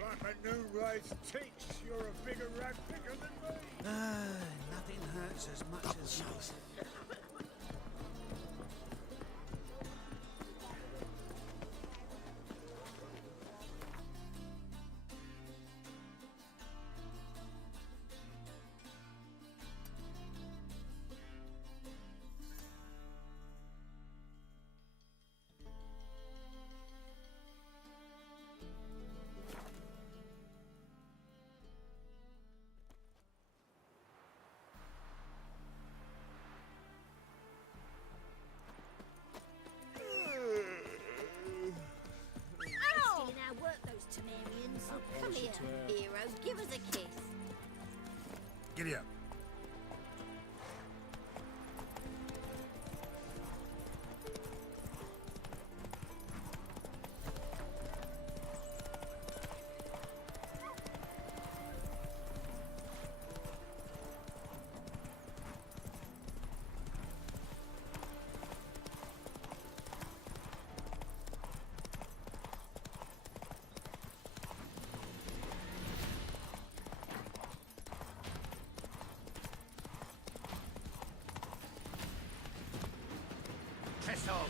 Like a new race thinks you're a bigger rat picker than me. Nothing hurts as much as losing. See now work those Temerians. Come here, hero. Give us a kiss. Giddy up.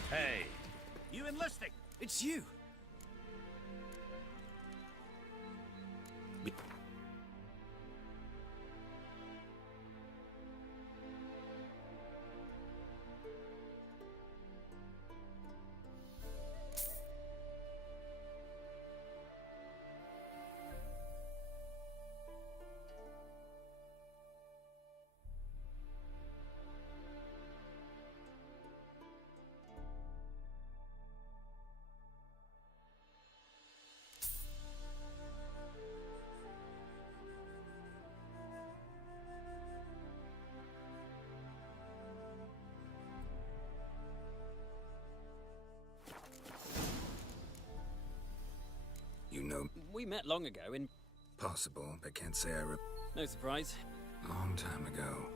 Hey, you enlisting? It's you. You know, We met long ago in... possible, but can't say I No surprise. long time ago.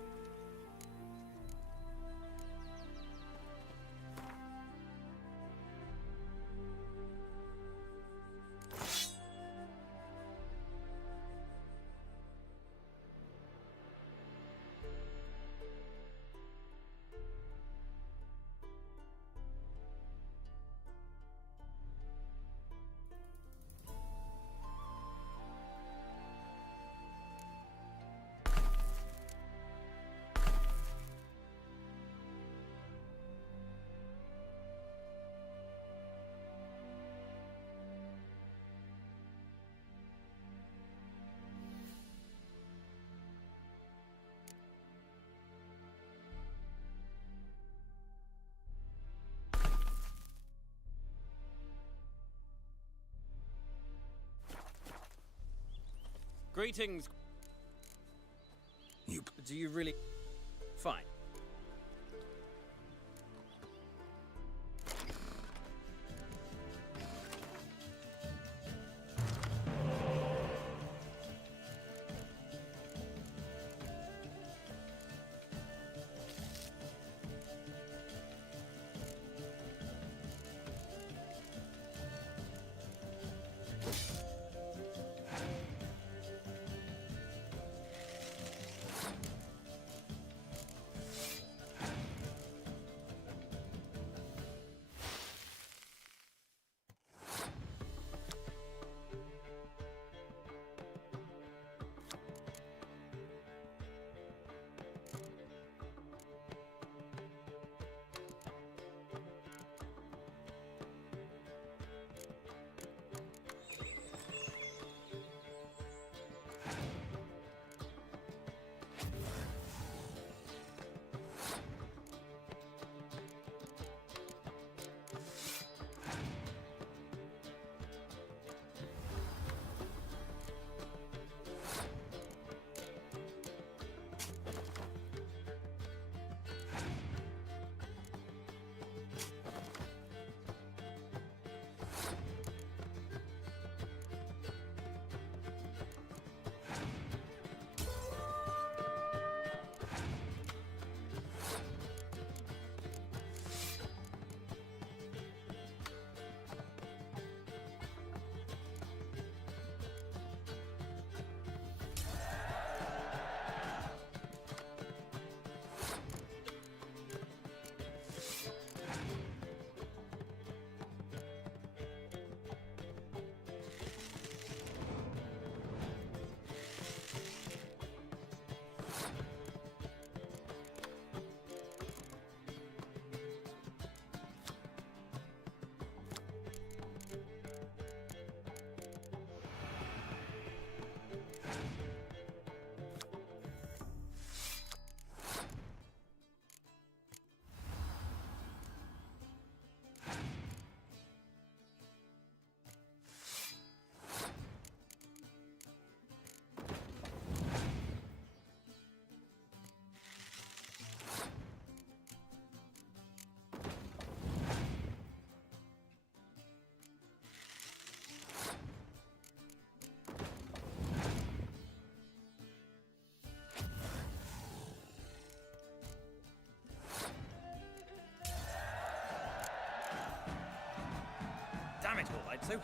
Greetings. You... Do you really... Fine. Damn it all, I'd so...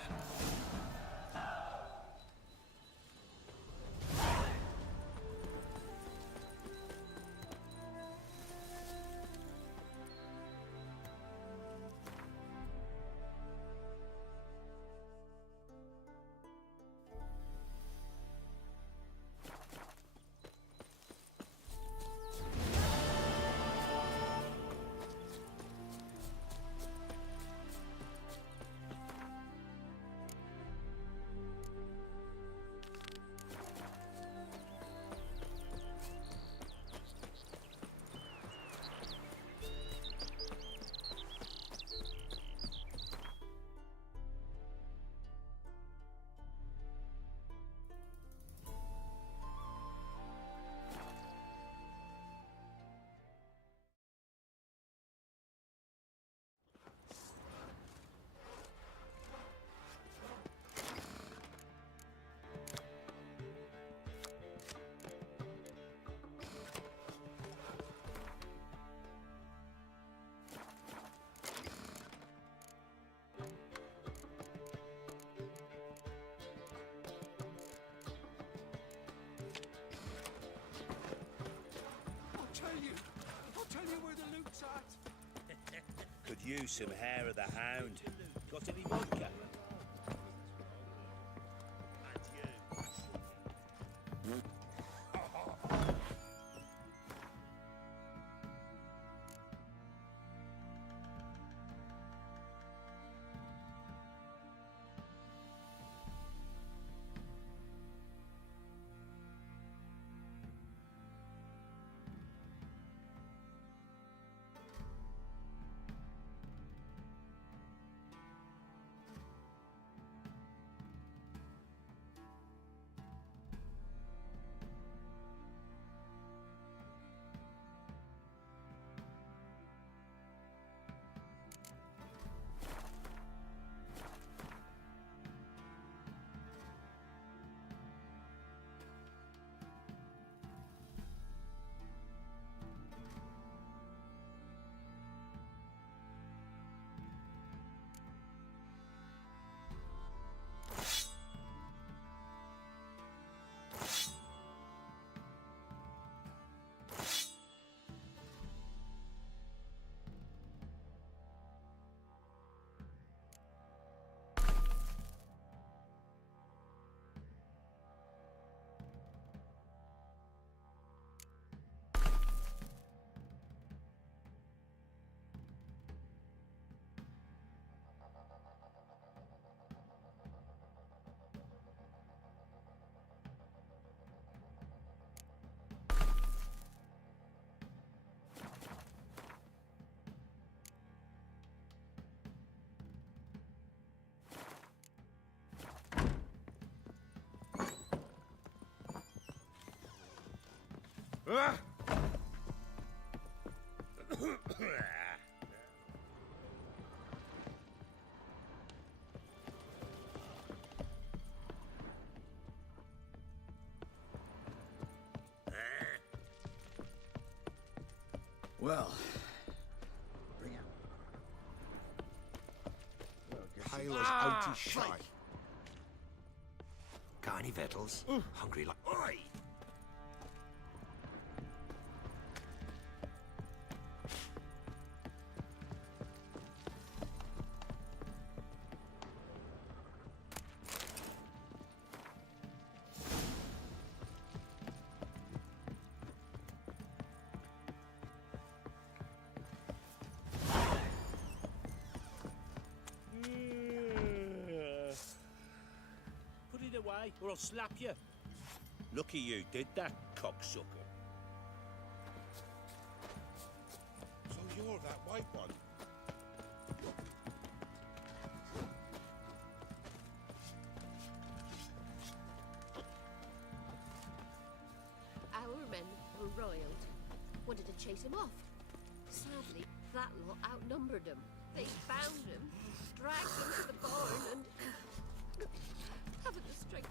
I'll tell you where the loot's at. Could use some hair of the hound. Got any vodka? Ah! Well, Taylor's out his shy. Got any victuals? Hungry like... Oi! Put it away, or I'll slap you. Lucky you did that, cocksucker. So you're that white one? Our men were roiled. Wanted to chase him off. Sadly, that lot outnumbered them. They bound him, dragged him to the barn, and haven't the strength.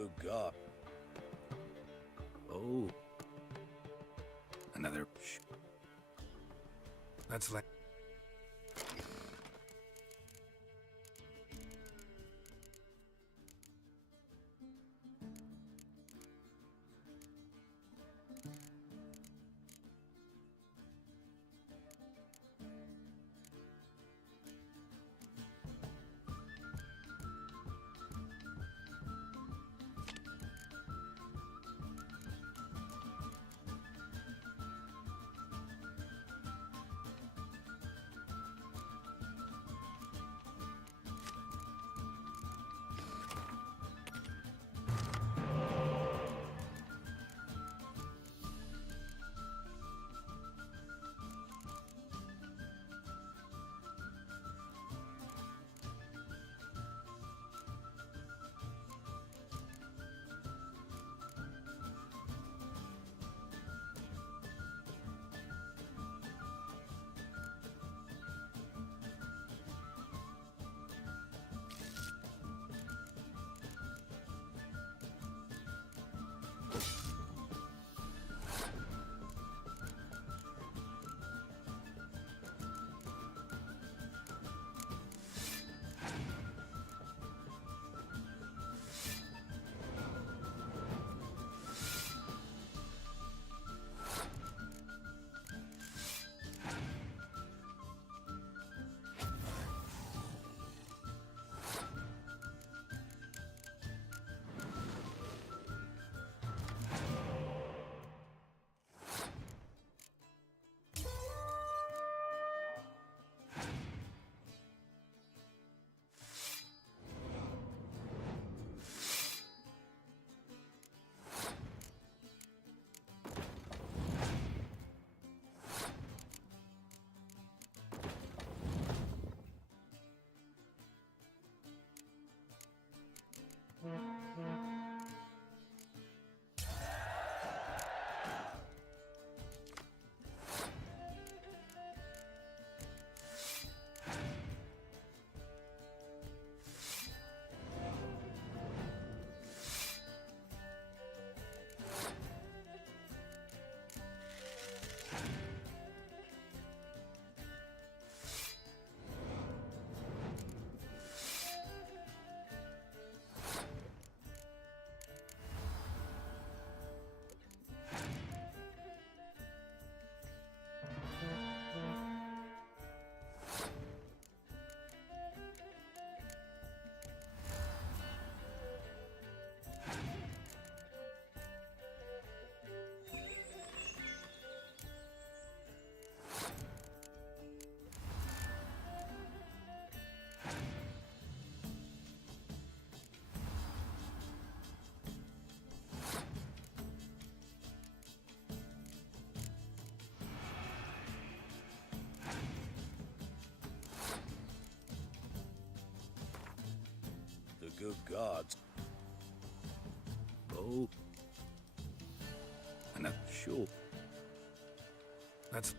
good God. Oh. Another... That's like... Good gods. Oh. Another... Sure. That's...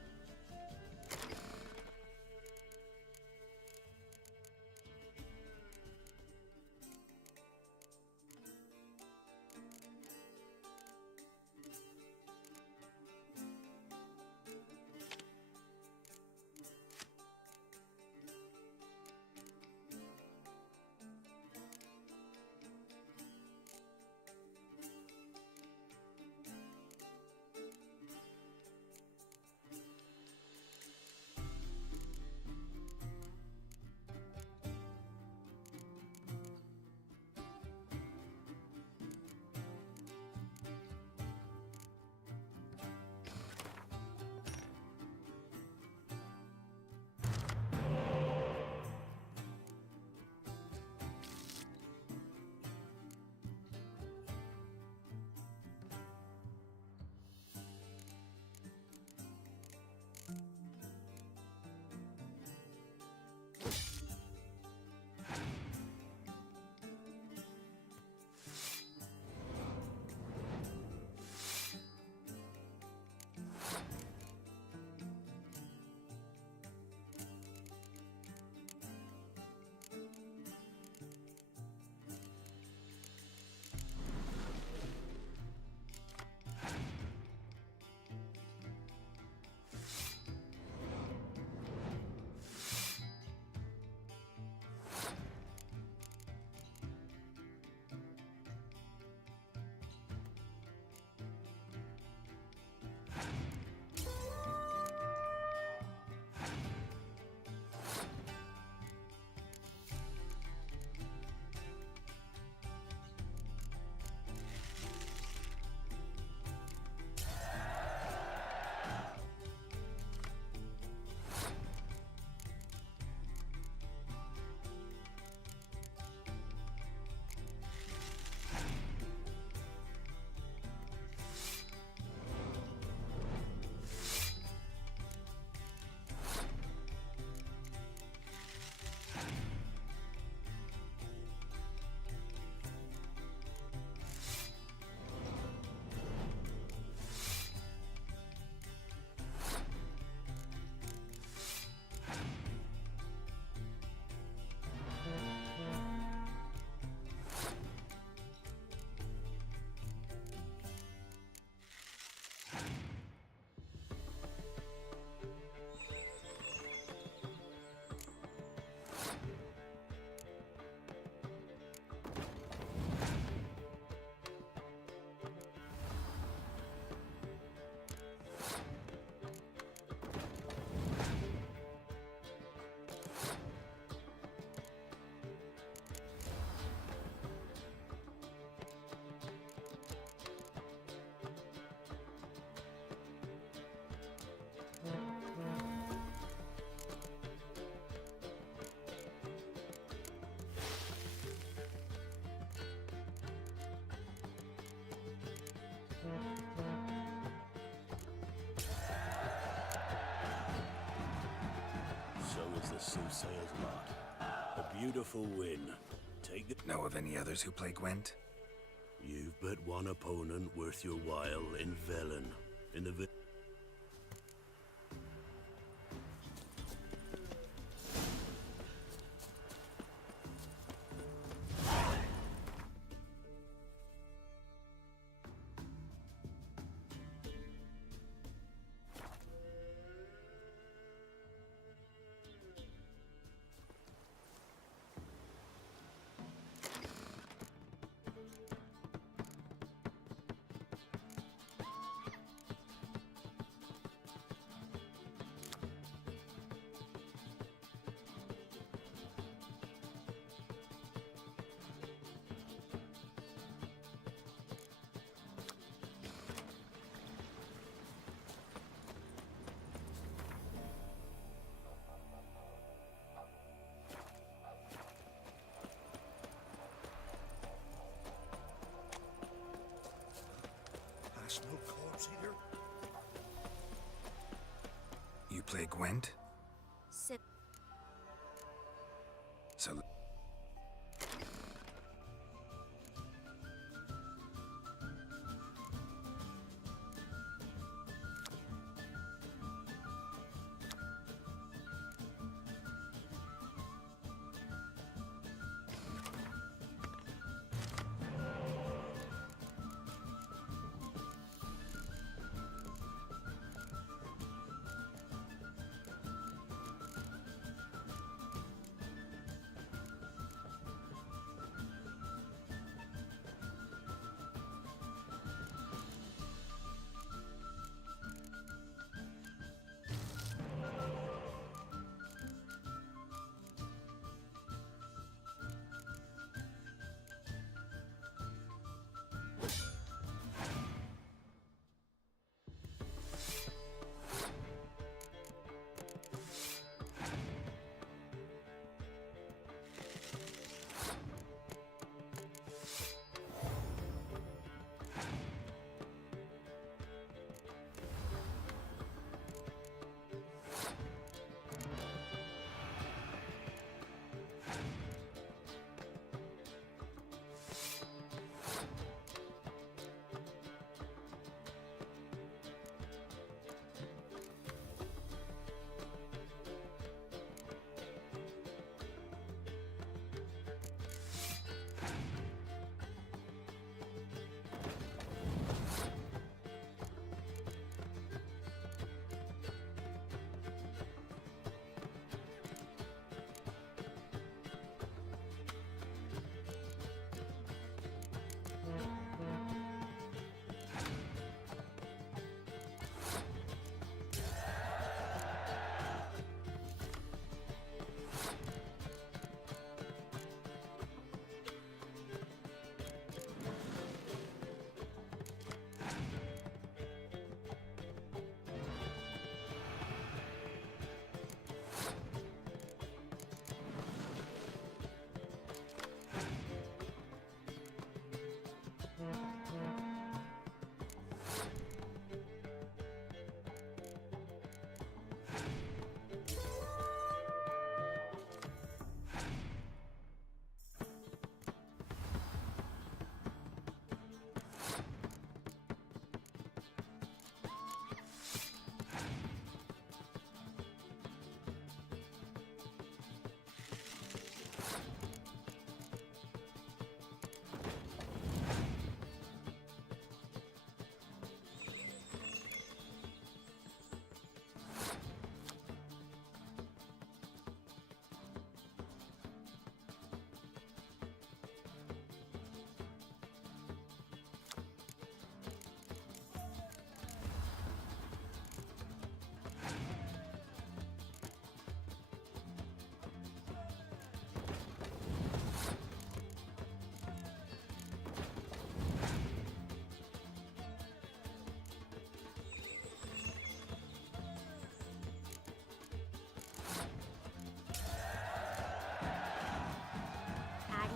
soothsayer's lot. A beautiful win. Take the... Know of any others who play Gwent? You've but one opponent worth your while in Velen. In the... There's no corpse here. You play Gwent? Sit. So...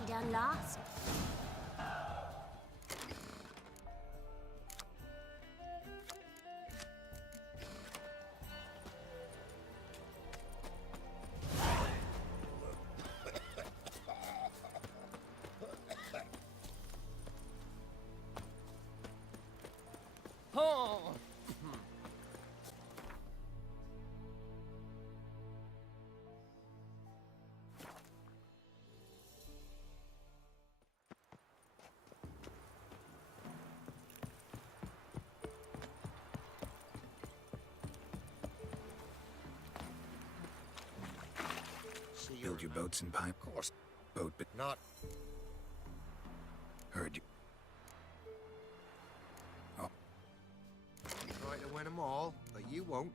Done last? build your boats in pipe? Of course. Boat, but Not. heard you. Oh, Try to win them all, but you won't.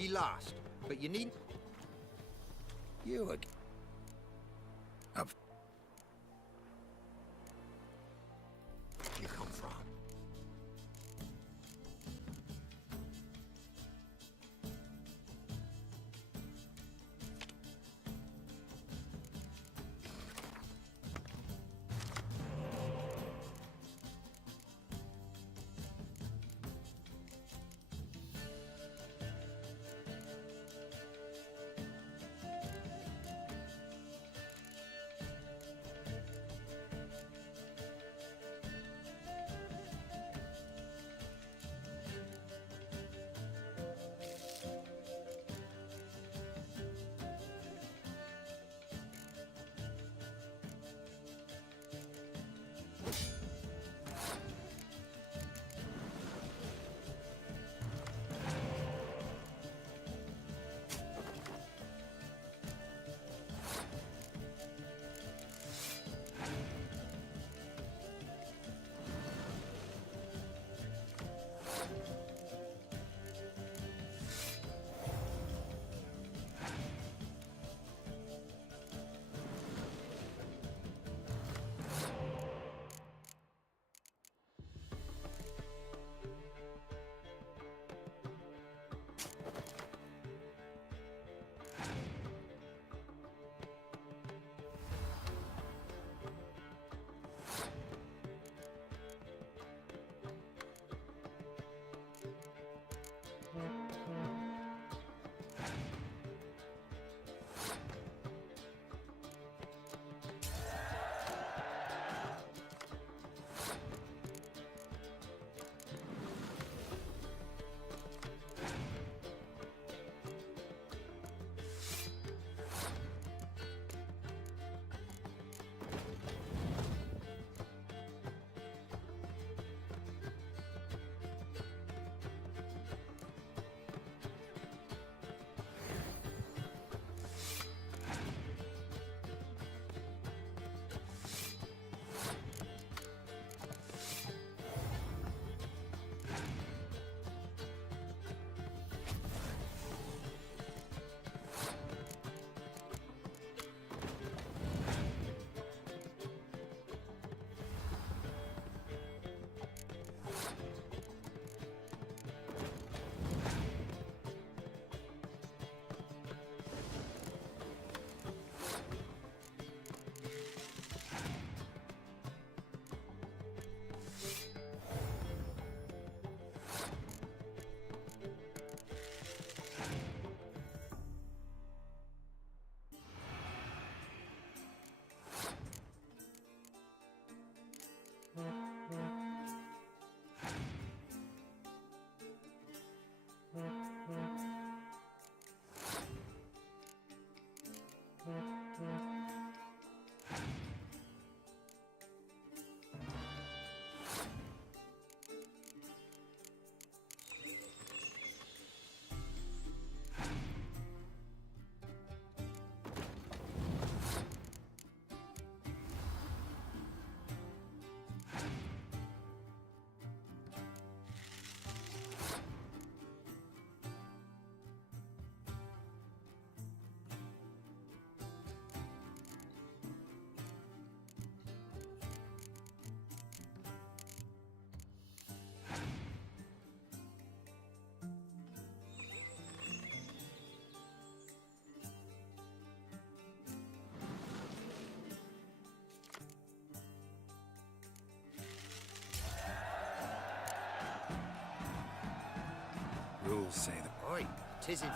Ye lost, but you need. You again. up. You come from. locals say that... Oi, 'tis indeed.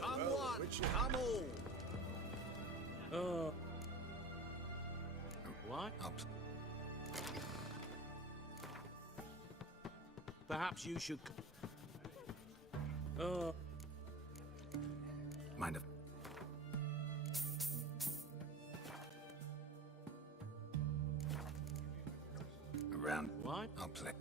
Come one, come all. What? I'll Perhaps you should... mind if... Around... What? I'll play.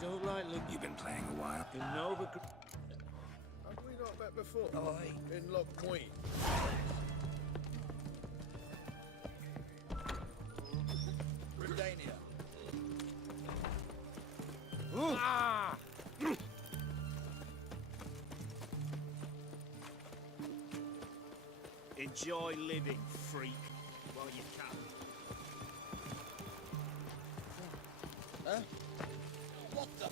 Don't like look... You've been playing a while. In Nova... Have we not met before? Aye. In Loch Point. Redania. Ah! Enjoy living, freak, while you can. Huh? What the